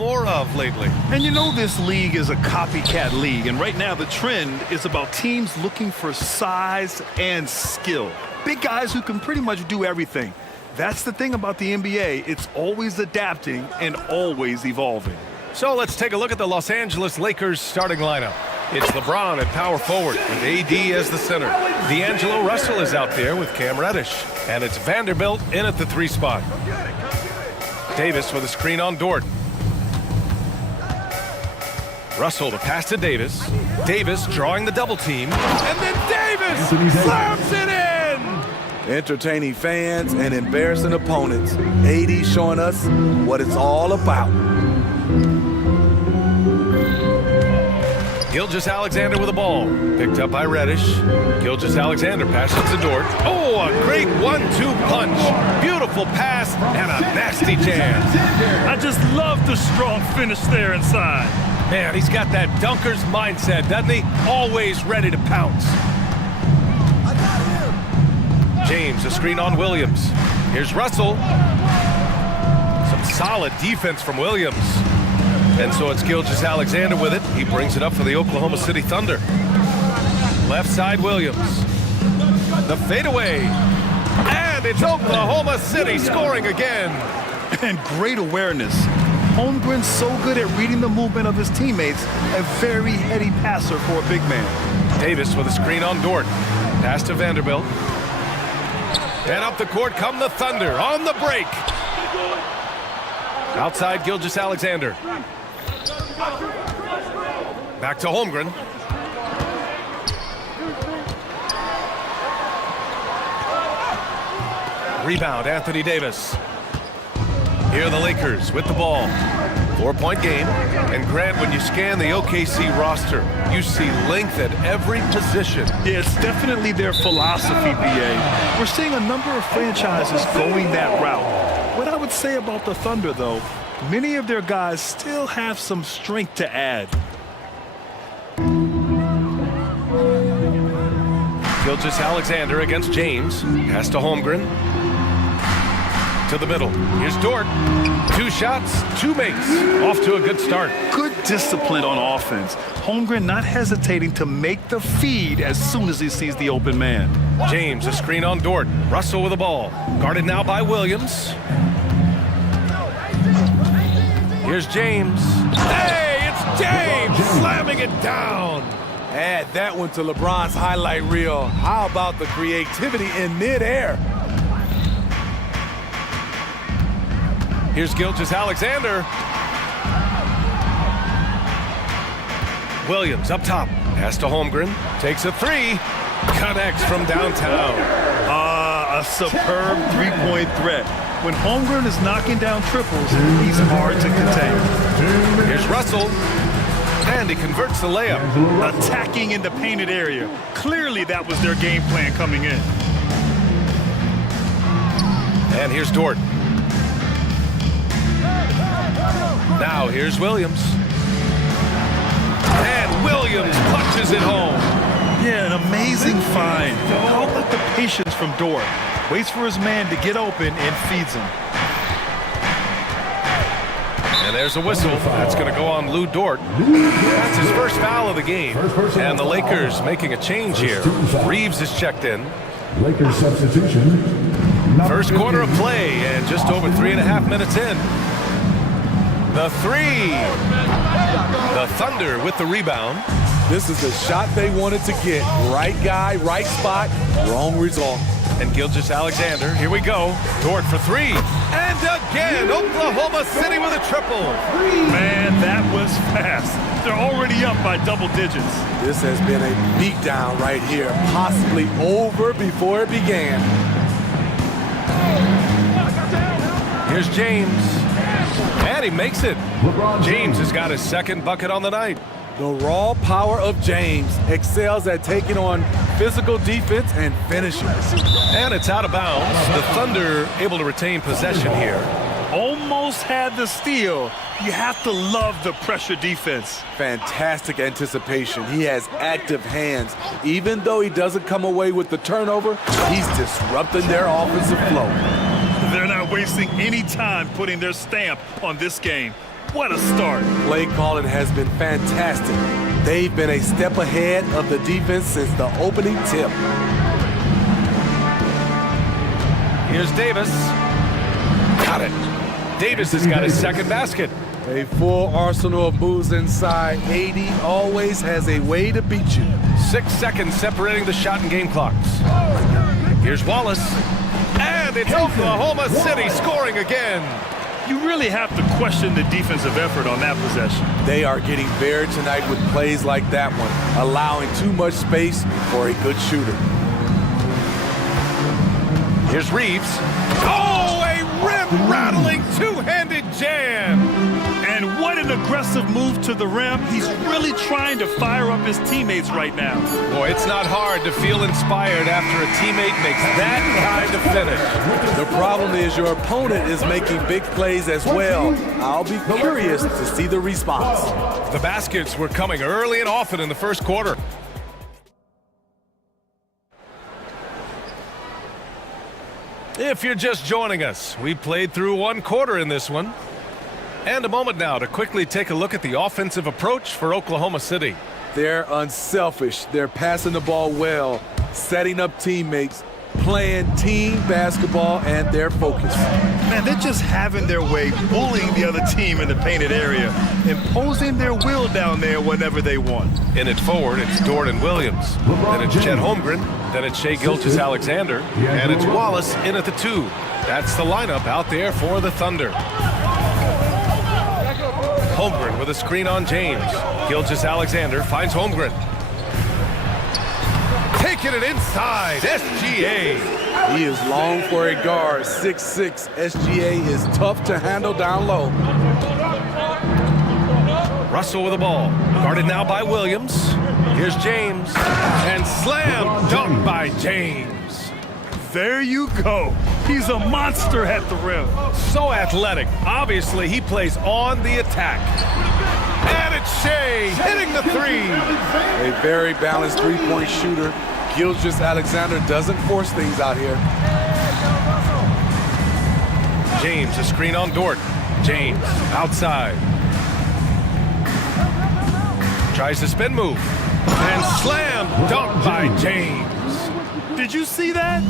more of lately. And you know this league is a copycat league, and right now the trend is about teams looking for size and skill. Big guys who can pretty much do everything. That's the thing about the NBA. It's always adapting and always evolving. So let's take a look at the Los Angeles Lakers starting lineup. It's LeBron at power forward with AD as the center. D'Angelo Russell is out there with Cam Reddish. And it's Vanderbilt in at the 3 spot. Davis with a screen on Dort. Russell to pass to Davis. Davis drawing the double team. And then Davis slams it in! Entertaining fans and embarrassing opponents. AD showing us what it's all about. Gilgeous-Alexander with the ball. Picked up by Reddish. Gilgeous-Alexander passes to Dort. Oh, a great 1-2 punch. Beautiful pass and a nasty jam. I just love the strong finish there inside. Man, he's got that dunker's mindset, doesn't he? Always ready to pounce. James, a screen on Williams. Here's Russell. Some solid defense from Williams. And so it's Gilgeous-Alexander with it. He brings it up for the Oklahoma City Thunder. Left side, Williams. The fadeaway. And it's Oklahoma City scoring again. And great awareness. Holmgren's so good at reading the movement of his teammates. A very heady passer for a big man. Davis with a screen on Dort. Pass to Vanderbilt. And up the court come the Thunder on the break. Outside Gilgeous-Alexander. Back to Holmgren. Rebound, Anthony Davis. Here are the Lakers with the ball. 4-point game. And Grant, when you scan the OKC roster, you see length at every position. Yeah, it's definitely their philosophy, BA. We're seeing a number of franchises going that route. What I would say about the Thunder, though, many of their guys still have some strength to add. Gilgeous-Alexander against James. Pass to Holmgren. To the middle. Here's Dort. 2 shots, 2 makes. Off to a good start. Good discipline on offense. Holmgren not hesitating to make the feed as soon as he sees the open man. James, a screen on Dort. Russell with the ball. Guarded now by Williams. Here's James. Hey, it's James slamming it down. Add that one to LeBron's highlight reel. How about the creativity in midair? Here's Gilgeous-Alexander. Williams up top. Pass to Holmgren. Takes a 3. Connects from downtown. A superb 3-point threat. When Holmgren is knocking down triples, he's hard to contain. Here's Russell. And he converts the layup. Attacking in the painted area. Clearly that was their game plan coming in. And here's Dort. Now here's Williams. And Williams punches it home. Yeah, an amazing find. How about the patience from Dort? Waits for his man to get open and feeds him. And there's a whistle. That's going to go on Lou Dort. That's his first foul of the game. And the Lakers making a change here. Reeves is checked in. Lakers substitution. First quarter of play and just over 3.5 minutes in. The 3. The Thunder with the rebound. This is the shot they wanted to get. Right guy, right spot, wrong result. And Gilgeous-Alexander, here we go. Dort for 3. And again, Oklahoma City with a triple. Man, that was fast. They're already up by double digits. This has been a beatdown right here, possibly over before it began. Here's James. And he makes it. James has got his second bucket on the night. The raw power of James excels at taking on physical defense and finishing. And it's out of bounds. The Thunder able to retain possession here. Almost had the steal. You have to love the pressure defense. Fantastic anticipation. He has active hands. Even though he doesn't come away with the turnover, he's disrupting their offensive flow. They're not wasting any time putting their stamp on this game. What a start. Play calling has been fantastic. They've been a step ahead of the defense since the opening tip. Here's Davis. Got it. Davis has got his second basket. A full arsenal of moves inside. AD always has a way to beat you. 6 seconds separating the shot and game clocks. Here's Wallace. And it's Oklahoma City scoring again. You really have to question the defensive effort on that possession. They are getting bare tonight with plays like that one, allowing too much space for a good shooter. Here's Reeves. Oh, a rim-rattling two-handed jam. And what an aggressive move to the rim. He's really trying to fire up his teammates right now. Boy, it's not hard to feel inspired after a teammate makes that kind of finish. The problem is your opponent is making big plays as well. I'll be curious to see the response. The baskets were coming early and often in the first quarter. If you're just joining us, we played through one quarter in this one. And a moment now to quickly take a look at the offensive approach for Oklahoma City. They're unselfish. They're passing the ball well, setting up teammates, playing team basketball, and they're focused. Man, they're just having their way, bullying the other team in the painted area, imposing their will down there whenever they want. In it forward, it's Dort and Williams. Then it's Chet Holmgren. Then it's Shai Gilgeous-Alexander. And it's Wallace in at the 2. That's the lineup out there for the Thunder. Holmgren with a screen on James. Gilgeous-Alexander finds Holmgren. Taking it inside, SGA. He is long for a guard, 6'6". SGA is tough to handle down low. Russell with the ball. Guarded now by Williams. Here's James. And slam dunk by James. There you go. He's a monster at the rim. So athletic. Obviously, he plays on the attack. And it's Shai hitting the 3. A very balanced three-point shooter. Gilgeous-Alexander doesn't force things out here. James, a screen on Dort. James, outside. Tries the spin move. And slam dunk by James. Did you see that?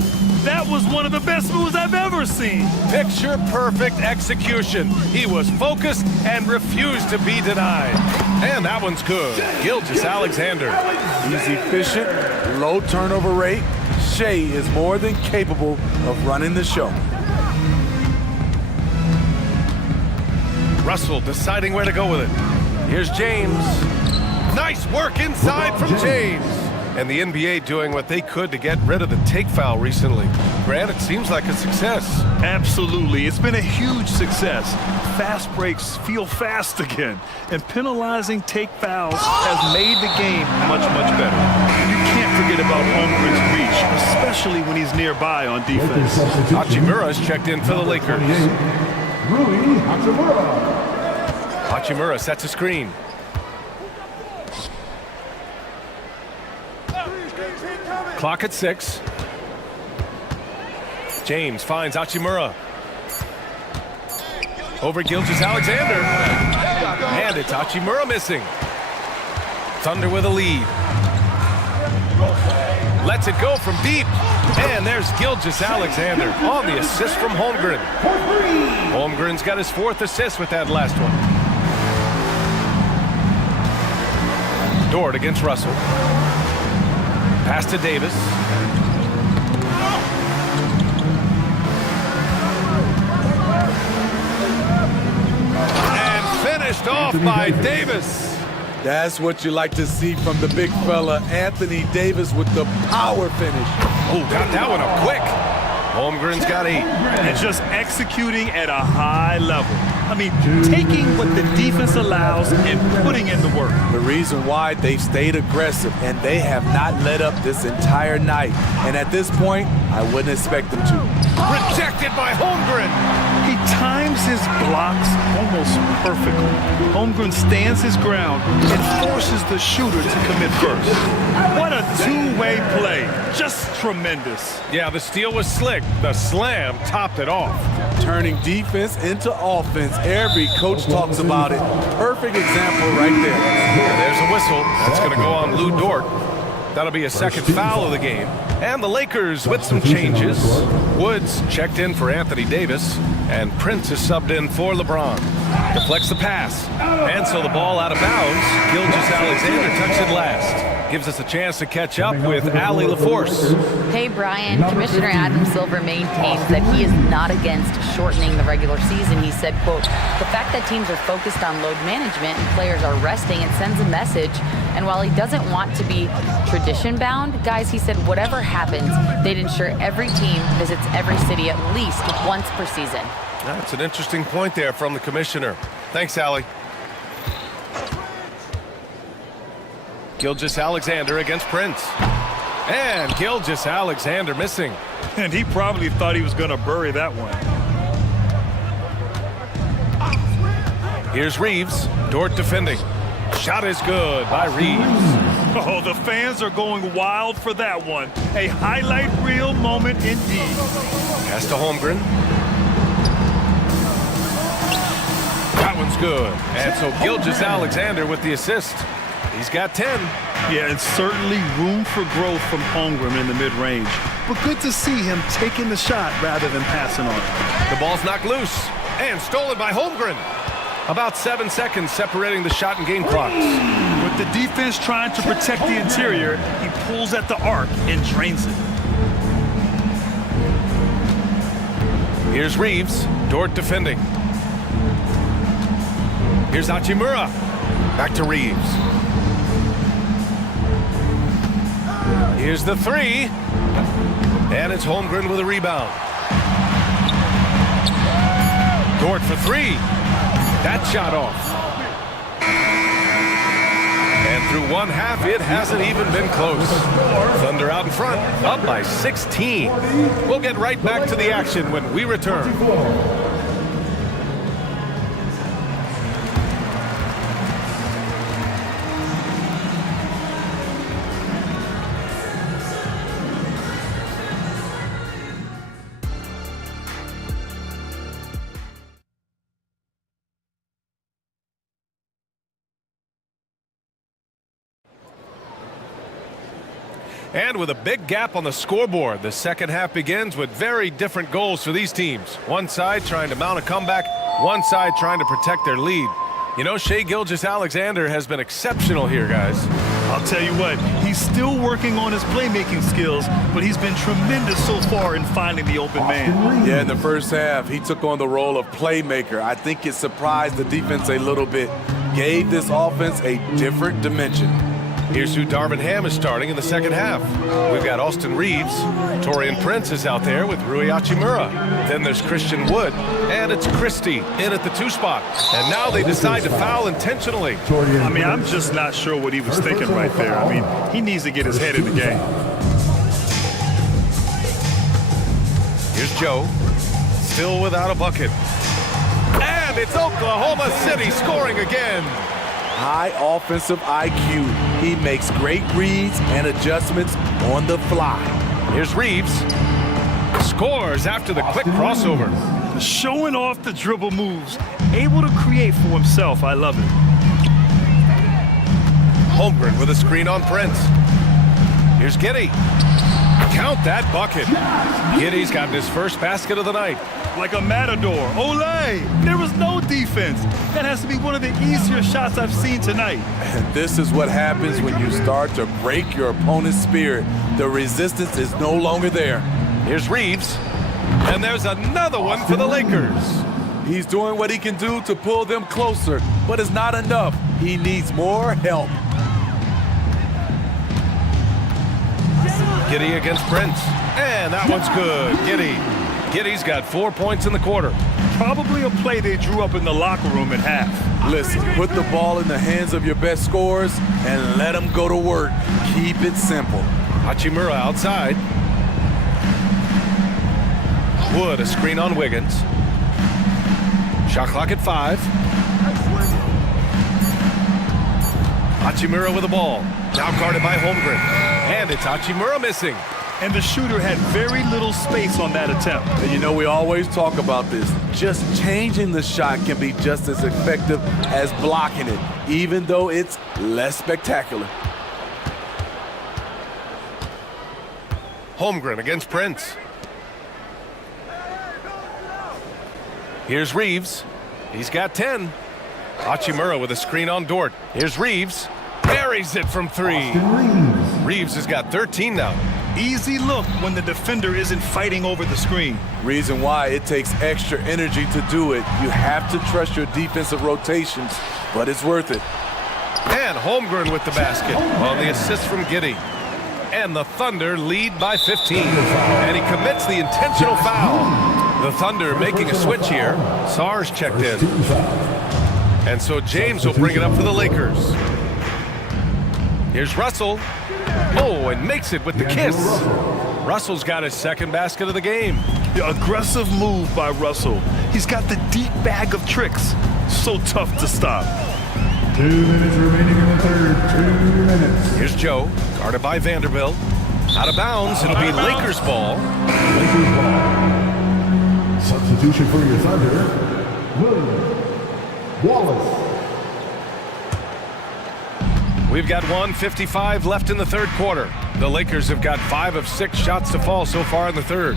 That was one of the best moves I've ever seen. Picture perfect execution. He was focused and refused to be denied. And that one's good. Gilgeous-Alexander. He's efficient, low turnover rate. Shai is more than capable of running the show. Russell deciding where to go with it. Here's James. Nice work inside from James. And the NBA doing what they could to get rid of the take foul recently. Grant, it seems like a success. Absolutely. It's been a huge success. Fast breaks feel fast again. And penalizing take fouls has made the game much, much better. You can't forget about Holmgren's reach, especially when he's nearby on defense. Hachimura's checked in for the Lakers. Hachimura sets a screen. Clock at 6. James finds Hachimura. Over Gilgeous-Alexander. And it's Hachimura missing. Thunder with a lead. Lets it go from deep. And there's Gilgeous-Alexander on the assist from Holmgren. Holmgren's got his 4th assist with that last one. Dort against Russell. Pass to Davis. And finished off by Davis. That's what you like to see from the big fella, Anthony Davis, with the power finish. Oh, got that one up quick. Holmgren's got 8. And just executing at a high level. I mean, taking what the defense allows and putting in the work. The reason why they've stayed aggressive and they have not let up this entire night. And at this point, I wouldn't expect them to. Rejected by Holmgren. He times his blocks almost perfectly. Holmgren stands his ground and forces the shooter to commit first. What a two-way play. Just tremendous. Yeah, the steal was slick. The slam topped it off. Turning defense into offense. Every coach talks about it. Perfect example right there. And there's a whistle. That's going to go on Lou Dort. That'll be a second foul of the game. And the Lakers with some changes. Woods checked in for Anthony Davis, and Prince is subbed in for LeBron. Deflects the pass, and so the ball out of bounds. Gilgeous-Alexander touched it last. Gives us a chance to catch up with Allie LaForce. Hey, Brian. Commissioner Adam Silver maintains that he is not against shortening the regular season. He said, quote, the fact that teams are focused on load management and players are resting, it sends a message. And while he doesn't want to be tradition-bound, guys, he said whatever happens, they'd ensure every team visits every city at least once per season. That's an interesting point there from the commissioner. Thanks, Allie. Gilgeous-Alexander against Prince. And Gilgeous-Alexander missing. And he probably thought he was going to bury that one. Here's Reeves. Dort defending. Shot is good by Reeves. Oh, the fans are going wild for that one. A highlight reel moment indeed. Pass to Holmgren. That one's good. And so Gilgeous-Alexander with the assist. He's got 10. Yeah, and certainly room for growth from Holmgren in the mid-range. But good to see him taking the shot rather than passing on it. The ball's knocked loose and stolen by Holmgren. About 7 seconds separating the shot and game clocks. With the defense trying to protect the interior, he pulls at the arc and drains it. Here's Reeves. Dort defending. Here's Hachimura. Back to Reeves. Here's the three. And it's Holmgren with a rebound. Dort for three. That shot off. And through one half, it hasn't even been close. Thunder out in front, up by 16. We'll get right back to the action when we return. And with a big gap on the scoreboard, the second half begins with very different goals for these teams. One side trying to mount a comeback, one side trying to protect their lead. You know, Shai Gilgeous-Alexander has been exceptional here, guys. I'll tell you what, he's still working on his playmaking skills, but he's been tremendous so far in finding the open man. Yeah, in the first half, he took on the role of playmaker. I think it surprised the defense a little bit, gave this offense a different dimension. Here's who Darvin Ham is starting in the second half. We've got Austin Reeves. Taurean Prince is out there with Rui Hachimura. Then there's Christian Wood. And it's Christie in at the 2 spot. And now they decide to foul intentionally. I mean, I'm just not sure what he was thinking right there. I mean, he needs to get his head in the game. Here's Joe. Still without a bucket. And it's Oklahoma City scoring again. High offensive IQ. He makes great reads and adjustments on the fly. Here's Reeves. Scores after the quick crossover. Showing off the dribble moves. Able to create for himself. I love it. Holmgren with a screen on Prince. Here's Giddey. Count that bucket. Giddey's gotten his first basket of the night. Like a matador. Olé! There was no defense. That has to be one of the easier shots I've seen tonight. And this is what happens when you start to break your opponent's spirit. The resistance is no longer there. Here's Reeves. And there's another one for the Lakers. He's doing what he can do to pull them closer, but it's not enough. He needs more help. Giddey against Prince. And that one's good. Giddey's got 4 points in the quarter. Probably a play they drew up in the locker room at half. Listen, put the ball in the hands of your best scorers and let them go to work. Keep it simple. Hachimura outside. Wood, a screen on Wiggins. Shot clock at 5. Hachimura with the ball. Now guarded by Holmgren. And it's Hachimura missing. And the shooter had very little space on that attempt. And you know, we always talk about this. Just changing the shot can be just as effective as blocking it, even though it's less spectacular. Holmgren against Prince. Here's Reeves. He's got 10. Hachimura with a screen on Dort. Here's Reeves. Buries it from 3. Reeves has got 13 now. Easy look when the defender isn't fighting over the screen. Reason why it takes extra energy to do it. You have to trust your defensive rotations, but it's worth it. And Holmgren with the basket on the assist from Giddey. And the Thunder lead by 15. And he commits the intentional foul. The Thunder making a switch here. Sarge checked in. And so James will bring it up for the Lakers. Here's Russell. Oh, and makes it with the kiss. Russell's got his second basket of the game. The aggressive move by Russell. He's got the deep bag of tricks. So tough to stop. 2 minutes remaining in the third. 2 minutes. Here's Joe, guarded by Vanderbilt. Out of bounds, it'll be Lakers ball. Lakers ball. Substitution for your Thunder, William Wallace. We've got 1:55 left in the third quarter. The Lakers have got 5 of 6 shots to fall so far in the third.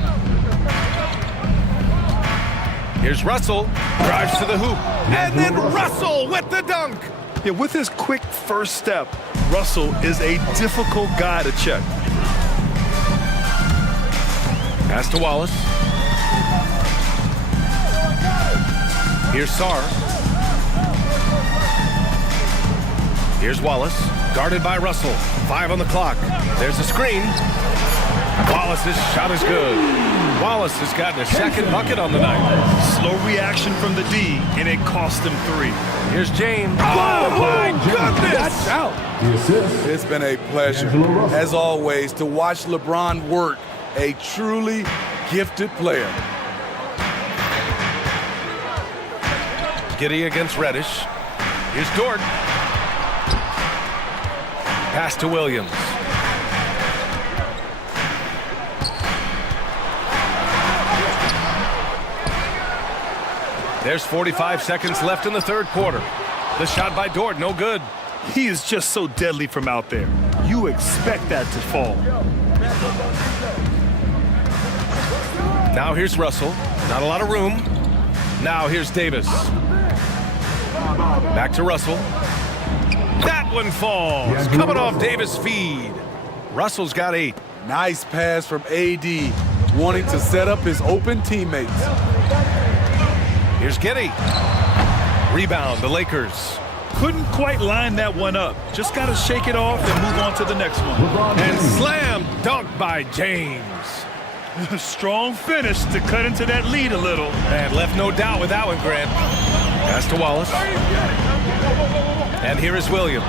Here's Russell, drives to the hoop, and then Russell with the dunk. Yeah, with his quick first step, Russell is a difficult guy to check. Pass to Wallace. Here's Sarr. Here's Wallace, guarded by Russell. 5 on the clock. There's a screen. Wallace's shot is good. Wallace has gotten a second bucket on the night. Slow reaction from the D, and it cost him 3. Here's James. Oh, my goodness! Watch out. The assist. It's been a pleasure, as always, to watch LeBron work. A truly gifted player. Giddey against Reddish. Here's Dort. Pass to Williams. There's 45 seconds left in the third quarter. The shot by Dort, no good. He is just so deadly from out there. You expect that to fall. Now here's Russell. Not a lot of room. Now here's Davis. Back to Russell. That one falls. Coming off Davis' feed. Russell's got 8. Nice pass from AD, wanting to set up his open teammates. Here's Giddey. Rebound, the Lakers. Couldn't quite line that one up. Just got to shake it off and move on to the next one. And slam dunk by James. Strong finish to cut into that lead a little. And left no doubt with that one, Grant. Pass to Wallace. And here is Williams.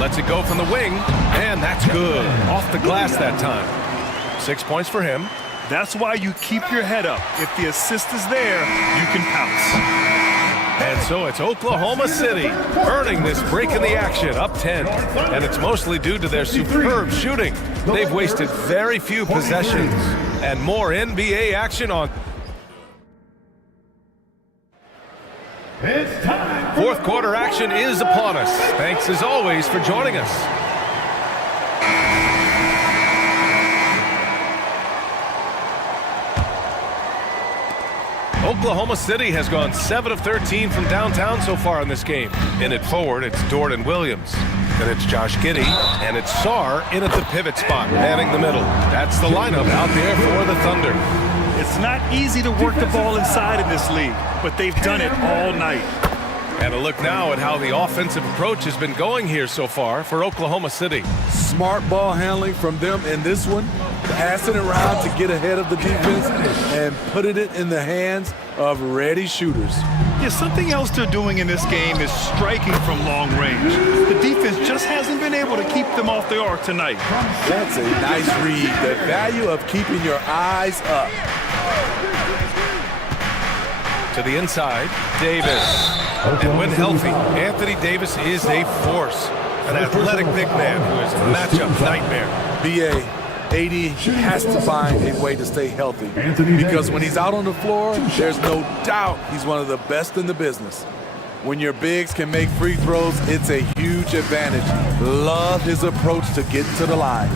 Lets it go from the wing, and that's good. Off the glass that time. 6 points for him. That's why you keep your head up. If the assist is there, you can pounce. And so it's Oklahoma City earning this break in the action, up 10. And it's mostly due to their superb shooting. They've wasted very few possessions. And more NBA action on. It's time. Fourth quarter action is upon us. Thanks as always for joining us. Oklahoma City has gone 7 of 13 from downtown so far in this game. In it forward, it's Dort and Williams. Then it's Josh Giddey, and it's Sarr in at the pivot spot, manning the middle. That's the lineup out there for the Thunder. It's not easy to work the ball inside in this league, but they've done it all night. And a look now at how the offensive approach has been going here so far for Oklahoma City. Smart ball handling from them in this one, passing it around to get ahead of the defense and putting it in the hands of ready shooters. Yeah, something else they're doing in this game is striking from long range. The defense just hasn't been able to keep them off the arc tonight. That's a nice read. The value of keeping your eyes up. To the inside, Davis. And when healthy, Anthony Davis is a force. An athletic big man who is a matchup nightmare. BA, AD has to find a way to stay healthy because when he's out on the floor, there's no doubt he's one of the best in the business. When your bigs can make free throws, it's a huge advantage. Love his approach to get to the line.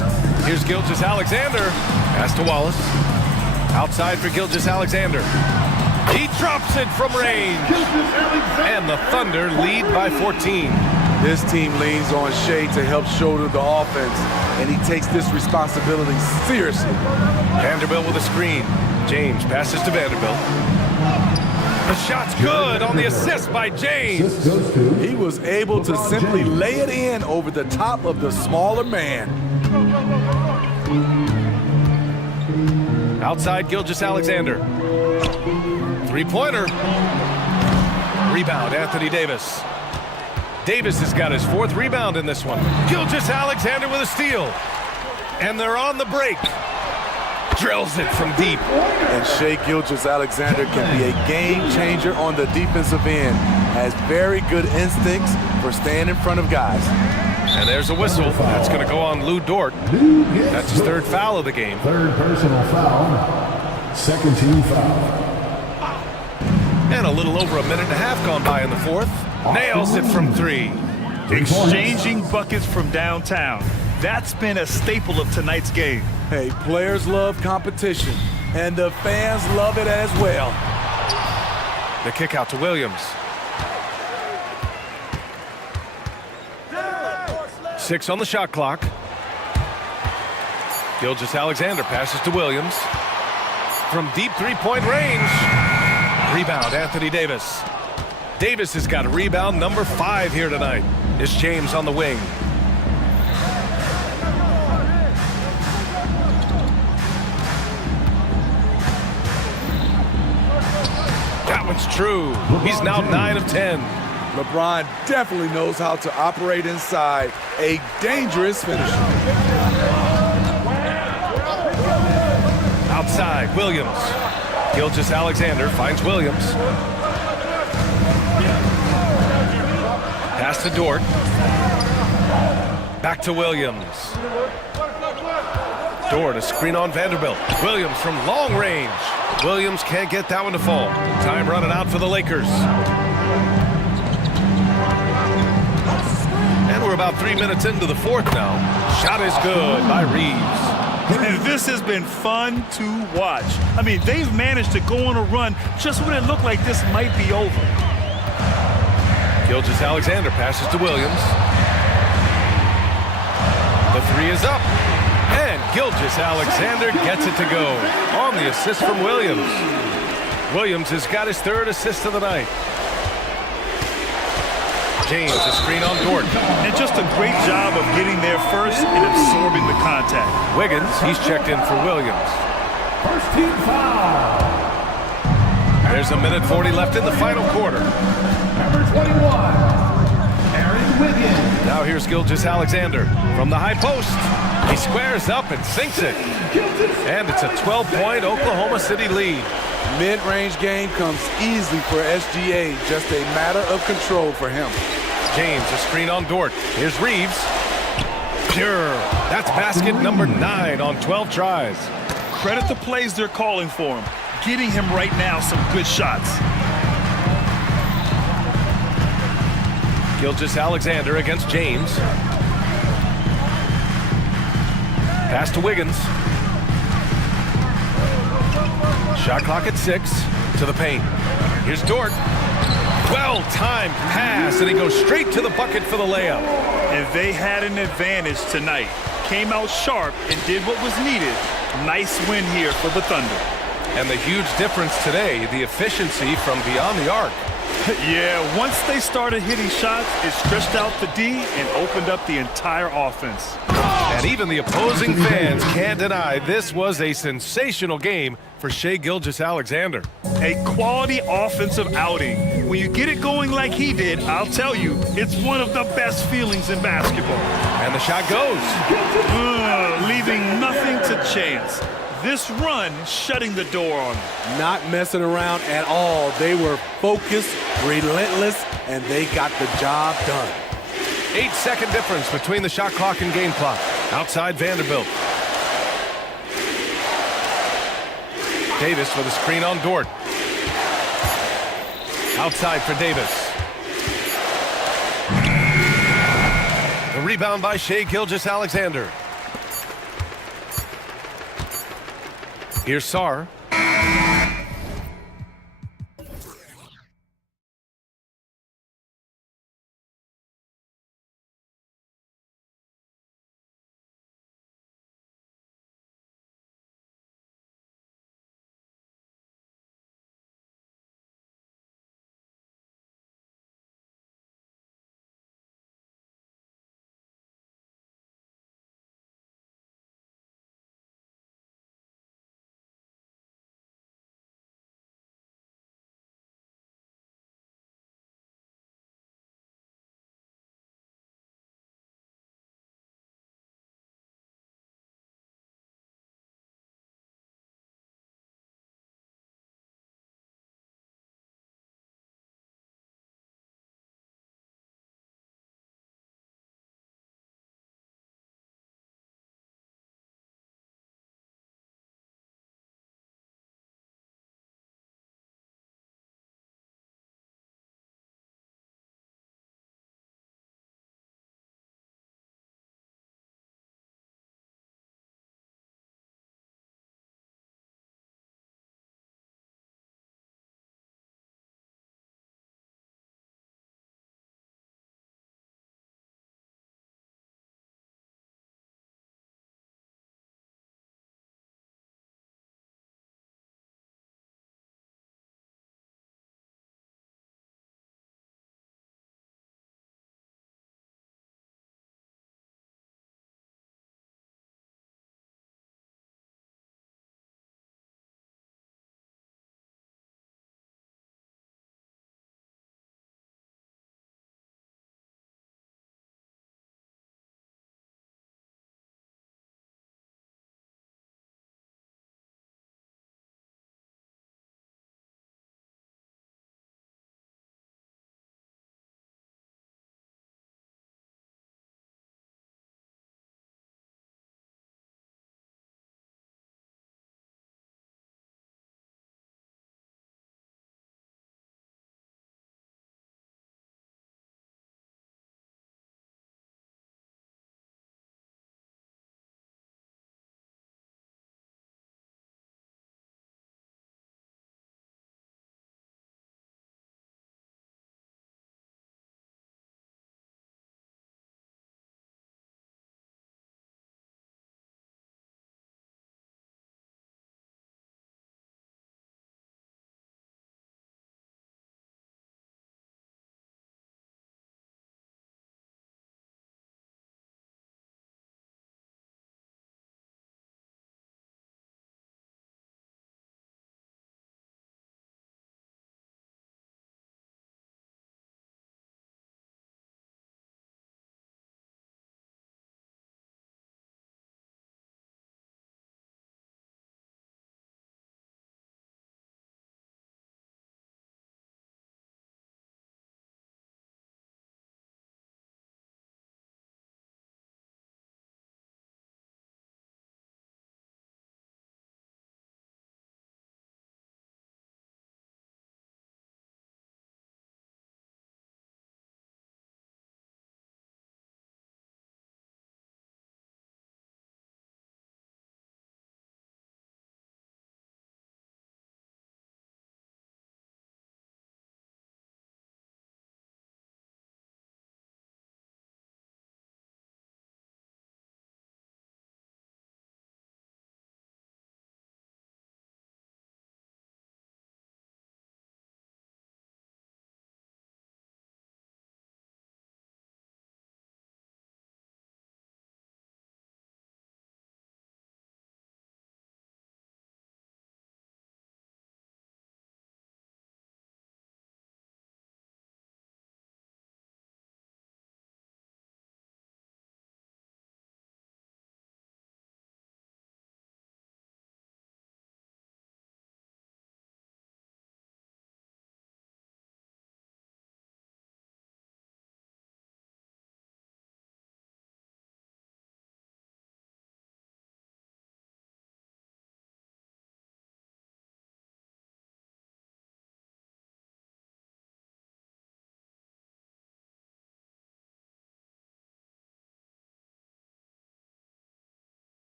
Here's Gilgeous-Alexander. Pass to Wallace. Outside for Gilgeous-Alexander. He drops it from range. And the Thunder lead by 14. This team leans on Shea to help shoulder the offense, and he takes this responsibility seriously. Vanderbilt with a screen. James passes to Vanderbilt. The shot's good on the assist by James. He was able to simply lay it in over the top of the smaller man. Outside Gilgeous-Alexander. Three-pointer. Rebound, Anthony Davis. Davis has got his fourth rebound in this one. Gilgeous-Alexander with a steal. And they're on the break. Drills it from deep. And Shea Gilgeous-Alexander can be a game changer on the defensive end. Has very good instincts for staying in front of guys. And there's a whistle. That's going to go on Lou Dort. That's his third foul of the game. Third personal foul. Second team foul. And a little over a minute and a half gone by in the fourth. Nails it from three. Exchanging buckets from downtown. That's been a staple of tonight's game. Hey, players love competition, and the fans love it as well. The kick out to Williams. 6 on the shot clock. Gilgeous-Alexander passes to Williams. From deep three-point range. Rebound, Anthony Davis. Davis has got a rebound number 5 here tonight. It's James on the wing. That one's true. He's now 9 of 10. LeBron definitely knows how to operate inside. A dangerous finisher. Outside, Williams. Gilgeous-Alexander finds Williams. Pass to Dort. Back to Williams. Dort, a screen on Vanderbilt. Williams from long range. Williams can't get that one to fall. Time running out for the Lakers. And we're about 3 minutes into the fourth now. Shot is good by Reeves. And this has been fun to watch. I mean, they've managed to go on a run just when it looked like this might be over. Gilgeous-Alexander passes to Williams. The three is up. And Gilgeous-Alexander gets it to go on the assist from Williams. Williams has got his third assist of the night. James, a screen on Dort. And just a great job of getting there first and absorbing the contact. Wiggins, he's checked in for Williams. First team foul. There's a minute 40 left in the final quarter. Number 21, Aaron Wiggins. Now here's Gilgeous-Alexander from the high post. He squares up and sinks it. And it's a 12-point Oklahoma City lead. Mid-range game comes easily for SGA. Just a matter of control for him. James, a screen on Dort. Here's Reeves. Pure. That's basket number 9 on 12 tries. Credit the plays they're calling for him. Getting him right now some good shots. Gilgeous-Alexander against James. Pass to Wiggins. Shot clock at 6. To the paint. Here's Dort. Well-timed pass, and he goes straight to the bucket for the layup. And they had an advantage tonight. Came out sharp and did what was needed. Nice win here for the Thunder. And the huge difference today, the efficiency from beyond the arc. Yeah, once they started hitting shots, it stretched out the D and opened up the entire offense. And even the opposing fans can't deny this was a sensational game for Shai Gilgeous-Alexander. A quality offensive outing. When you get it going like he did, I'll tell you, it's one of the best feelings in basketball. And the shot goes. Leaving nothing to chance. this run shutting the door on them. Not messing around at all. They were focused, relentless, and they got the job done. 8-second difference between the shot clock and game clock. Outside Vanderbilt. Davis with a screen on Dort. Outside for Davis. The rebound by Shai Gilgeous-Alexander. Here's Sarr.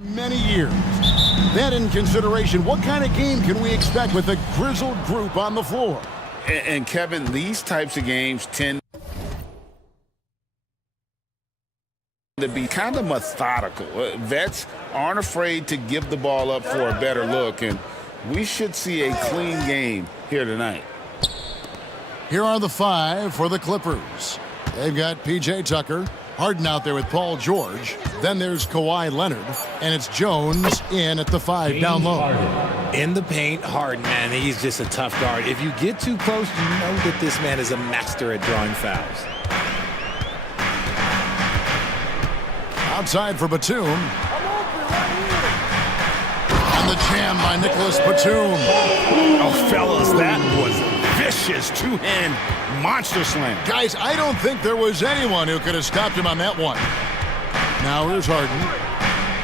Many years. That in consideration, what kind of game can we expect with a grizzled group on the floor? And Kevin, these types of games tend to be kind of methodical. Vets aren't afraid to give the ball up for a better look, and we should see a clean game here tonight. Here are the 5 for the Clippers. They've got P.J. Tucker, Harden out there with Paul George. Then there's Kawhi Leonard, and it's Jones in at the 5 down low. In the paint, Harden, man, he's just a tough guard. If you get too close, you know that this man is a master at drawing fouls. Outside for Batum. And the jam by Nicholas Batum. Oh, fellas, that was vicious two-hand monster slam. Guys, I don't think there was anyone who could have stopped him on that one. Now here's Harden.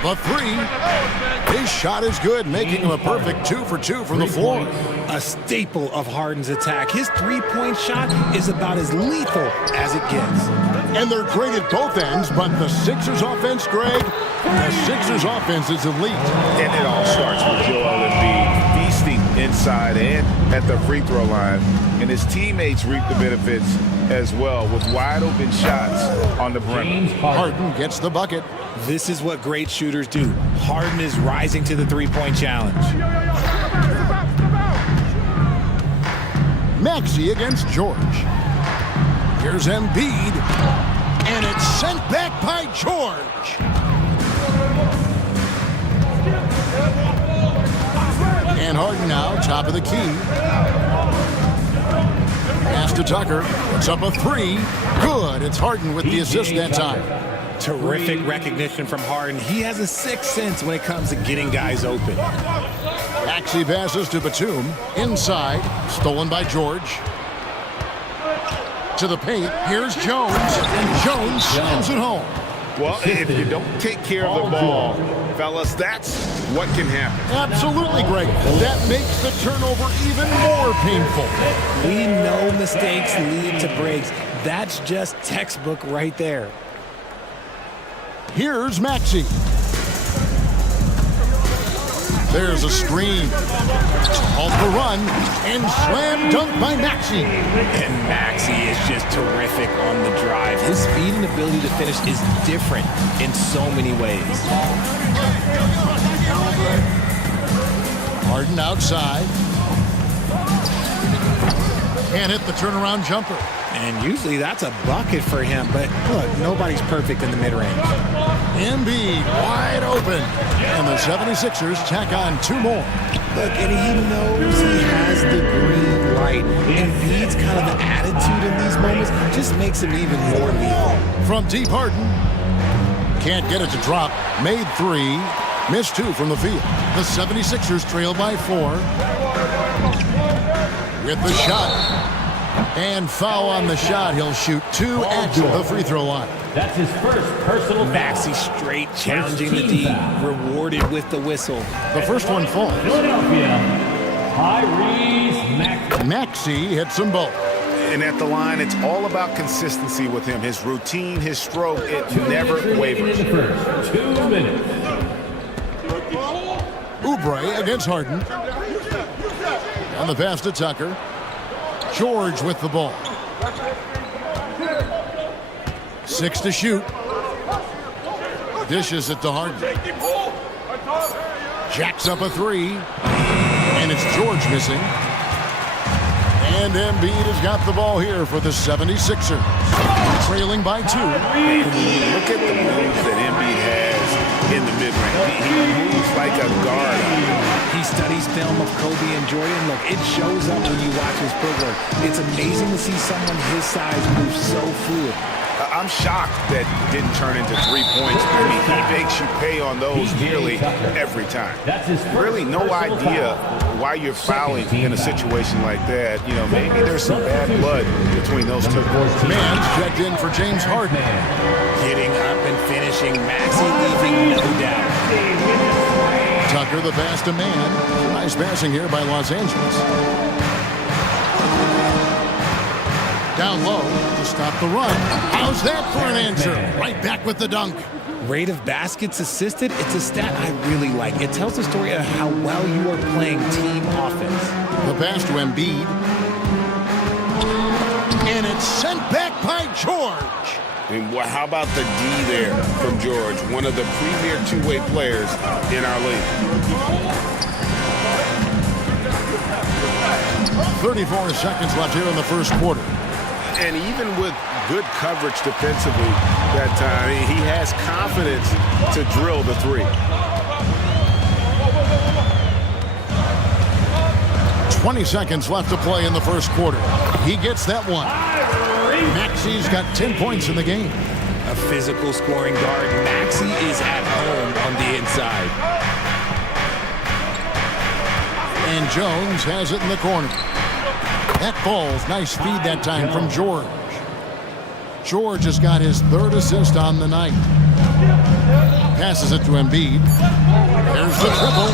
The 3. His shot is good, making him a perfect 2 for 2 from the floor. A staple of Harden's attack. His three-point shot is about as lethal as it gets. And they're great at both ends, but the Sixers offense, Greg, the Sixers offense is elite. And it all starts with Joel Embiid feasting inside and at the free throw line. And his teammates reap the benefits as well with wide open shots on the perimeter. Harden gets the bucket. This is what great shooters do. Harden is rising to the three-point challenge. Maxey against George. Here's Embiid, and it's sent back by George. And Harden now, top of the key. Pass to Tucker, puts up a 3. Good, it's Harden with the assist that time. Terrific recognition from Harden. He has a sixth sense when it comes to getting guys open. Maxey passes to Batum, inside, stolen by George. To the paint, here's Jones, and Jones slams it home. Well, if you don't take care of the ball, fellas, that's what can happen. Absolutely, Greg. That makes the turnover even more painful. We know mistakes lead to breaks. That's just textbook right there. Here's Maxey. There's a screen. Off the run, and slam dunk by Maxey. And Maxey is just terrific on the drive. His speed and ability to finish is different in so many ways. Harden outside. Can't hit the turnaround jumper. And usually that's a bucket for him, but look, nobody's perfect in the mid-range. Embiid wide open. And the 76ers tack on 2 more. Look, and he knows he has the green light. Embiid's kind of the attitude in these moments just makes him even more lethal. From deep, Harden. Can't get it to drop. Made 3. Missed 2 from the field. The 76ers trail by 4. With the shot. And foul on the shot. He'll shoot 2 at the free throw line. That's his first personal foul. Maxey straight challenging the D. Rewarded with the whistle. The first one falls. Philadelphia, Tyrese Maxey. Maxey hits them both. And at the line, it's all about consistency with him. His routine, his stroke, it never wavers. In the first 2 minutes. Oubre against Harden. On the pass to Tucker. George with the ball. 6 to shoot. Dishes it to Harden. Jacks up a 3. And it's George missing. And Embiid has got the ball here for the 76ers. Trailing by 2. Look at the moves that Embiid has in the mid-range. He moves like a guard. He studies film of Kobe and Jordan. Look, it shows up when you watch his footwork. It's amazing to see someone his size move so fluid. I'm shocked that didn't turn into 3 points. I mean, he makes you pay on those nearly every time. Really no idea why you're fouling in a situation like that. You know, maybe there's some bad blood between those two. Man's checked in for James Harden. Getting up and finishing. Maxey leaving no doubt. Tucker the pass to Man. Nice passing here by Los Angeles. Down low to stop the run. How's that for an answer? Right back with the dunk. Rate of baskets assisted, it's a stat I really like. It tells the story of how well you are playing team offense. The pass to Embiid. And it's sent back by George. And how about the D there from George, one of the premier two-way players in our league. 34 seconds left here in the first quarter. And even with good coverage defensively that time, he has confidence to drill the three. 20 seconds left to play in the first quarter. He gets that one. Maxi's got 10 points in the game. A physical scoring guard. Maxi is at home on the inside. And Jones has it in the corner. That ball's nice feed that time from George. George has got his third assist on the night. Passes it to Embiid. There's the triple.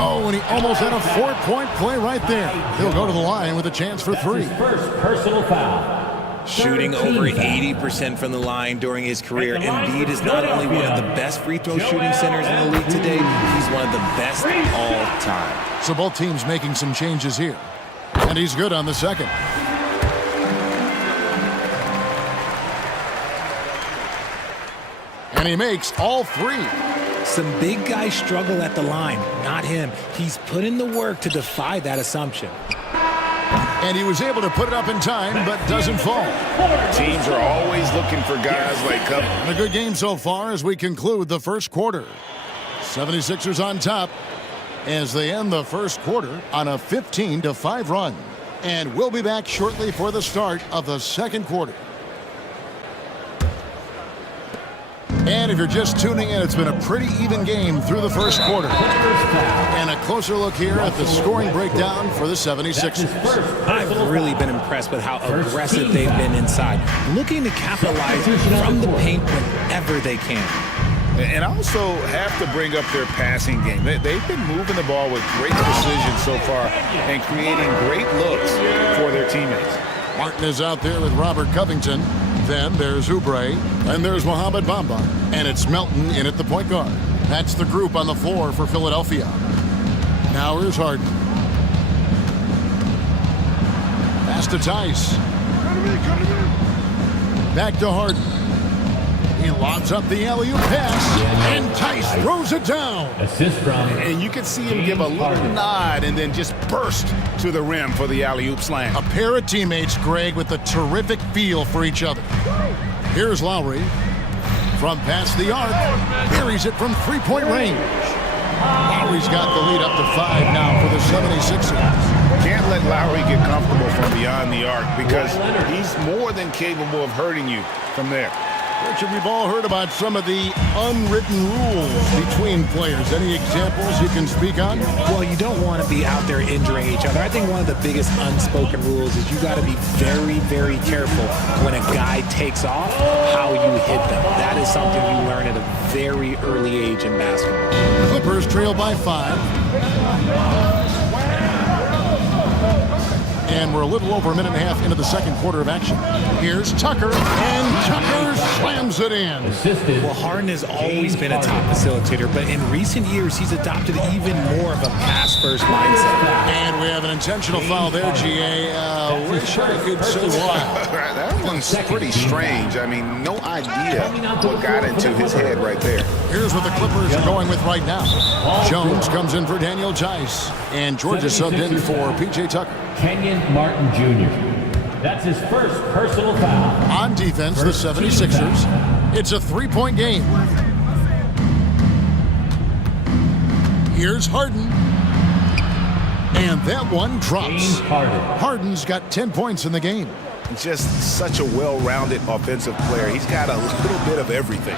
Oh, and he almost had a 4-point play right there. He'll go to the line with a chance for three. First personal foul. Shooting over 80% from the line during his career. Embiid is not only one of the best free throw shooting centers in the league today, he's one of the best all time. So both teams making some changes here. And he's good on the second. And he makes all three. Some big guys struggle at the line, not him. He's put in the work to defy that assumption. And he was able to put it up in time, but doesn't fall. Teams are always looking for guys like Cup. A good game so far as we conclude the first quarter. 76ers on top as they end the first quarter on a 15-5 run. And we'll be back shortly for the start of the second quarter. And if you're just tuning in, it's been a pretty even game through the first quarter. And a closer look here at the scoring breakdown for the 76ers. I've really been impressed with how aggressive they've been inside, looking to capitalize from the paint whenever they can. And I also have to bring up their passing game. They've been moving the ball with great precision so far and creating great looks for their teammates. Martin is out there with Robert Covington. Then there's Oubre, and there's Mohamed Bamba, and it's Melton in at the point guard. That's the group on the floor for Philadelphia. Now here's Harden. Pass to Tice. Back to Harden. He lobs up the alley-oop pass, and Tice throws it down. Assist from. And you can see him give a little nod and then just burst to the rim for the alley-oop slam. A pair of teammates, Greg, with a terrific feel for each other. Here's Lowry. From past the arc, buries it from three-point range. Lowry's got the lead up to 5 now for the 76ers. Can't let Lowry get comfortable from beyond the arc because he's more than capable of hurting you from there. Richard, we've all heard about some of the unwritten rules between players. Any examples you can speak on? Well, you don't want to be out there injuring each other. I think one of the biggest unspoken rules is you got to be very, very careful when a guy takes off, how you hit them. That is something you learn at a very early age in basketball. Clippers trail by 5. And we're a little over a minute and a half into the second quarter of action. Here's Tucker, and Tucker slams it in. Assisted. Well, Harden has always been a top facilitator, but in recent years, he's adopted even more of a pass-first mindset. And we have an intentional foul there, GA. Wish I could say why. That one's pretty strange. I mean, no idea what got into his head right there. Here's what the Clippers are going with right now. Jones comes in for Daniel Tice, and George is subbed in for P.J. Tucker. Kenyon Martin Jr. That's his first personal foul. On defense, the 76ers. It's a three-point game. Here's Harden. And that one drops. Harden's got 10 points in the game. Just such a well-rounded offensive player. He's got a little bit of everything.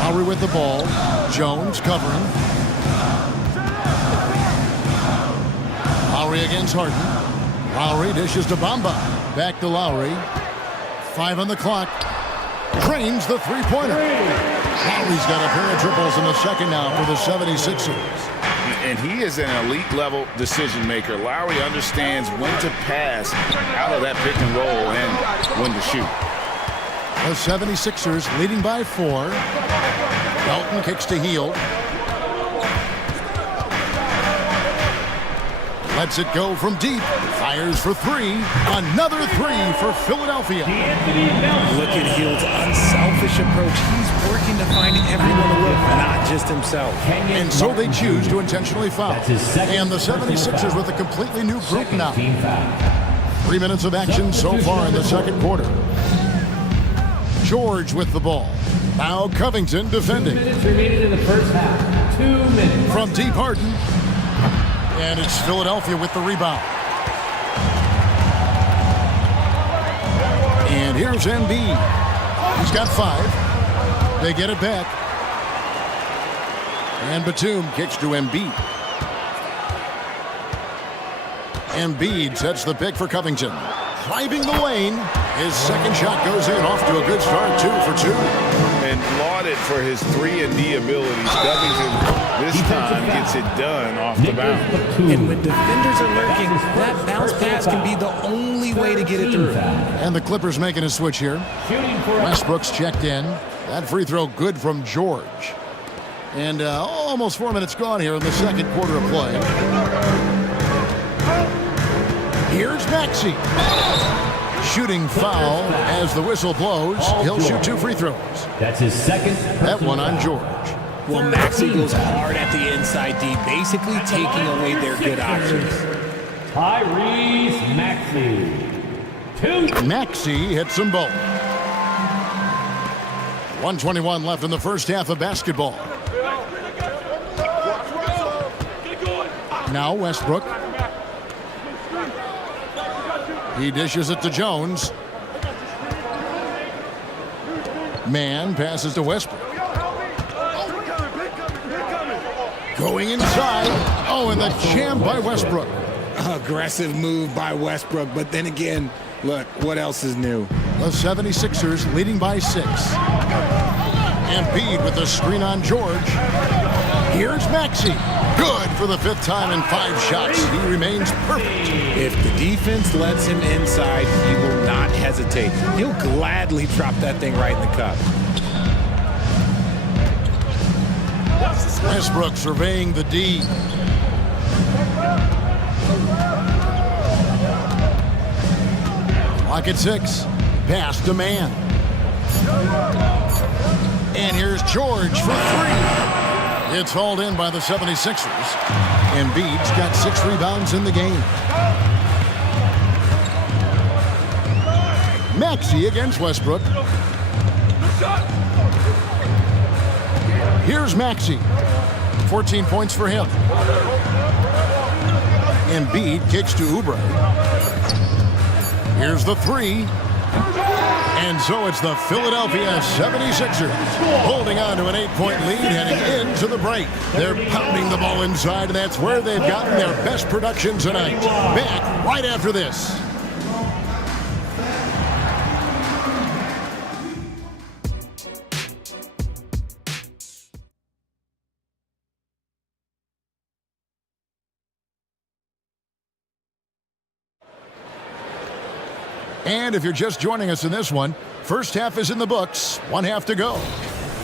Lowry with the ball. Jones covering. Lowry against Harden. Lowry dishes to Bamba. Back to Lowry. 5 on the clock. Drains the three-pointer. Lowry's got a pair of triples in the second now for the 76ers. And he is an elite-level decision maker. Lowry understands when to pass out of that pick and roll and when to shoot. The 76ers leading by 4. Dalton kicks to Hield. Lets it go from deep. Fires for 3. Another 3 for Philadelphia. Look at Hield's unselfish approach. He's working to find everyone to look, not just himself. And so they choose to intentionally foul. And the 76ers with a completely new group now. 3 minutes of action so far in the second quarter. George with the ball. Now Covington defending. 2 minutes remaining in the first half. 2 minutes. From deep, Harden. And it's Philadelphia with the rebound. And here's Embiid. He's got 5. They get it back. And Batum kicks to Embiid. Embiid sets the pick for Covington. Driving the lane. His second shot goes in, off to a good start, 2 for 2. And lauded for his 3-and-D abilities. Covington this time gets it done off the bounce. And when defenders are lurking, that bounce pass can be the only way to get it through. And the Clippers making a switch here. Westbrook's checked in. That free throw good from George. And almost 4 minutes gone here in the second quarter of play. Here's Maxey. Shooting foul as the whistle blows. He'll shoot 2 free throws. That's his second. That one on George. Well, Maxey goes hard at the inside D, basically taking away their good options. Tyrese Maxey. 2. Maxey hits them both. 1:21 left in the first half of basketball. Now Westbrook. He dishes it to Jones. Man passes to Westbrook. Going inside. Oh, and the jam by Westbrook. Aggressive move by Westbrook, but then again, look, what else is new? The 76ers leading by 6. Embiid with the screen on George. Here's Maxey. Good for the 5th time in 5 shots. He remains perfect. If the defense lets him inside, he will not hesitate. He'll gladly drop that thing right in the cup. Westbrook surveying the D. Clock at 6. Pass to Man. And here's George for 3. It's hauled in by the 76ers. Embiid's got 6 rebounds in the game. Maxey against Westbrook. Here's Maxey. 14 points for him. Embiid kicks to Oubre. Here's the 3. And so it's the Philadelphia 76ers holding on to an 8-point lead heading into the break. They're pounding the ball inside, and that's where they've gotten their best production tonight. Back right after this. And if you're just joining us in this one, first half is in the books, 1 half to go.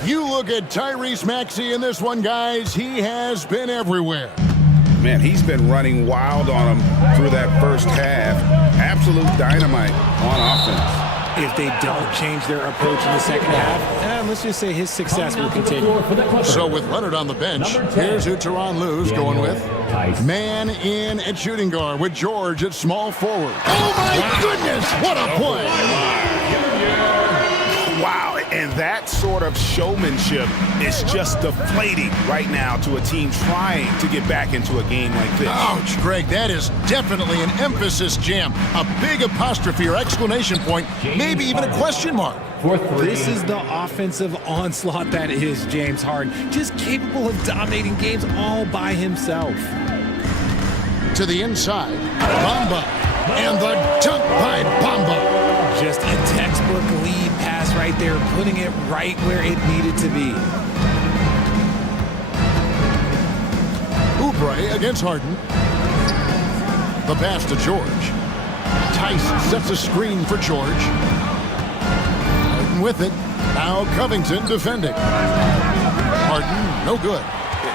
You look at Tyrese Maxey in this one, guys. He has been everywhere. Man, he's been running wild on him through that first half. Absolute dynamite on offense. If they don't change their approach in the second half, let's just say his success will continue. So with Leonard on the bench, here's who Tyronn Lue's going with. Man in at shooting guard with George at small forward. Oh my goodness, what a play! Wow, and that sort of showmanship is just deflating right now to a team trying to get back into a game like this. Ouch, Greg, that is definitely an emphasis jam. A big apostrophe or exclamation point, maybe even a question mark. This is the offensive onslaught that is James Harden. Just capable of dominating games all by himself. To the inside, Bamba, and the dunk by Bamba. Just a textbook lead pass right there, putting it right where it needed to be. Oubre against Harden. The pass to George. Tice sets a screen for George. Harden Harden with it. Now Covington defending. Harden, no good.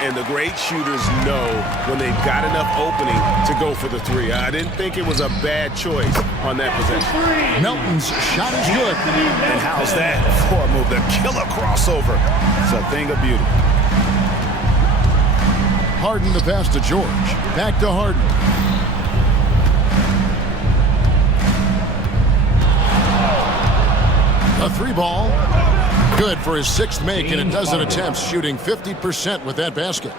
And the great shooters know when they've got enough opening to go for the three. I didn't think it was a bad choice on that possession. Melton's shot is good. And how's that for a move? The killer crossover. It's a thing of beauty. Harden the pass to George. Back to Harden. A three ball. Good for his sixth make in a dozen attempts, shooting 50% with that basket.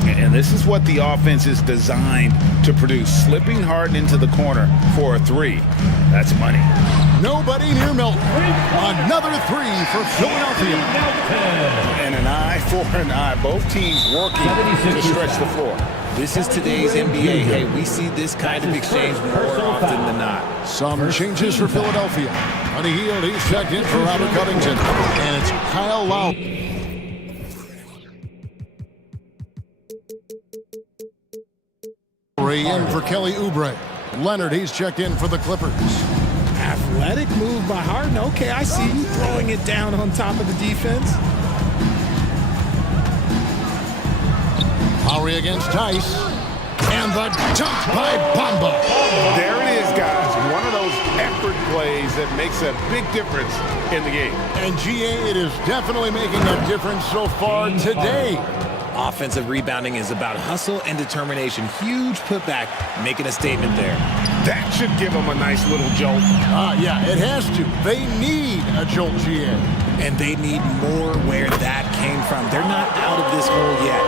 And this is what the offense is designed to produce. Slipping Harden into the corner for a three. That's money. Nobody near Melton. Another three for Philadelphia. And an eye for an eye. Both teams working to stretch the floor. This is today's NBA. Hey, we see this kind of exchange more often than not. Some changes for Philadelphia. On the heel, he's checked in for Robert Covington. And it's Kyle Lowry. In for Kelly Oubre. Leonard, he's checked in for the Clippers. Athletic move by Harden. Okay, I see you throwing it down on top of the defense. Lowry against Tice. And the dunk by Bamba. There it is, guys. One of those effort plays that makes a big difference in the game. And GA, it is definitely making a difference so far today. Offensive rebounding is about hustle and determination. Huge putback, making a statement there. That should give them a nice little jolt. Yeah, it has to. They need a jolt, GA. And they need more where that came from. They're not out of this hole yet.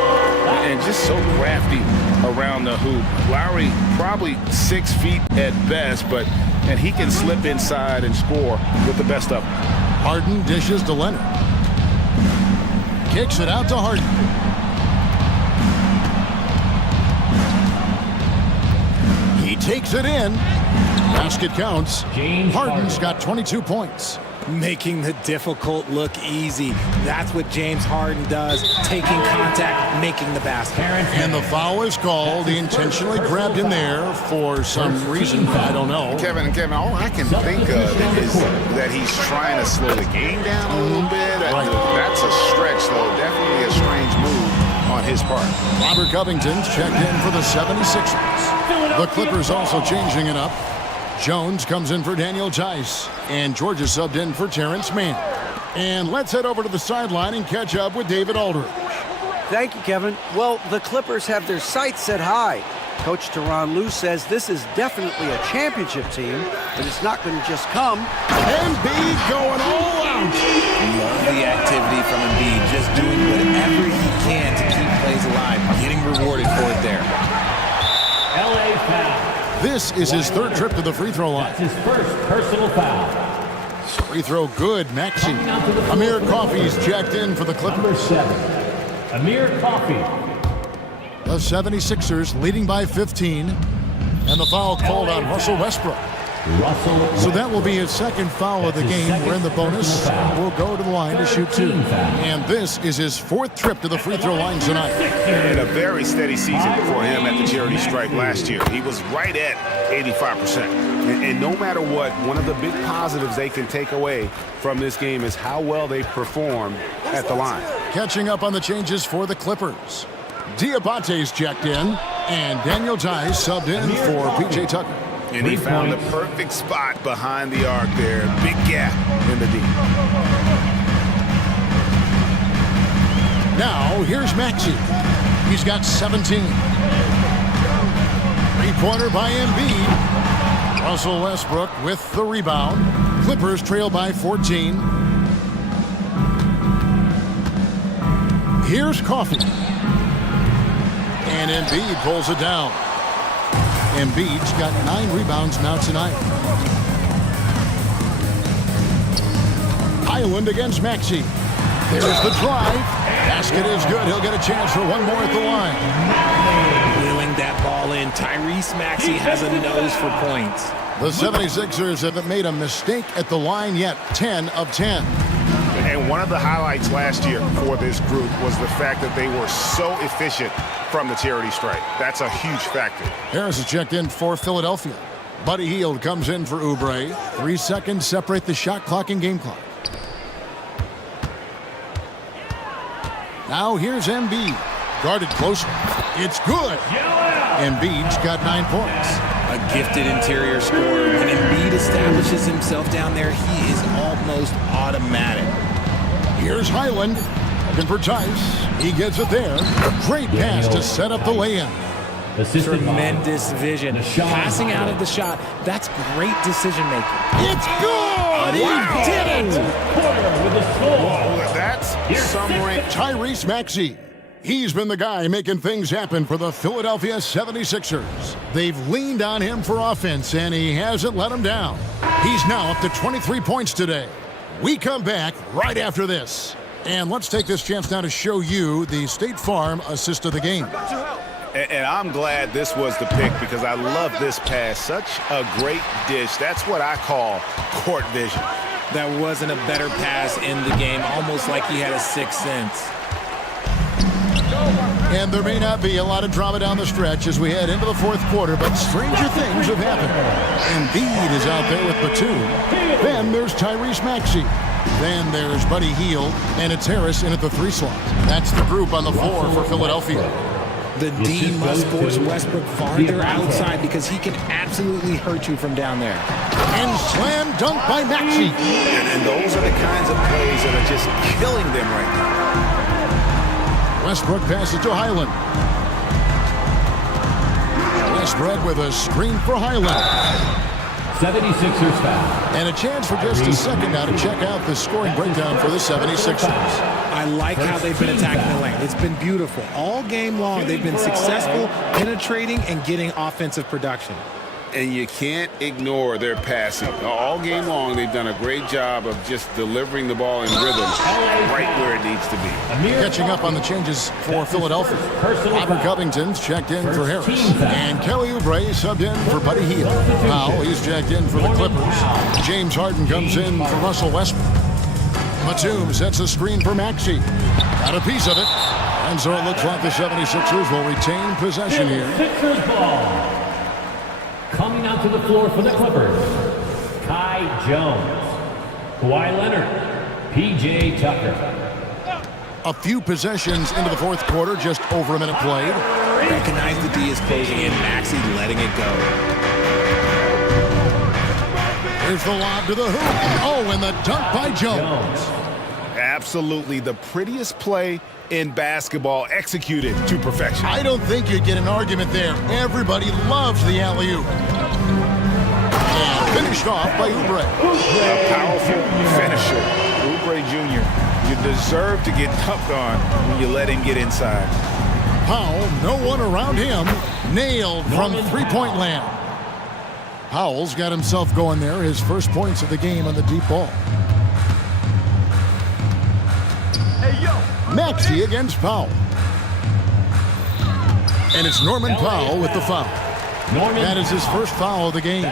And just so crafty around the hoop. Lowry probably 6 feet at best, and he can slip inside and score with the best of them. Harden dishes to Leonard. Kicks it out to Harden. He takes it in. Basket counts. Harden's got 22 points. Making the difficult look easy. That's what James Harden does. Taking contact, making the basket. And the foul is called. He intentionally grabbed him there for some reason. I don't know. Kevin, all I can think of is that he's trying to slow the game down a little bit. That's a stretch, though. Definitely a strange move on his part. Robert Covington's checked in for the 76ers. The Clippers also changing it up. Jones comes in for Daniel Tice, and Georgia subbed in for Terrence Mann. And let's head over to the sideline and catch up with David Aldridge. Thank you, Kevin. Well, the Clippers have their sights set high. Coach Tyronn Lue says this is definitely a championship team, but it's not going to just come. Embiid going all out. Love the activity from Embiid, just doing whatever he can to keep plays alive, getting rewarded for it there. LA foul. This is his third trip to the free throw line. That's his first personal foul. Free throw good, Maxey. Amir Coffey's checked in for the Clippers. Number 7, Amir Coffey. The 76ers leading by 15. And the foul called on Russell Westbrook. So that will be his second foul of the game. We're in the bonus. We'll go to the line to shoot 2. And this is his fourth trip to the free throw line tonight. And a very steady season for him at the charity stripe last year. He was right at 85%. And no matter what, one of the big positives they can take away from this game is how well they perform at the line. Catching up on the changes for the Clippers. Diabate's checked in, and Daniel Tice subbed in for P.J. Tucker. And he found the perfect spot behind the arc there. Big gap in the D. Now, here's Maxey. He's got 17. Three-pointer by Embiid. Russell Westbrook with the rebound. Clippers trail by 14. Here's Coffey. And Embiid pulls it down. Embiid's got 9 rebounds now tonight. Island against Maxey. There's the drive. Basket is good. He'll get a chance for one more at the line. Wheeling that ball in. Tyrese Maxey has a nose for points. The 76ers haven't made a mistake at the line yet. 10 of 10. And one of the highlights last year for this group was the fact that they were so efficient from the charity stripe. That's a huge factor. Harris is checked in for Philadelphia. Buddy Hield comes in for Oubre. 3 seconds separate the shot clock and game clock. Now here's Embiid. Guarded closely. It's good. Embiid's got 9 points. A gifted interior scorer. When Embiid establishes himself down there, he is almost automatic. Here's Highland. Looking for Tice. He gets it there. Great pass to set up the lay-in. Tremendous vision. Passing out of the shot. That's great decision-making. It's good! He did it! That's some rank. Tyrese Maxey. He's been the guy making things happen for the Philadelphia 76ers. They've leaned on him for offense, and he hasn't let them down. He's now up to 23 points today. We come back right after this. And let's take this chance now to show you the State Farm assist of the game. And I'm glad this was the pick because I love this pass. Such a great dish. That's what I call court vision. That wasn't a better pass in the game, almost like he had a sixth sense. And there may not be a lot of drama down the stretch as we head into the fourth quarter, but stranger things have happened. Embiid is out there with Batum. Then there's Tyrese Maxey. Then there's Buddy Hield, and it's Harris in at the 3 slot. That's the group on the floor for Philadelphia. The D must force Westbrook farther outside because he can absolutely hurt you from down there. And slam dunk by Maxey. And those are the kinds of plays that are just killing them right now. Westbrook passes to Highland. Westbrook with a screen for Highland. 76ers foul. And a chance for just a second now to check out the scoring breakdown for the 76ers. I like how they've been attacking the lane. It's been beautiful. All game long, they've been successful penetrating and getting offensive production. And you can't ignore their passing. All game long, they've done a great job of just delivering the ball in rhythm right where it needs to be. Catching up on the changes for Philadelphia. Robert Covington's checked in for Harris. And Kelly Oubre subbed in for Buddy Hield. Powell, he's checked in for the Clippers. James Harden comes in for Russell Westbrook. Batum sets a screen for Maxey. Got a piece of it. And so it looks like the 76ers will retain possession here. Sixers ball. Coming out to the floor for the Clippers, Kai Jones, Kawhi Leonard, P.J. Tucker. A few possessions into the fourth quarter, just over a minute played. Recognize the D is closing in, Maxey letting it go. Here's the lob to the hoop. Oh, and the dunk by Jones. Absolutely the prettiest play in basketball, executed to perfection. I don't think you'd get an argument there. Everybody loves the alley-oop. And finished off by Oubre. A powerful finisher. Oubre Jr., you deserve to get dunked on when you let him get inside. Powell, no one around him. Nailed from three-point land. Powell's got himself going there. His first points of the game on the deep ball. Maxey against Powell. And it's Norman Powell with the foul. That is his first foul of the game.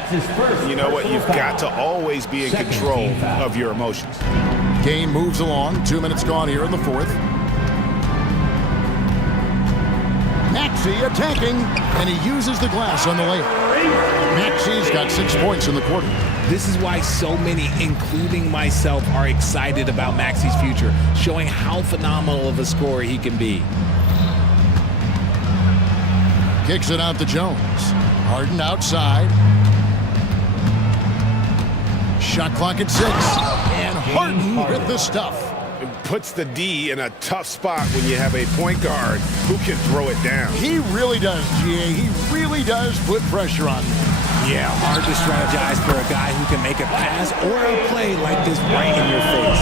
You know what? You've got to always be in control of your emotions. Game moves along. 2 minutes gone here in the fourth. Maxey attacking, and he uses the glass on the layup. Maxey's got 6 points in the quarter. This is why so many, including myself, are excited about Maxey's future, showing how phenomenal of a scorer he can be. Kicks it out to Jones. Harden outside. Shot clock at 6. And Harden with the stuff. It puts the D in a tough spot when you have a point guard who can throw it down. He really does, GA. He really does put pressure on him. Yeah, hard to strategize for a guy who can make a pass or a play like this right in your face.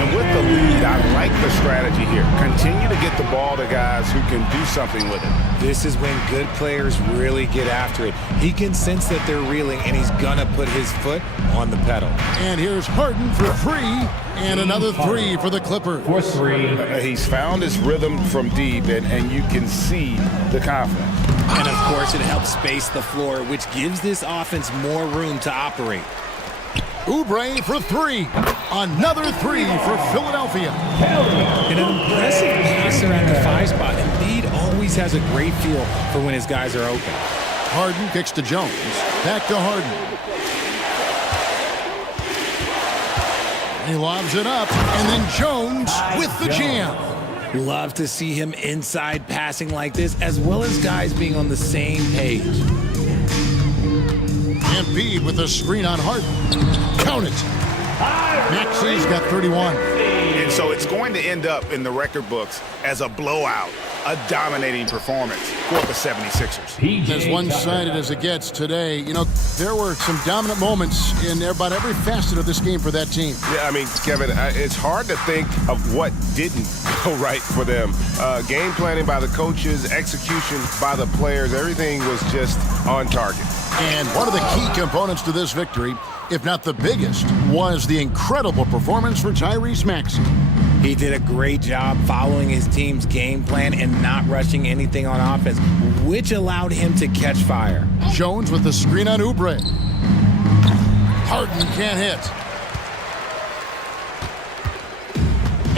And with the lead, I like the strategy here. Continue to get the ball to guys who can do something with it. This is when good players really get after it. He can sense that they're reeling, and he's gonna put his foot on the pedal. And here's Harden for 3, and another 3 for the Clippers. For 3. He's found his rhythm from deep, and you can see the confidence. And of course, it helps space the floor, which gives this offense more room to operate. Oubre for 3. Another 3 for Philadelphia. And an impressive passer at the 5 spot. Embiid always has a great feel for when his guys are open. Harden kicks to Jones. Back to Harden. He lobs it up, and then Jones with the jam. Love to see him inside passing like this, as well as guys being on the same page. Embiid with a screen on Harden. Count it. Maxey's got 31. And so it's going to end up in the record books as a blowout, a dominating performance for the 76ers. As one-sided as it gets today, you know, there were some dominant moments in about every facet of this game for that team. Yeah, I mean, Kevin, it's hard to think of what didn't go right for them. Game planning by the coaches, execution by the players, everything was just on target. And one of the key components to this victory, if not the biggest, was the incredible performance for Tyrese Maxey. He did a great job following his team's game plan and not rushing anything on offense, which allowed him to catch fire. Jones with the screen on Oubre. Harden can't hit.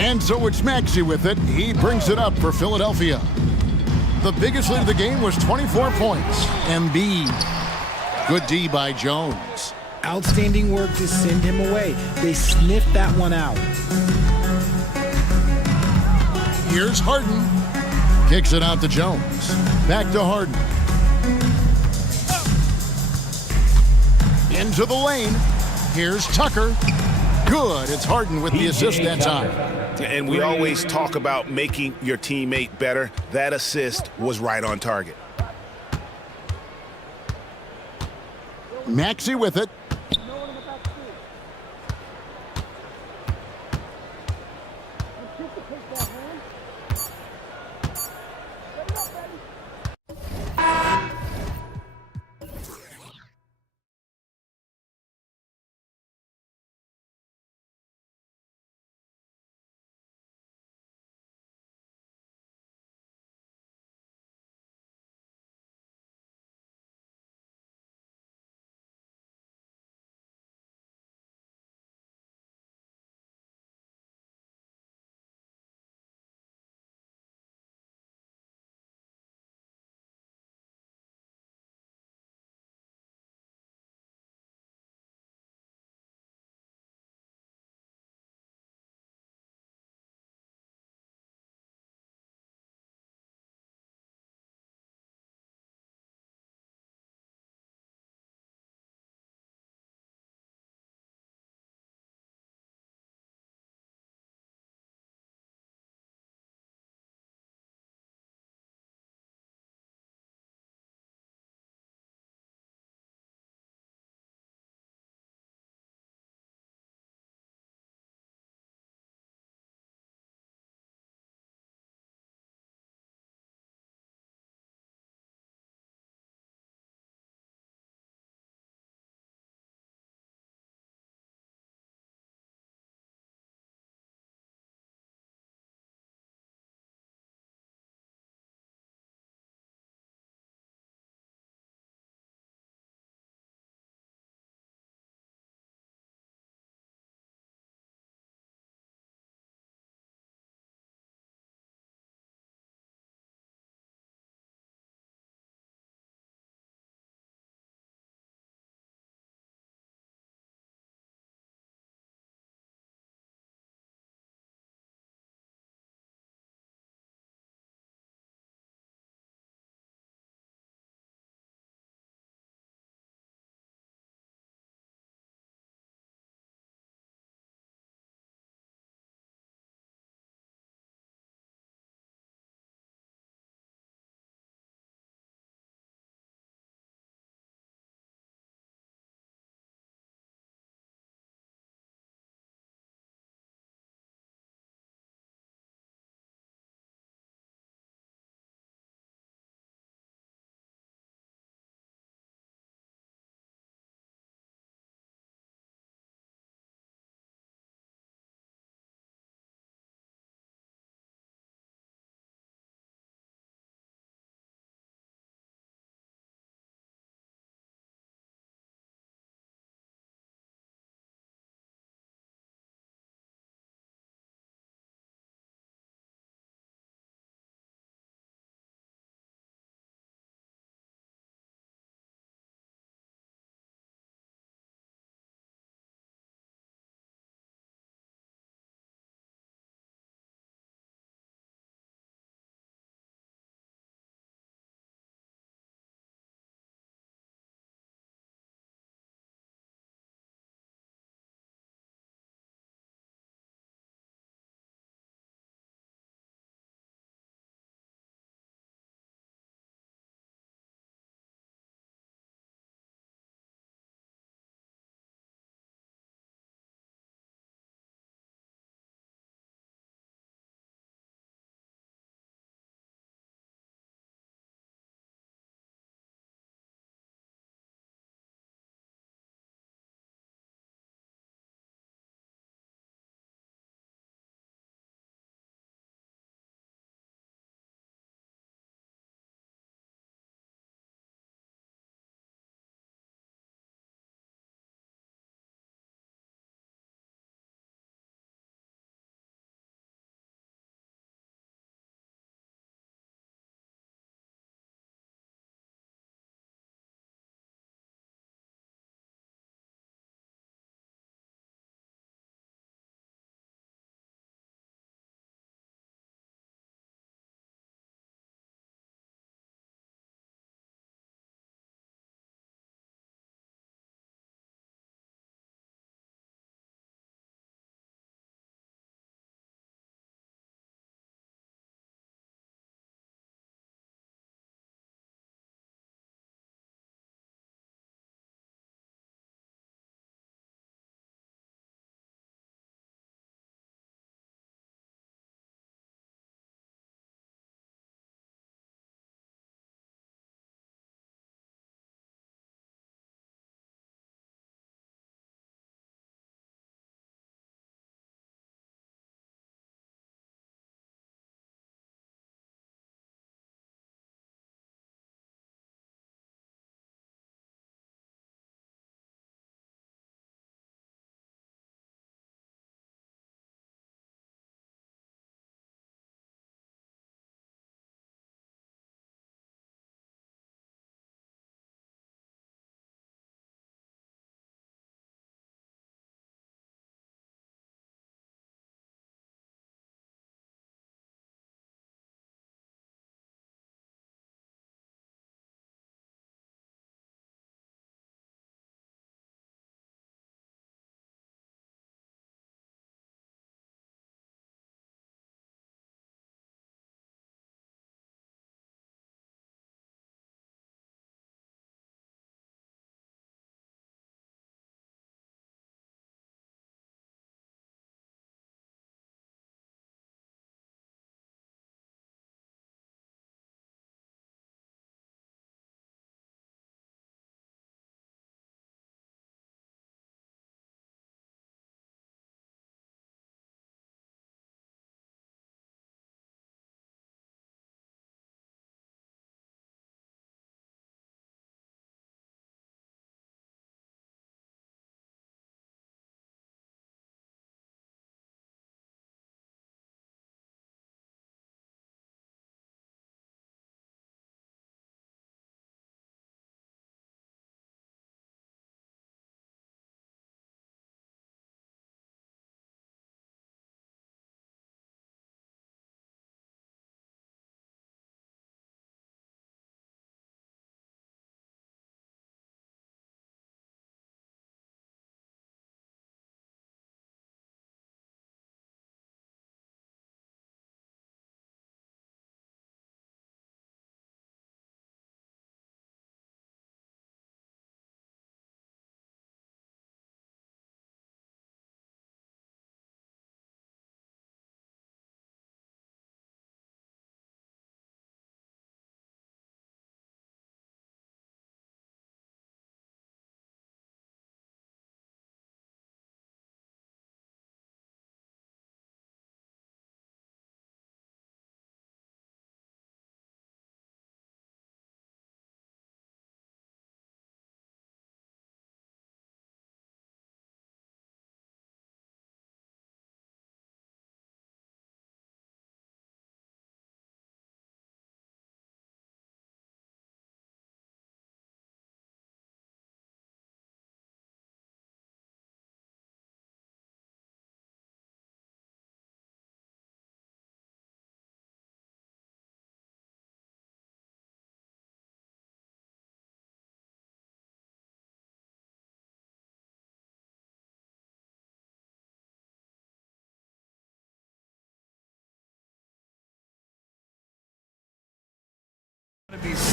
And so it's Maxey with it. He brings it up for Philadelphia. The biggest lead of the game was 24 points. Embiid. Good D by Jones. Outstanding work to send him away. They sniffed that one out. Here's Harden. Kicks it out to Jones. Back to Harden. Into the lane. Here's Tucker. Good. It's Harden with the assist that time. And we always talk about making your teammate better. That assist was right on target. Maxey with it.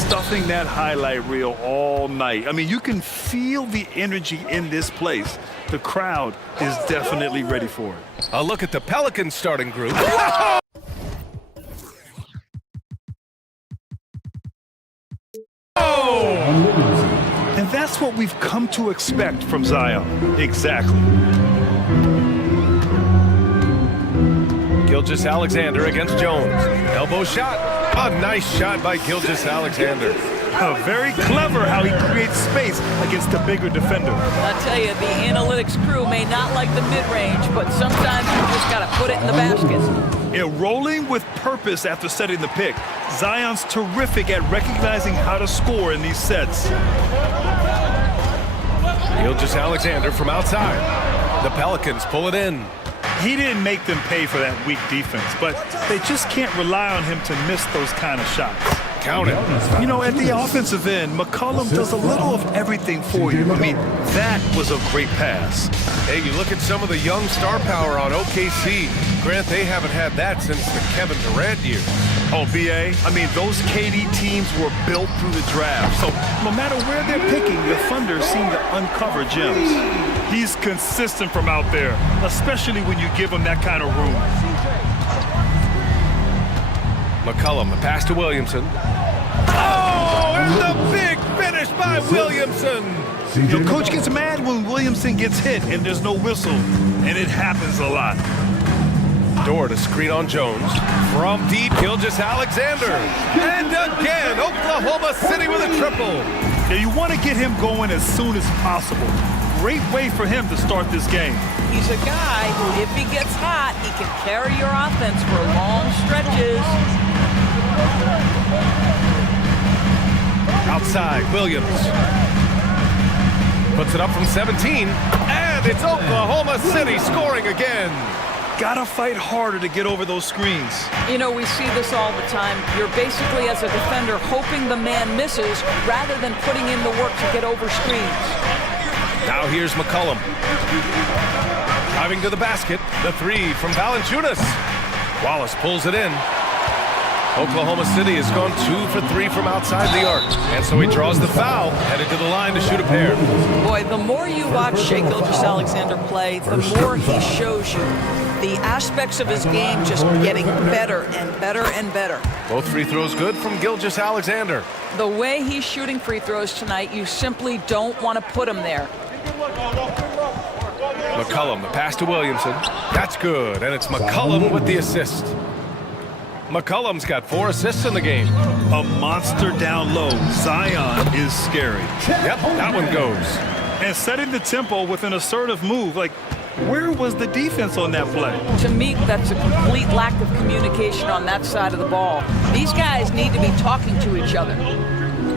stuffing that highlight reel all night. I mean, you can feel the energy in this place. The crowd is definitely ready for it. A look at the Pelicans starting group. And that's what we've come to expect from Zion. Exactly. Gilgeous-Alexander against Jones. Elbow shot. A nice shot by Gilgeous-Alexander. Very clever how he creates space against the bigger defender. I tell you, the analytics crew may not like the mid-range, but sometimes you just got to put it in the basket. Rolling with purpose after setting the pick. Zion's terrific at recognizing how to score in these sets. Gilgeous-Alexander from outside. The Pelicans pull it in. He didn't make them pay for that weak defense, but they just can't rely on him to miss those kind of shots. Count it. You know, at the offensive end, McCollum does a little of everything for you. I mean, that was a great pass. Hey, you look at some of the young star power on OKC. Grant, they haven't had that since the Kevin Durant years. Oh, B.A., I mean, those KD teams were built through the draft. So no matter where they're picking, the Thunder seem to uncover gems. He's consistent from out there, especially when you give him that kind of room. McCollum, the pass to Williamson. Oh, and the big finish by Williamson. Your coach gets mad when Williamson gets hit and there's no whistle, and it happens a lot. Door to screen on Jones. From deep, Gilgeous-Alexander. And again, Oklahoma City with a triple. Yeah, you want to get him going as soon as possible. Great way for him to start this game. He's a guy who, if he gets hot, he can carry your offense for long stretches. Outside, Williams. Puts it up from 17. And it's Oklahoma City scoring again. Gotta fight harder to get over those screens. You know, we see this all the time. You're basically, as a defender, hoping the man misses rather than putting in the work to get over screens. Now here's McCollum. Driving to the basket. The three from Valanciunas. Wallace pulls it in. Oklahoma City has gone 2 for 3 from outside the arc. And so he draws the foul, headed to the line to shoot a pair. Boy, the more you watch Shai Gilgeous-Alexander play, the more he shows you the aspects of his game just getting better and better and better. Both free throws good from Gilgeous-Alexander. The way he's shooting free throws tonight, you simply don't want to put him there. McCollum, the pass to Williamson. That's good, and it's McCollum with the assist. McCollum's got 4 assists in the game. A monster down low. Zion is scary. Yep, that one goes. And setting the tempo with an assertive move. Like, where was the defense on that play? To me, that's a complete lack of communication on that side of the ball. These guys need to be talking to each other.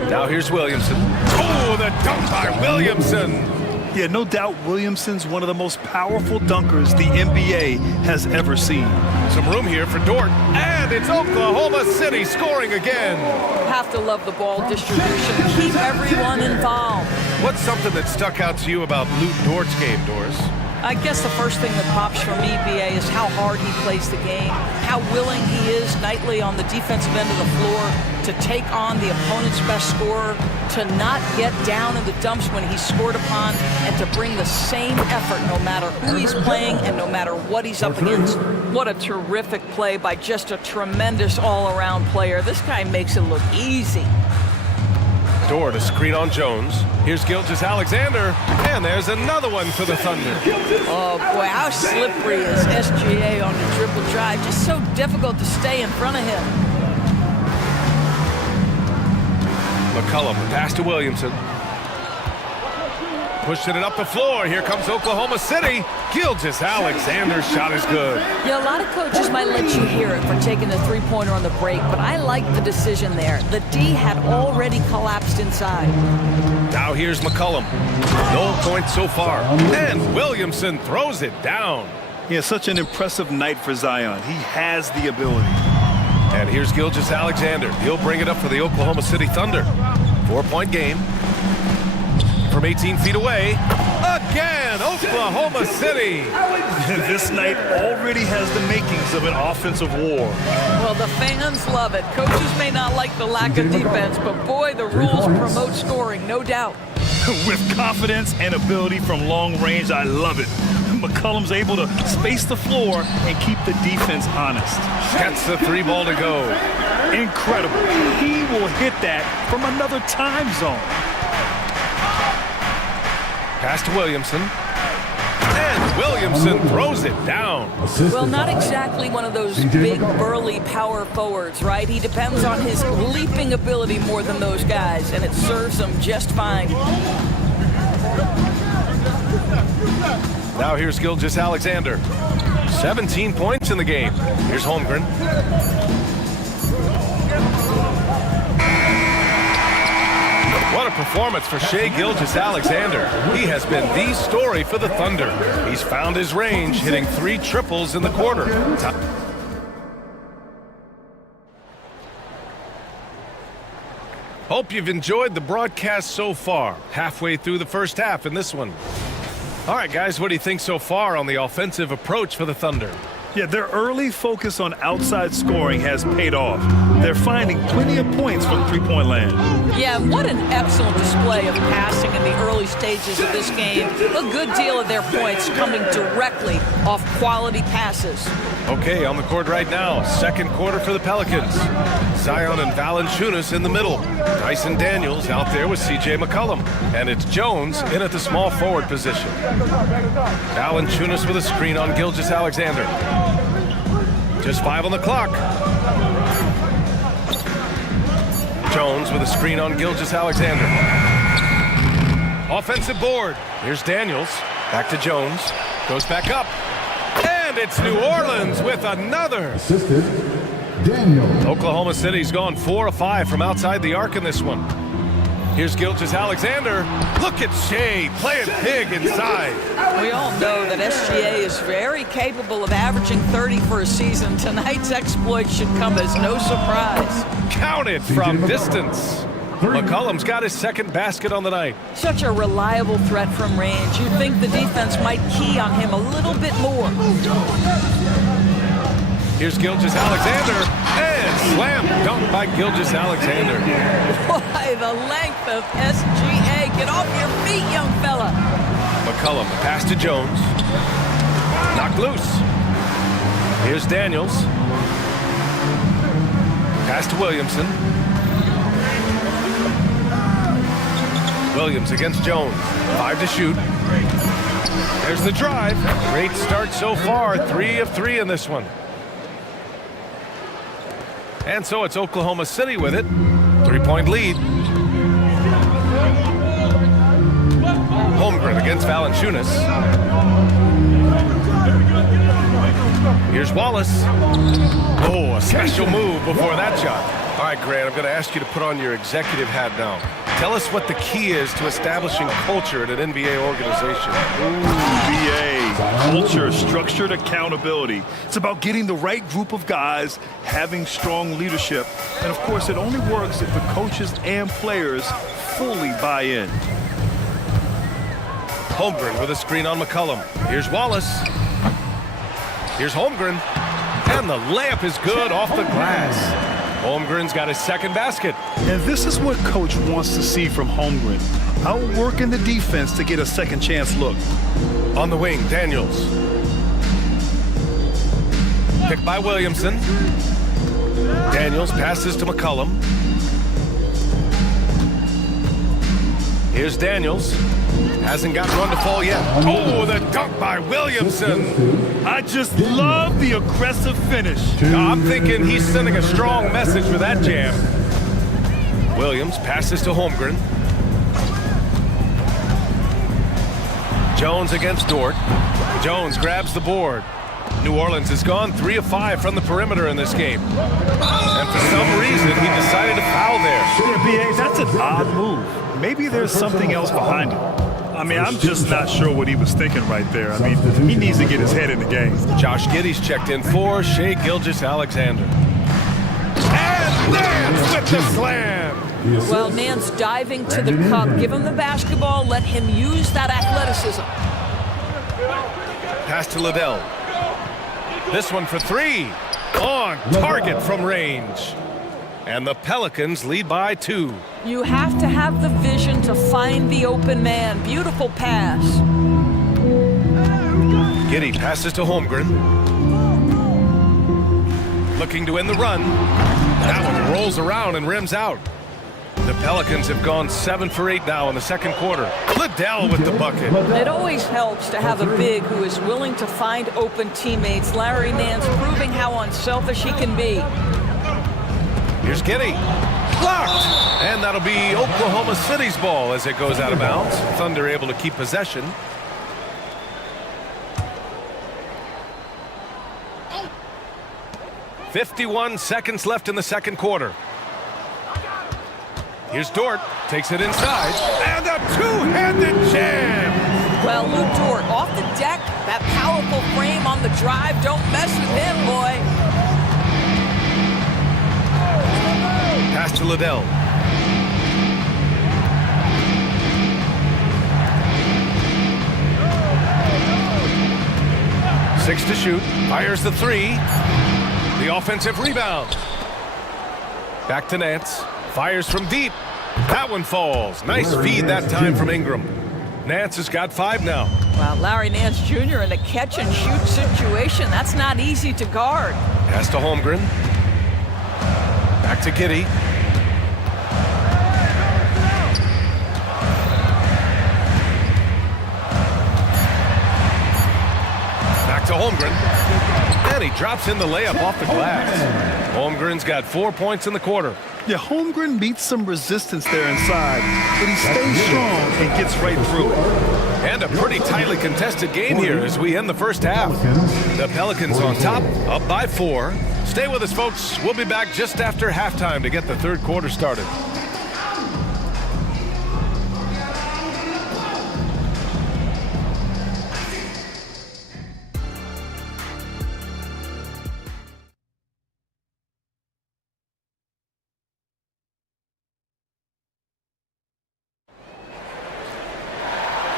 Now here's Williamson. Oh, the dunk by Williamson. Yeah, no doubt Williamson's one of the most powerful dunkers the NBA has ever seen. Some room here for Dort. And it's Oklahoma City scoring again. Have to love the ball distribution. Keep everyone involved. What's something that stuck out to you about Luke Dort's game, Doris? I guess the first thing that pops for me, BA, is how hard he plays the game, how willing he is nightly on the defensive end of the floor to take on the opponent's best scorer, to not get down in the dumps when he's scored upon, and to bring the same effort no matter who he's playing and no matter what he's up against. What a terrific play by just a tremendous all-around player. This guy makes it look easy. Door to screen on Jones. Here's Gilgeous-Alexander, and there's another one for the Thunder. Oh boy, how slippery is SGA on the dribble drive. Just so difficult to stay in front of him. McCollum, pass to Williamson. Pushing it up the floor. Here comes Oklahoma City. Gilgeous-Alexander's shot is good. Yeah, a lot of coaches might let you hear it for taking the three-pointer on the break, but I like the decision there. The D had already collapsed inside. Now here's McCollum. No points so far. And Williamson throws it down. Yeah, such an impressive night for Zion. He has the ability. And here's Gilgeous-Alexander. He'll bring it up for the Oklahoma City Thunder. 4-point game. From 18 feet away. Again! and Oklahoma City. This night already has the makings of an offensive war. Well, the fans love it. Coaches may not like the lack of defense, but boy, the rules promote scoring, no doubt. With confidence and ability from long range, I love it. McCollum's able to space the floor and keep the defense honest. Gets the 3 ball to go. Incredible. He will hit that from another time zone. Pass to Williamson. And Williamson throws it down. Well, not exactly one of those big, burly power forwards, right? He depends on his leaping ability more than those guys, and it serves him just fine. Now here's Gilgeous Alexander. 17 points in the game. Here's Holmgren. What a performance for Shai Gilgeous-Alexander. He has been the story for the Thunder. He's found his range, hitting 3 triples in the quarter. Hope you've enjoyed the broadcast so far. Halfway through the first half in this one. All right, guys, what do you think so far on the offensive approach for the Thunder? Yeah, their early focus on outside scoring has paid off. They're finding plenty of points from three-point land. Yeah, what an excellent display of passing in the early stages of this game. A good deal of their points coming directly off quality passes. Okay, on the court right now, second quarter for the Pelicans. Zion and Valanciunas in the middle. Dyson Daniels out there with C.J. McCollum. And it's Jones in at the small forward position. Valanciunas with a screen on Gilgeous-Alexander. Just 5 on the clock. Jones with a screen on Gilgeous-Alexander. Offensive board. Here's Daniels. Back to Jones. Goes back up. And it's New Orleans with another. Assisted, Daniel. Oklahoma City's gone 4 of 5 from outside the arc in this one. Here's Gilgeous-Alexander. Look at Shai playing big inside. We all know that SGA is very capable of averaging 30 for a season. Tonight's exploit should come as no surprise. Counted from distance. McCollum's got his second basket on the night. Such a reliable threat from range. You'd think the defense might key on him a little bit more. Here's Gilgeous-Alexander, and slam dunk by Gilgeous-Alexander. Boy, the length of SGA. Get off your feet, young fella. McCollum, the pass to Jones. Knocked loose. Here's Daniels. Pass to Williamson. Williams against Jones. 5 to shoot. There's the drive. Great start so far. 3 of 3 in this one. And so it's Oklahoma City with it. 3-point lead. Holmgren against Valanciunas. Here's Wallace. Oh, a special move before that shot. All right, Grant, I'm going to ask you to put on your executive hat now. Tell us what the key is to establishing culture at an NBA organization. NBA, culture, structured accountability. It's about getting the right group of guys, having strong leadership, and of course it only works if the coaches and players fully buy in. Holmgren with a screen on McCollum. Here's Wallace. Here's Holmgren. And the layup is good off the glass. Holmgren's got his second basket. And this is what coach wants to see from Holmgren. Outworking the defense to get a second chance look. On the wing, Daniels. Picked by Williamson. Daniels passes to McCollum. Here's Daniels. Hasn't got one to fall yet. Oh, the dunk by Williamson. I just love the aggressive finish. I'm thinking he's sending a strong message with that jam. Williams passes to Holmgren. Jones against Dort. Jones grabs the board. New Orleans has gone 3 of 5 from the perimeter in this game. And for some reason, he decided to foul there. Yeah, B.A., that's an odd move. Maybe there's something else behind it. I mean, I'm just not sure what he was thinking right there. I mean, he needs to get his head in the game. Josh Giddey's checked in for Shai Gilgeous-Alexander. And Nance with the slam. Well, Nance diving to the cup. Give him the basketball. Let him use that athleticism. Pass to Liddell. This one for three. On target from range. And the Pelicans lead by 2. You have to have the vision to find the open man. Beautiful pass. Giddey passes to Holmgren. Looking to end the run. That one rolls around and rims out. The Pelicans have gone 7 for 8 now in the second quarter. Liddell with the bucket. It always helps to have a big who is willing to find open teammates. Larry Nance proving how unselfish he can be. Here's Giddey. Blocked! And that'll be Oklahoma City's ball as it goes out of bounds. Thunder able to keep possession. .51 seconds left in the second quarter. Here's Dort. Takes it inside. And a two-handed jam! Well, Lou Dort off the deck. That powerful frame on the drive. Don't mess with him, boy. Pass to Liddell. Six to shoot. Fires the three. The offensive rebound. Back to Nance. Fires from deep. That one falls. Nice feed that time from Ingram. Nance has got 5 now. Wow, Larry Nance Jr. in a catch-and-shoot situation. That's not easy to guard. Pass to Holmgren. Back to Giddey. Back to Holmgren. And he drops in the layup off the glass. Holmgren's got 4 points in the quarter. Yeah, Holmgren meets some resistance there inside, but he stays strong and gets right through it. And a pretty tightly contested game here as we end the first half. The Pelicans on top, up by 4. Stay with us, folks. We'll be back just after halftime to get the third quarter started.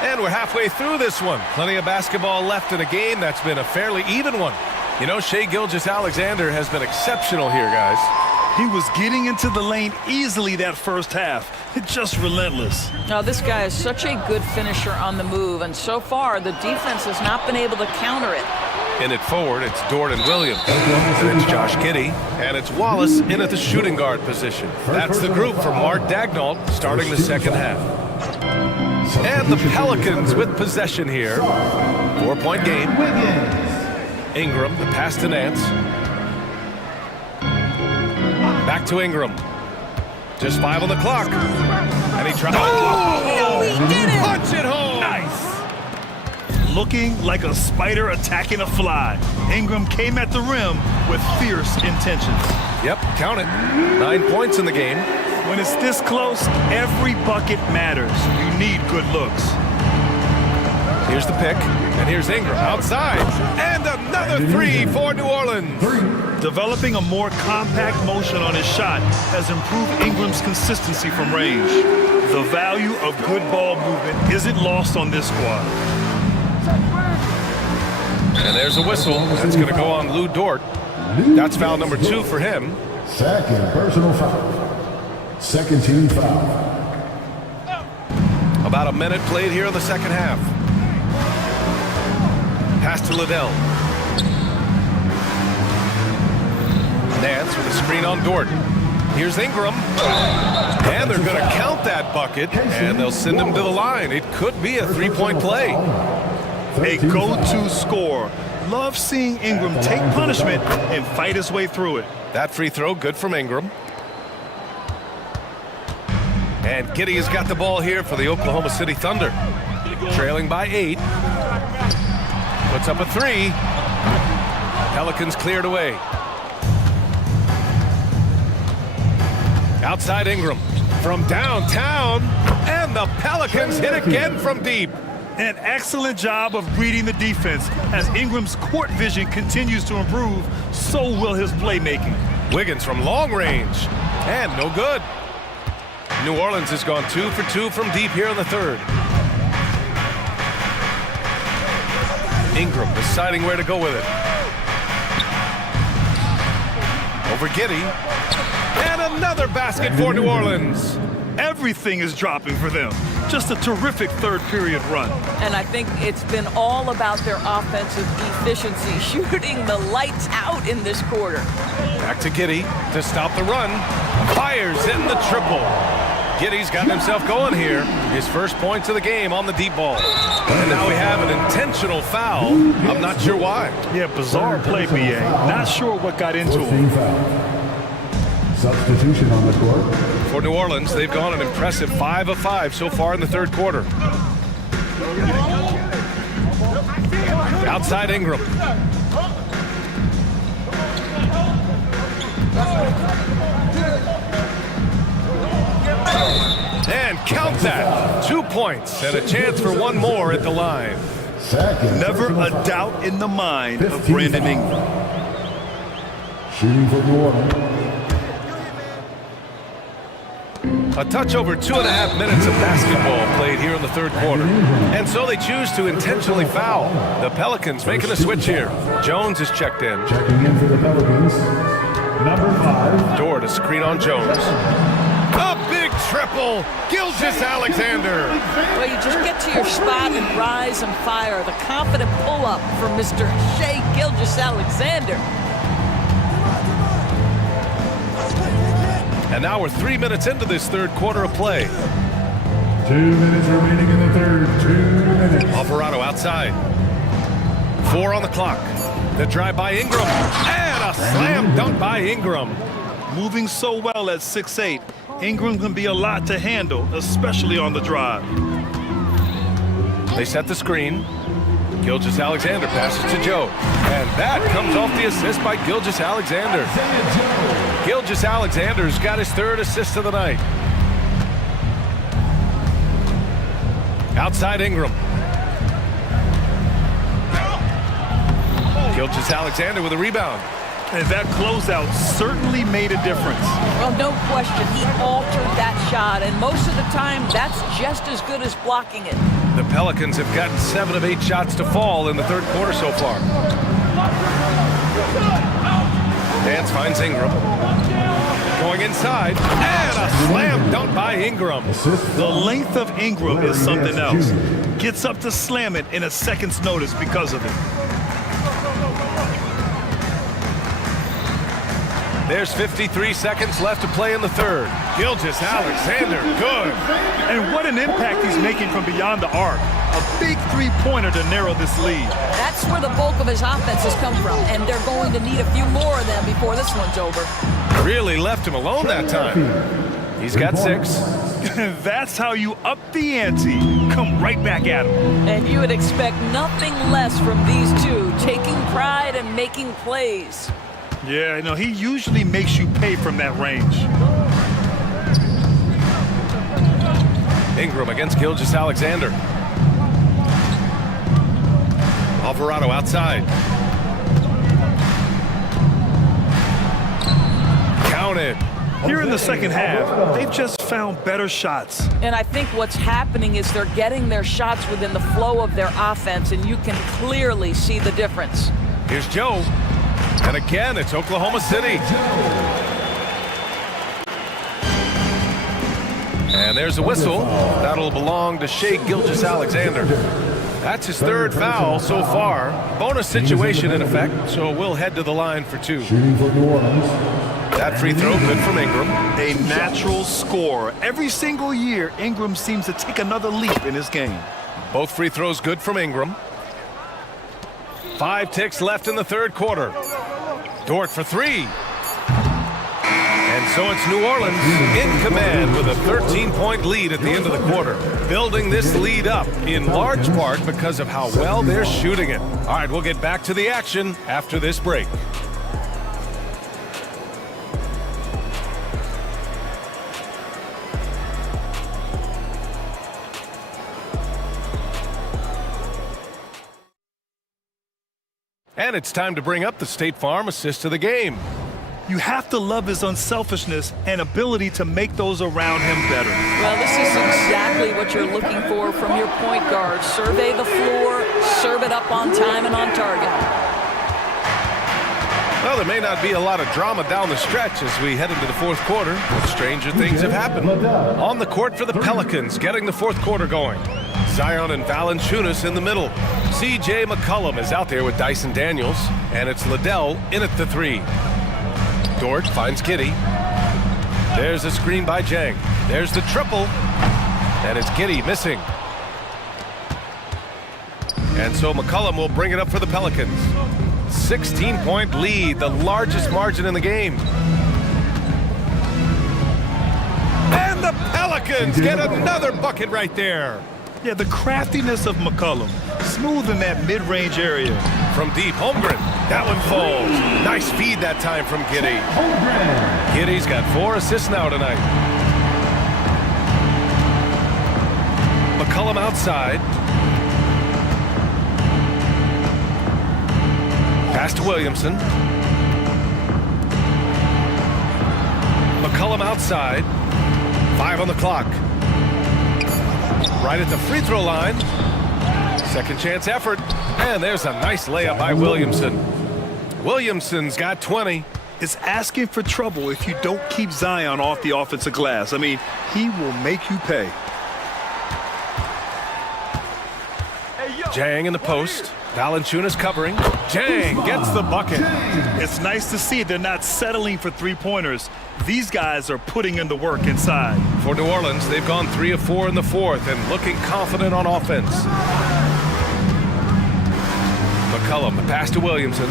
And we're halfway through this one. Plenty of basketball left in a game that's been a fairly even one. You know, Shai Gilgeous-Alexander has been exceptional here, guys. He was getting into the lane easily that first half. It's just relentless. Now, this guy is such a good finisher on the move, and so far, the defense has not been able to counter it. In it forward, it's Dort and Williams. And it's Josh Giddey. And it's Wallace in at the shooting guard position. That's the group for Mark Daignault starting the second half. And the Pelicans with possession here. 4-point game. Ingram, the pass to Nance. Back to Ingram. Just 5 on the clock. And he tries. Oh, he did it! Punch it home! Nice. Looking like a spider attacking a fly. Ingram came at the rim with fierce intentions. Yep, count it. 9 points in the game. When it's this close, every bucket matters. You need good looks. Here's the pick, and here's Ingram outside. And another 3 for New Orleans. Developing a more compact motion on his shot has improved Ingram's consistency from range. The value of good ball movement isn't lost on this squad. And there's a whistle. That's going to go on Lou Dort. That's foul number 2 for him. Second personal foul. Second team foul. About a minute played here in the second half. Pass to Liddell. Nance with a screen on Dort. Here's Ingram. And they're going to count that bucket, and they'll send him to the line. It could be a 3-point play. A go-to score. Love seeing Ingram take punishment and fight his way through it. That free throw, good from Ingram. And Giddey has got the ball here for the Oklahoma City Thunder. Trailing by 8. Puts up a 3. Pelicans cleared away. Outside Ingram. From downtown. And the Pelicans hit again from deep. An excellent job of reading the defense. As Ingram's court vision continues to improve, so will his playmaking. Wiggins from long range. And no good. New Orleans has gone 2 for 2 from deep here in the third. Ingram deciding where to go with it. Over Giddey. And another basket for New Orleans. Everything is dropping for them. Just a terrific third period run. And I think it's been all about their offensive efficiency, shooting the lights out in this quarter. Back to Giddey to stop the run. Fires in the triple. Giddey's got himself going here. His first points of the game on the deep ball. And now we have an intentional foul. I'm not sure why. Yeah, bizarre play, BA. Not sure what got into him. Substitution on the court. For New Orleans, they've gone an impressive 5 of 5 so far in the third quarter. Outside Ingram. And count that. 2 points and a chance for one more at the line. Never a doubt in the mind of Brandon Ingram. Shooting for New Orleans. A touch over 2.5 minutes of basketball played here in the third quarter. And so they choose to intentionally foul. The Pelicans making a switch here. Jones is checked in. Checking in for the Pelicans. Number 5. Dort to screen on Jones. A big triple. Gilgeous-Alexander. Well, you just get to your spot and rise and fire. The confident pull-up from Mr. Shai Gilgeous-Alexander. And now we're 3 minutes into this third quarter of play. 2 minutes remaining in the third. 2 minutes. Alvarado outside. 4 on the clock. The drive by Ingram. And a slam dunk by Ingram. Moving so well at 6'8", Ingram can be a lot to handle, especially on the drive. They set the screen. Gilgeous-Alexander passes to Joe. And that comes off the assist by Gilgeous-Alexander. Gilgeous-Alexander's got his third assist of the night. Outside Ingram. Gilgeous-Alexander with a rebound. And that closeout certainly made a difference. Well, no question, he altered that shot, and most of the time, that's just as good as blocking it. The Pelicans have gotten 7 of 8 shots to fall in the third quarter so far. Dance finds Ingram. Going inside, and a slam dunk by Ingram. The length of Ingram is something else. Gets up to slam it in a second's notice because of it. There's 53 seconds left to play in the third. Gilgeous-Alexander, good. And what an impact he's making from beyond the arc. A big three-pointer to narrow this lead. That's where the bulk of his offense has come from, and they're going to need a few more of them before this one's over. Really left him alone that time. He's got 6. That's how you up the ante. Come right back at him. And you would expect nothing less from these two, taking pride and making plays. Yeah, no, he usually makes you pay from that range. Ingram against Gilgeous-Alexander. Alvarado outside. Counted. Here in the second half, they've just found better shots. And I think what's happening is they're getting their shots within the flow of their offense, and you can clearly see the difference. Here's Joe. And again, it's Oklahoma City. And there's a whistle. That'll belong to Shai Gilgeous-Alexander. That's his third foul so far. Bonus situation in effect, so we'll head to the line for 2. That free throw good from Ingram. A natural scorer. Every single year, Ingram seems to take another leap in his game. Both free throws good from Ingram. 5 ticks left in the third quarter. Dort for 3. And so it's New Orleans in command with a 13-point lead at the end of the quarter. Building this lead up in large part because of how well they're shooting it. All right, we'll get back to the action after this break. And it's time to bring up the State Farm assist of the game. You have to love his unselfishness and ability to make those around him better. Well, this is exactly what you're looking for from your point guard. Survey the floor, serve it up on time and on target. Well, there may not be a lot of drama down the stretch as we head into the fourth quarter, but stranger things have happened. On the court for the Pelicans, getting the fourth quarter going. Zion and Valanciunas in the middle. C.J. McCollum is out there with Dyson Daniels, and it's Liddell in at the three. Dort finds Giddey. There's a screen by Jang. There's the triple, and it's Giddey missing. And so McCollum will bring it up for the Pelicans. 16-point lead, the largest margin in the game. And the Pelicans get another bucket right there. Yeah, the craftiness of McCollum. Smooth in that mid-range area. From deep, Holmgren. That one falls. Nice feed that time from Giddey. Giddey's got 4 assists now tonight. McCollum outside. Pass to Williamson. McCollum outside. 5 on the clock. Right at the free throw line. Second chance effort. And there's a nice layup by Williamson. Williamson's got 20. It's asking for trouble if you don't keep Zion off the offensive glass. I mean, he will make you pay. Jang in the post. Valanciunas covering. Jang gets the bucket. It's nice to see they're not settling for three-pointers. These guys are putting in the work inside. For New Orleans, they've gone 3 of 4 in the fourth and looking confident on offense. McCollum, the pass to Williamson.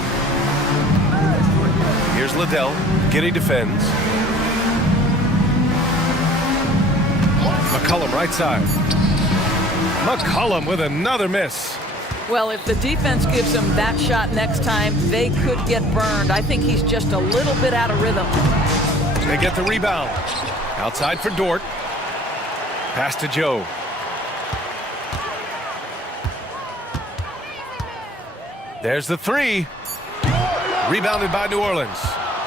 Here's Liddell. Giddey defends. McCollum right side. McCollum with another miss. Well, if the defense gives him that shot next time, they could get burned. I think he's just a little bit out of rhythm. They get the rebound. Outside for Dort. Pass to Joe. There's the three. Rebounded by New Orleans.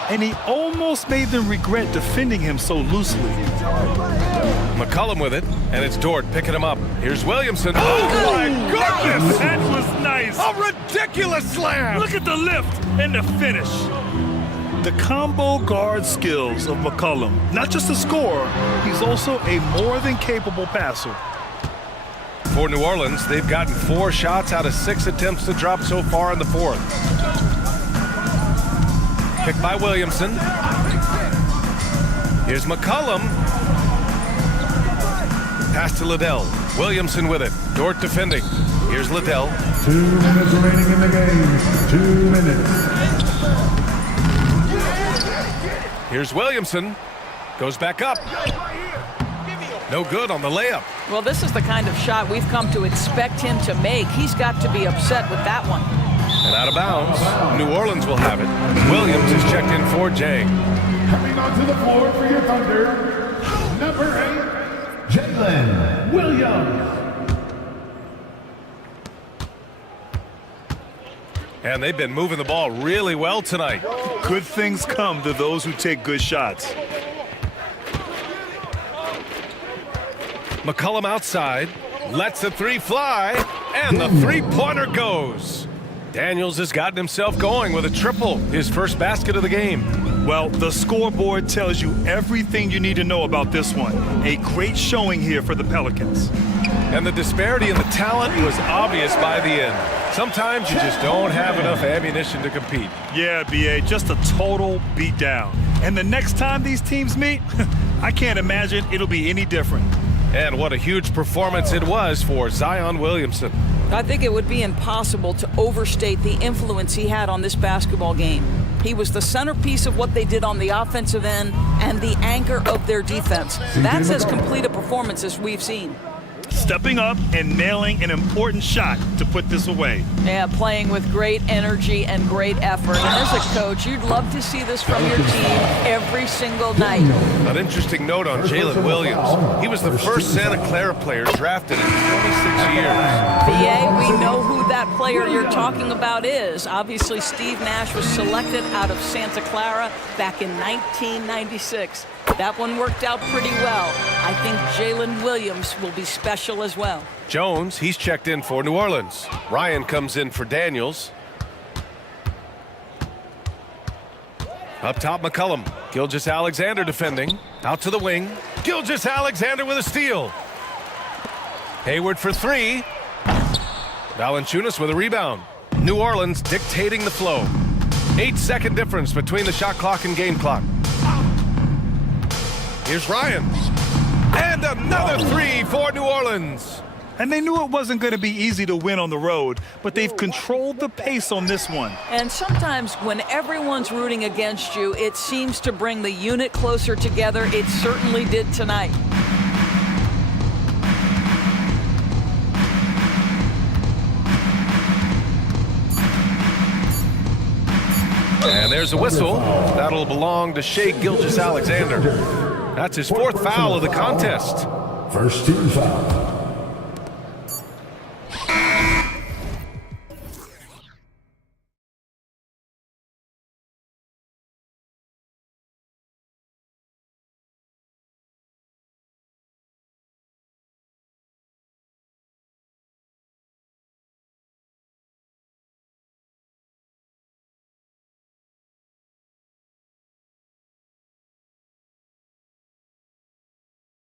And he almost made them regret defending him so loosely. McCollum with it, and it's Dort picking him up. Here's Williamson. Oh, my goodness! That was nice. A ridiculous slam! Look at the lift and the finish. The combo guard skills of McCollum. Not just a scorer, he's also a more than capable passer. For New Orleans, they've gotten 4 shots out of 6 attempts to drop so far in the fourth. Picked by Williamson. Here's McCollum. Pass to Liddell. Williamson with it. Dort defending. Here's Liddell. 2 minutes remaining in the game. 2 minutes. Here's Williamson. Goes back up. No good on the layup. Well, this is the kind of shot we've come to expect him to make. He's got to be upset with that one. And out of bounds. New Orleans will have it. Williams is checked in for Jang. Coming onto the floor for your Thunder, number 8, Jalen Williams. And they've been moving the ball really well tonight. Good things come to those who take good shots. McCollum outside, lets the three fly, and the three-pointer goes. Daniels has gotten himself going with a triple, his first basket of the game. Well, the scoreboard tells you everything you need to know about this one. A great showing here for the Pelicans. And the disparity in the talent was obvious by the end. Sometimes you just don't have enough ammunition to compete. Yeah, B.A., just a total beatdown. And the next time these teams meet, I can't imagine it'll be any different. And what a huge performance it was for Zion Williamson. I think it would be impossible to overstate the influence he had on this basketball game. He was the centerpiece of what they did on the offensive end and the anchor of their defense. That's as complete a performance as we've seen. stepping up and nailing an important shot to put this away. Yeah, playing with great energy and great effort. And as a coach, you'd love to see this from your team every single night. An interesting note on Jalen Williams. He was the first Santa Clara player drafted in 26 years. BA, we know who that player you're talking about is. Obviously, Steve Nash was selected out of Santa Clara back in 1996. That one worked out pretty well. I think Jalen Williams will be special as well. Jones, he's checked in for New Orleans. Ryan comes in for Daniels. Up top, McCullum. Gilgeous-Alexander defending. Out to the wing. Gilgeous-Alexander with a steal. Hayward for three. Valanciunas with a rebound. New Orleans dictating the flow. 8-second difference between the shot clock and game clock. Here's Ryan. And another three for New Orleans. And they knew it wasn't going to be easy to win on the road, but they've controlled the pace on this one. And sometimes when everyone's rooting against you, it seems to bring the unit closer together. It certainly did tonight. And there's a whistle. That'll belong to Shai Gilgeous-Alexander. That's his fourth foul of the contest. First team foul.